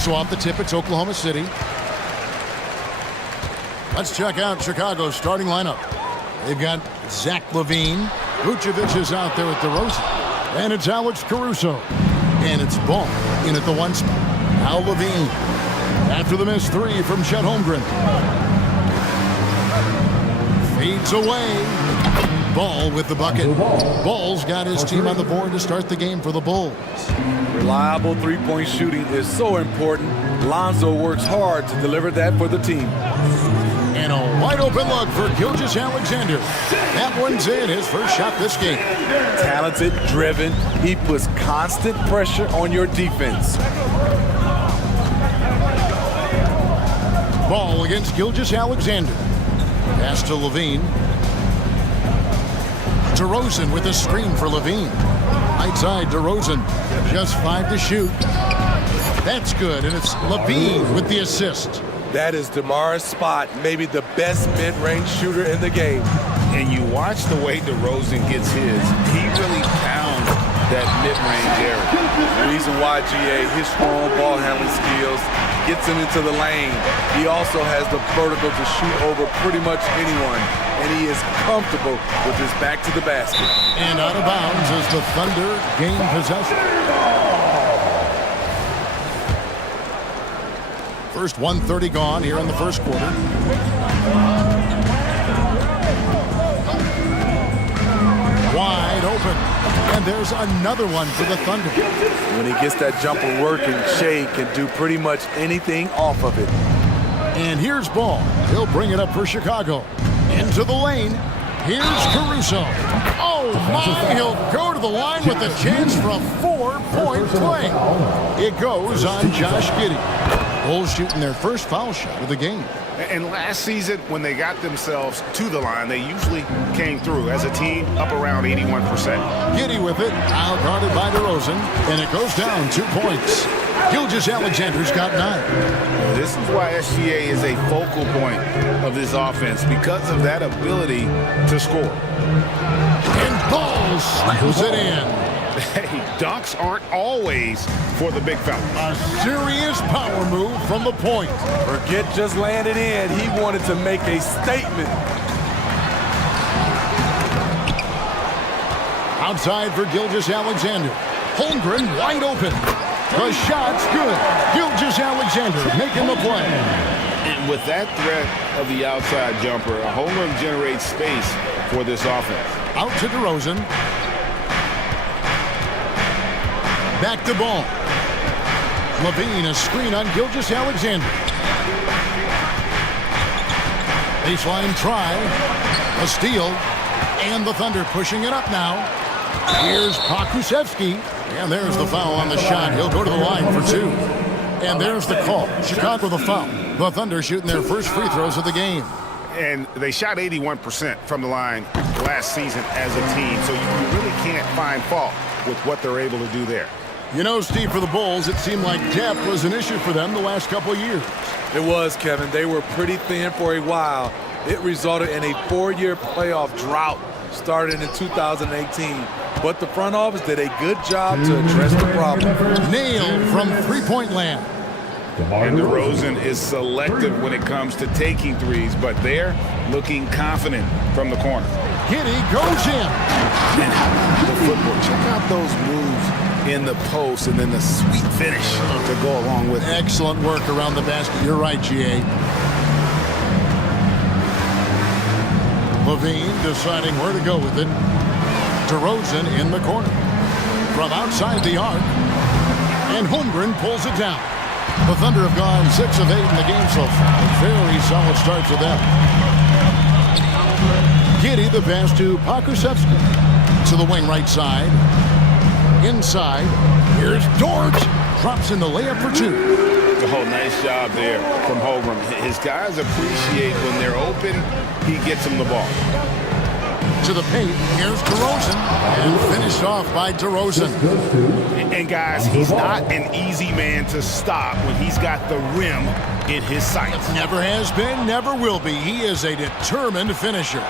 So off the tip, it's Oklahoma City. Let's check out Chicago's starting lineup. They've got Zach LaVine. Vucevic is out there with DeRozan. And it's Alex Caruso. And it's Ball in at the 1 spot. Al LaVine. After the missed 3 from Chet Holmgren. Fades away. Ball with the bucket. Ball's got his team on the board to start the game for the Bulls. Reliable three-point shooting is so important. Lonzo works hard to deliver that for the team. And a wide-open look for Gilgeous-Alexander. That one's in, his first shot this game. Talented, driven. He puts constant pressure on your defense. Ball against Gilgeous-Alexander. Pass to LaVine. DeRozan with a screen for LaVine. Right side, DeRozan. Just 5 to shoot. That's good, and it's LaVine with the assist. That is DeMar's spot, maybe the best mid-range shooter in the game. And you watch the way DeRozan gets his. He really pounds that mid-range area. The reason why, GA, his strong ball handling skills gets him into the lane. He also has the vertical to shoot over pretty much anyone. And he is comfortable with his back to the basket. And out of bounds as the Thunder gain possession. First 1:30 gone here in the first quarter. Wide open. And there's another one for the Thunder. When he gets that jumper working, Shea can do pretty much anything off of it. And here's Ball. He'll bring it up for Chicago. Into the lane. Here's Caruso. Oh, my. He'll go to the line with a chance for a 4-point play. It goes on Josh Giddey. Bulls shooting their first foul shot of the game. And last season, when they got themselves to the line, they usually came through as a team up around 81%. Giddey with it, out guarded by DeRozan, and it goes down 2 points. Gilgeous-Alexander's got 9. This is why SGA is a focal point of this offense, because of that ability to score. And Ball slams it in. Hey, dunks aren't always for the big fella. A serious power move from the point. Forget just landing in. He wanted to make a statement. Outside for Gilgeous-Alexander. Holmgren wide open. The shot's good. Gilgeous-Alexander making the play. And with that threat of the outside jumper, Holmgren generates space for this offense. Out to DeRozan. Back to Ball. LaVine, a screen on Gilgeous-Alexander. Baseline try. A steal. And the Thunder pushing it up now. Here's Pokusevski. And there's the foul on the shot. He'll go to the line for 2. And there's the call. Chicago the foul. The Thunder shooting their first free throws of the game. And they shot 81% from the line last season as a team. So you really can't find fault with what they're able to do there. You know, Steve, for the Bulls, it seemed like depth was an issue for them the last couple of years. It was, Kevin. They were pretty thin for a while. It resulted in a 4-year playoff drought started in 2018. But the front office did a good job to address the problem. Nailed from three-point land. And DeRozan is selective when it comes to taking threes, but they're looking confident from the corner. Giddey goes in. And the footwork, check out those moves in the post and then the sweet finish to go along with it. Excellent work around the basket. You're right, GA. LaVine deciding where to go with it. DeRozan in the corner. From outside the arc. And Holmgren pulls it down. The Thunder have gone 6 of 8 in the game so far. Very solid start to them. Giddey the pass to Pokusevski. To the wing right side. Inside. Here's Dort. Drops in the layup for 2. Oh, nice job there from Holmgren. His guys appreciate when they're open, he gets them the ball. To the paint, here's DeRozan, and finished off by DeRozan. And guys, he's not an easy man to stop when he's got the rim in his sights. Never has been, never will be. He is a determined finisher.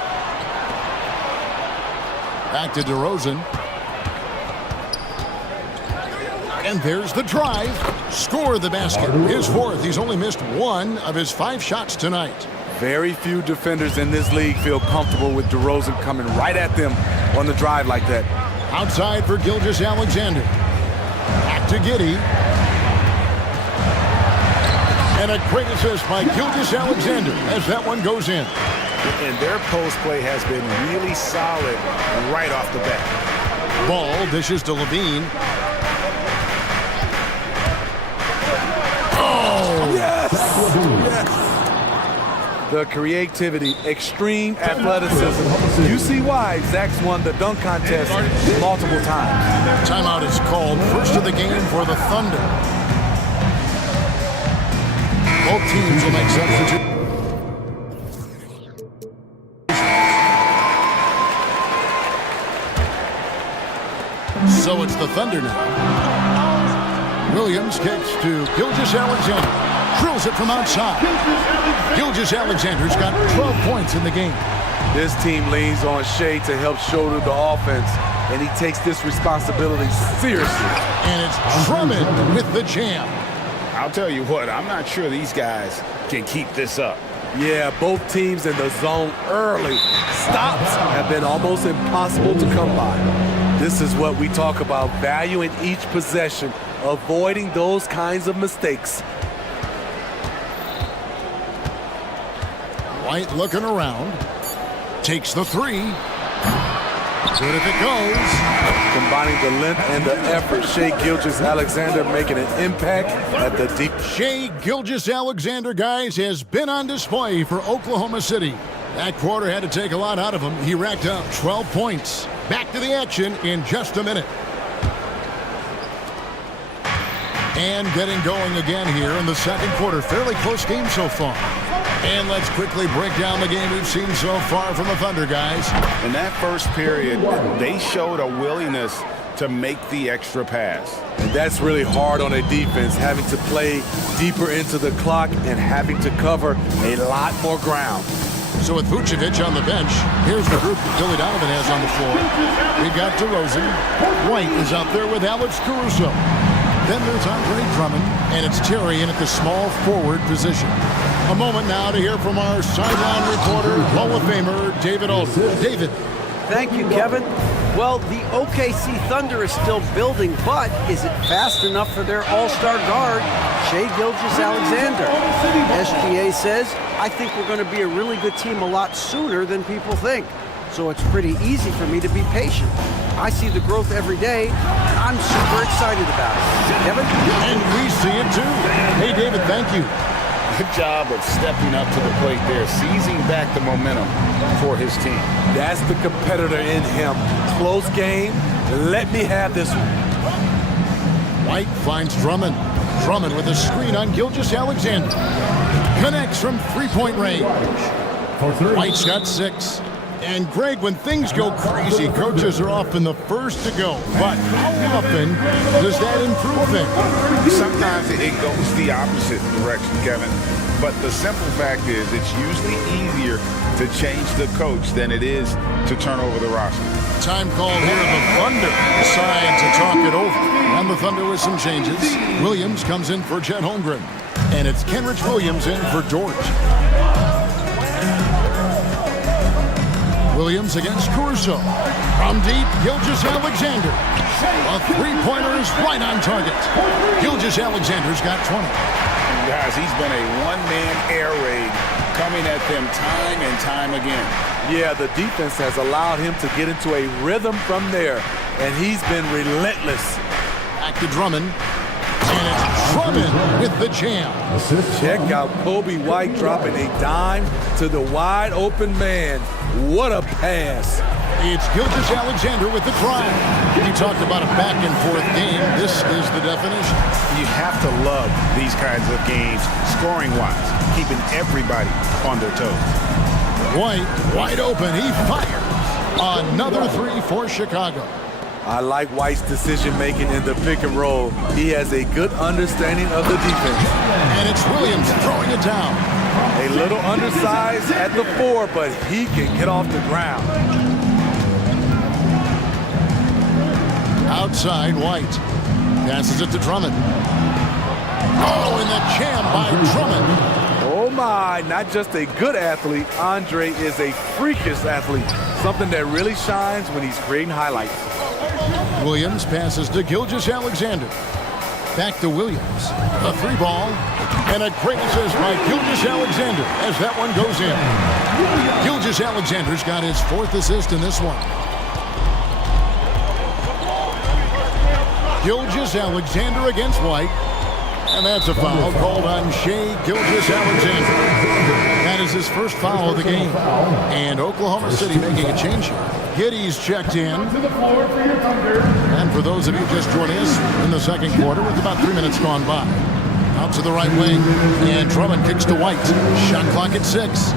Back to DeRozan. And there's the drive. score the basket. His fourth. He's only missed one of his 5 shots tonight. Very few defenders in this league feel comfortable with DeRozan coming right at them on the drive like that. Outside for Gilgeous-Alexander. Back to Giddey. And a great assist by Gilgeous-Alexander as that one goes in. And their post play has been really solid right off the bat. Ball dishes to Levine. Oh! Yes! Yes! The creativity, extreme athleticism. You see why Zach's won the dunk contest multiple times. Timeout is called. First of the game for the Thunder. Both teams will make substitute. So it's the Thunder now. Williams kicks to Gilgeous-Alexander. Drills it from outside. Gilgeous-Alexander's got 12 points in the game. This team leans on Shea to help shoulder the offense, and he takes this responsibility seriously. And it's Drummond with the jam. I'll tell you what, I'm not sure these guys can keep this up. Yeah, both teams in the zone early. Stops have been almost impossible to come by. This is what we talk about, valuing each possession, avoiding those kinds of mistakes. White looking around. Takes the three. Good if it goes. Combining the length and the effort, Shea Gilgeous-Alexander making an impact at the deep. Shea Gilgeous-Alexander, guys, has been on display for Oklahoma City. That quarter had to take a lot out of him. He racked up 12 points. Back to the action in just a minute. And getting going again here in the second quarter. Fairly close game so far. And let's quickly break down the game we've seen so far from the Thunder, guys. In that first period, they showed a willingness to make the extra pass. And that's really hard on a defense, having to play deeper into the clock and having to cover a lot more ground. So with Vucevic on the bench, here's the group that Billy Donovan has on the floor. We've got DeRozan. White is out there with Alex Caruso. Then there's Andre Drummond, and it's Terry in at the small forward position. A moment now to hear from our sideline reporter, Hall of Famer, David Aldridge. David. Thank you, Kevin. Well, the OKC Thunder is still building, but is it fast enough for their all-star guard, Shea Gilgeous-Alexander? SGA says, I think we're going to be a really good team a lot sooner than people think. So it's pretty easy for me to be patient. I see the growth every day. I'm super excited about it. Kevin? And we see it too. Hey, David, thank you. Good job of stepping up to the plate there, seizing back the momentum for his team. That's the competitor in him. Close game. Let me have this one. White finds Drummond. Drummond with a screen on Gilgeous-Alexander. Connects from three-point range. White's got 6. And Greg, when things go crazy, coaches are often the first to go. But how often does that improve things? Sometimes it goes the opposite direction, Kevin. But the simple fact is it's usually easier to change the coach than it is to turn over the roster. Time call here. The Thunder decide to talk it over. And the Thunder with some changes. Williams comes in for Chet Holmgren. And it's Kenrich Williams in for Dort. Williams against Caruso. From deep, Gilgeous-Alexander. A three-pointer is right on target. Gilgeous-Alexander's got 20. Guys, he's been a one-man air raid coming at them time and time again. Yeah, the defense has allowed him to get into a rhythm from there, and he's been relentless. Back to Drummond. And it's Drummond with the jam. Check out Kobe White dropping a dime to the wide-open man. What a pass. It's Gilgeous-Alexander with the drive. You talked about a back-and-forth game. This is the definition. You have to love these kinds of games, scoring-wise, keeping everybody on their toes. White, wide open. He fires. Another three for Chicago. I like White's decision-making in the pick and roll. He has a good understanding of the defense. And it's Williams throwing it down. A little undersized at the 4, but he can get off the ground. Outside, White passes it to Drummond. Oh, and the jam by Drummond. Oh my, not just a good athlete, Andre is a freakish athlete. Something that really shines when he's creating highlights. Williams passes to Gilgeous-Alexander. Back to Williams. A three ball. And a great assist by Gilgeous-Alexander as that one goes in. Gilgeous-Alexander's got his 4th assist in this one. Gilgeous-Alexander against White. And that's a foul called on Shea Gilgeous-Alexander. That is his first foul of the game. And Oklahoma City making a change here. Giddey's checked in. And for those of you just joining us in the second quarter, with about 3 minutes gone by. Out to the right wing. And Drummond kicks to White. Shot clock at 6.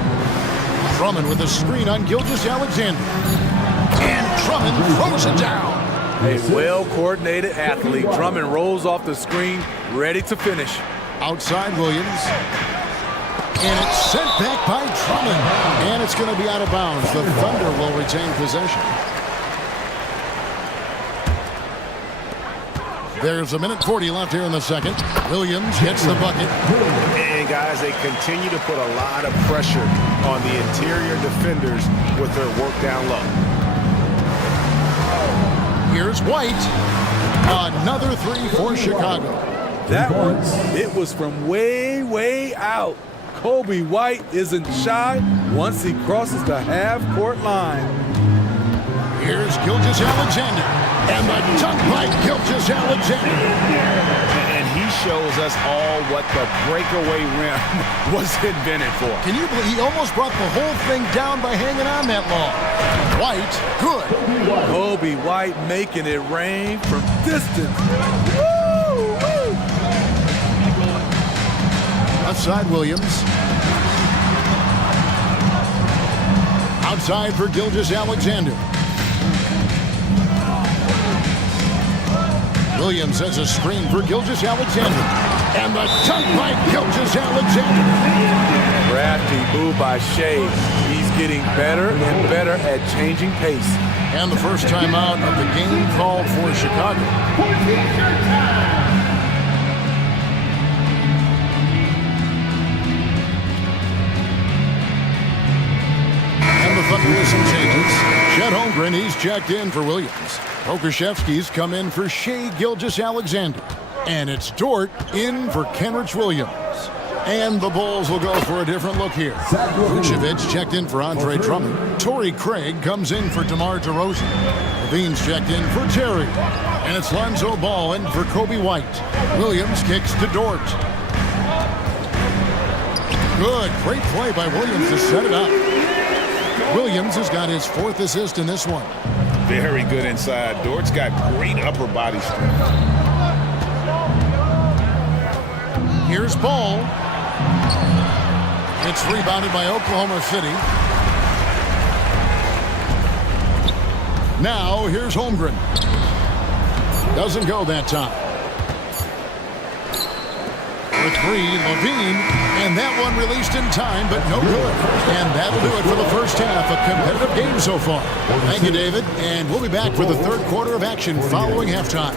Drummond with a screen on Gilgeous-Alexander. And Drummond throws it down. A well-coordinated athlete. Drummond rolls off the screen, ready to finish. Outside Williams. And it's sent back by Drummond. And it's going to be out of bounds. The Thunder will retain possession. There's a minute 40 left here in the second. Williams gets the bucket. And guys, they continue to put a lot of pressure on the interior defenders with their work down low. Here's White. Another three for Chicago. That one, it was from way, way out. Kobe White isn't shy once he crosses the half-court line. Here's Gilgeous-Alexander. And the dunk by Gilgeous-Alexander. And he shows us all what the breakaway rim was invented for. Can you believe he almost brought the whole thing down by hanging on that long? White, good. Kobe White making it rain from distance. Woo! Woo! Outside Williams. Outside for Gilgeous-Alexander. Williams has a screen for Gilgeous-Alexander. And the dunk by Gilgeous-Alexander. Crafty move by Shea. He's getting better and better at changing pace. And the first timeout of the game called for Chicago. And the Thunder with some changes. Chet Holmgren, he's checked in for Williams. Pokuševski's come in for Shea Gilgeous-Alexander. And it's Dort in for Kenrich Williams. And the Bulls will go for a different look here. Vucevic checked in for Andre Drummond. Torrey Craig comes in for DeMar DeRozan. Levine's checked in for Terry. And it's Lonzo Ball in for Kobe White. Williams kicks to Dort. Good, great play by Williams to set it up. Williams has got his 4th assist in this one. Very good inside. Dort's got great upper body strength. Here's Ball. It's rebounded by Oklahoma City. Now here's Holmgren. Doesn't go that time. For three, Levine. And that one released in time, but no good. And that'll do it for the first half. A competitive game so far. Thank you, David. And we'll be back for the third quarter of action following halftime.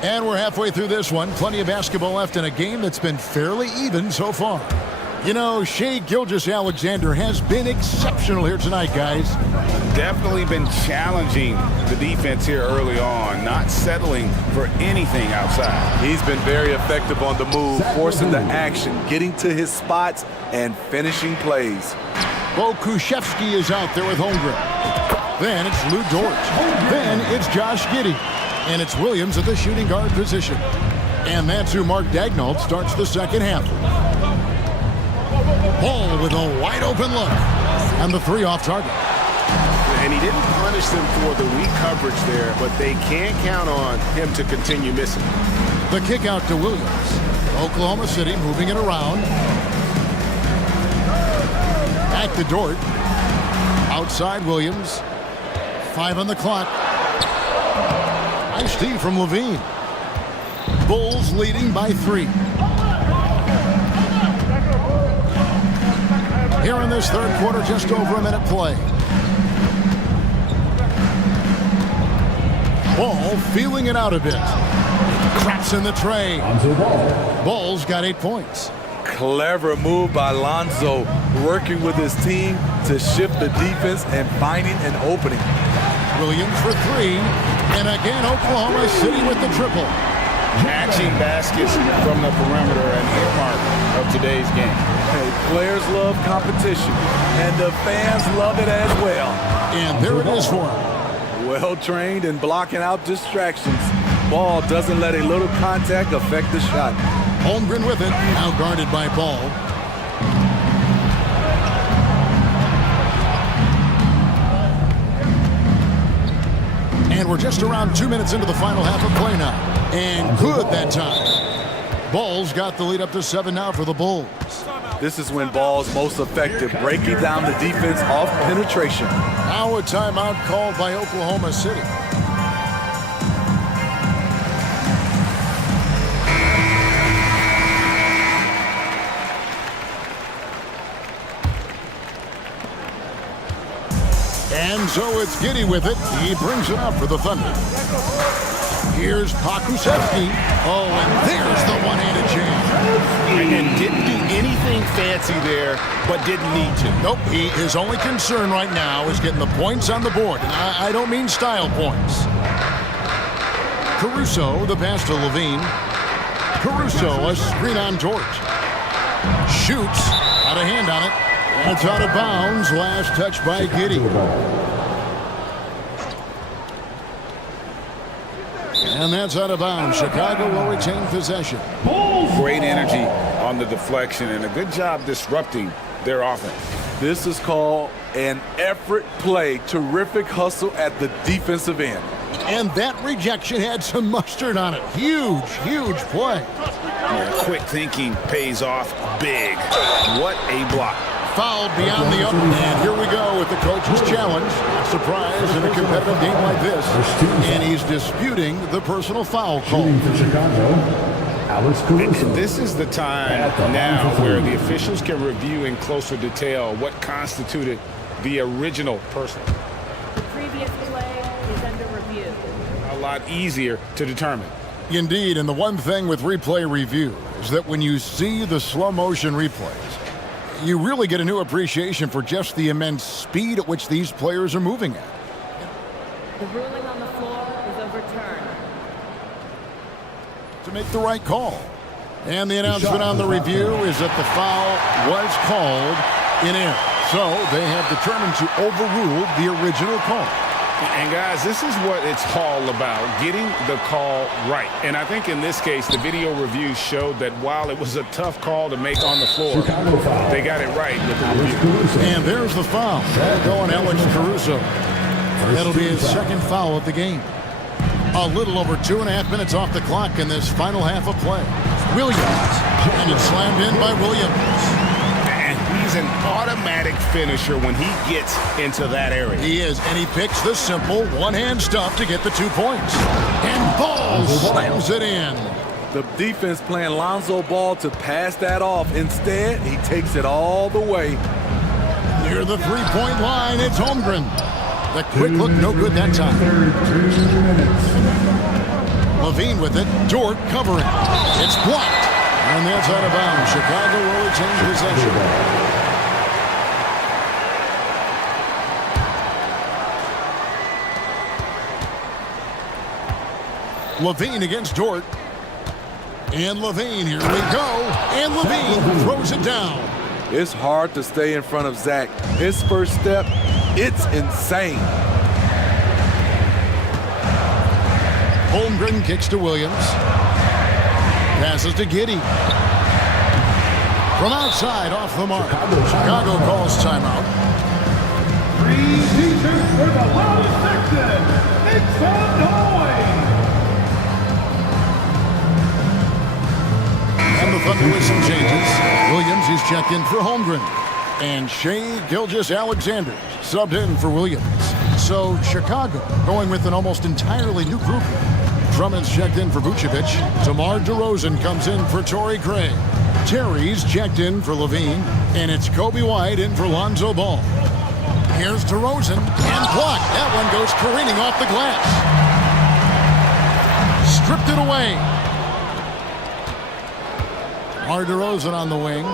And we're halfway through this one. Plenty of basketball left in a game that's been fairly even so far. You know, Shea Gilgeous-Alexander has been exceptional here tonight, guys. Definitely been challenging the defense here early on, not settling for anything outside. He's been very effective on the move, forcing the action, getting to his spots, and finishing plays. Pokuševski is out there with Holmgren. Then it's Lou Dort. Then it's Josh Giddey. And it's Williams at the shooting guard position. And that's who Mark Daignault starts the second half. Ball with a wide open look. And the three off target. And he didn't punish them for the weak coverage there, but they can't count on him to continue missing. The kick out to Williams. Oklahoma City moving it around. Back to Dort. Outside Williams. 5 on the clock. Nice D from Levine. Bulls leading by 3. Here in this third quarter, just over a minute play. Ball feeling it out a bit. Craps in the tray. Ball's got 8 points. Clever move by Lonzo, working with his team to shift the defense and finding an opening. Williams for 3. And again, Oklahoma City with the triple. Matching baskets from the perimeter, an earmark of today's game. Hey, players love competition, and the fans love it as well. And there it is for him. Well-trained and blocking out distractions. Ball doesn't let a little contact affect the shot. Holmgren with it, now guarded by Ball. And we're just around 2 minutes into the final half of play now. And good that time. Ball's got the lead up to 7 now for the Bulls. This is when Ball's most effective, breaking down the defense off penetration. Now a timeout called by Oklahoma City. And so it's Giddy with it. He brings it up for the Thunder. Here's Pakusevsky. Oh, and there's the one-handed jam. And didn't do anything fancy there, but didn't need to. Nope, his only concern right now is getting the points on the board. And I don't mean style points. Caruso, the pass to Levine. Caruso, a screen on George. Shoots, got a hand on it. That's out of bounds. Last touch by Giddy. And that's out of bounds. Chicago will retain possession. Great energy on the deflection and a good job disrupting their offense. This is called an effort play. Terrific hustle at the defensive end. And that rejection had some mustard on it. Huge, huge play. Yeah, quick thinking pays off big. What a block. Fouled beyond the up. And here we go with the coach's challenge. Surprise in a competitive game like this. And he's disputing the personal foul call. And this is the time now where the officials can review in closer detail what constituted the original personal. The previous play is under review. A lot easier to determine. Indeed, and the one thing with replay review is that when you see the slow motion replays, you really get a new appreciation for just the immense speed at which these players are moving at. The ruling on the floor is overturned. To make the right call. And the announcement on the review is that the foul was called in error. So they have determined to overrule the original call. And guys, this is what it's all about, getting the call right. And I think in this case, the video review showed that while it was a tough call to make on the floor, they got it right with the review. And there's the foul. Going Alex Caruso. That'll be his second foul of the game. A little over 2.5 minutes off the clock in this final half of play. Williams. And it's slammed in by Williams. He's an automatic finisher when he gets into that area. He is, and he picks the simple one-hand stuff to get the 2 points. And Ball slams it in. The defense playing Lonzo Ball to pass that off. Instead, he takes it all the way. Near the three-point line, it's Holmgren. The quick look, no good that time. Levine with it. Dort covering. It's blocked. And that's out of bounds. Chicago will retain possession. Levine against Dort. And Levine, here we go. And Levine throws it down. It's hard to stay in front of Zach. His first step, it's insane. Holmgren kicks to Williams. Passes to Giddy. From outside, off the mark. Chicago calls timeout. Three teachers for the loudest section. It's on Norway. And the Thunder with some changes. Williams is checked in for Holmgren. And Shai Gilgeous-Alexander subbed in for Williams. So Chicago going with an almost entirely new group. Drummond's checked in for Vucevic. DeMar DeRozan comes in for Torrey Craig. Terry's checked in for Levine. And it's Kobe White in for Lonzo Ball. Here's DeRozan and blocked. That one goes careening off the glass. Stripped it away. DeMar DeRozan on the wing.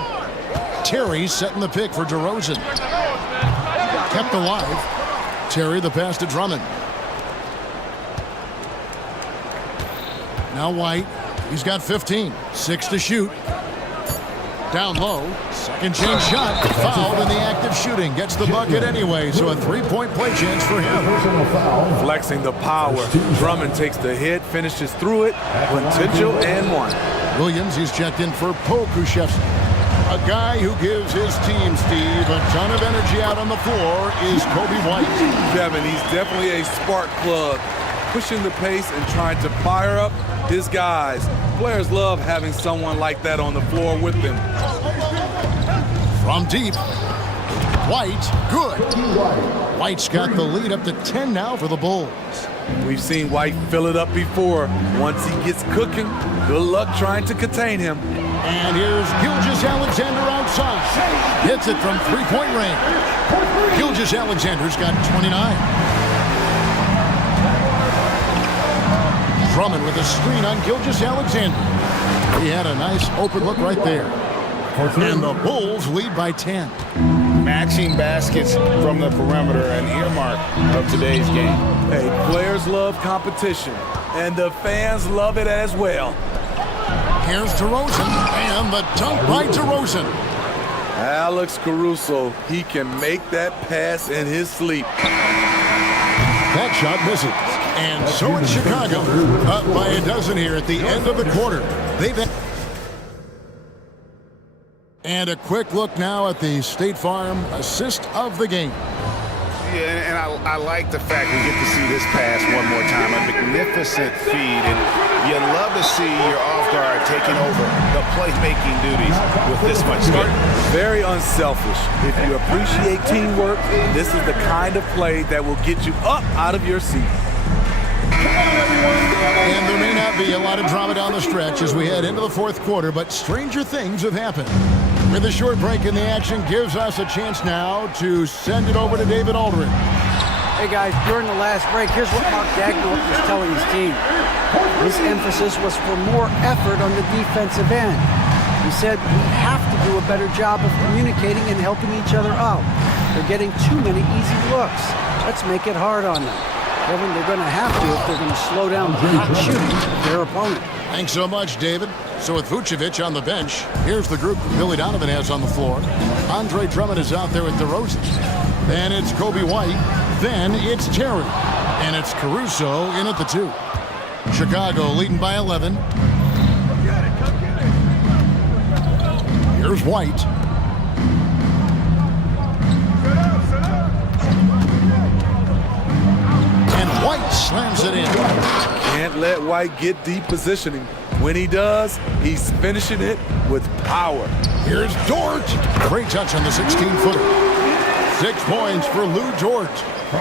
Terry setting the pick for DeRozan. Kept alive. Terry the pass to Drummond. Now White. He's got 15. 6 to shoot. Down low. Second chance shot. Fouled in the act of shooting. Gets the bucket anyway, so a three-point play chance for him. Flexing the power. Drummond takes the hit, finishes through it. Potential and one. Williams, he's checked in for Pokushevsky. A guy who gives his team, Steve, a ton of energy out on the floor is Kobe White. Kevin, he's definitely a spark plug, pushing the pace and trying to fire up his guys. Players love having someone like that on the floor with them. From deep, White, good. White's got the lead up to 10 now for the Bulls. We've seen White fill it up before. Once he gets cooking, good luck trying to contain him. And here's Gilgeous-Alexander outside. Hits it from three-point range. Gilgeous-Alexander's got 29. Drummond with a screen on Gilgeous-Alexander. He had a nice open look right there. And the Bulls lead by 10. Matching baskets from the perimeter, an earmark of today's game. Hey, players love competition, and the fans love it as well. Here's DeRozan, and the dunk by DeRozan. Alex Caruso, he can make that pass in his sleep. That shot misses. And so it's Chicago, up by a dozen here at the end of the quarter. And a quick look now at the State Farm assist of the game. Yeah, and I like the fact we get to see this pass one more time. A magnificent feed, and you love to see your off guard taking over the playmaking duties with this much skill. Very unselfish. If you appreciate teamwork, this is the kind of play that will get you up out of your seat. And there may not be a lot of drama down the stretch as we head into the fourth quarter, but stranger things have happened. With a short break in the action gives us a chance now to send it over to David Aldridge. Hey guys, during the last break, here's what Mark Daigneault was telling his team. His emphasis was for more effort on the defensive end. He said we have to do a better job of communicating and helping each other out. They're getting too many easy looks. Let's make it hard on them. Kevin, they're going to have to if they're going to slow down the hot shooting of their opponent. Thanks so much, David. So with Vucevic on the bench, here's the group Billy Donovan has on the floor. Andre Drummond is out there with DeRozan. Then it's Kobe White. Then it's Terry. And it's Caruso in at the 2. Chicago leading by 11. Here's White. And White slams it in. Can't let White get deep positioning. When he does, he's finishing it with power. Here's Dort. Great touch on the 16-footer. 6 points for Lou Dort.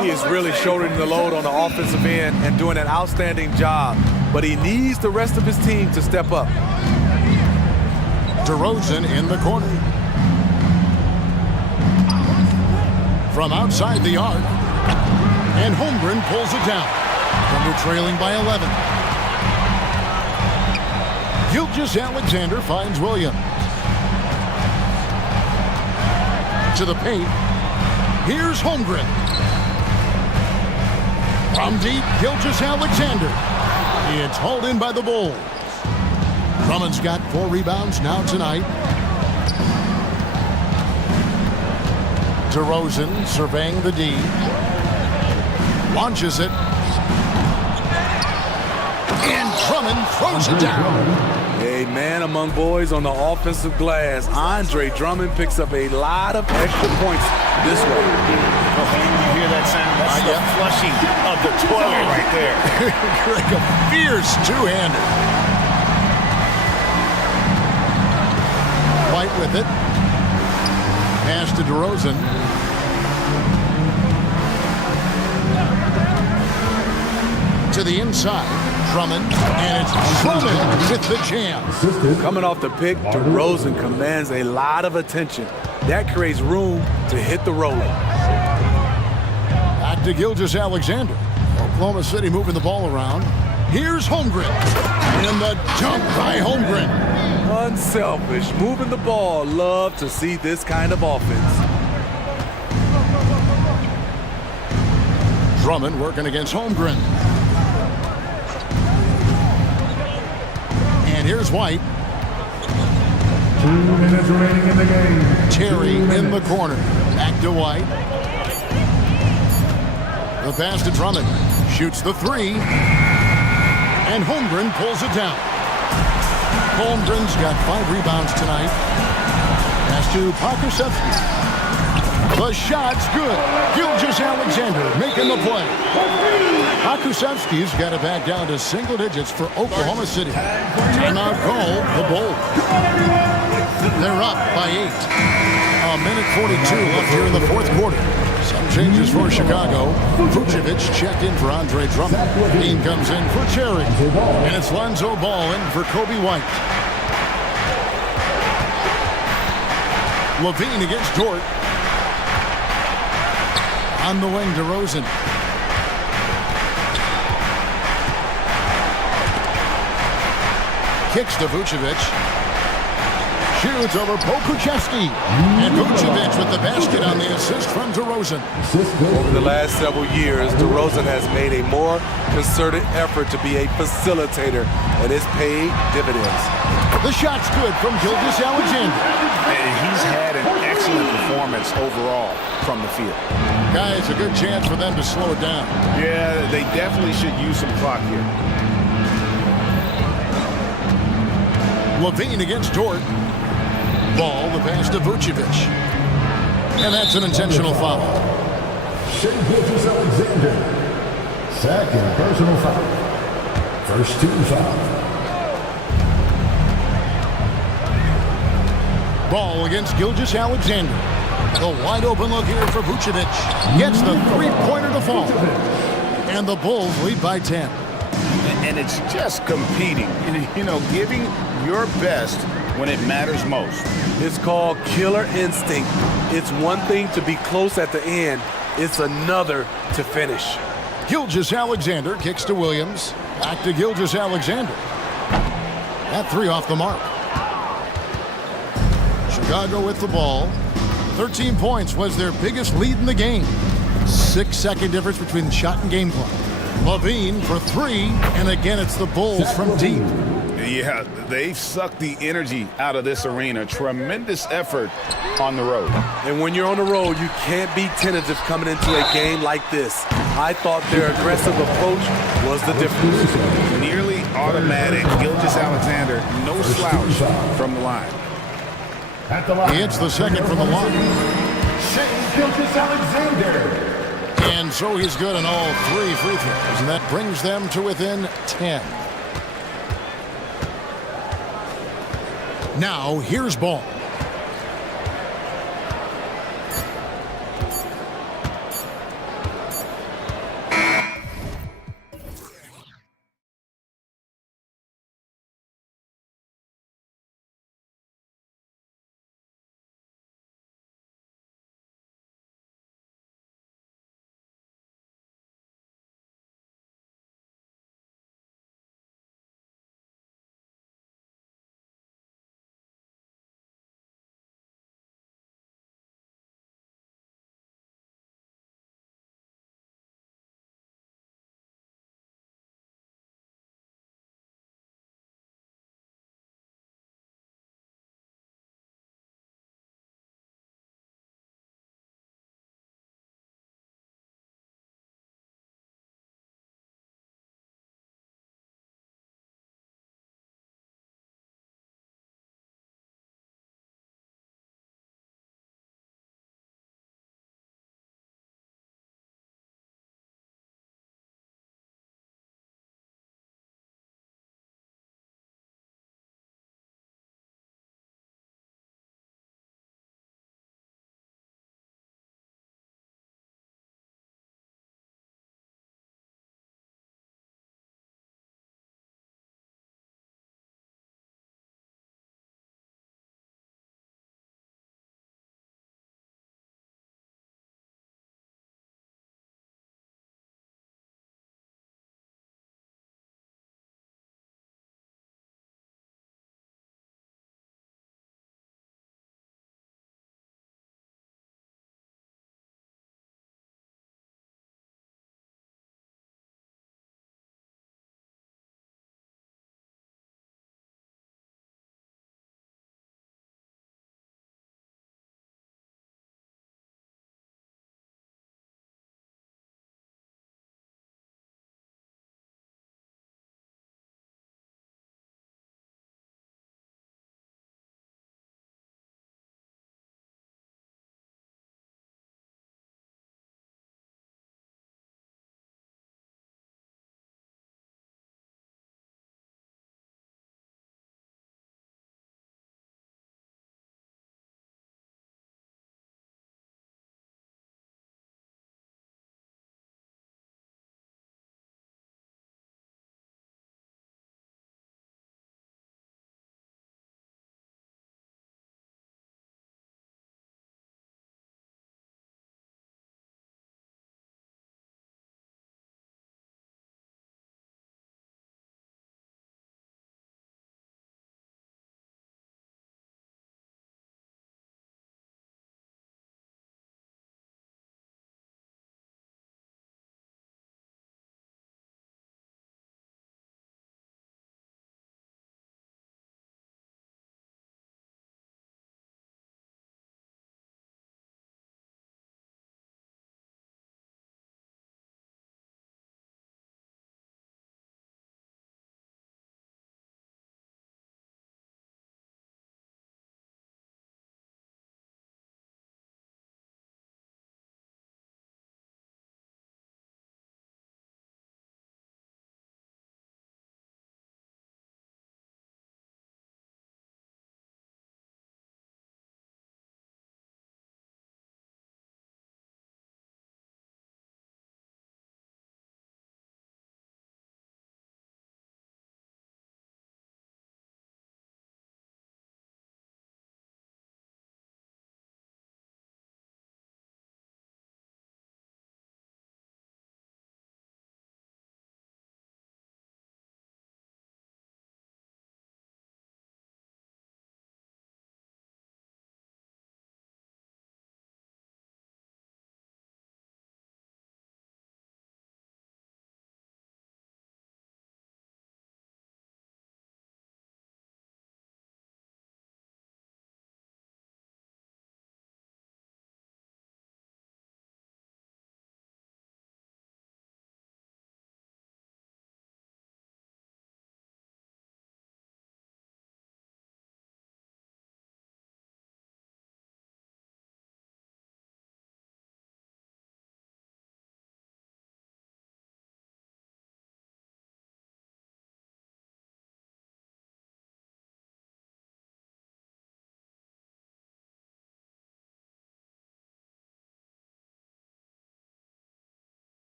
He is really shouldering the load on the offensive end and doing an outstanding job. But he needs the rest of his team to step up. DeRozan in the corner. From outside the arc. And Holmgren pulls it down. Thunder trailing by 11. Gilgeous-Alexander finds Williams. To the paint. Here's Holmgren. From deep, Gilgeous-Alexander. It's hauled in by the Bulls. Drummond's got 4 rebounds now tonight. DeRozan surveying the D. Launches it. And Drummond throws it down. A man among boys on the offensive glass. Andre Drummond picks up a lot of extra points this way. You hear that sound? That's the flushing of the toilet right there. Like a fierce two-hander. White with it. Pass to DeRozan. To the inside. Drummond, and it's Drummond with the jam. Coming off the pick, DeRozan commands a lot of attention. That creates room to hit the roller. Back to Gilgeous-Alexander. Oklahoma City moving the ball around. Here's Holmgren. And the dunk by Holmgren. Unselfish, moving the ball. Love to see this kind of offense. Drummond working against Holmgren. And here's White. 2 minutes remaining in the game. Terry in the corner. Back to White. The pass to Drummond. Shoots the three. And Holmgren pulls it down. Holmgren's got 5 rebounds tonight. Pass to Pakusevsky. The shot's good. Gilgeous-Alexander making the play. Pakusevsky's got it back down to single digits for Oklahoma City. Timeout called the Bulls. They're up by 8. A minute 42 left here in the fourth quarter. Some changes for Chicago. Vucevic checked in for Andre Drummond. Dean comes in for Cherry. And it's Lonzo Ball in for Kobe White. Levine against Dort. On the wing, DeRozan. Kicks to Vucevic. Shoots over Pokuševski. And Vucevic with the basket on the assist from DeRozan. Over the last several years, DeRozan has made a more concerted effort to be a facilitator, and it's paid dividends. The shot's good from Gilgeous-Alexander. And he's had an excellent performance overall from the field. Guys, a good chance for them to slow it down. Yeah, they definitely should use some clock here. Levine against Dort. Ball, the pass to Vucevic. And that's an intentional foul. Gilgeous-Alexander. Second personal foul. First team foul. Ball against Gilgeous-Alexander. The wide open look here for Vucevic. Gets the three-pointer to fall. And the Bulls lead by 10. And it's just competing, you know, giving your best when it matters most. It's called killer instinct. It's one thing to be close at the end. It's another to finish. Gilgeous-Alexander kicks to Williams. Back to Gilgeous-Alexander. That three off the mark. Chicago with the ball. 13 points was their biggest lead in the game. 6-second difference between the shot and game clock. Levine for three, and again it's the Bulls from deep. Yeah, they've sucked the energy out of this arena. Tremendous effort on the road. And when you're on the road, you can't be tentative coming into a game like this. I thought their aggressive approach was the difference. Nearly automatic. Gilgeous-Alexander, no slouch from the line. He hits the second from the line. Gilgeous-Alexander. And so he's good on all 3 free throws, and that brings them to within 10. Now, here's Ball.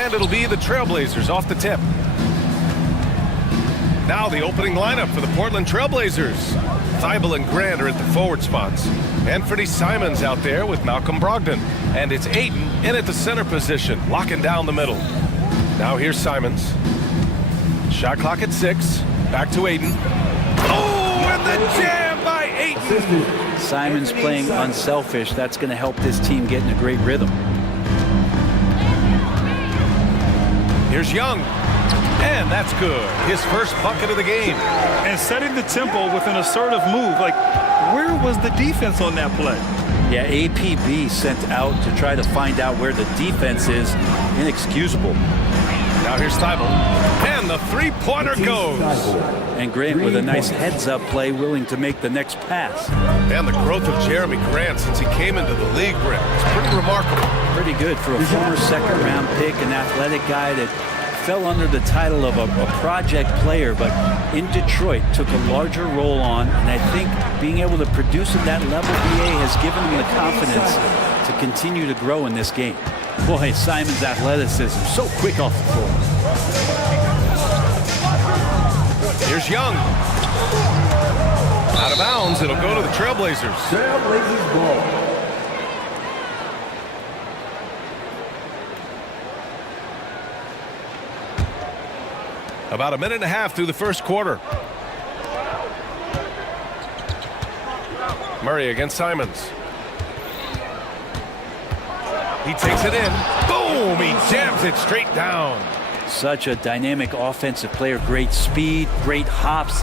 And it'll be the Trailblazers off the tip. Now the opening lineup for the Portland Trailblazers. Thibault and Grant are at the forward spots. Anthony Simons out there with Malcolm Brogdon. And it's Ayton in at the center position, locking down the middle. Now here's Simons. Shot clock at 6. Back to Ayton. Oh, and the jam by Ayton! Simons playing unselfish. That's going to help this team get in a great rhythm. Here's Young. And that's good. His first bucket of the game. And setting the tempo with an assertive move. Like, where was the defense on that play? Yeah, APB sent out to try to find out where the defense is. Inexcusable. Now here's Thibault. And the three-pointer goes. And Grant with a nice heads-up play, willing to make the next pass. And the growth of Jeremy Grant since he came into the league, Brent, is pretty remarkable. Pretty good for a former second-round pick, an athletic guy that fell under the title of a project player, but in Detroit took a larger role on, and I think being able to produce at that level, BA, has given him the confidence to continue to grow in this game. Boy, Simon's athleticism, so quick off the floor. Here's Young. Out of bounds, it'll go to the Trailblazers. Trailblazers ball. About a minute and a half through the first quarter. Murray against Simons. He takes it in. Boom! He jams it straight down. Such a dynamic offensive player. Great speed, great hops.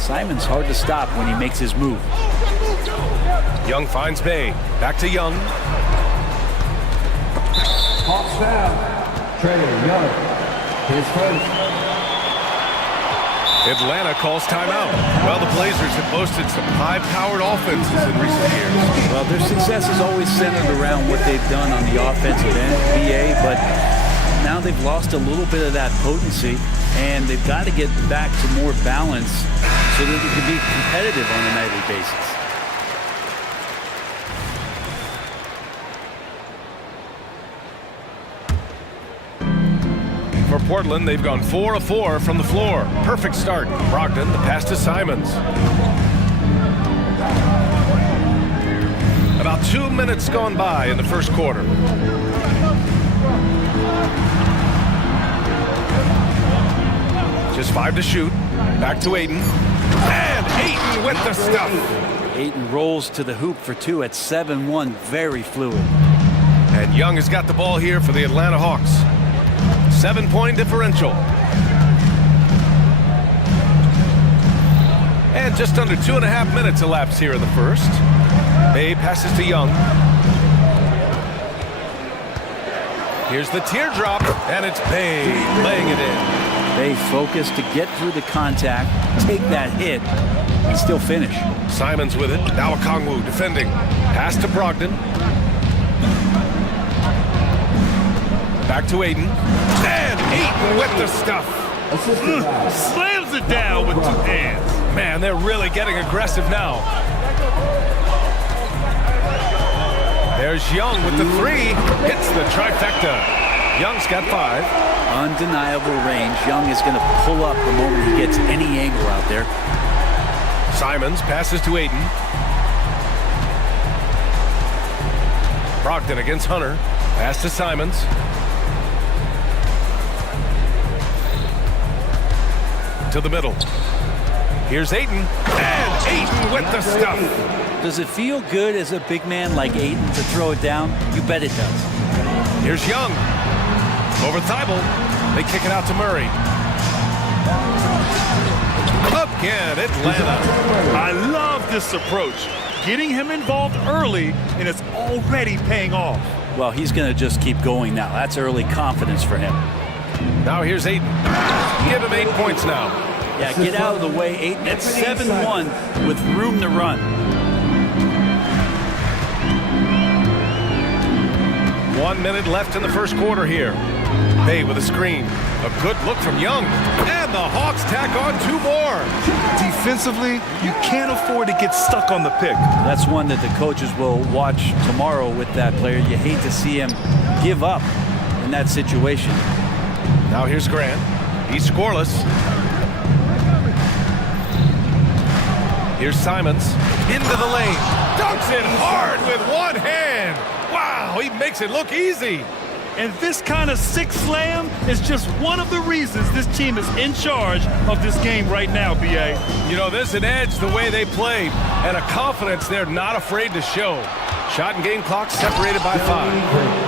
Simon's hard to stop when he makes his move. Young finds Bay. Back to Young. Hawks down. Trey Young. His first. Atlanta calls timeout. Well, the Blazers have boasted some high-powered offenses in recent years. Well, their success is always centered around what they've done on the offensive end, BA, but now they've lost a little bit of that potency, and they've got to get back to more balance so that they can be competitive on a nightly basis. For Portland, they've gone 4 of 4 from the floor. Perfect start. Brogdon, the pass to Simons. About 2 minutes gone by in the first quarter. Just 5 to shoot. Back to Ayton. And Ayton with the stuff. Ayton rolls to the hoop for 2 at 7-1. Very fluid. And Young has got the ball here for the Atlanta Hawks. 7-point differential. And just under 2.5 minutes elapsed here in the first. Bay passes to Young. Here's the teardrop, and it's Bay laying it in. Bay focused to get through the contact, take that hit, and still finish. Simons with it. Now Okongwu defending. Pass to Brogdon. Back to Ayton. And Ayton with the stuff. Slams it down with 2 hands. Man, they're really getting aggressive now. There's Young with the 3. Hits the trifecta. Young's got 5. Undeniable range. Young is going to pull up the moment he gets any angle out there. Simons passes to Ayton. Brogdon against Hunter. Pass to Simons. To the middle. Here's Ayton. And Ayton with the stuff. Does it feel good as a big man like Ayton to throw it down? You bet it does. Here's Young. Over Thibault. They kick it out to Murray. Again, Atlanta. I love this approach. Getting him involved early, and it's already paying off. Well, he's going to just keep going now. That's early confidence for him. Now here's Ayton. Give him 8 points now. Yeah, get out of the way, Ayton. It's 7-1 with room to run. 1 minute left in the first quarter here. Bay with a screen. A good look from Young. And the Hawks tack on 2 more. Defensively, you can't afford to get stuck on the pick. That's one that the coaches will watch tomorrow with that player. You hate to see him give up in that situation. Now here's Grant. He's scoreless. Here's Simons. Into the lane. Dunks it hard with one hand. Wow, he makes it look easy. And this kind of sick slam is just one of the reasons this team is in charge of this game right now, B.A. You know, there's an edge the way they played and a confidence they're not afraid to show. Shot and game clock separated by 5.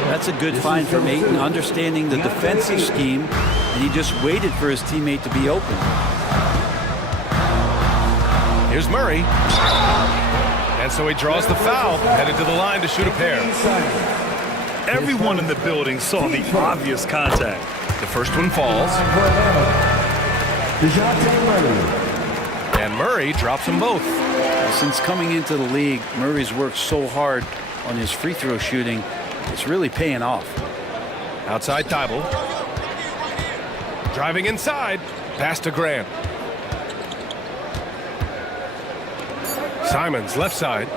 That's a good find from Ayton, understanding the defensive scheme, and he just waited for his teammate to be open. Here's Murray. And so he draws the foul, headed to the line to shoot a pair. Everyone in the building saw the obvious contact. The first one falls. And Murray drops them both. Since coming into the league, Murray's worked so hard on his free throw shooting. It's really paying off. Outside Thibault. Driving inside. Pass to Grant. Simons left side.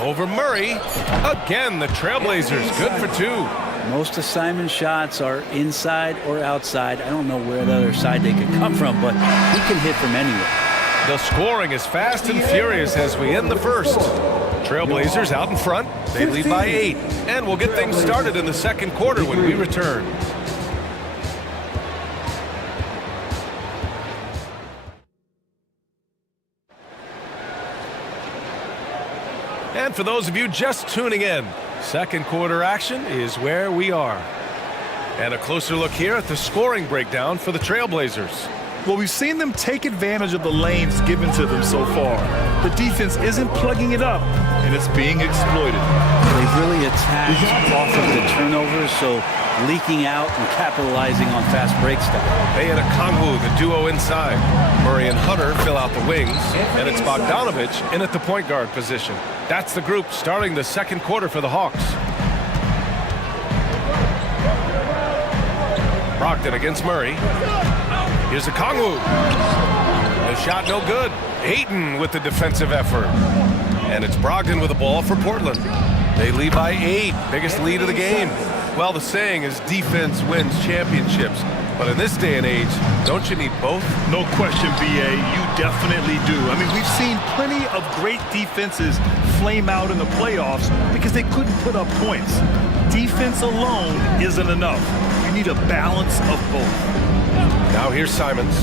Over Murray. Again, the Trailblazers good for 2. Most of Simon's shots are inside or outside. I don't know where the other side they could come from, but he can hit from anywhere. The scoring is fast and furious as we end the first. Trailblazers out in front. They lead by 8. And we'll get things started in the second quarter when we return. And for those of you just tuning in, second quarter action is where we are. And a closer look here at the scoring breakdown for the Trailblazers. Well, we've seen them take advantage of the lanes given to them so far. The defense isn't plugging it up, and it's being exploited. They've really attacked off of the turnovers, so leaking out and capitalizing on fast break stuff. They and Okongwu, the duo inside. Murray and Hunter fill out the wings, and it's Bogdanovich in at the point guard position. That's the group starting the second quarter for the Hawks. Brogdon against Murray. Here's Okongwu. The shot no good. Ayton with the defensive effort. And it's Brogdon with the ball for Portland. They lead by 8. Biggest lead of the game. Well, the saying is defense wins championships. But in this day and age, don't you need both? No question, B.A. You definitely do. I mean, we've seen plenty of great defenses flame out in the playoffs because they couldn't put up points. Defense alone isn't enough. You need a balance of both. Now here's Simons.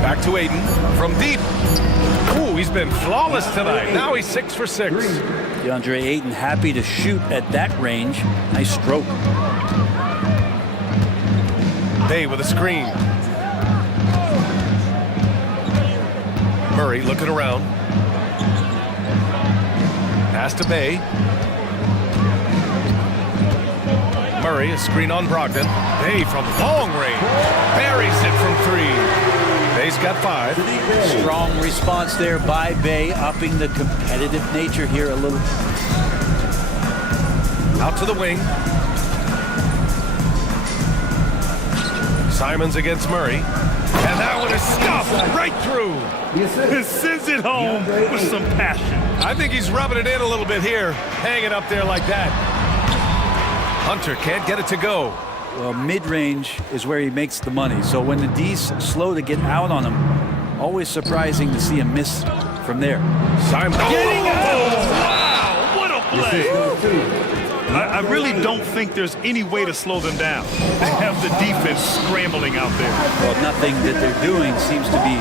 Back to Ayton from deep. Ooh, he's been flawless tonight. Now he's 6 for 6. DeAndre Ayton happy to shoot at that range. Nice stroke. Bay with a screen. Murray looking around. Pass to Bay. Murray, a screen on Brogdon. Bay from long range. Buries it from 3. Bay's got 5. Strong response there by Bay, upping the competitive nature here a little. Out to the wing. Simons against Murray. And that one is stuffed right through. He sends it home with some passion. I think he's rubbing it in a little bit here, hanging up there like that. Hunter can't get it to go. Well, mid-range is where he makes the money. So when the D's slow to get out on him, always surprising to see him miss from there. Simon getting out! Wow, what a play! I really don't think there's any way to slow them down. They have the defense scrambling out there. Well, nothing that they're doing seems to be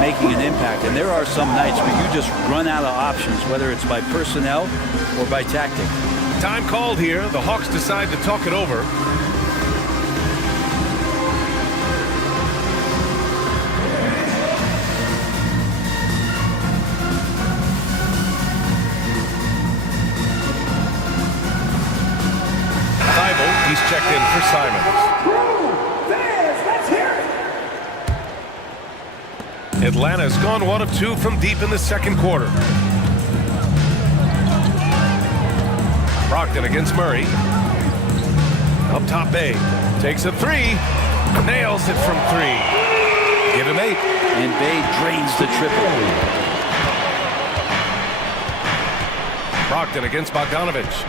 making an impact. And there are some nights where you just run out of options, whether it's by personnel or by tactic. Time called here. The Hawks decide to talk it over. He's checked in for Simons. Atlanta's gone 1 of 2 from deep in the second quarter. Brogdon against Murray. Up top Bay. Takes a 3. Nails it from 3. Give him 8. And Bay drains the triple. Brogdon against Bogdanovich.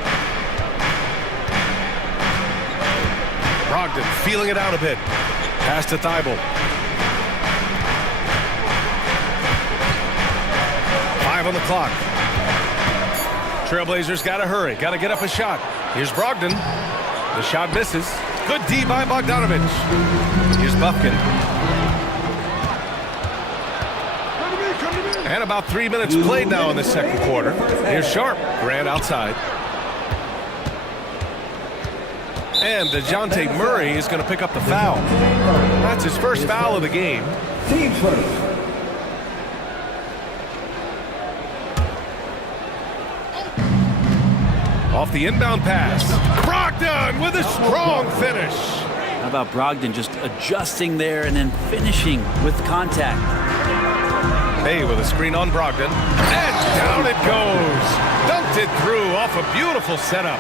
Brogdon feeling it out a bit. Pass to Thibault. 5 on the clock. Trailblazers got to hurry. Got to get up a shot. Here's Brogdon. The shot misses. Good D by Bogdanovich. Here's Bufkin. And about 3 minutes played now in the second quarter. Here's Sharp. Grant outside. And DeJounte Murray is going to pick up the foul. That's his first foul of the game. Team first. Off the inbound pass. Brogdon with a strong finish. How about Brogdon just adjusting there and then finishing with contact? Hey, with a screen on Brogdon. And down it goes. Dunked it through off a beautiful setup.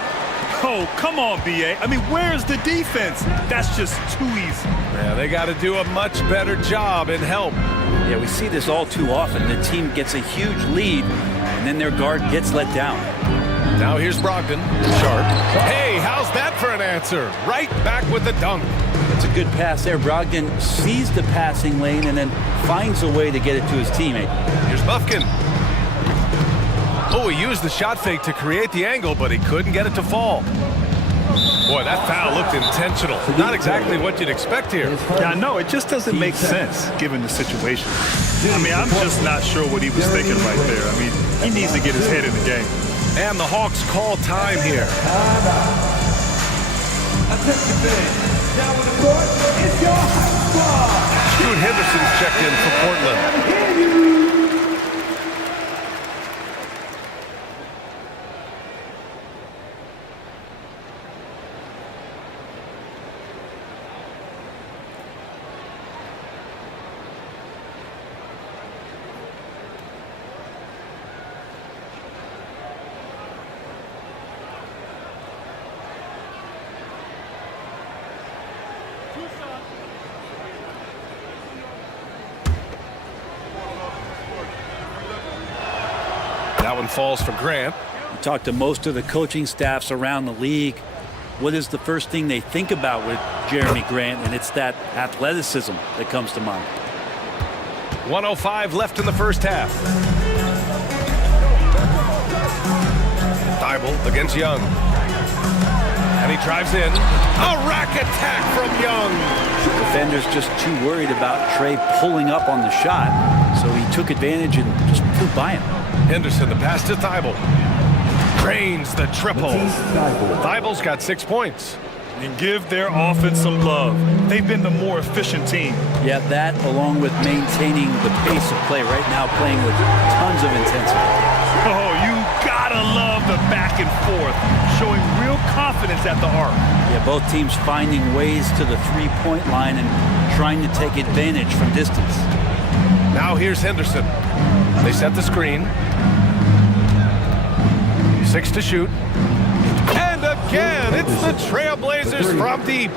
Oh, come on, BA. I mean, where's the defense? That's just too easy. Yeah, they got to do a much better job in help. Yeah, we see this all too often. The team gets a huge lead, and then their guard gets let down. Now here's Brogdon. Sharp. Hey, how's that for an answer? Right back with the dunk. It's a good pass there. Brogdon sees the passing lane and then finds a way to get it to his teammate. Here's Bufkin. Oh, he used the shot fake to create the angle, but he couldn't get it to fall. Boy, that foul looked intentional. Not exactly what you'd expect here. Yeah, I know. It just doesn't make sense given the situation. I mean, I'm just not sure what he was thinking right there. I mean, he needs to get his head in the game. And the Hawks call time here. Attention fans. Now with the court, it's your squad. Scoot Henderson's checked in for Portland. That one falls for Grant. You talk to most of the coaching staffs around the league. What is the first thing they think about with Jeremy Grant? And it's that athleticism that comes to mind. 1:05 left in the first half. Thibault against Young. And he drives in. A rack attack from Young. Defender's just too worried about Trey pulling up on the shot, so he took advantage and just flew by him. Henderson, the pass to Thibault. Drains the triple. Thibault's got 6 points. And give their offense some love. They've been the more efficient team. Yeah, that along with maintaining the pace of play right now, playing with tons of intensity. Oh, you gotta love the back and forth, showing real confidence at the arc. Yeah, both teams finding ways to the three-point line and trying to take advantage from distance. Now here's Henderson. They set the screen. 6 to shoot. And again, it's the Trailblazers from deep.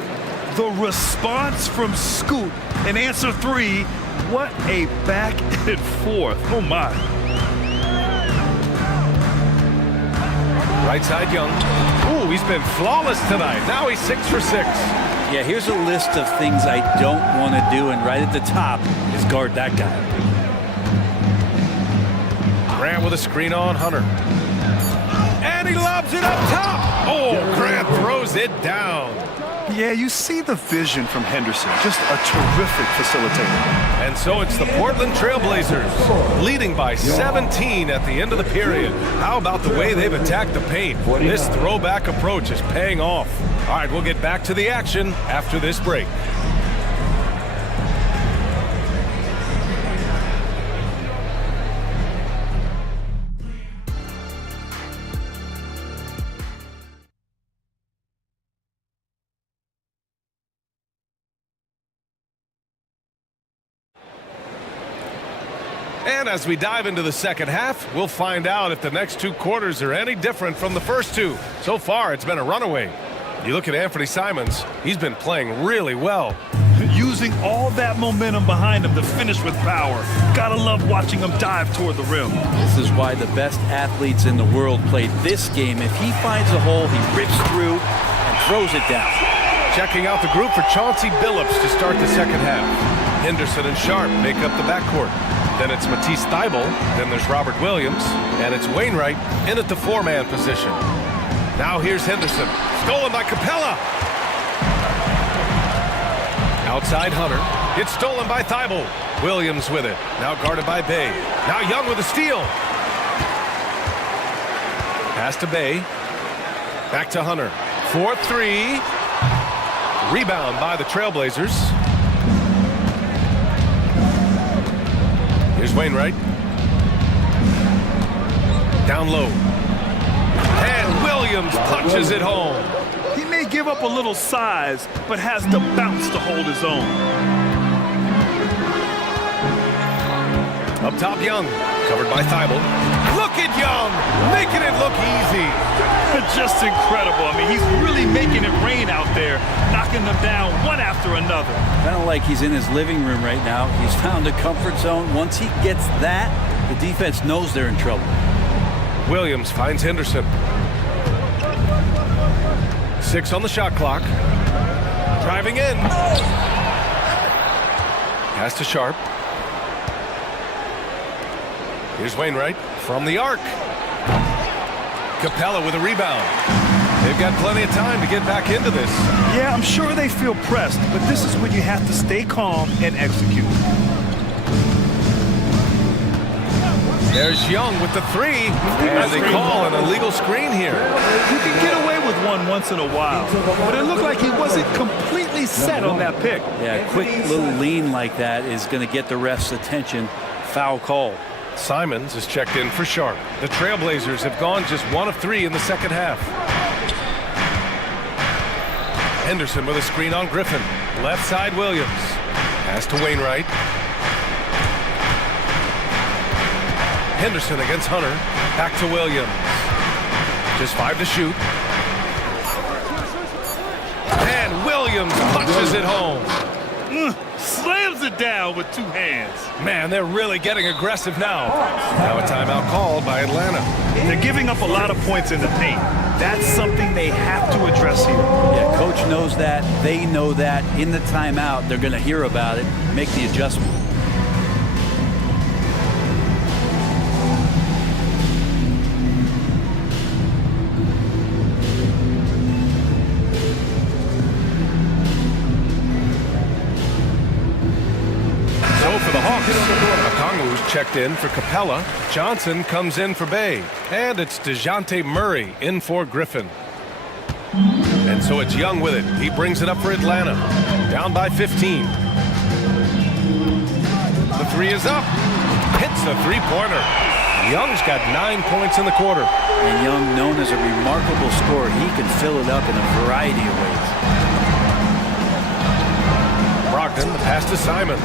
The response from Scoot in answer 3. What a back and forth. Oh, my. Right side Young. Ooh, he's been flawless tonight. Now he's 6 for 6. Yeah, here's a list of things I don't want to do, and right at the top is guard that guy. Grant with a screen on Hunter. And he lobs it up top. Oh, Grant throws it down. Yeah, you see the vision from Henderson. Just a terrific facilitator. And so it's the Portland Trailblazers leading by 17 at the end of the period. How about the way they've attacked the paint? This throwback approach is paying off. All right, we'll get back to the action after this break. And as we dive into the second half, we'll find out if the next 2 quarters are any different from the first 2. So far, it's been a runaway. You look at Anthony Simons, he's been playing really well. using all that momentum behind him to finish with power. Gotta love watching him dive toward the rim. This is why the best athletes in the world play this game. If he finds a hole, he rips through and throws it down. Checking out the group for Chauncey Billups to start the second half. Henderson and Sharp make up the backcourt. Then it's Matisse Thybulle, then there's Robert Williams, and it's Wainwright in at the four-man position. Now here's Henderson, stolen by Capella. Outside Hunter, it's stolen by Thybulle. Williams with it, now guarded by Bay. Now Young with a steal. Pass to Bay, back to Hunter. 4-3, rebound by the Trailblazers. Here's Wainwright. Down low. And Williams punches it home. He may give up a little size, but has the bounce to hold his own. Up top, Young. Covered by Thybulle. Look at Young, making it look easy. Just incredible. I mean, he's really making it rain out there, knocking them down one after another. Kind of like he's in his living room right now. He's found a comfort zone. Once he gets that, the defense knows they're in trouble. Williams finds Henderson. 6 on the shot clock. Driving in. Pass to Sharp. Here's Wainwright from the arc. Capella with a rebound. They've got plenty of time to get back into this. Yeah, I'm sure they feel pressed, but this is when you have to stay calm and execute. There's Young with the three, and they call an illegal screen here. You can get away with one once in a while, but it looked like he wasn't completely set on that pick. Yeah, a quick little lean like that is going to get the ref's attention. Foul call. Simons is checked in for Sharp. The Trailblazers have gone just 1 of 3 in the second half. Henderson with a screen on Griffin. Left side Williams. Pass to Wainwright. Henderson against Hunter. Back to Williams. Just 5 to shoot. And Williams punches it home. Slams it down with 2 hands. Man, they're really getting aggressive now. Now a timeout called by Atlanta. They're giving up a lot of points in the paint. That's something they have to address here. Yeah, coach knows that. They know that. In the timeout, they're going to hear about it, make the adjustment. For the Hawks, Okongwu's checked in for Capella. Johnson comes in for Bay. And it's DeJounte Murray in for Griffin. And so it's Young with it. He brings it up for Atlanta. Down by 15. The three is up. Hits the three-pointer. Young's got 9 points in the quarter. And Young, known as a remarkable scorer, he can fill it up in a variety of ways. Brogdon, the pass to Simons.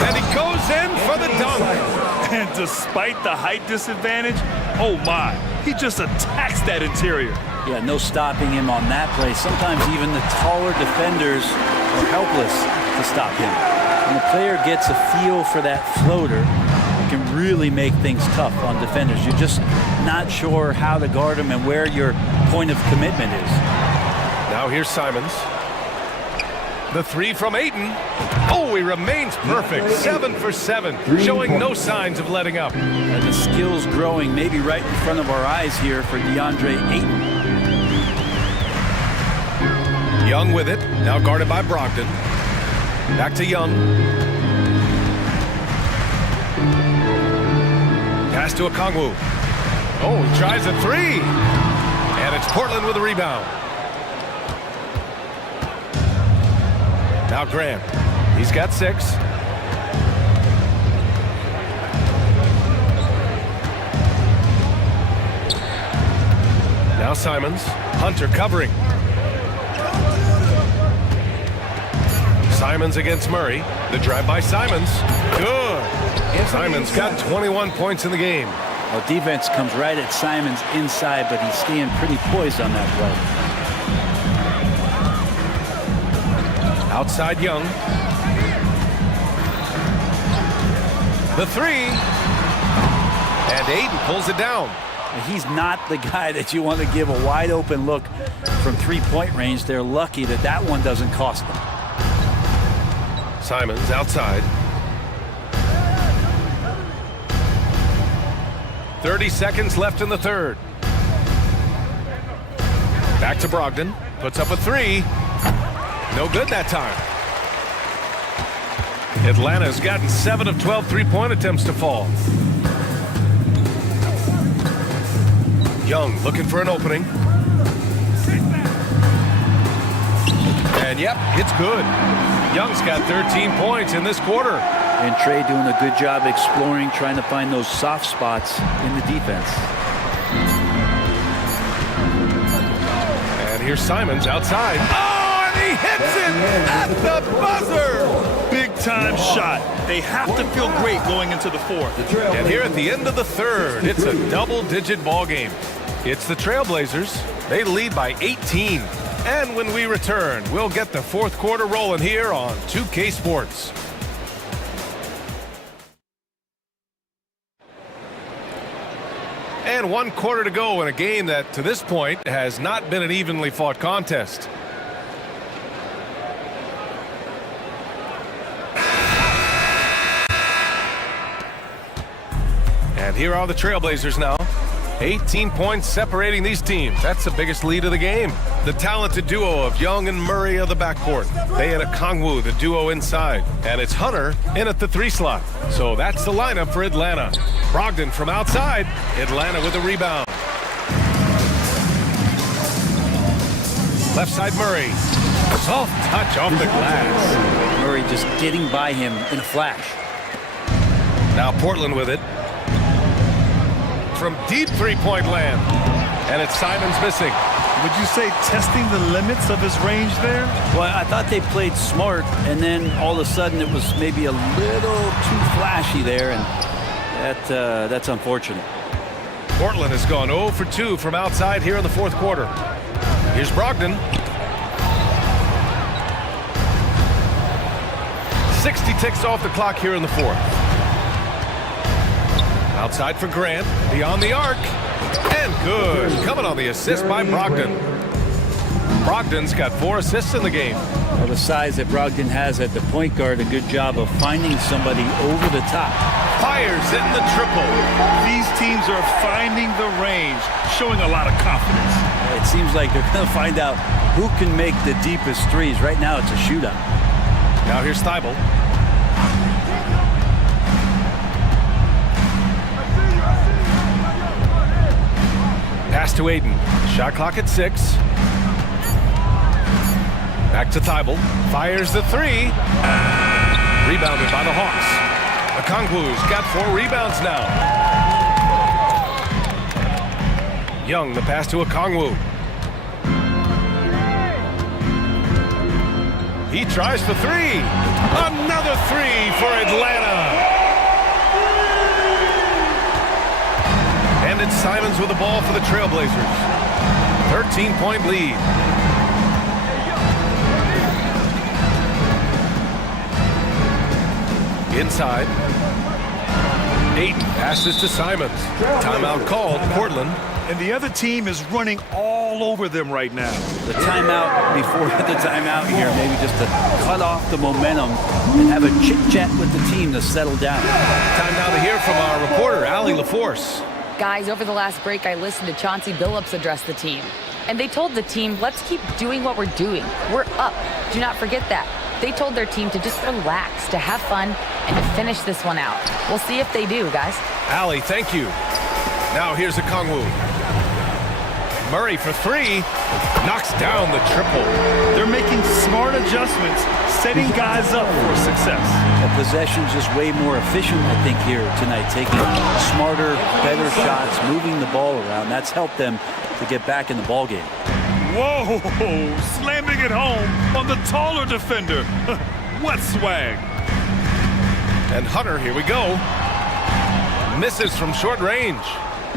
And he goes in for the dunk. And despite the height disadvantage, oh my, he just attacks that interior. Yeah, no stopping him on that play. Sometimes even the taller defenders are helpless to stop him. When the player gets a feel for that floater, it can really make things tough on defenders. You're just not sure how to guard him and where your point of commitment is. Now here's Simons. The three from Ayton. Oh, he remains perfect. 7 for 7, showing no signs of letting up. And the skill's growing, maybe right in front of our eyes here for DeAndre Ayton. Young with it, now guarded by Brogdon. Back to Young. Pass to Okongwu. Oh, he tries a three. And it's Portland with a rebound. Now Graham. He's got 6. Now Simons. Hunter covering. Simons against Murray. The drive by Simons. Good. Simons got 21 points in the game. Well, defense comes right at Simons inside, but he's staying pretty poised on that play. Outside Young. The three. And Aiden pulls it down. He's not the guy that you want to give a wide open look from three-point range. They're lucky that that one doesn't cost them. Simons outside. 30 seconds left in the third. Back to Brogdon. Puts up a three. No good that time. Atlanta's gotten 7 of 12 three-point attempts to fall. Young looking for an opening. And yep, it's good. Young's got 13 points in this quarter. And Trey doing a good job exploring, trying to find those soft spots in the defense. And here's Simons outside. Oh, and he hits it at the buzzer! Big time shot. They have to feel great going into the fourth. And here at the end of the third, it's a double-digit ball game. It's the Trailblazers. They lead by 18. And when we return, we'll get the fourth quarter rolling here on 2K Sports. And 1 quarter to go in a game that, to this point, has not been an evenly fought contest. And here are the Trailblazers now. 18 points separating these teams. That's the biggest lead of the game. The talented duo of Young and Murray of the backcourt. They and Okongwu, the duo inside. And it's Hunter in at the 3 slot. So that's the lineup for Atlanta. Brogdon from outside. Atlanta with a rebound. Left side Murray. Soft touch off the glass. Murray just getting by him in a flash. Now Portland with it. From deep three-point land. And it's Simons missing. Would you say testing the limits of his range there? Well, I thought they played smart, and then all of a sudden it was maybe a little too flashy there, and that's unfortunate. Portland has gone 0 for 2 from outside here in the fourth quarter. Here's Brogdon. 60 ticks off the clock here in the fourth. Outside for Grant, beyond the arc, and good. Coming on the assist by Brogdon. Brogdon's got 4 assists in the game. Well, the size that Brogdon has at the point guard, a good job of finding somebody over the top. Fires in the triple. These teams are finding the range, showing a lot of confidence. It seems like they're going to find out who can make the deepest threes. Right now, it's a shootout. Now here's Thibault. Pass to Aiden. Shot clock at 6. Back to Thibault. Fires the 3. Rebounded by the Hawks. Okongwu's got 4 rebounds now. Young, the pass to Okongwu. He tries for 3. Another 3 for Atlanta. And it's Simons with the ball for the Trailblazers. 13-point lead. Inside. Ayton passes to Simons. Timeout called, Portland. And the other team is running all over them right now. The timeout before the timeout here, maybe just to cut off the momentum and have a chit-chat with the team to settle down. Time now to hear from our reporter, Allie LaForce. Guys, over the last break, I listened to Chauncey Billups address the team. And they told the team, let's keep doing what we're doing. We're up. Do not forget that. They told their team to just relax, to have fun, and to finish this one out. We'll see if they do, guys. Allie, thank you. Now here's Okongwu. Murray for 3. Knocks down the triple. They're making smart adjustments, setting guys up for success. The possession's just way more efficient, I think, here tonight. Taking smarter, better shots, moving the ball around. That's helped them to get back in the ball game. Whoa! Slamming it home on the taller defender. What swag. And Hunter, here we go. Misses from short range.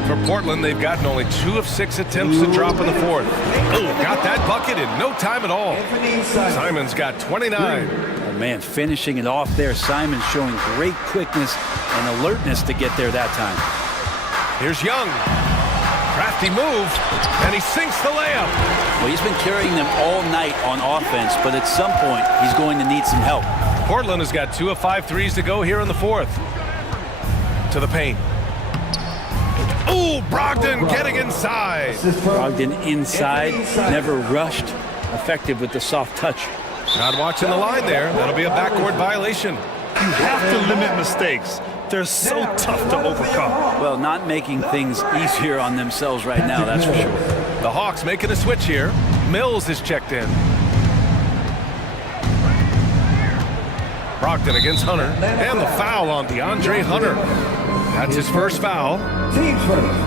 For Portland, they've gotten only 2 of 6 attempts to drop in the fourth. Oh, got that bucket in no time at all. Simons got 29. Oh, man, finishing it off there. Simons showing great quickness and alertness to get there that time. Here's Young. Crafty move, and he sinks the layup. Well, he's been carrying them all night on offense, but at some point, he's going to need some help. Portland has got 2 of 5 threes to go here in the fourth. To the paint. Ooh, Brogdon getting inside. Brogdon inside, never rushed, effective with the soft touch. Not watching the line there. That'll be a backcourt violation. You have to limit mistakes. They're so tough to overcome. Well, not making things easier on themselves right now, that's for sure. The Hawks making a switch here. Mills is checked in. Brogdon against Hunter. And the foul on DeAndre Hunter. That's his first foul. Team first.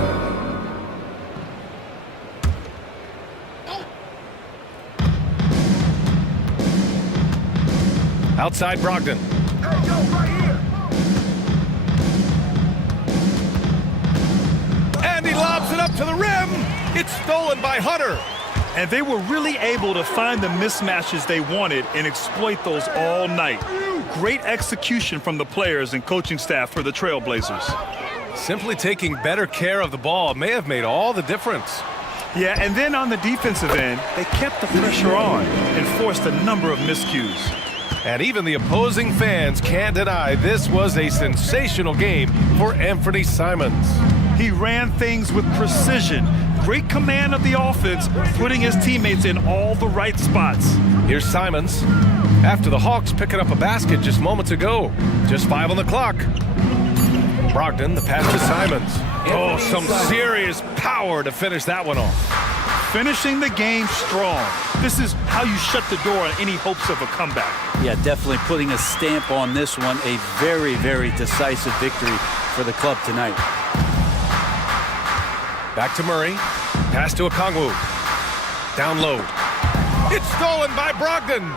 Outside Brogdon. And he lobs it up to the rim. It's stolen by Hunter. And they were really able to find the mismatches they wanted and exploit those all night. Great execution from the players and coaching staff for the Trailblazers. Simply taking better care of the ball may have made all the difference. Yeah, and then on the defensive end, they kept the pressure on and forced a number of miscues. And even the opposing fans can't deny this was a sensational game for Anthony Simons. He ran things with precision, great command of the offense, putting his teammates in all the right spots. Here's Simons. After the Hawks picking up a basket just moments ago. Just 5 on the clock. Brogdon, the pass to Simons. Oh, some serious power to finish that one off. Finishing the game strong. This is how you shut the door on any hopes of a comeback. Yeah, definitely putting a stamp on this one. A very, very decisive victory for the club tonight. Back to Murray. Pass to Okongwu. Down low. It's stolen by Brogdon.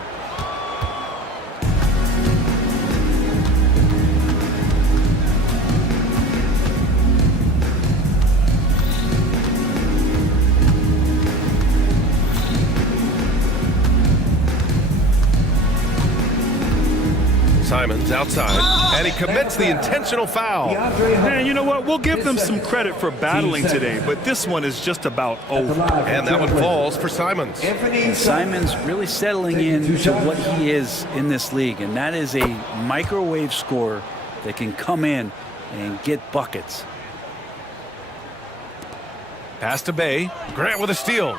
Simons outside, and he commits the intentional foul. Man, you know what? We'll give them some credit for battling today, but this one is just about over. And that one falls for Simons. Simons really settling into what he is in this league, and that is a microwave scorer that can come in and get buckets. Pass to Bay. Grant with a steal.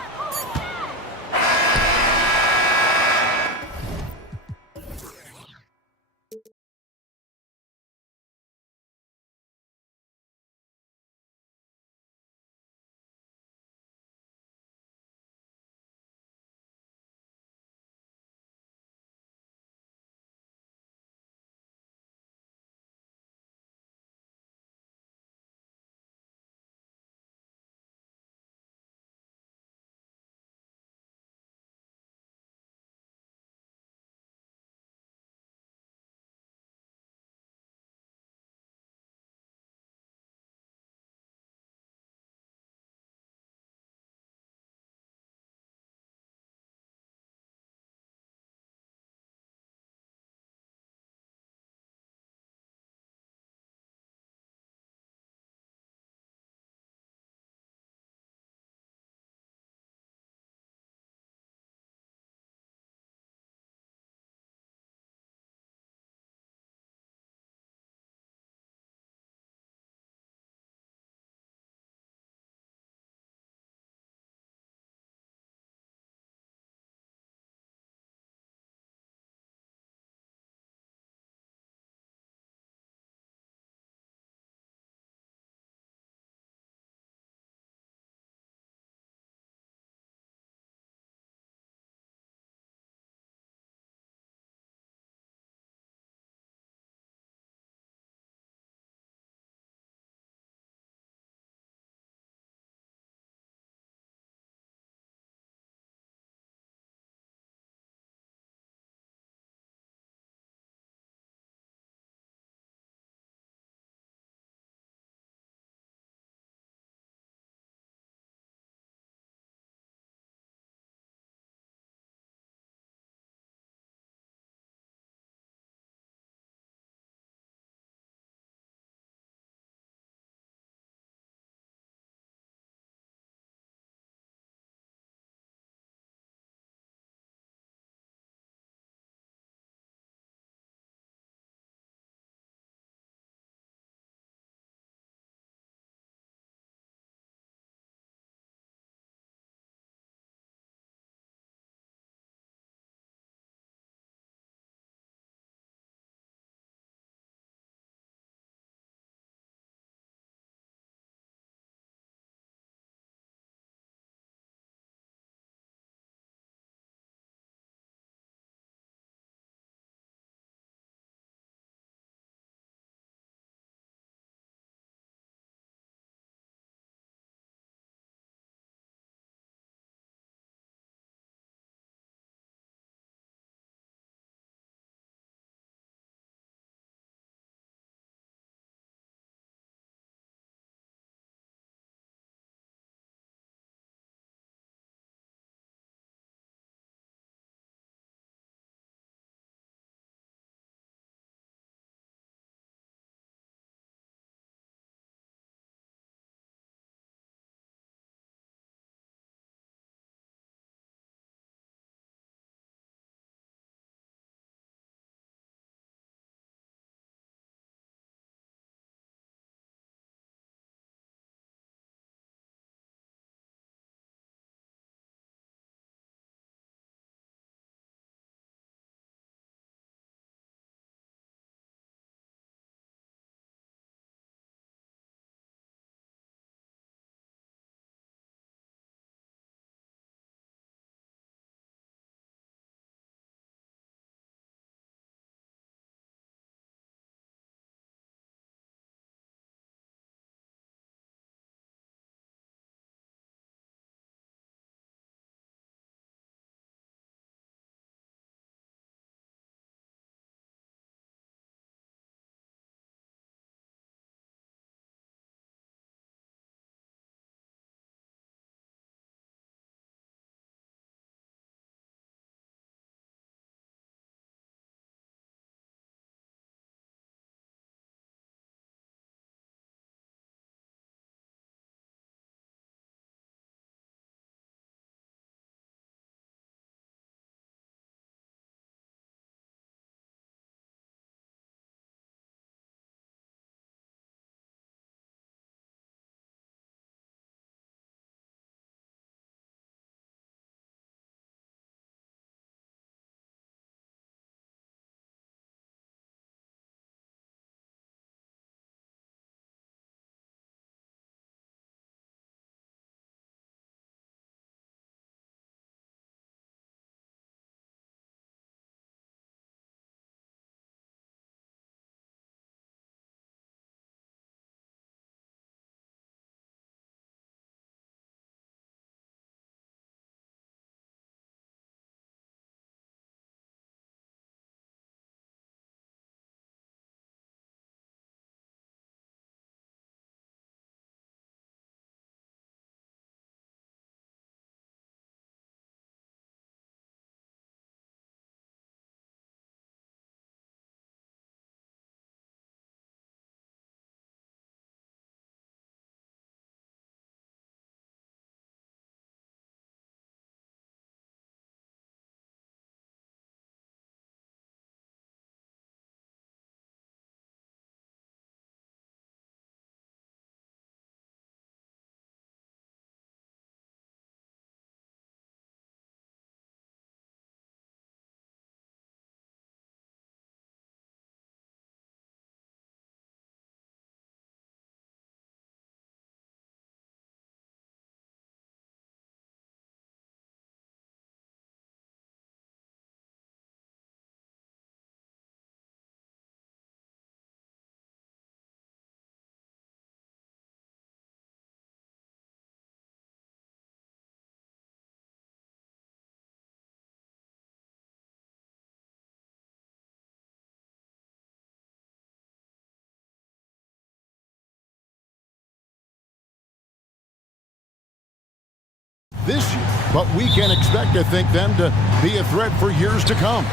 this year, but we can expect, I think, them to be a threat for years to come.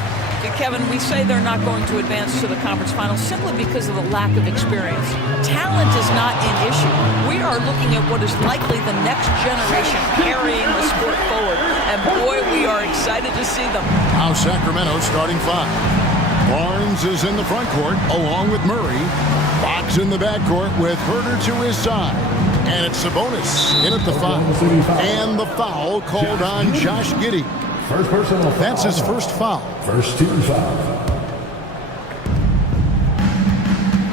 Kevin, we say they're not going to advance to the conference finals simply because of the lack of experience. Talent is not an issue. We are looking at what is likely the next generation carrying the sport forward. And boy, we are excited to see them. Now Sacramento starting 5. Barnes is in the front court along with Murray. Fox in the backcourt with Herter to his side. And it's Sabonis in at the foul. And the foul called on Josh Giddey. First personal foul. That's his first foul. First team foul.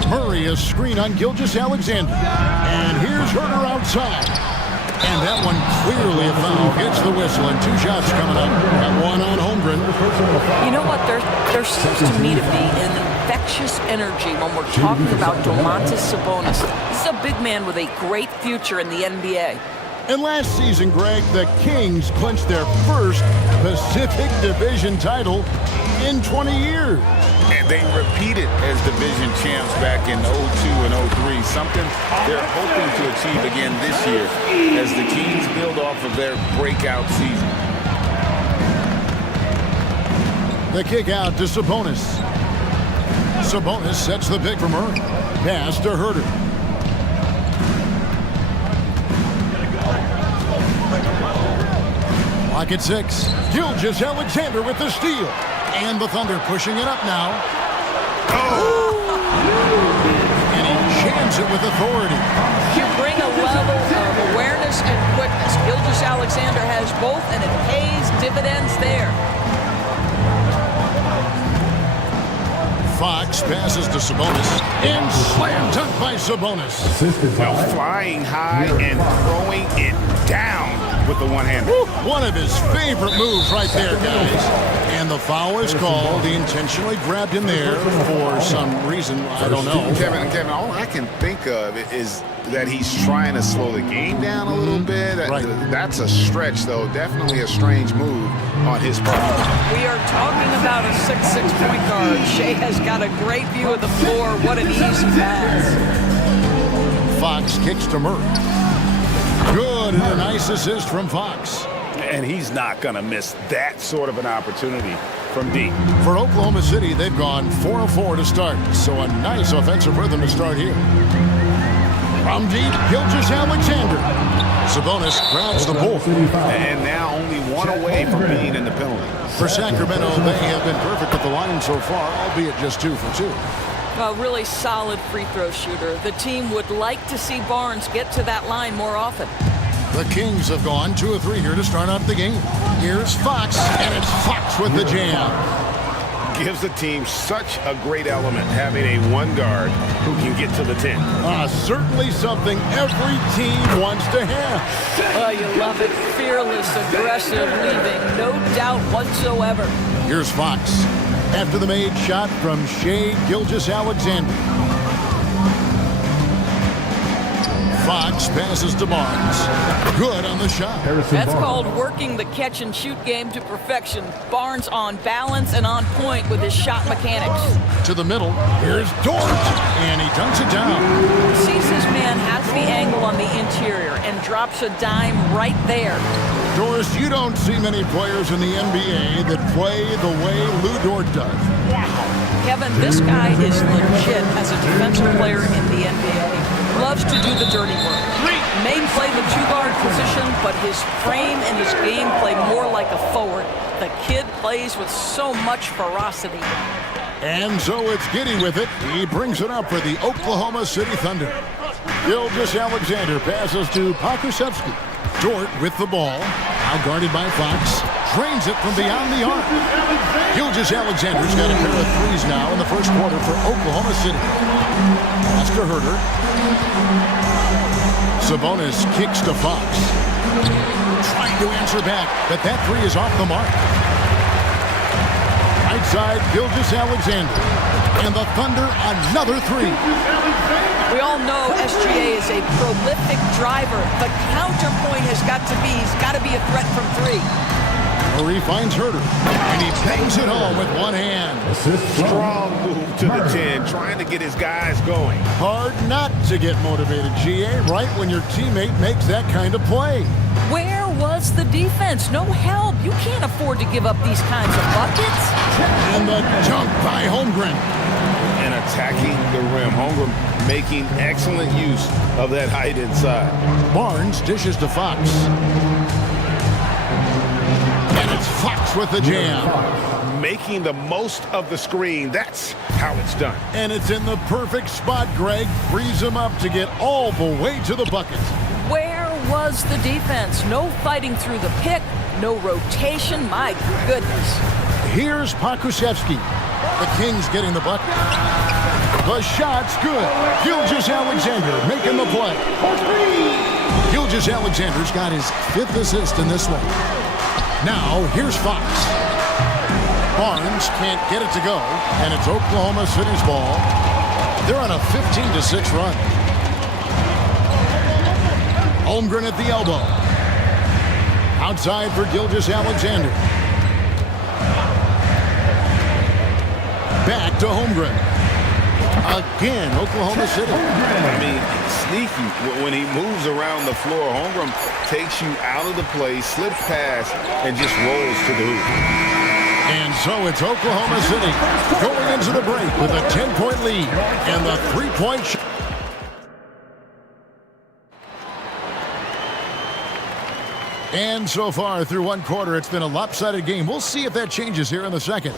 Murray a screen on Gilgeous-Alexander. And here's Herter outside. And that one clearly a foul. Gets the whistle and 2 shots coming up. Got one on Holmgren. You know what? There seems to me to be an infectious energy when we're talking about Domantas Sabonis. This is a big man with a great future in the NBA. And last season, Greg, the Kings clinched their first Pacific Division title in 20 years. And they repeated as division champs back in 02 and 03, something they're hoping to achieve again this year as the Kings build off of their breakout season. The kick out to Sabonis. Sabonis sets the pick for Murray. Pass to Herter. Lock at 6. Gilgeous-Alexander with the steal. And the Thunder pushing it up now. Oh! And he jams it with authority. You bring a level of awareness and quickness. Gilgeous-Alexander has both, and it pays dividends there. Fox passes to Sabonis. And slam dunk by Sabonis. Well, flying high and throwing it down with the one-hander. One of his favorite moves right there, guys. And the foul is called. He intentionally grabbed him there for some reason. I don't know. Kevin, all I can think of is that he's trying to slow the game down a little bit. Right. That's a stretch, though. Definitely a strange move on his part. We are talking about a 6'6" point guard. Shea has got a great view of the floor. What an easy pass. Fox kicks to Murray. Good, and a nice assist from Fox. And he's not going to miss that sort of an opportunity from deep. For Oklahoma City, they've gone 4 of 4 to start, so a nice offensive rhythm to start here. From deep, Gilgeous-Alexander. Sabonis grabs the ball. And now only 1 away from being in the penalty. For Sacramento, they have been perfect at the line so far, albeit just 2 for 2. A really solid free throw shooter. The team would like to see Barnes get to that line more often. The Kings have gone 2 of 3 here to start out the game. Here's Fox, and it's Fox with the jam. Gives the team such a great element having a 1 guard who can get to the 10. Certainly something every team wants to have. Oh, you love it. Fearless, aggressive, leaving. No doubt whatsoever. Here's Fox. After the made shot from Shea Gilgeous-Alexander. Fox passes to Barnes. Good on the shot. That's called working the catch-and-shoot game to perfection. Barnes on balance and on point with his shot mechanics. To the middle. Here's Dort. And he dunks it down. Sees his man has the angle on the interior and drops a dime right there. Doris, you don't see many players in the NBA that play the way Lou Dort does. Kevin, this guy is legit as a defensive player in the NBA. Loves to do the dirty work. May play the 2-guard position, but his frame and his game play more like a forward. The kid plays with so much ferocity. And so it's Giddey with it. He brings it up for the Oklahoma City Thunder. Gilgeous-Alexander passes to Pokusevski. Dort with the ball. Now guarded by Fox. Drains it from beyond the arc. Gilgeous-Alexander's got a pair of 3s now in the first quarter for Oklahoma City. Pass to Herter. Sabonis kicks to Fox. Trying to answer back, but that 3 is off the mark. Right side, Gilgeous-Alexander. And the Thunder, another 3. We all know SGA is a prolific driver. The counterpoint has got to be, he's got to be a threat from 3. Murray finds Herter, and he bangs it home with one hand. Strong move to the 10, trying to get his guys going. Hard not to get motivated, GA, right when your teammate makes that kind of play. Where was the defense? No help. You can't afford to give up these kinds of buckets. And the dunk by Holmgren. And attacking the rim. Holmgren making excellent use of that height inside. Barnes dishes to Fox. And it's Fox with the jam. Making the most of the screen. That's how it's done. And it's in the perfect spot, Greg. Frees him up to get all the way to the bucket. Where was the defense? No fighting through the pick, no rotation. My goodness. Here's Pakushevsky. The Kings getting the bucket. The shot's good. Gilgeous-Alexander making the play. Gilgeous-Alexander's got his 5th assist in this one. Now, here's Fox. Barnes can't get it to go, and it's Oklahoma City's ball. They're on a 15-6 run. Holmgren at the elbow. Outside for Gilgeous-Alexander. Back to Holmgren. Again, Oklahoma City. I mean, sneaky. When he moves around the floor, Holmgren takes you out of the play, slips past, and just rolls to the hoop. And so it's Oklahoma City going into the break with a 10-point lead and the three-point shot. And so far through one quarter, it's been a lopsided game. We'll see if that changes here in the second.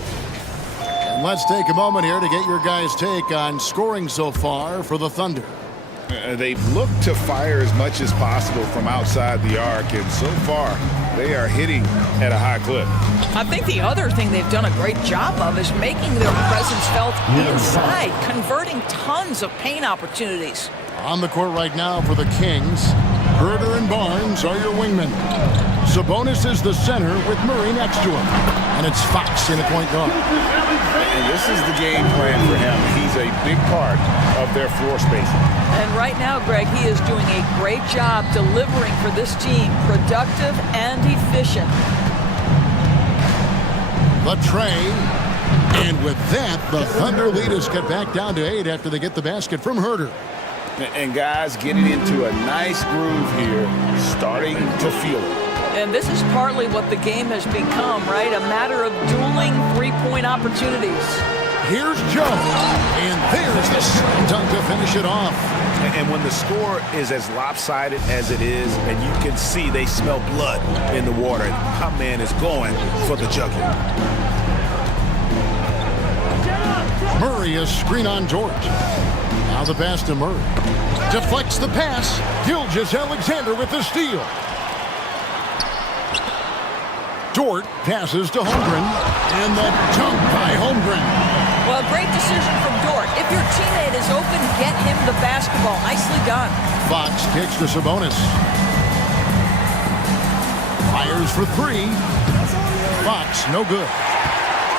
And let's take a moment here to get your guys' take on scoring so far for the Thunder. They've looked to fire as much as possible from outside the arc, and so far they are hitting at a high clip. I think the other thing they've done a great job of is making their presence felt inside, converting tons of paint opportunities. On the court right now for the Kings, Herder and Barnes are your wingmen. Sabonis is the center with Murray next to him. And it's Fox in the point guard. And this is the game plan for him. He's a big part of their floor spacing. And right now, Greg, he is doing a great job delivering for this team, productive and efficient. The tray. And with that, the Thunder lead is cut back down to 8 after they get the basket from Herder. And guys getting into a nice groove here, starting to feel it. And this is partly what the game has become, right? A matter of dueling three-point opportunities. Here's Joe. And there's the slam dunk to finish it off. And when the score is as lopsided as it is, and you can see they smell blood in the water, my man is going for the jugular. Murray a screen on George. Now the pass to Murray. Deflects the pass. Gilgeous-Alexander with the steal. Dort passes to Holmgren. And the dunk by Holmgren. Well, great decision from Dort. If your teammate is open, get him the basketball. Nicely done. Fox kicks to Sabonis. Fires for 3. Fox, no good.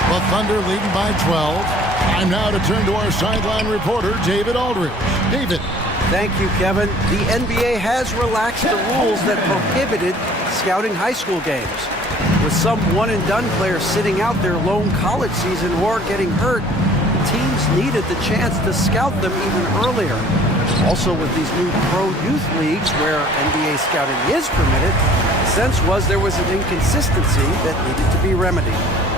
The Thunder leading by 12. Time now to turn to our sideline reporter, David Aldridge. David. Thank you, Kevin. The NBA has relaxed the rules that prohibited scouting high school games. With some one-and-done players sitting out their lone college season or getting hurt, teams needed the chance to scout them even earlier. Also, with these new pro youth leagues where NBA scouting is permitted, the sense was there was an inconsistency that needed to be remedied.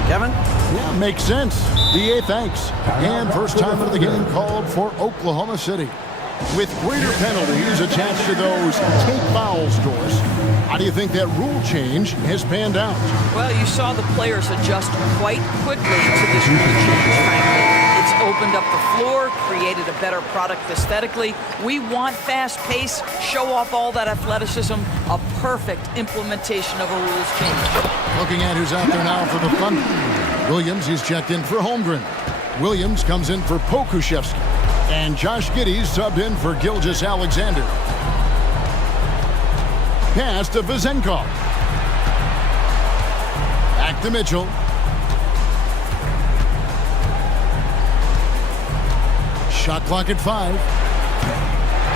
Kevin? Yeah, makes sense. DA, thanks. And first time of the game called for Oklahoma City. With greater penalties attached to those take fouls, Doris, how do you think that rule change has panned out? Well, you saw the players adjust quite quickly to this rule change, frankly. It's opened up the floor, created a better product aesthetically. We want fast pace, show off all that athleticism, a perfect implementation of a rules change. Looking at who's out there now for the Thunder. Williams, he's checked in for Holmgren. Williams comes in for Pokushevsky. And Josh Giddey's subbed in for Gilgeous-Alexander. Pass to Vezenkov. Back to Mitchell. Shot clock at 5.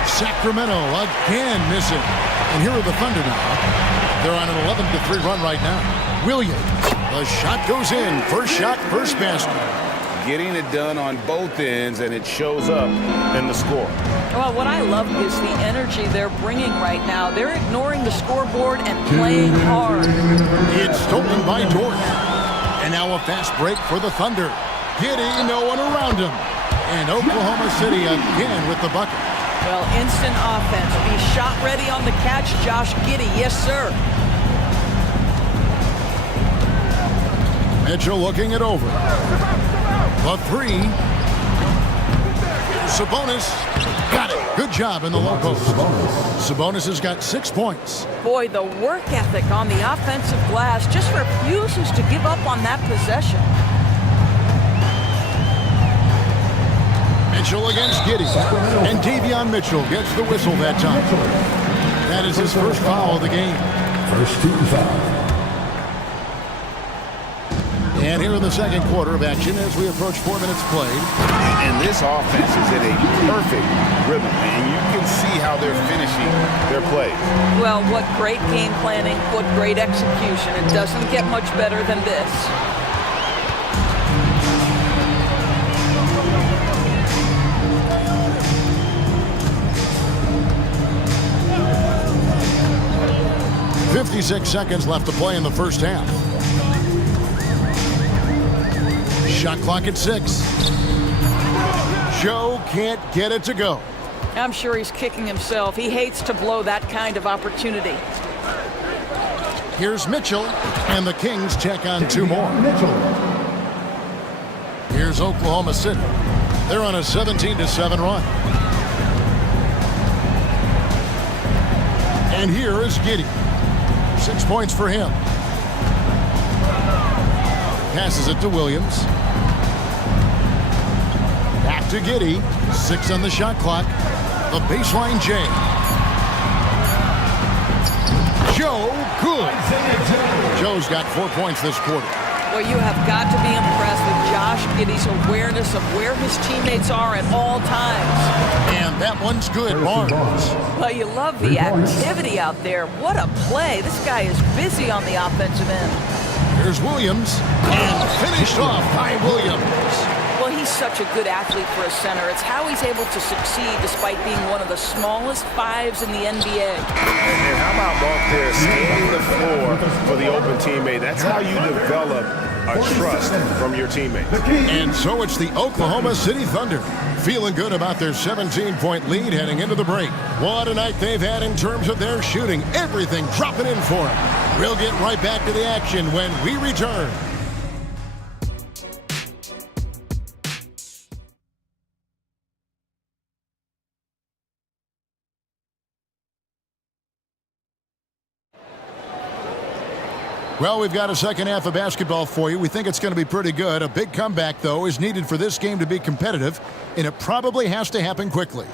Sacramento again missing. And here are the Thunder now. They're on an 11-3 run right now. Williams. The shot goes in. First shot, first basket. getting it done on both ends, and it shows up in the score. Well, what I love is the energy they're bringing right now. They're ignoring the scoreboard and playing hard. It's stolen by Dort. And now a fast break for the Thunder. Giddey, no one around him. And Oklahoma City again with the bucket. Well, instant offense. Be shot ready on the catch, Josh Giddey. Yes, sir. Mitchell looking it over. The three. Sabonis got it. Good job in the low post. Sabonis has got 6 points. Boy, the work ethic on the offensive glass just refuses to give up on that possession. Mitchell against Giddey. And Davion Mitchell gets the whistle that time. That is his first foul of the game. First team foul. And here in the second quarter of action as we approach 4 minutes played. And this offense is in a perfect rhythm, and you can see how they're finishing their play. Well, what great game planning, what great execution. It doesn't get much better than this. .56 seconds left to play in the first half. Shot clock at 6. Joe can't get it to go. I'm sure he's kicking himself. He hates to blow that kind of opportunity. Here's Mitchell, and the Kings check on 2 more. Here's Oklahoma City. They're on a 17-7 run. And here is Giddey. 6 points for him. Passes it to Williams. Back to Giddey. 6 on the shot clock. The baseline J. Joe, good. Joe's got 4 points this quarter. Well, you have got to be impressed with Josh Giddey's awareness of where his teammates are at all times. And that one's good, Barnes. Well, you love the activity out there. What a play. This guy is busy on the offensive end. Here's Williams, and finished off by Williams. Well, he's such a good athlete for a center. It's how he's able to succeed despite being one of the smallest 5s in the NBA. And how about Monk there, scanning the floor for the open teammate? That's how you develop a trust from your teammates. And so it's the Oklahoma City Thunder, feeling good about their 17-point lead heading into the break. What a night they've had in terms of their shooting. Everything dropping in for them. We'll get right back to the action when we return. Well, we've got a second half of basketball for you. We think it's going to be pretty good. A big comeback, though, is needed for this game to be competitive, and it probably has to happen quickly.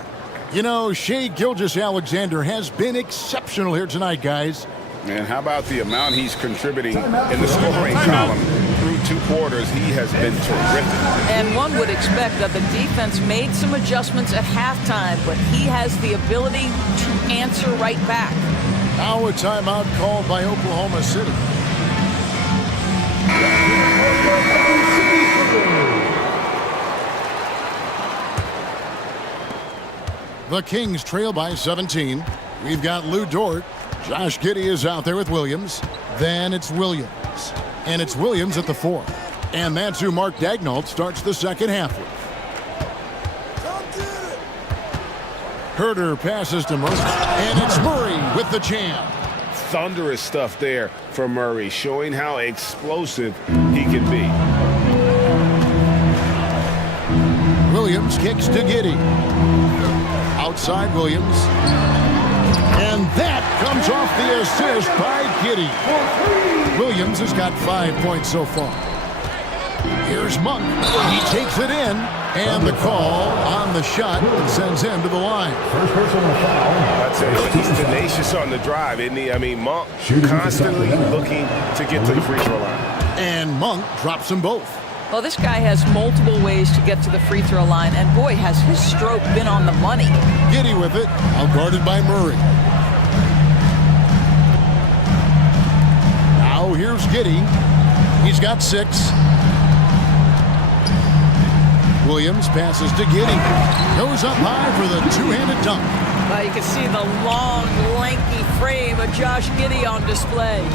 You know, Shai Gilgeous-Alexander has been exceptional here tonight, guys. And how about the amount he's contributing in the scoring column through 2 quarters? He has been terrific. And one would expect that the defense made some adjustments at halftime, but he has the ability to answer right back. Now a timeout called by Oklahoma City. The Kings trail by 17. We've got Lou Dort. Josh Giddey is out there with Williams. Then it's Williams. And it's Williams at the 4. And that's who Mark Daigneault starts the second half with. Herter passes to Murray. And it's Murray with the jam. Thunderous stuff there for Murray, showing how explosive he can be. Williams kicks to Giddey. Outside Williams. And that comes off the assist by Giddey. Williams has got 5 points so far. Here's Monk. He takes it in. And the call on the shot that sends him to the line. First personal foul. I'd say, but he's tenacious on the drive, isn't he? I mean, Monk constantly looking to get to the free throw line. And Monk drops them both. Well, this guy has multiple ways to get to the free throw line, and boy, has his stroke been on the money. Giddey with it, out guarded by Murray. Now here's Giddey. He's got 6. Williams passes to Giddey. Goes up high for the two-handed dunk. You can see the long, lanky frame of Josh Giddey on display.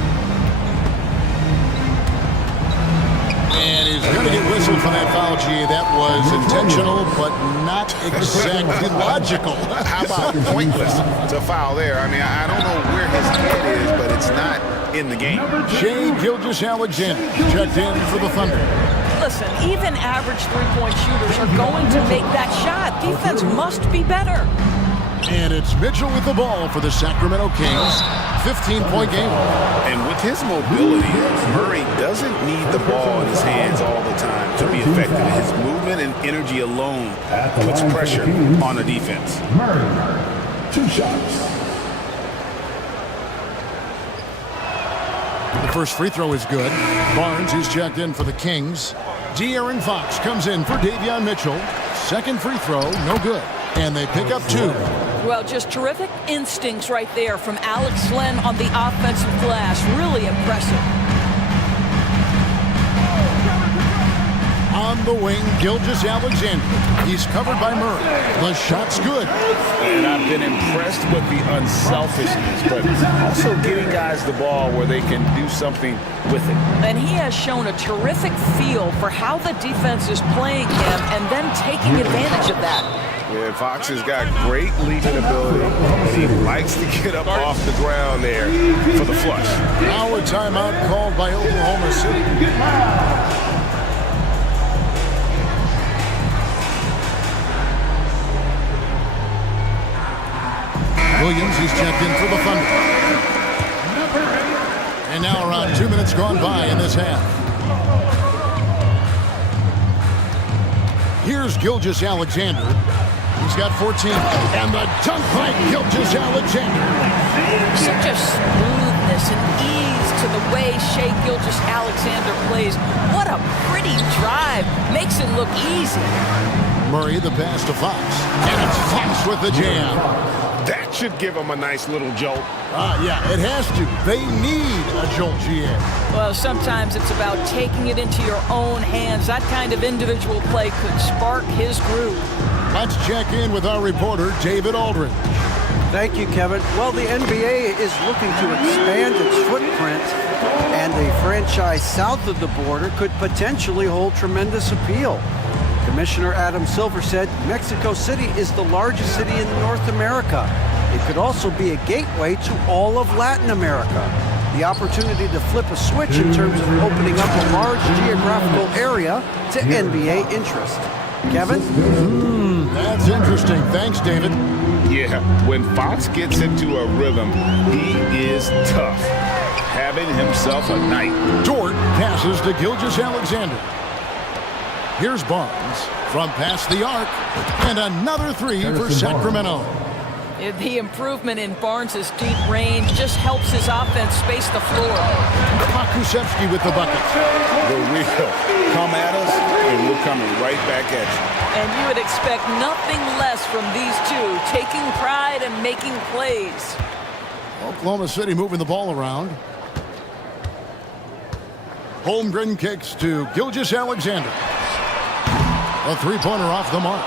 And he's going to get whistled for that foul, G. That was intentional, but not exactly logical. How about pointless to foul there? I mean, I don't know where his head is, but it's not in the game. Shea Gilgeous-Alexander checked in for the Thunder. Listen, even average three-point shooters are going to make that shot. Defense must be better. And it's Mitchell with the ball for the Sacramento Kings. 15-point game. And with his mobility, Murray doesn't need the ball in his hands all the time to be effective. His movement and energy alone puts pressure on the defense. Murray, 2 shots. The first free throw is good. Barnes, he's checked in for the Kings. De'Aaron Fox comes in for Davion Mitchell. Second free throw, no good. And they pick up 2. Well, just terrific instincts right there from Alex Len on the offensive glass. Really impressive. On the wing, Gilgeous-Alexander. He's covered by Murray. The shot's good. And I've been impressed with the unselfishness, but also getting guys the ball where they can do something with it. And he has shown a terrific feel for how the defense is playing him and then taking advantage of that. Yeah, Fox has got great leaping ability. He likes to get up off the ground there for the flush. Now a timeout called by Oklahoma City. Williams, he's checked in for the Thunder. And now around 2 minutes gone by in this half. Here's Gilgeous-Alexander. He's got 14. And the dunk by Gilgeous-Alexander. Such a smoothness and ease to the way Shea Gilgeous-Alexander plays. What a pretty drive. Makes it look easy. Murray, the pass to Fox. And it's Fox with the jam. That should give him a nice little jolt. Yeah, it has to. They need a jolt, GA. Well, sometimes it's about taking it into your own hands. That kind of individual play could spark his groove. Let's check in with our reporter, David Aldridge. Thank you, Kevin. Well, the NBA is looking to expand its footprint, and a franchise south of the border could potentially hold tremendous appeal. Commissioner Adam Silver said Mexico City is the largest city in North America. It could also be a gateway to all of Latin America. The opportunity to flip a switch in terms of opening up a large geographical area to NBA interest. Kevin? That's interesting. Thanks, David. Yeah, when Fox gets into a rhythm, he is tough. Having himself a night. Dort passes to Gilgeous-Alexander. Here's Barnes from past the arc, and another 3 for Sacramento. The improvement in Barnes' deep range just helps his offense space the floor. Pokusevski with the bucket. The real come at us, and we're coming right back at you. And you would expect nothing less from these two, taking pride and making plays. Oklahoma City moving the ball around. Holmgren kicks to Gilgeous-Alexander. A three-pointer off the mark.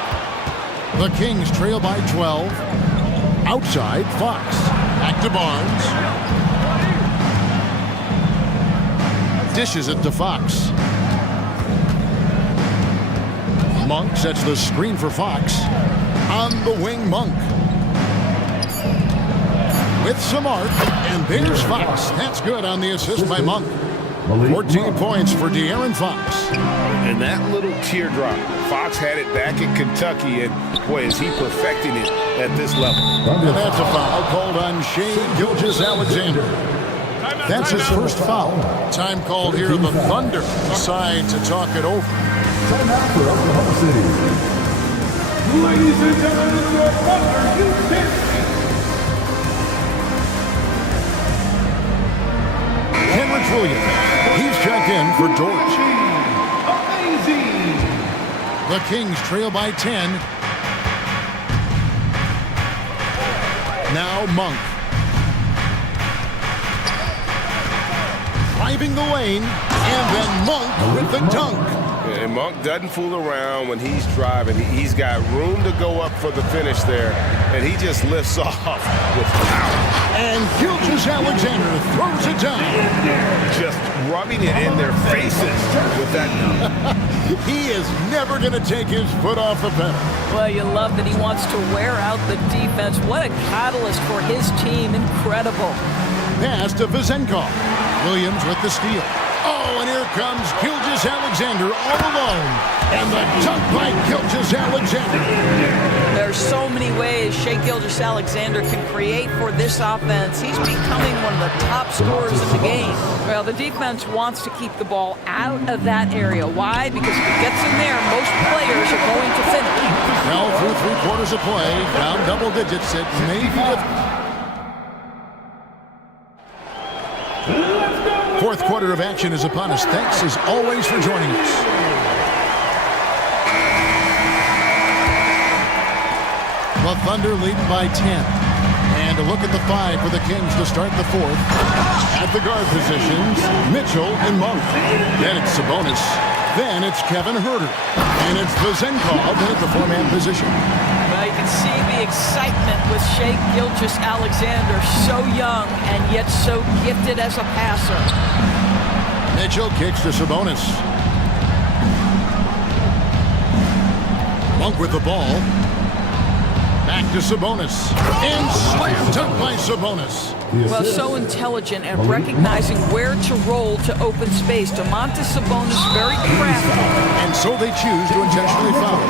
The Kings trail by 12. Outside, Fox. Back to Barnes. Dishes it to Fox. Monk sets the screen for Fox. On the wing, Monk. With some arc, and there's Fox. That's good on the assist by Monk. 14 points for De'Aaron Fox. And that little teardrop, Fox had it back in Kentucky, and boy, is he perfecting it at this level. And that's a foul called on Shea Gilgeous-Alexander. That's his first foul. Time called here. The Thunder decide to talk it over. Timeout for Oklahoma City. Ladies and gentlemen, your Thunder, Houston. Henrich Williams. He's checked in for Dort. Amazing. The Kings trail by 10. Now Monk. Driving the lane, and then Monk with the dunk. And Monk doesn't fool around when he's driving. He's got room to go up for the finish there, and he just lifts off with power. And Gilgeous-Alexander throws it down. Just rubbing it in their faces with that. He is never going to take his foot off the pedal. Well, you love that he wants to wear out the defense. What a catalyst for his team. Incredible. Pass to Vizenkov. Williams with the steal. Oh, and here comes Gilgeous-Alexander all alone. And the dunk by Gilgeous-Alexander. There's so many ways Shai Gilgeous-Alexander can create for this offense. He's becoming one of the top scorers in the game. Well, the defense wants to keep the ball out of that area. Why? Because if it gets in there, most players are going to finish. Now through 3/4 of play, down double digits, it may be Fourth quarter of action is upon us. Thanks as always for joining us. The Thunder lead by 10. And a look at the 5 for the Kings to start the fourth. At the guard positions, Mitchell and Monk. Then it's Sabonis. Then it's Kevin Huerter. And it's Vizenkov at the 4-man position. Well, you can see the excitement with Shai Gilgeous-Alexander, so young and yet so gifted as a passer. Mitchell kicks to Sabonis. Monk with the ball. Back to Sabonis. And slam dunk by Sabonis. Well, so intelligent at recognizing where to roll to open space. Domantas Sabonis, very crafty. And so they choose to intentionally foul.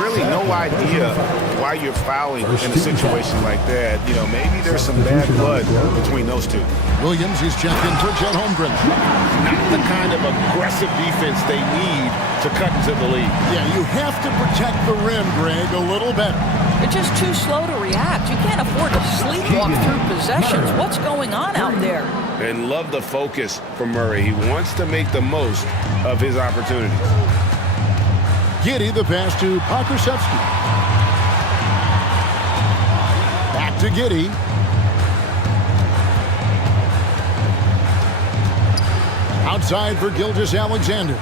Really no idea why you're fouling in a situation like that. You know, maybe there's some bad blood between those two. Williams is checked in for Chet Holmgren. Not the kind of aggressive defense they need to cut into the lead. Yeah, you have to protect the rim, Greg, a little better. They're just too slow to react. You can't afford to sleepwalk through possessions. What's going on out there? And love the focus from Murray. He wants to make the most of his opportunities. Giddey, the pass to Pokusevski. Back to Giddey. Outside for Gilgeous-Alexander.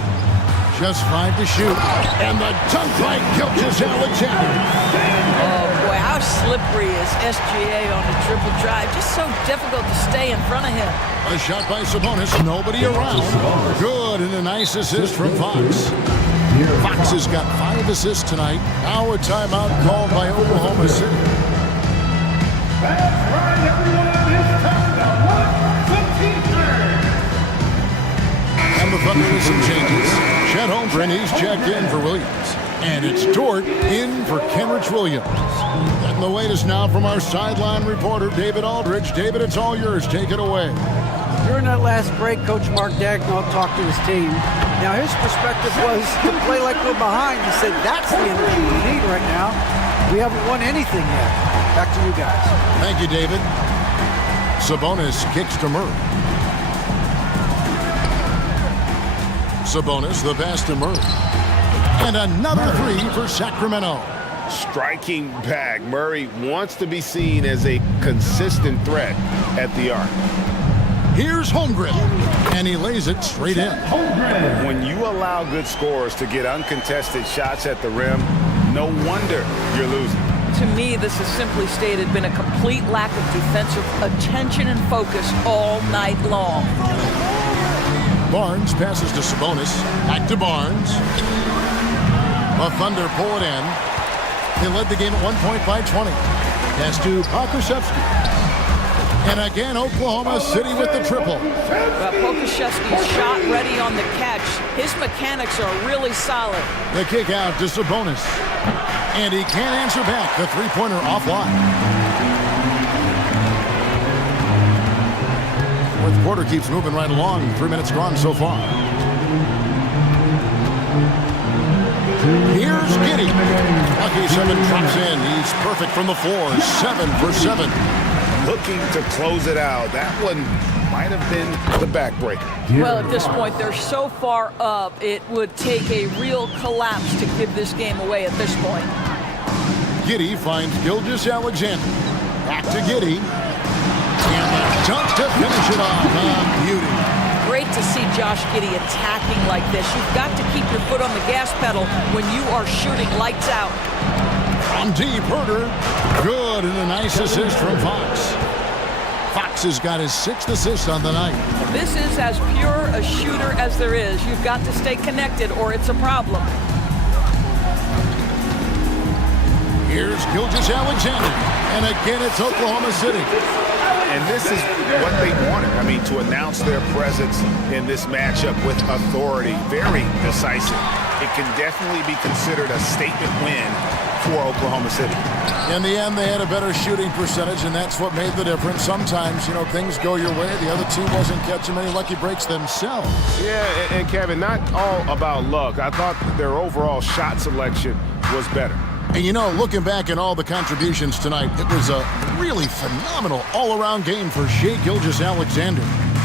Just 5 to shoot. And the dunk by Gilgeous-Alexander. Oh, boy, how slippery is SGA on a triple drive. Just so difficult to stay in front of him. A shot by Sabonis. Nobody around. Good, and a nice assist from Fox. Fox has got 5 assists tonight. Now a timeout called by Oklahoma City. That's right, everyone. It's time to watch some teamwork. And the Thunder with some changes. Chet Holmgren, he's checked in for Williams. And it's Dort in for Kenrich Williams. And the latest now from our sideline reporter, David Aldridge. David, it's all yours. Take it away. During that last break, Coach Mark Daigneault talked to his team. Now, his perspective was to play like we're behind. He said, that's the energy we need right now. We haven't won anything yet. Back to you guys. Thank you, David. Sabonis kicks to Murray. Sabonis, the pass to Murray. And another 3 for Sacramento. Striking back. Murray wants to be seen as a consistent threat at the arc. Here's Holmgren, and he lays it straight in. When you allow good scorers to get uncontested shots at the rim, no wonder you're losing. To me, this has simply stated been a complete lack of defensive attention and focus all night long. Barnes passes to Sabonis. Back to Barnes. The Thunder pull it in. They led the game at 1 point by 20. Pass to Pokusevski. And again, Oklahoma City with the triple. Pokusevski's shot ready on the catch. His mechanics are really solid. The kick out to Sabonis. And he can't answer back. The three-pointer offline. Fourth quarter keeps moving right along. 3 minutes gone so far. Here's Giddey. Lucky 7 drops in. He's perfect from the floor. 7 for 7. Looking to close it out. That one might have been the backbreaker. Well, at this point, they're so far up, it would take a real collapse to give this game away at this point. Giddey finds Gilgeous-Alexander. Back to Giddey. And a dunk to finish it off. Beauty. Great to see Josh Giddey attacking like this. You've got to keep your foot on the gas pedal when you are shooting lights out. From deep, Herder. Good, and a nice assist from Fox. Fox has got his 6th assist on the night. This is as pure a shooter as there is. You've got to stay connected or it's a problem. Here's Gilgeous-Alexander, and again it's Oklahoma City. And this is what they wanted. I mean, to announce their presence in this matchup with authority. Very decisive. It can definitely be considered a statement win for Oklahoma City. In the end, they had a better shooting percentage, and that's what made the difference. Sometimes, you know, things go your way. The other team wasn't catching many lucky breaks themselves. Yeah, and Kevin, not all about luck. I thought their overall shot selection was better. And you know, looking back at all the contributions tonight, it was a really phenomenal all-around game for Shai Gilgeous-Alexander.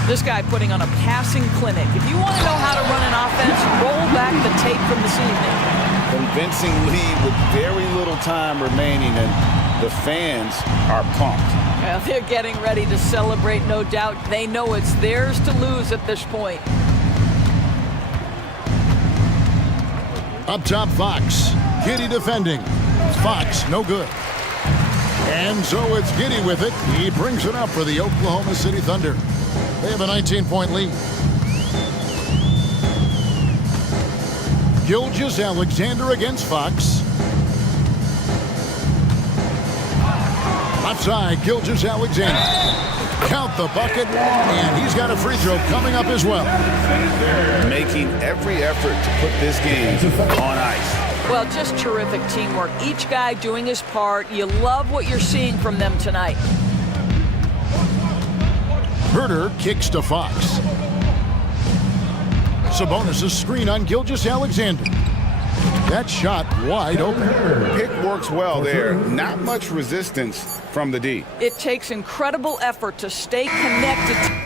This guy putting on a passing clinic. If you want to know how to run an offense, roll back the tape from this evening. Convincing lead with very little time remaining, and the fans are pumped. Well, they're getting ready to celebrate, no doubt. They know it's theirs to lose at this point. Up top, Fox. Giddey defending. Fox, no good. And so it's Giddey with it. He brings it up for the Oklahoma City Thunder. They have a 19-point lead. Gilgeous-Alexander against Fox. Left side, Gilgeous-Alexander. Count the bucket, and he's got a free throw coming up as well. Making every effort to put this game on ice. Well, just terrific teamwork. Each guy doing his part. You love what you're seeing from them tonight. Herder kicks to Fox. Sabonis' screen on Gilgeous-Alexander. That shot wide open. Pick works well there. Not much resistance from the D. It takes incredible effort to stay connected.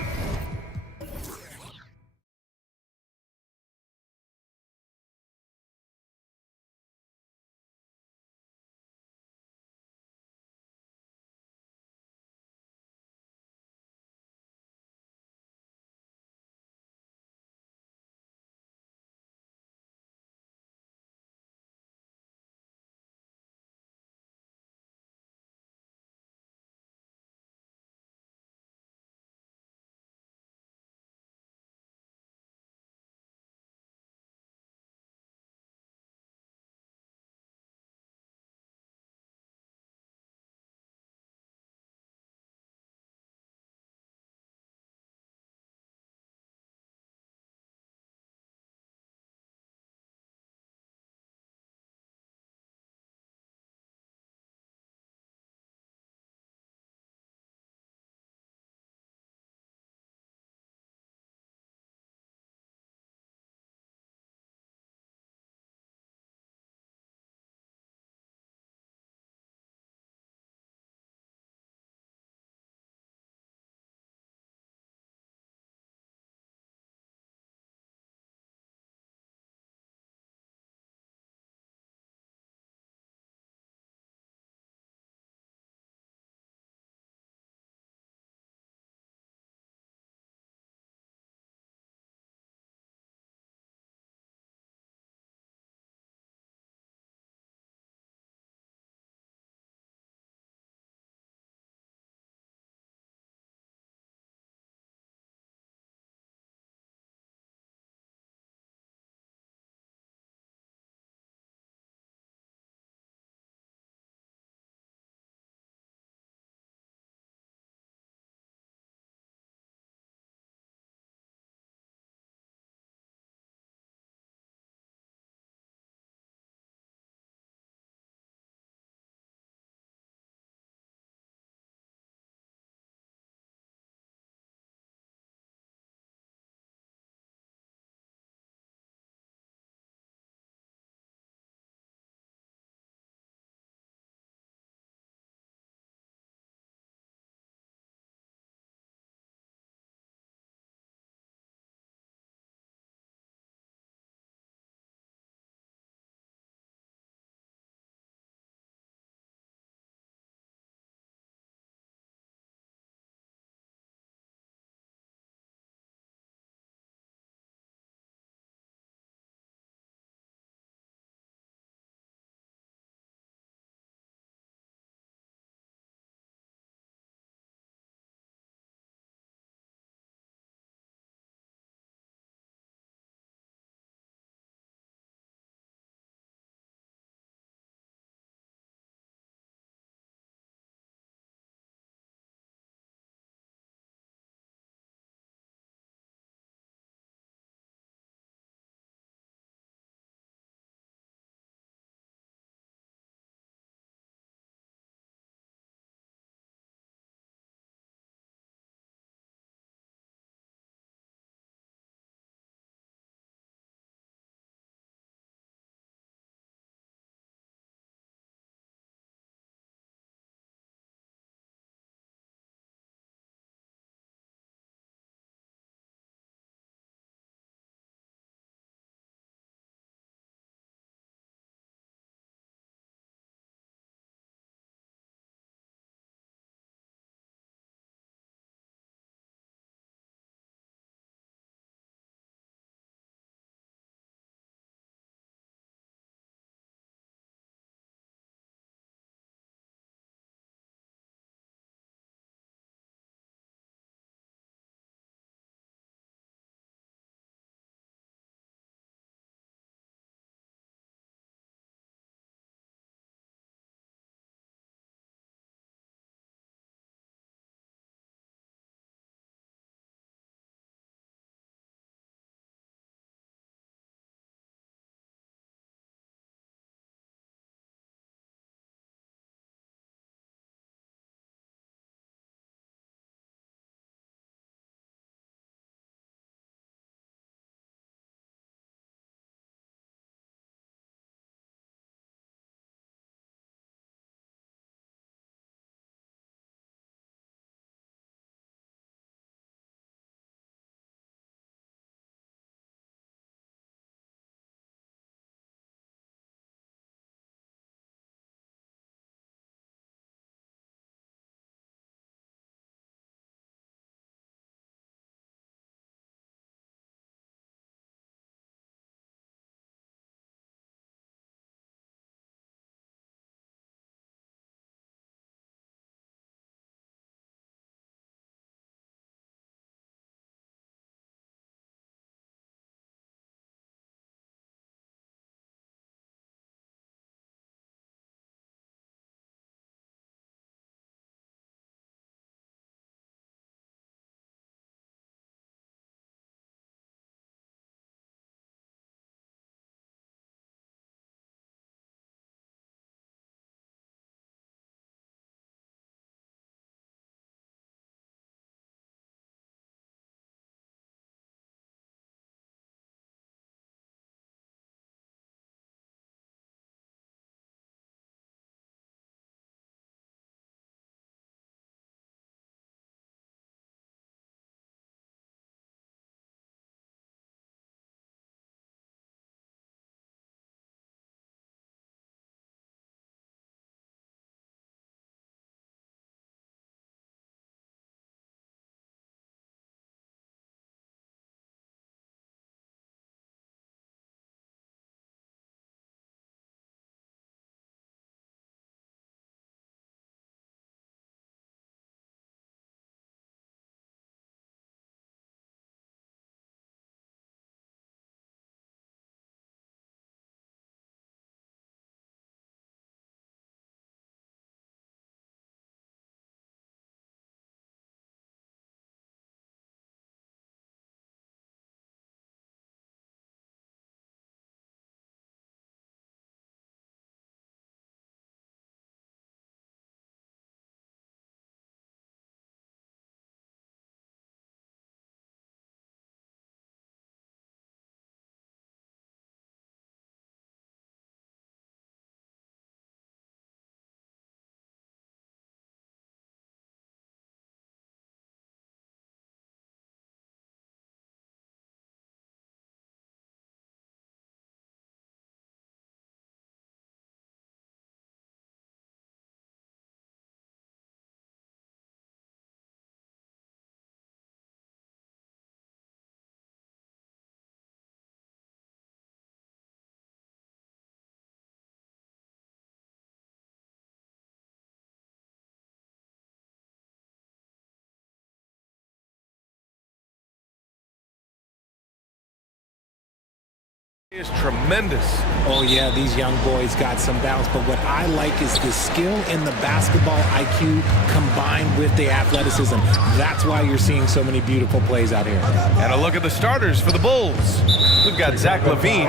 Is tremendous. Oh yeah, these young boys got some bounce, but what I like is the skill and the basketball IQ combined with the athleticism. That's why you're seeing so many beautiful plays out here. And a look at the starters for the Bulls. We've got Zach LaVine.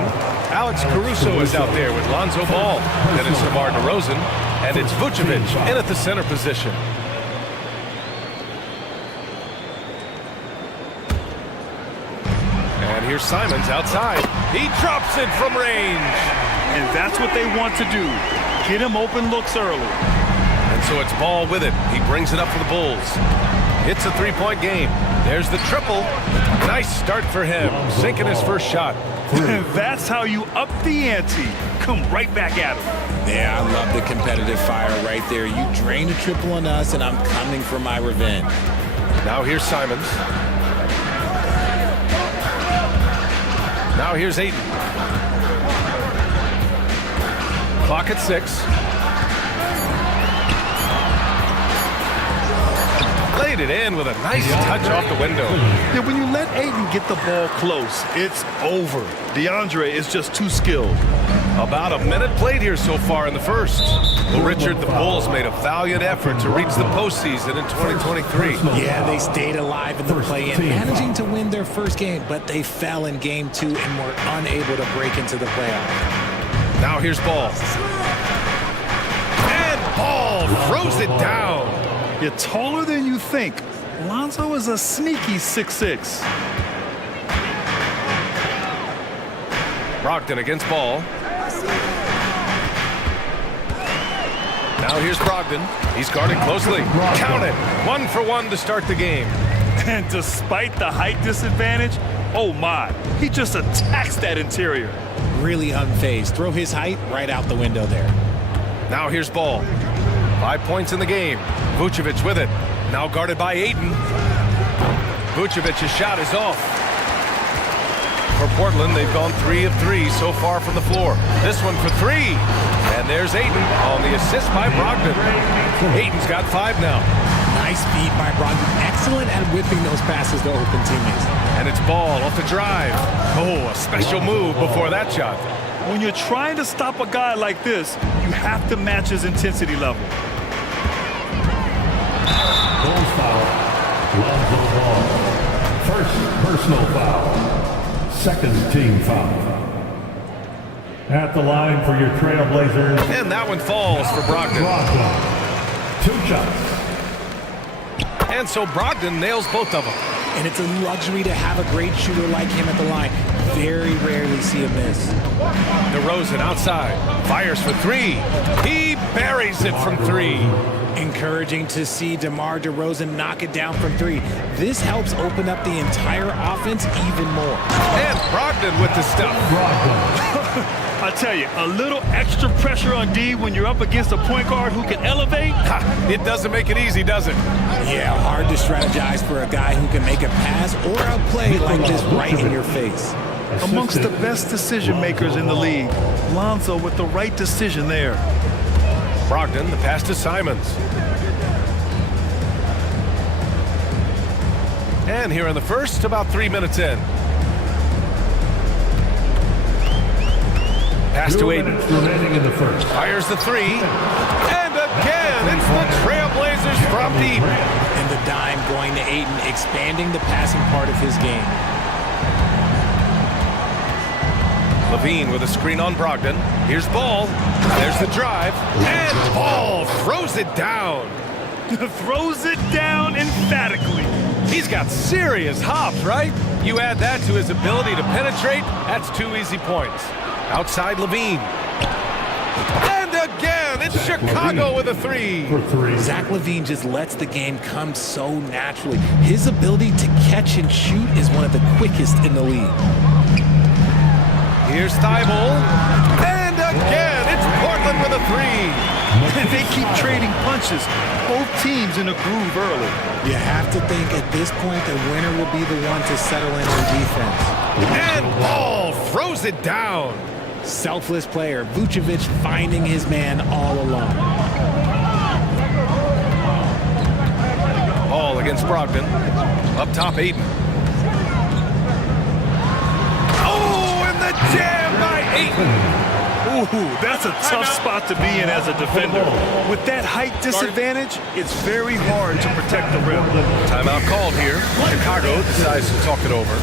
Alex Caruso is out there with Lonzo Ball. Then it's DeMar DeRozan. And it's Vucevic in at the center position. And here's Simons outside. He drops it from range. And that's what they want to do. Get him open looks early. And so it's Ball with it. He brings it up for the Bulls. It's a three-point game. There's the triple. Nice start for him. Sinking his first shot. That's how you up the ante. Come right back at him. Yeah, I love the competitive fire right there. You drained a triple on us, and I'm coming for my revenge. Now here's Simons. Now here's Ayton. Clock at 6. Laid it in with a nice touch off the window. Yeah, when you let Ayton get the ball close, it's over. DeAndre is just too skilled. About a minute played here so far in the first. Well, Richard, the Bulls made a valiant effort to reach the postseason in 2023. Yeah, they stayed alive in the play-in, managing to win their first game, but they fell in game 2 and were unable to break into the playoffs. Now here's Ball. And Ball throws it down. You're taller than you think. Lonzo is a sneaky 6'6". Brogdon against Ball. Now here's Brogdon. He's guarded closely. Count it. 1 for 1 to start the game. And despite the height disadvantage, oh my, he just attacks that interior. Really unfazed. Throw his height right out the window there. Now here's Ball. 5 points in the game. Vucevic with it. Now guarded by Ayton. Vucevic's shot is off. For Portland, they've gone 3 of 3 so far from the floor. This one for 3. And there's Ayton on the assist by Brogdon. Ayton's got 5 now. Nice feed by Brogdon. Excellent at whipping those passes to open teammates. And it's Ball off the drive. Oh, a special move before that shot. When you're trying to stop a guy like this, you have to match his intensity level. Bulls foul. Lonzo Ball. First personal foul. Second team foul. At the line for your Trailblazers. And that one falls for Brogdon. 2 shots. And so Brogdon nails both of them. And it's a luxury to have a great shooter like him at the line. Very rarely see a miss. DeRozan outside. Fires for 3. He buries it from 3. Encouraging to see DeMar DeRozan knock it down from 3. This helps open up the entire offense even more. And Brogdon with the stuff. I tell you, a little extra pressure on D when you're up against a point guard who can elevate. It doesn't make it easy, does it? Yeah, hard to strategize for a guy who can make a pass or a play like this right in your face. Amongst the best decision makers in the league, Lonzo with the right decision there. Brogdon, the pass to Simons. And here in the first, about 3 minutes in. Pass to Ayton. Remaining in the first. Fires the 3. And again, it's the Trailblazers from deep. And the dime going to Ayton, expanding the passing part of his game. LaVine with a screen on Brogdon. Here's Ball. There's the drive. And Ball throws it down. Throws it down emphatically. He's got serious hops, right? You add that to his ability to penetrate, that's 2 easy points. Outside LaVine. And again, it's Chicago with a 3. Zach LaVine just lets the game come so naturally. His ability to catch and shoot is one of the quickest in the league. Here's Thibault. And again, it's Portland with a 3. They keep trading punches. Both teams in a groove early. You have to think at this point the winner will be the one to settle in on defense. And Ball throws it down. Selfless player, Vucevic finding his man all alone. Ball against Brogdon. Up top, Ayton. Oh, and the jam Ooh, that's a tough spot to be in as a defender. With that height disadvantage, it's very hard to protect the rim. Timeout called here. Chicago decides to talk it over.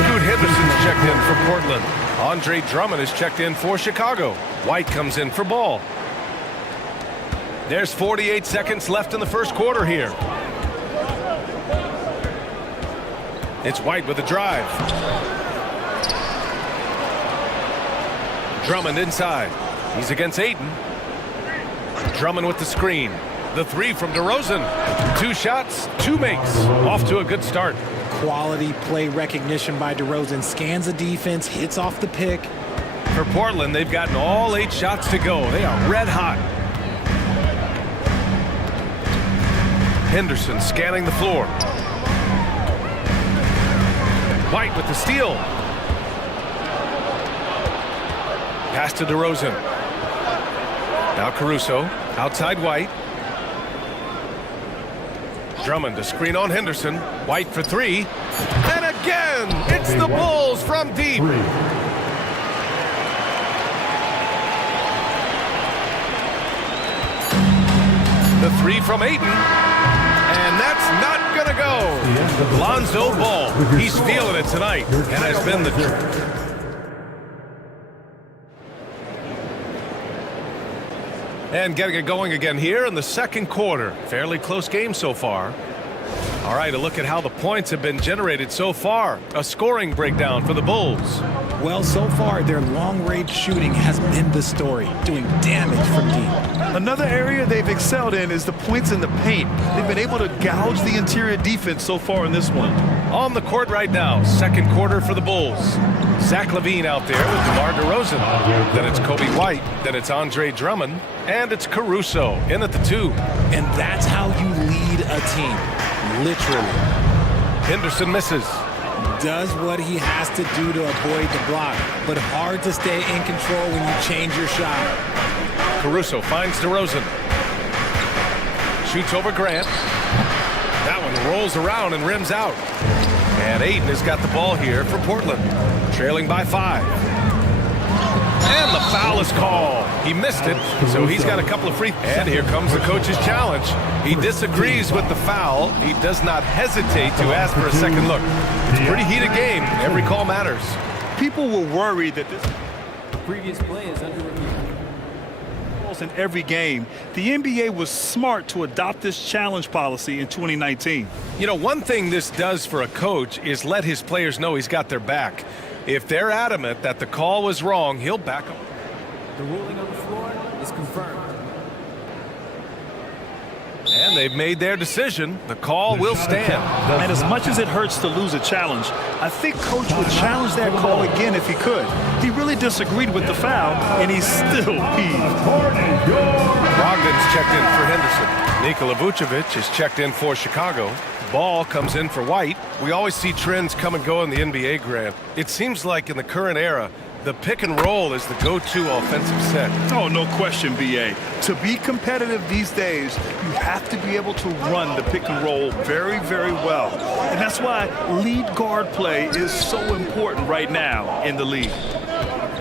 Scoot Henderson's checked in for Portland. Andre Drummond is checked in for Chicago. White comes in for Ball. There's 48 seconds left in the first quarter here. It's White with a drive. Drummond inside. He's against Ayton. Drummond with the screen. The three from DeRozan. 2 shots, 2 makes. Off to a good start. Quality play recognition by DeRozan. Scans the defense, hits off the pick. For Portland, they've gotten all 8 shots to go. They are red hot. Henderson scanning the floor. White with the steal. Pass to DeRozan. Now Caruso. Outside White. Drummond to screen on Henderson. White for 3. And again, it's the Bulls from deep. The 3 from Ayton. And that's not going to go. Lonzo Ball. He's feeling it tonight and has been the... And getting it going again here in the second quarter. Fairly close game so far. All right, a look at how the points have been generated so far. A scoring breakdown for the Bulls. Well, so far, their long-range shooting has been the story, doing damage from deep. Another area they've excelled in is the points in the paint. They've been able to gouge the interior defense so far in this one. On the court right now, second quarter for the Bulls. Zach LaVine out there with DeMar DeRozan. Then it's Kobe White. Then it's Andre Drummond. And it's Caruso in at the 2. And that's how you lead a team, literally. Henderson misses. Does what he has to do to avoid the block, but hard to stay in control when you change your shot. Caruso finds DeRozan. Shoots over Grant. That one rolls around and rims out. And Ayton has got the ball here for Portland, trailing by 5. And the foul is called. He missed it, so he's got a couple of free. And here comes the coach's challenge. He disagrees with the foul. He does not hesitate to ask for a second look. It's a pretty heated game. Every call matters. People were worried that this... The previous play is under review. In every game, the NBA was smart to adopt this challenge policy in 2019. You know, one thing this does for a coach is let his players know he's got their back. If they're adamant that the call was wrong, he'll back them. The ruling on the floor is confirmed. And they've made their decision. The call will stand. And as much as it hurts to lose a challenge, I think Coach would challenge that call again if he could. He really disagreed with the foul, and he's still peeved. Brogdon's checked in for Henderson. Nikola Vucevic is checked in for Chicago. Ball comes in for White. We always see trends come and go in the NBA, Grant. It seems like in the current era, the pick and roll is the go-to offensive set. Oh, no question, B.A. To be competitive these days, you have to be able to run the pick and roll very, very well. And that's why lead guard play is so important right now in the league.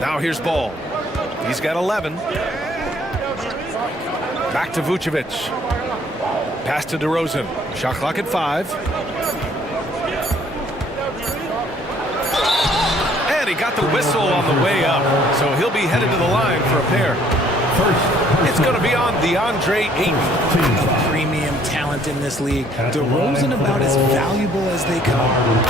Now here's Ball. He's got 11. Back to Vucevic. Pass to DeRozan. Shot clock at 5. And he got the whistle on the way up, so he'll be headed to the line for a pair. It's going to be on DeAndre Ayton. A premium talent in this league. DeRozan about as valuable as they come.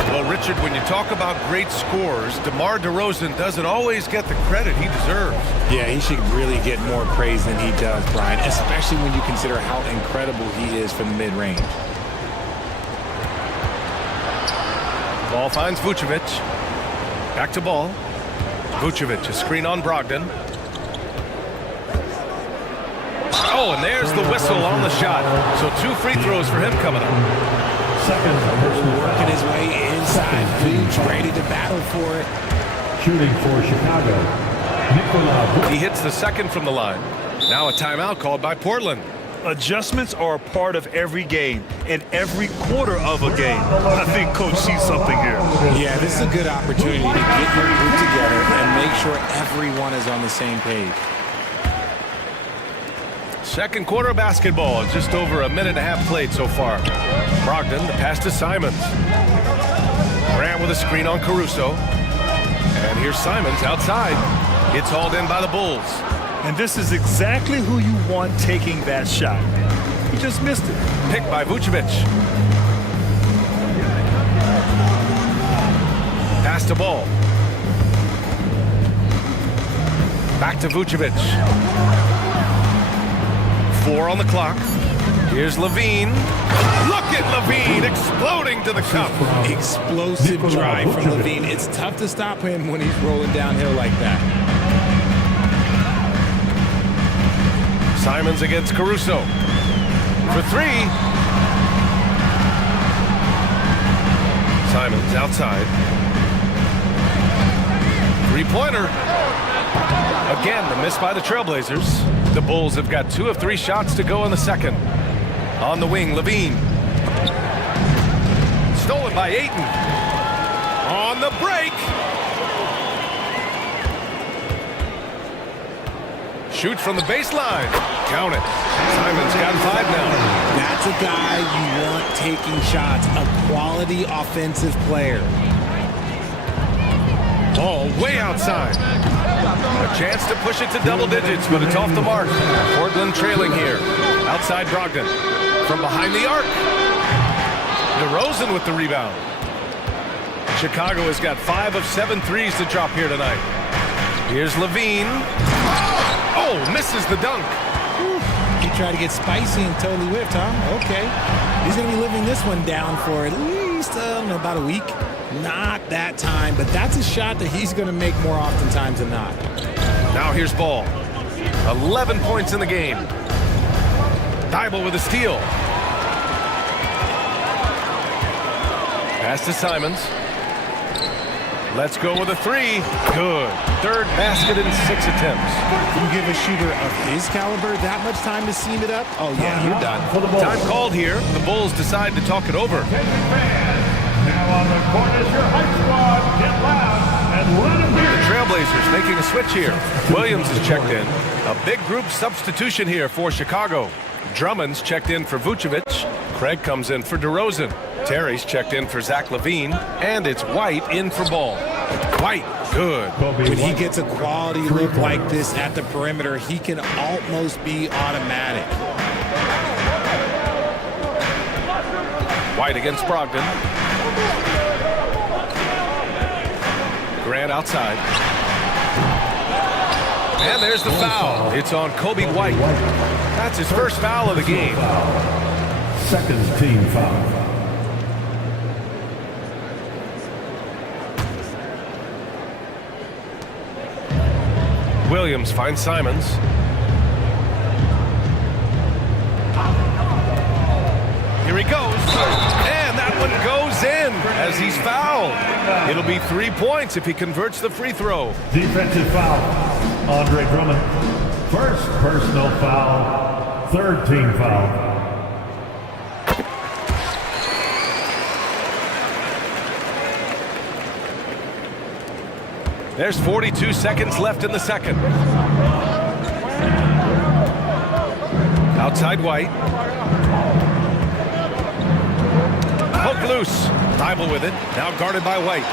Well, Richard, when you talk about great scorers, DeMar DeRozan doesn't always get the credit he deserves. Yeah, he should really get more praise than he does, Brian, especially when you consider how incredible he is from the mid-range. Ball finds Vucevic. Back to Ball. Vucevic, a screen on Brogdon. Oh, and there's the whistle on the shot. So 2 free throws for him coming up. Working his way inside. Vooch ready to battle for it. Shooting for Chicago. He hits the second from the line. Now a timeout called by Portland. Adjustments are a part of every game and every quarter of a game. I think Coach sees something here. Yeah, this is a good opportunity to get your group together and make sure everyone is on the same page. Second quarter of basketball, just over a minute and a half played so far. Brogdon, the pass to Simons. Grant with a screen on Caruso. And here's Simons outside. It's hauled in by the Bulls. And this is exactly who you want taking that shot. He just missed it. Picked by Vucevic. Pass to Ball. Back to Vucevic. 4 on the clock. Here's Levine. Look at Levine exploding to the cup. Explosive drive from Levine. It's tough to stop him when he's rolling downhill like that. Simons against Caruso. For 3. Simons outside. Three-pointer. Again, the miss by the Trailblazers. The Bulls have got 2 of 3 shots to go in the second. On the wing, Levine. Stolen by Ayton. On the break. Shoots from the baseline. Count it. Simons got 5 now. That's a guy you want taking shots. A quality offensive player. Ball way outside. A chance to push it to double digits, but it's off the mark. Portland trailing here. Outside Brogdon. From behind the arc. DeRozan with the rebound. Chicago has got 5 of 7 threes to drop here tonight. Here's Levine. Oh, misses the dunk. He tried to get spicy and totally whiffed, huh? Okay. He's going to be living this one down for at least, about a week. Not that time, but that's a shot that he's going to make more oftentimes than not. Now here's Ball. 11 points in the game. Thibault with a steal. Pass to Simons. Let's go with a 3. Good. Third basket in 6 attempts. You give a shooter of his caliber that much time to seam it up? Oh, yeah, you're done. Time called here. The Bulls decide to talk it over. Now on the corners, your hype squad, get loud and let them hear. The Trailblazers making a switch here. Williams is checked in. A big group substitution here for Chicago. Drummond's checked in for Vucevic. Craig comes in for DeRozan. Terry's checked in for Zach LaVine. And it's White in for Ball. White, good. When he gets a quality look like this at the perimeter, he can almost be automatic. White against Brogdon. Grant outside. And there's the foul. It's on Kobe White. That's his first foul of the game. Second team foul. Williams finds Simons. Here he goes. And that one goes in as he's fouled. It'll be 3 points if he converts the free throw. Defensive foul. Andre Drummond. First personal foul. Third team foul. There's 42 seconds left in the second. Outside White. Hook loose. Thibault with it. Now guarded by White.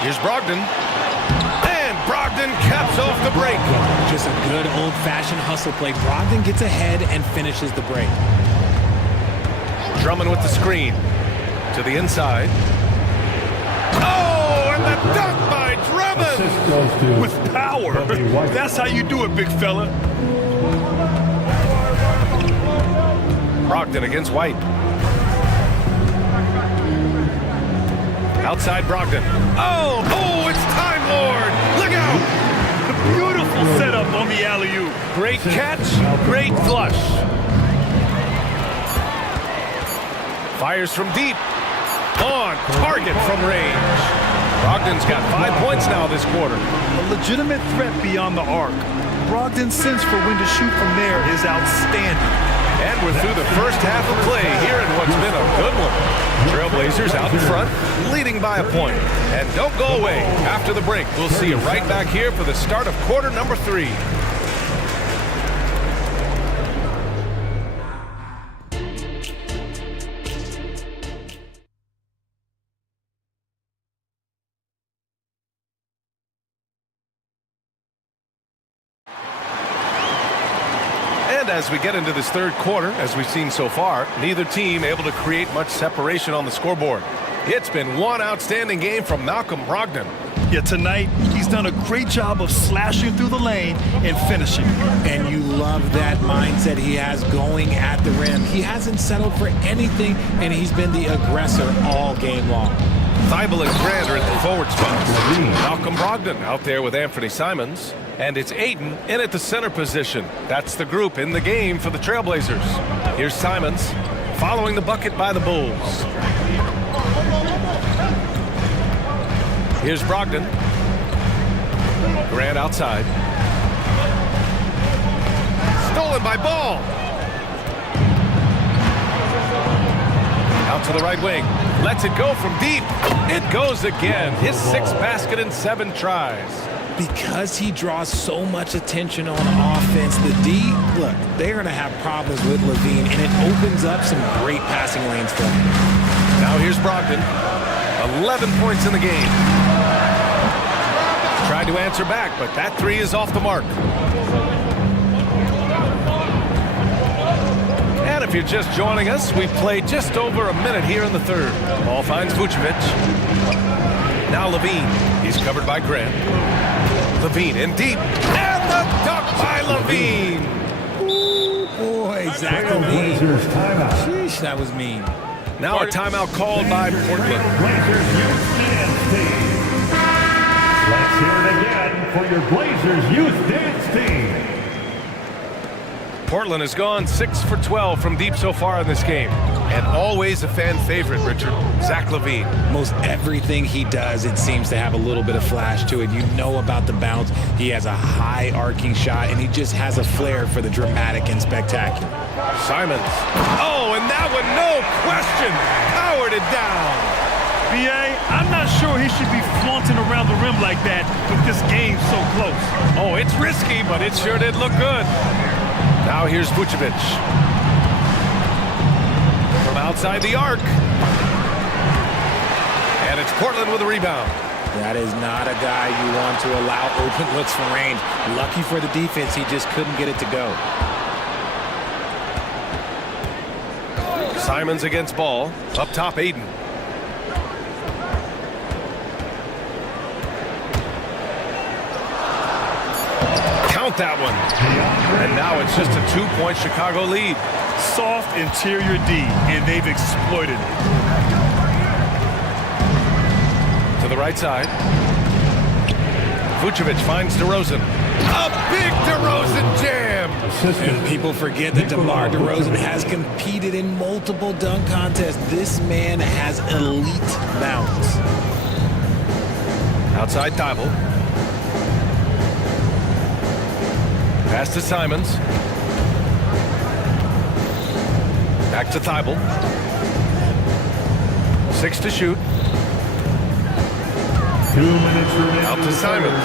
Here's Brogdon. And Brogdon caps off the break. Just a good old-fashioned hustle play. Brogdon gets ahead and finishes the break. Drummond with the screen. To the inside. Oh, and the dunk by Drummond! With power. That's how you do it, big fella. Brogdon against White. Outside Brogdon. Oh, it's Time Lord! Look out! The beautiful setup on the alley-oop. Great catch, great flush. Fires from deep. On target from range. Brogdon's got 5 points now this quarter. A legitimate threat beyond the arc. Brogdon's sense for when to shoot from there is outstanding. And we're through the first half of play here in what's been a good one. Trailblazers out in front, leading by a point. And don't go away. After the break, we'll see you right back here for the start of quarter number 3. And as we get into this third quarter, as we've seen so far, neither team able to create much separation on the scoreboard. It's been one outstanding game from Malcolm Brogdon. Yeah, tonight, he's done a great job of slashing through the lane and finishing. And you love that mindset he has going at the rim. He hasn't settled for anything, and he's been the aggressor all game long. Thibault and Grant are at the forward spots. Malcolm Brogdon out there with Anthony Simons. And it's Ayton in at the center position. That's the group in the game for the Trailblazers. Here's Simons following the bucket by the Bulls. Here's Brogdon. Grant outside. Stolen by Ball. Out to the right wing. Lets it go from deep. It goes again. His 6th basket in 7 tries. Because he draws so much attention on offense, the D, look, they're going to have problems with Levine, and it opens up some great passing lanes for him. Now here's Brogdon. 11 points in the game. Tried to answer back, but that 3 is off the mark. And if you're just joining us, we've played just over a minute here in the third. Ball finds Vucevic. Now Levine. He's covered by Grant. Levine in deep. And the dunk by Levine. Ooh, boy, Zach Levine. Sheesh, that was mean. Now a timeout called by Portland. Blazers Youth Dance Team. Let's hear it again for your Blazers Youth Dance Team. Portland has gone 6 for 12 from deep so far in this game. And always a fan favorite, Richard, Zach Levine. Most everything he does, it seems to have a little bit of flash to it. You know about the bounce. He has a high arcing shot, and he just has a flair for the dramatic and spectacular. Simons. Oh, and that one, no question, powered it down. B.A., I'm not sure he should be flaunting around the rim like that with this game so close. Oh, it's risky, but it sure did look good. Now here's Vucevic. From outside the arc. And it's Portland with a rebound. That is not a guy you want to allow open looks from range. Lucky for the defense, he just couldn't get it to go. Simons against Ball. Up top, Ayton. Count that one. And now it's just a 2-point Chicago lead. Soft interior D, and they've exploited it. To the right side. Vucevic finds DeRozan. A big DeRozan jam. And people forget that DeMar DeRozan has competed in multiple dunk contests. This man has elite bounce. Outside Thibault. Pass to Simons. Back to Thibault. 6 to shoot. 2 minutes remaining. Out to Simons.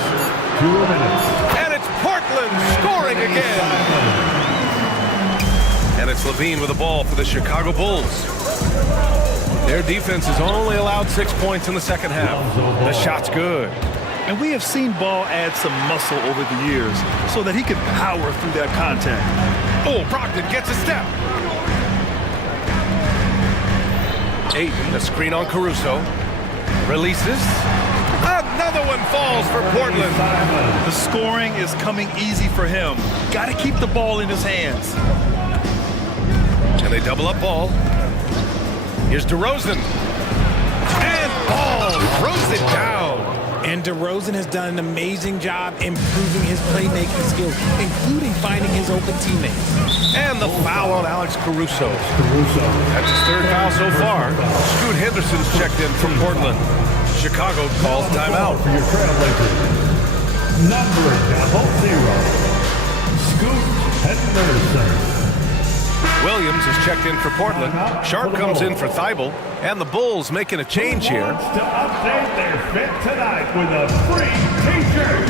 2 minutes. And it's Portland scoring again. And it's Levine with the ball for the Chicago Bulls. Their defense has only allowed 6 points in the second half. The shot's good. And we have seen Ball add some muscle over the years so that he can power through that contact. Oh, Brogdon gets a step. Ayton, the screen on Caruso. Releases. Another one falls for Portland. The scoring is coming easy for him. Got to keep the ball in his hands. And they double up Ball. Here's DeRozan. And Ball throws it down. And DeRozan has done an amazing job improving his playmaking skills, including finding his open teammates. And the foul on Alex Caruso. That's his 3rd foul so far. Scoot Henderson's checked in from Portland. Chicago calls timeout. For your Trailblazers, number 00, Scoot Henderson. Williams is checked in for Portland. Sharp comes in for Thibault. And the Bulls making a change here. To update their fit tonight with a free t-shirt.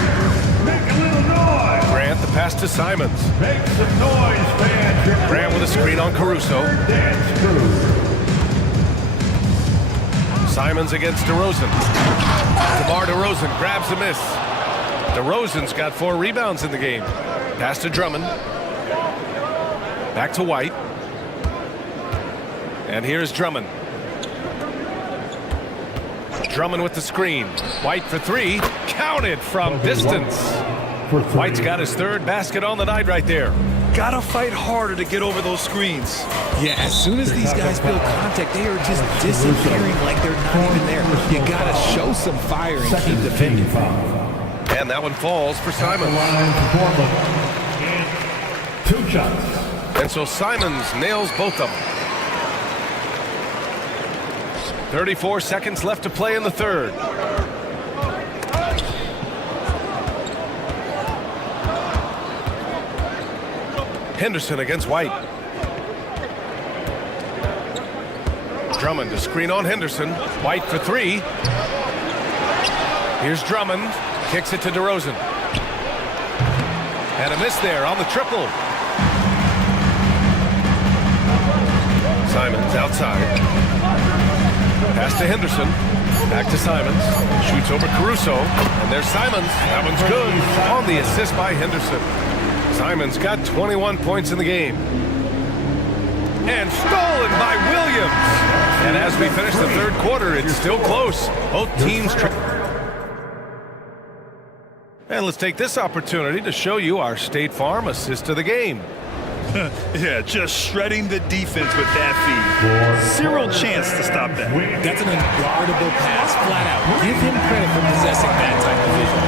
Make a little noise. Grant, the pass to Simons. Make some noise, fans. Grant with a screen on Caruso. Dance crew. Simons against DeRozan. DeMar DeRozan grabs a miss. DeRozan's got 4 rebounds in the game. Pass to Drummond. Back to White. And here's Drummond. Drummond with the screen. White for 3. Counted from distance. White's got his 3rd basket on the night right there. Gotta fight harder to get over those screens. Yeah, as soon as these guys feel contact, they are just disappearing like they're not even there. You gotta show some fire and keep defending. And that one falls for Simons. 2 shots. And so Simons nails both of them. 34 seconds left to play in the 3rd. Henderson against White. Drummond to screen on Henderson. White for 3. Here's Drummond. Kicks it to DeRozan. And a miss there on the triple. Simons outside. Pass to Henderson. Back to Simons. Shoots over Caruso. And there's Simons. That one's good on the assist by Henderson. Simons got 21 points in the game. And stolen by Williams. And as we finish the 3rd quarter, it's still close. Both teams and let's take this opportunity to show you our State Farm assist of the game. Yeah, just shredding the defense with that feed. 0 chance to stop that. That's an unguardable pass, flat out. Give him credit for possessing that type of vision.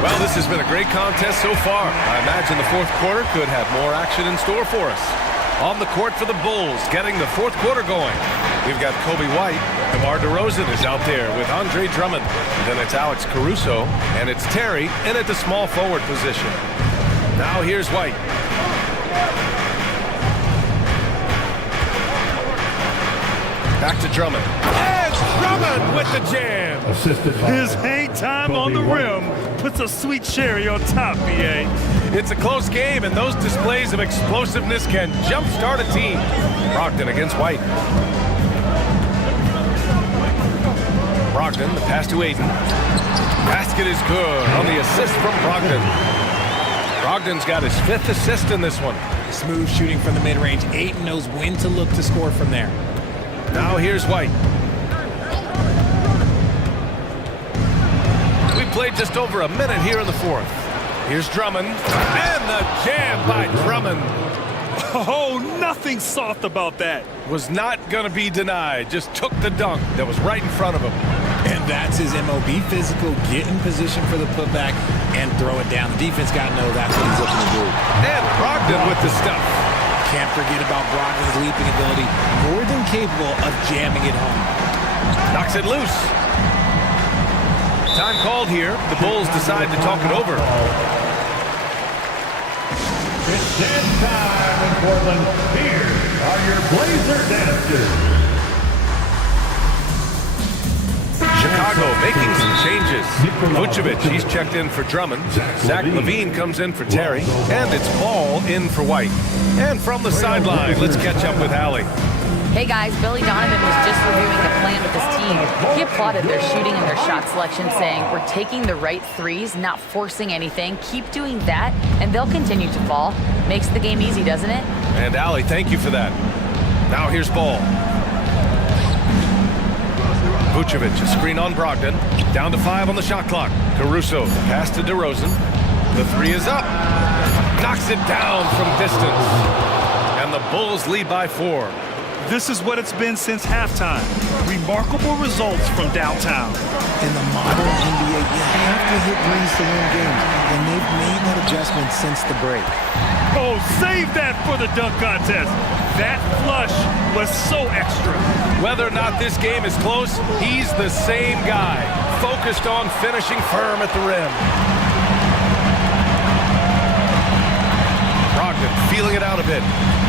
Well, this has been a great contest so far. I imagine the 4th quarter could have more action in store for us. On the court for the Bulls, getting the 4th quarter going. We've got Kobe White. DeMar DeRozan is out there with Andre Drummond. Then it's Alex Caruso, and it's Terry in at the small forward position. Now here's White. Back to Drummond. And Drummond with the jam. His hang time on the rim puts a sweet cherry on top, BA. It's a close game, and those displays of explosiveness can jumpstart a team. Brogdon against White. Brogdon, the pass to Aiden. Basket is good on the assist from Brogdon. Brogdon's got his 5th assist in this one. Smooth shooting from the mid-range. Ayton knows when to look to score from there. Now here's White. We played just over a minute here in the 4th. Here's Drummond. And the jam by Drummond. Oh, nothing soft about that. Was not going to be denied. Just took the dunk that was right in front of him. And that's his MO. Be physical, get in position for the putback, and throw it down. The defense got to know that's what he's looking to do. And Brogdon with the stuff. Can't forget about Brogdon's leaping ability. More than capable of jamming it home. Knocks it loose. Time called here. The Bulls decide to talk it over. It's dance time in Portland. Here are your Blazer dancers. Chicago making some changes. Vucevic, he's checked in for Drummond. Zach LaVine comes in for Terry. And it's Ball in for White. And from the sideline, let's catch up with Allie. Hey guys, Billy Donovan was just reviewing the plan with his team. He applauded their shooting and their shot selection, saying, we're taking the right threes, not forcing anything. Keep doing that, and they'll continue to fall. Makes the game easy, doesn't it? And Allie, thank you for that. Now here's Ball. Vucevic, a screen on Brogdon. Down to 5 on the shot clock. Caruso, pass to DeRozan. The 3 is up. Knocks it down from distance. And the Bulls lead by 4. This is what it's been since halftime. Remarkable results from downtown. In the modern NBA, you have to hit threes to win games, and they've made that adjustment since the break. Oh, save that for the dunk contest. That flush was so extra. Whether or not this game is close, he's the same guy, focused on finishing firm at the rim. Brogdon feels feeling it out a bit.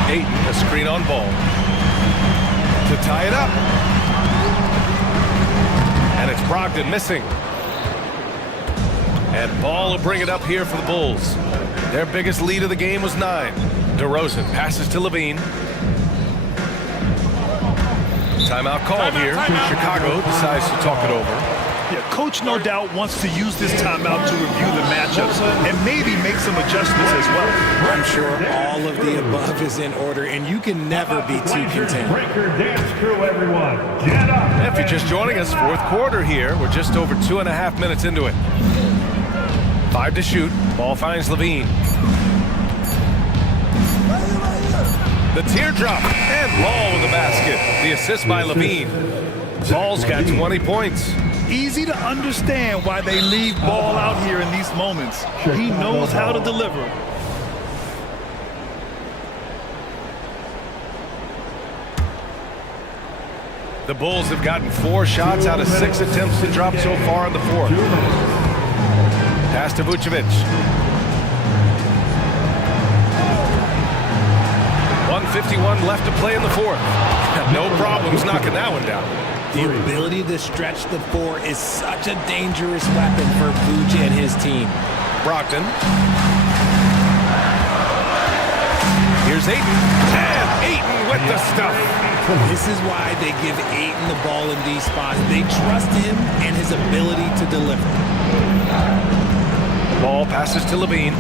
Ayton, a screen on ball. To tie it up. And it's Brogdon missing. And Ball will bring it up here for the Bulls. Their biggest lead of the game was 9. DeRozan passes to Levine. Timeout called here. Chicago decides to talk it over. Yeah, coach no doubt wants to use this timeout to review the matchups and maybe make some adjustments as well. I'm sure all of the above is in order, and you can never be too content. Breaker dance crew, everyone. Get up. If you're just joining us, fourth quarter here. We're just over 2.5 minutes into it. 5 to shoot. Ball finds Levine. The teardrop and Ball with the basket. The assist by Levine. Ball's got 20 points. Easy to understand why they leave Ball out here in these moments. He knows how to deliver. The Bulls have gotten 4 shots out of 6 attempts to drop so far in the fourth. Pass to Vucevic. 1:51 left to play in the fourth. No problems knocking that one down. The ability to stretch the floor is such a dangerous weapon for Vuce and his team. Brogdon. Here's Ayton. And Ayton with the stuff. This is why they give Ayton the ball in these spots. They trust him and his ability to deliver. Ball passes to Levine.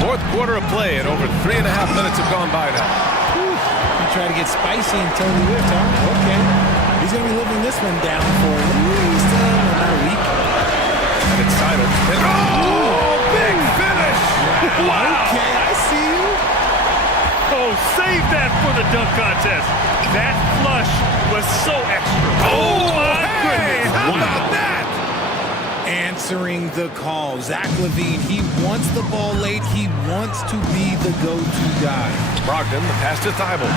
Fourth quarter of play, and over 3.5 minutes have gone by now. You try to get spicy and Tony Whift, huh? Okay. He's going to be living this one down for at least about a week. And it's Simons. Oh, big finish! Wow! Okay, I see you. Oh, save that for the dunk contest. That flush was so extra. Oh, my goodness. How about that? Answering the call. Zach LaVine, he wants the ball late. He wants to be the go-to guy. Brogdon, the pass to Thibault.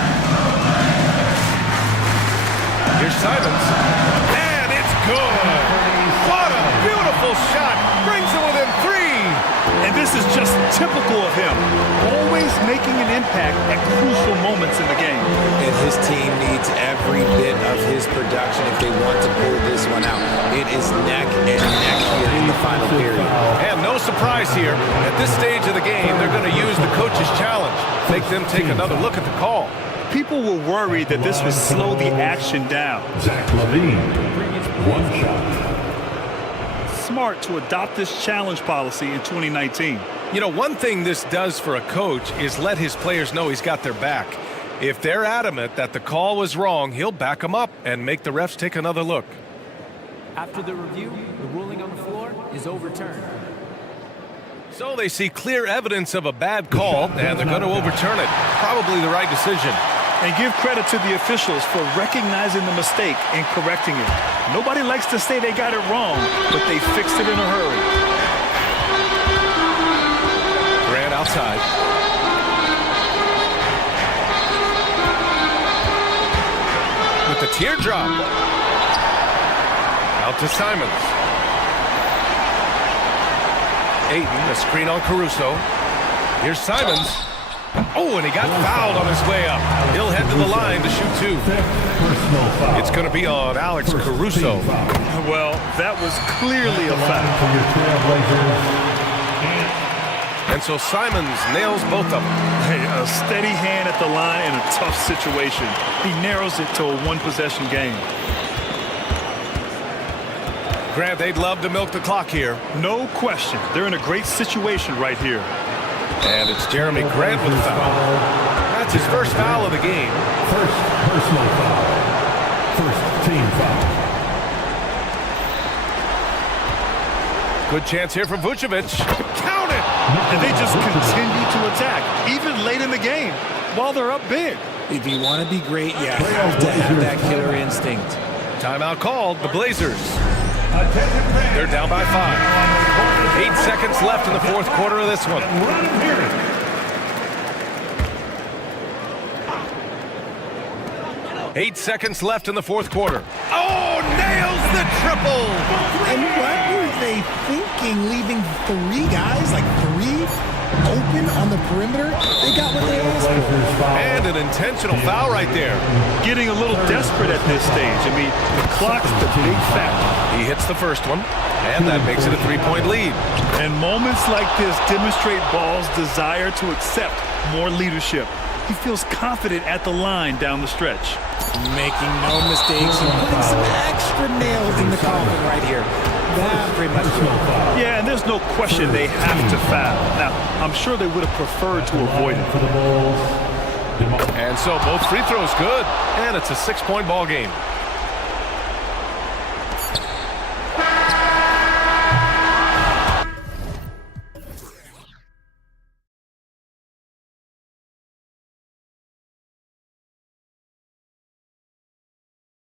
Here's Simons. And it's good. What a beautiful shot. Brings it within 3. And this is just typical of him. Always making an impact at crucial moments in the game. And his team needs every bit of his production if they want to pull this one out. It is neck and neck here in the final period. And no surprise here. At this stage of the game, they're going to use the coach's challenge. Make them take another look at the call. People were worried that this would slow the action down. Zach LaVine, 1 shot. Smart to adopt this challenge policy in 2019. You know, one thing this does for a coach is let his players know he's got their back. If they're adamant that the call was wrong, he'll back them up and make the refs take another look. After the review, the ruling on the floor is overturned. So they see clear evidence of a bad call, and they're going to overturn it. Probably the right decision. And give credit to the officials for recognizing the mistake and correcting it. Nobody likes to say they got it wrong, but they fixed it in a hurry. Grant outside. With the teardrop. Out to Simons. Ayton, a screen on Caruso. Here's Simons. Oh, and he got fouled on his way up. He'll head to the line to shoot 2. It's going to be on Alex Caruso. Well, that was clearly a foul. And so Simons nails both of them. Hey, a steady hand at the line in a tough situation. He narrows it to a 1-possession game. Grant, they'd love to milk the clock here. No question. They're in a great situation right here. And it's Jeremy Grant with a foul. That's his first foul of the game. First personal foul. First team foul. Good chance here from Vucevic. Count it! And they just continue to attack, even late in the game, while they're up big. If you want to be great, you have to have that killer instinct. Timeout called. The Blazers. They're down by 5. 8 seconds left in the fourth quarter of this one. 8 seconds left in the fourth quarter. Oh, nails the triple! And what were they thinking? thinking leaving 3 guys, like 3 open on the perimeter. They got what they asked for. And an intentional foul right there. Getting a little desperate at this stage. I mean, the clock's the big factor. He hits the first one, and that makes it a 3-point lead. And moments like this demonstrate Ball's desire to accept more leadership. He feels confident at the line down the stretch. Making no mistakes and putting some extra nails in the coffin right here. That's pretty much it. Yeah, and there's no question they have to foul. Now, I'm sure they would have preferred to avoid it. And so both free throws good, and it's a 6-point ball game.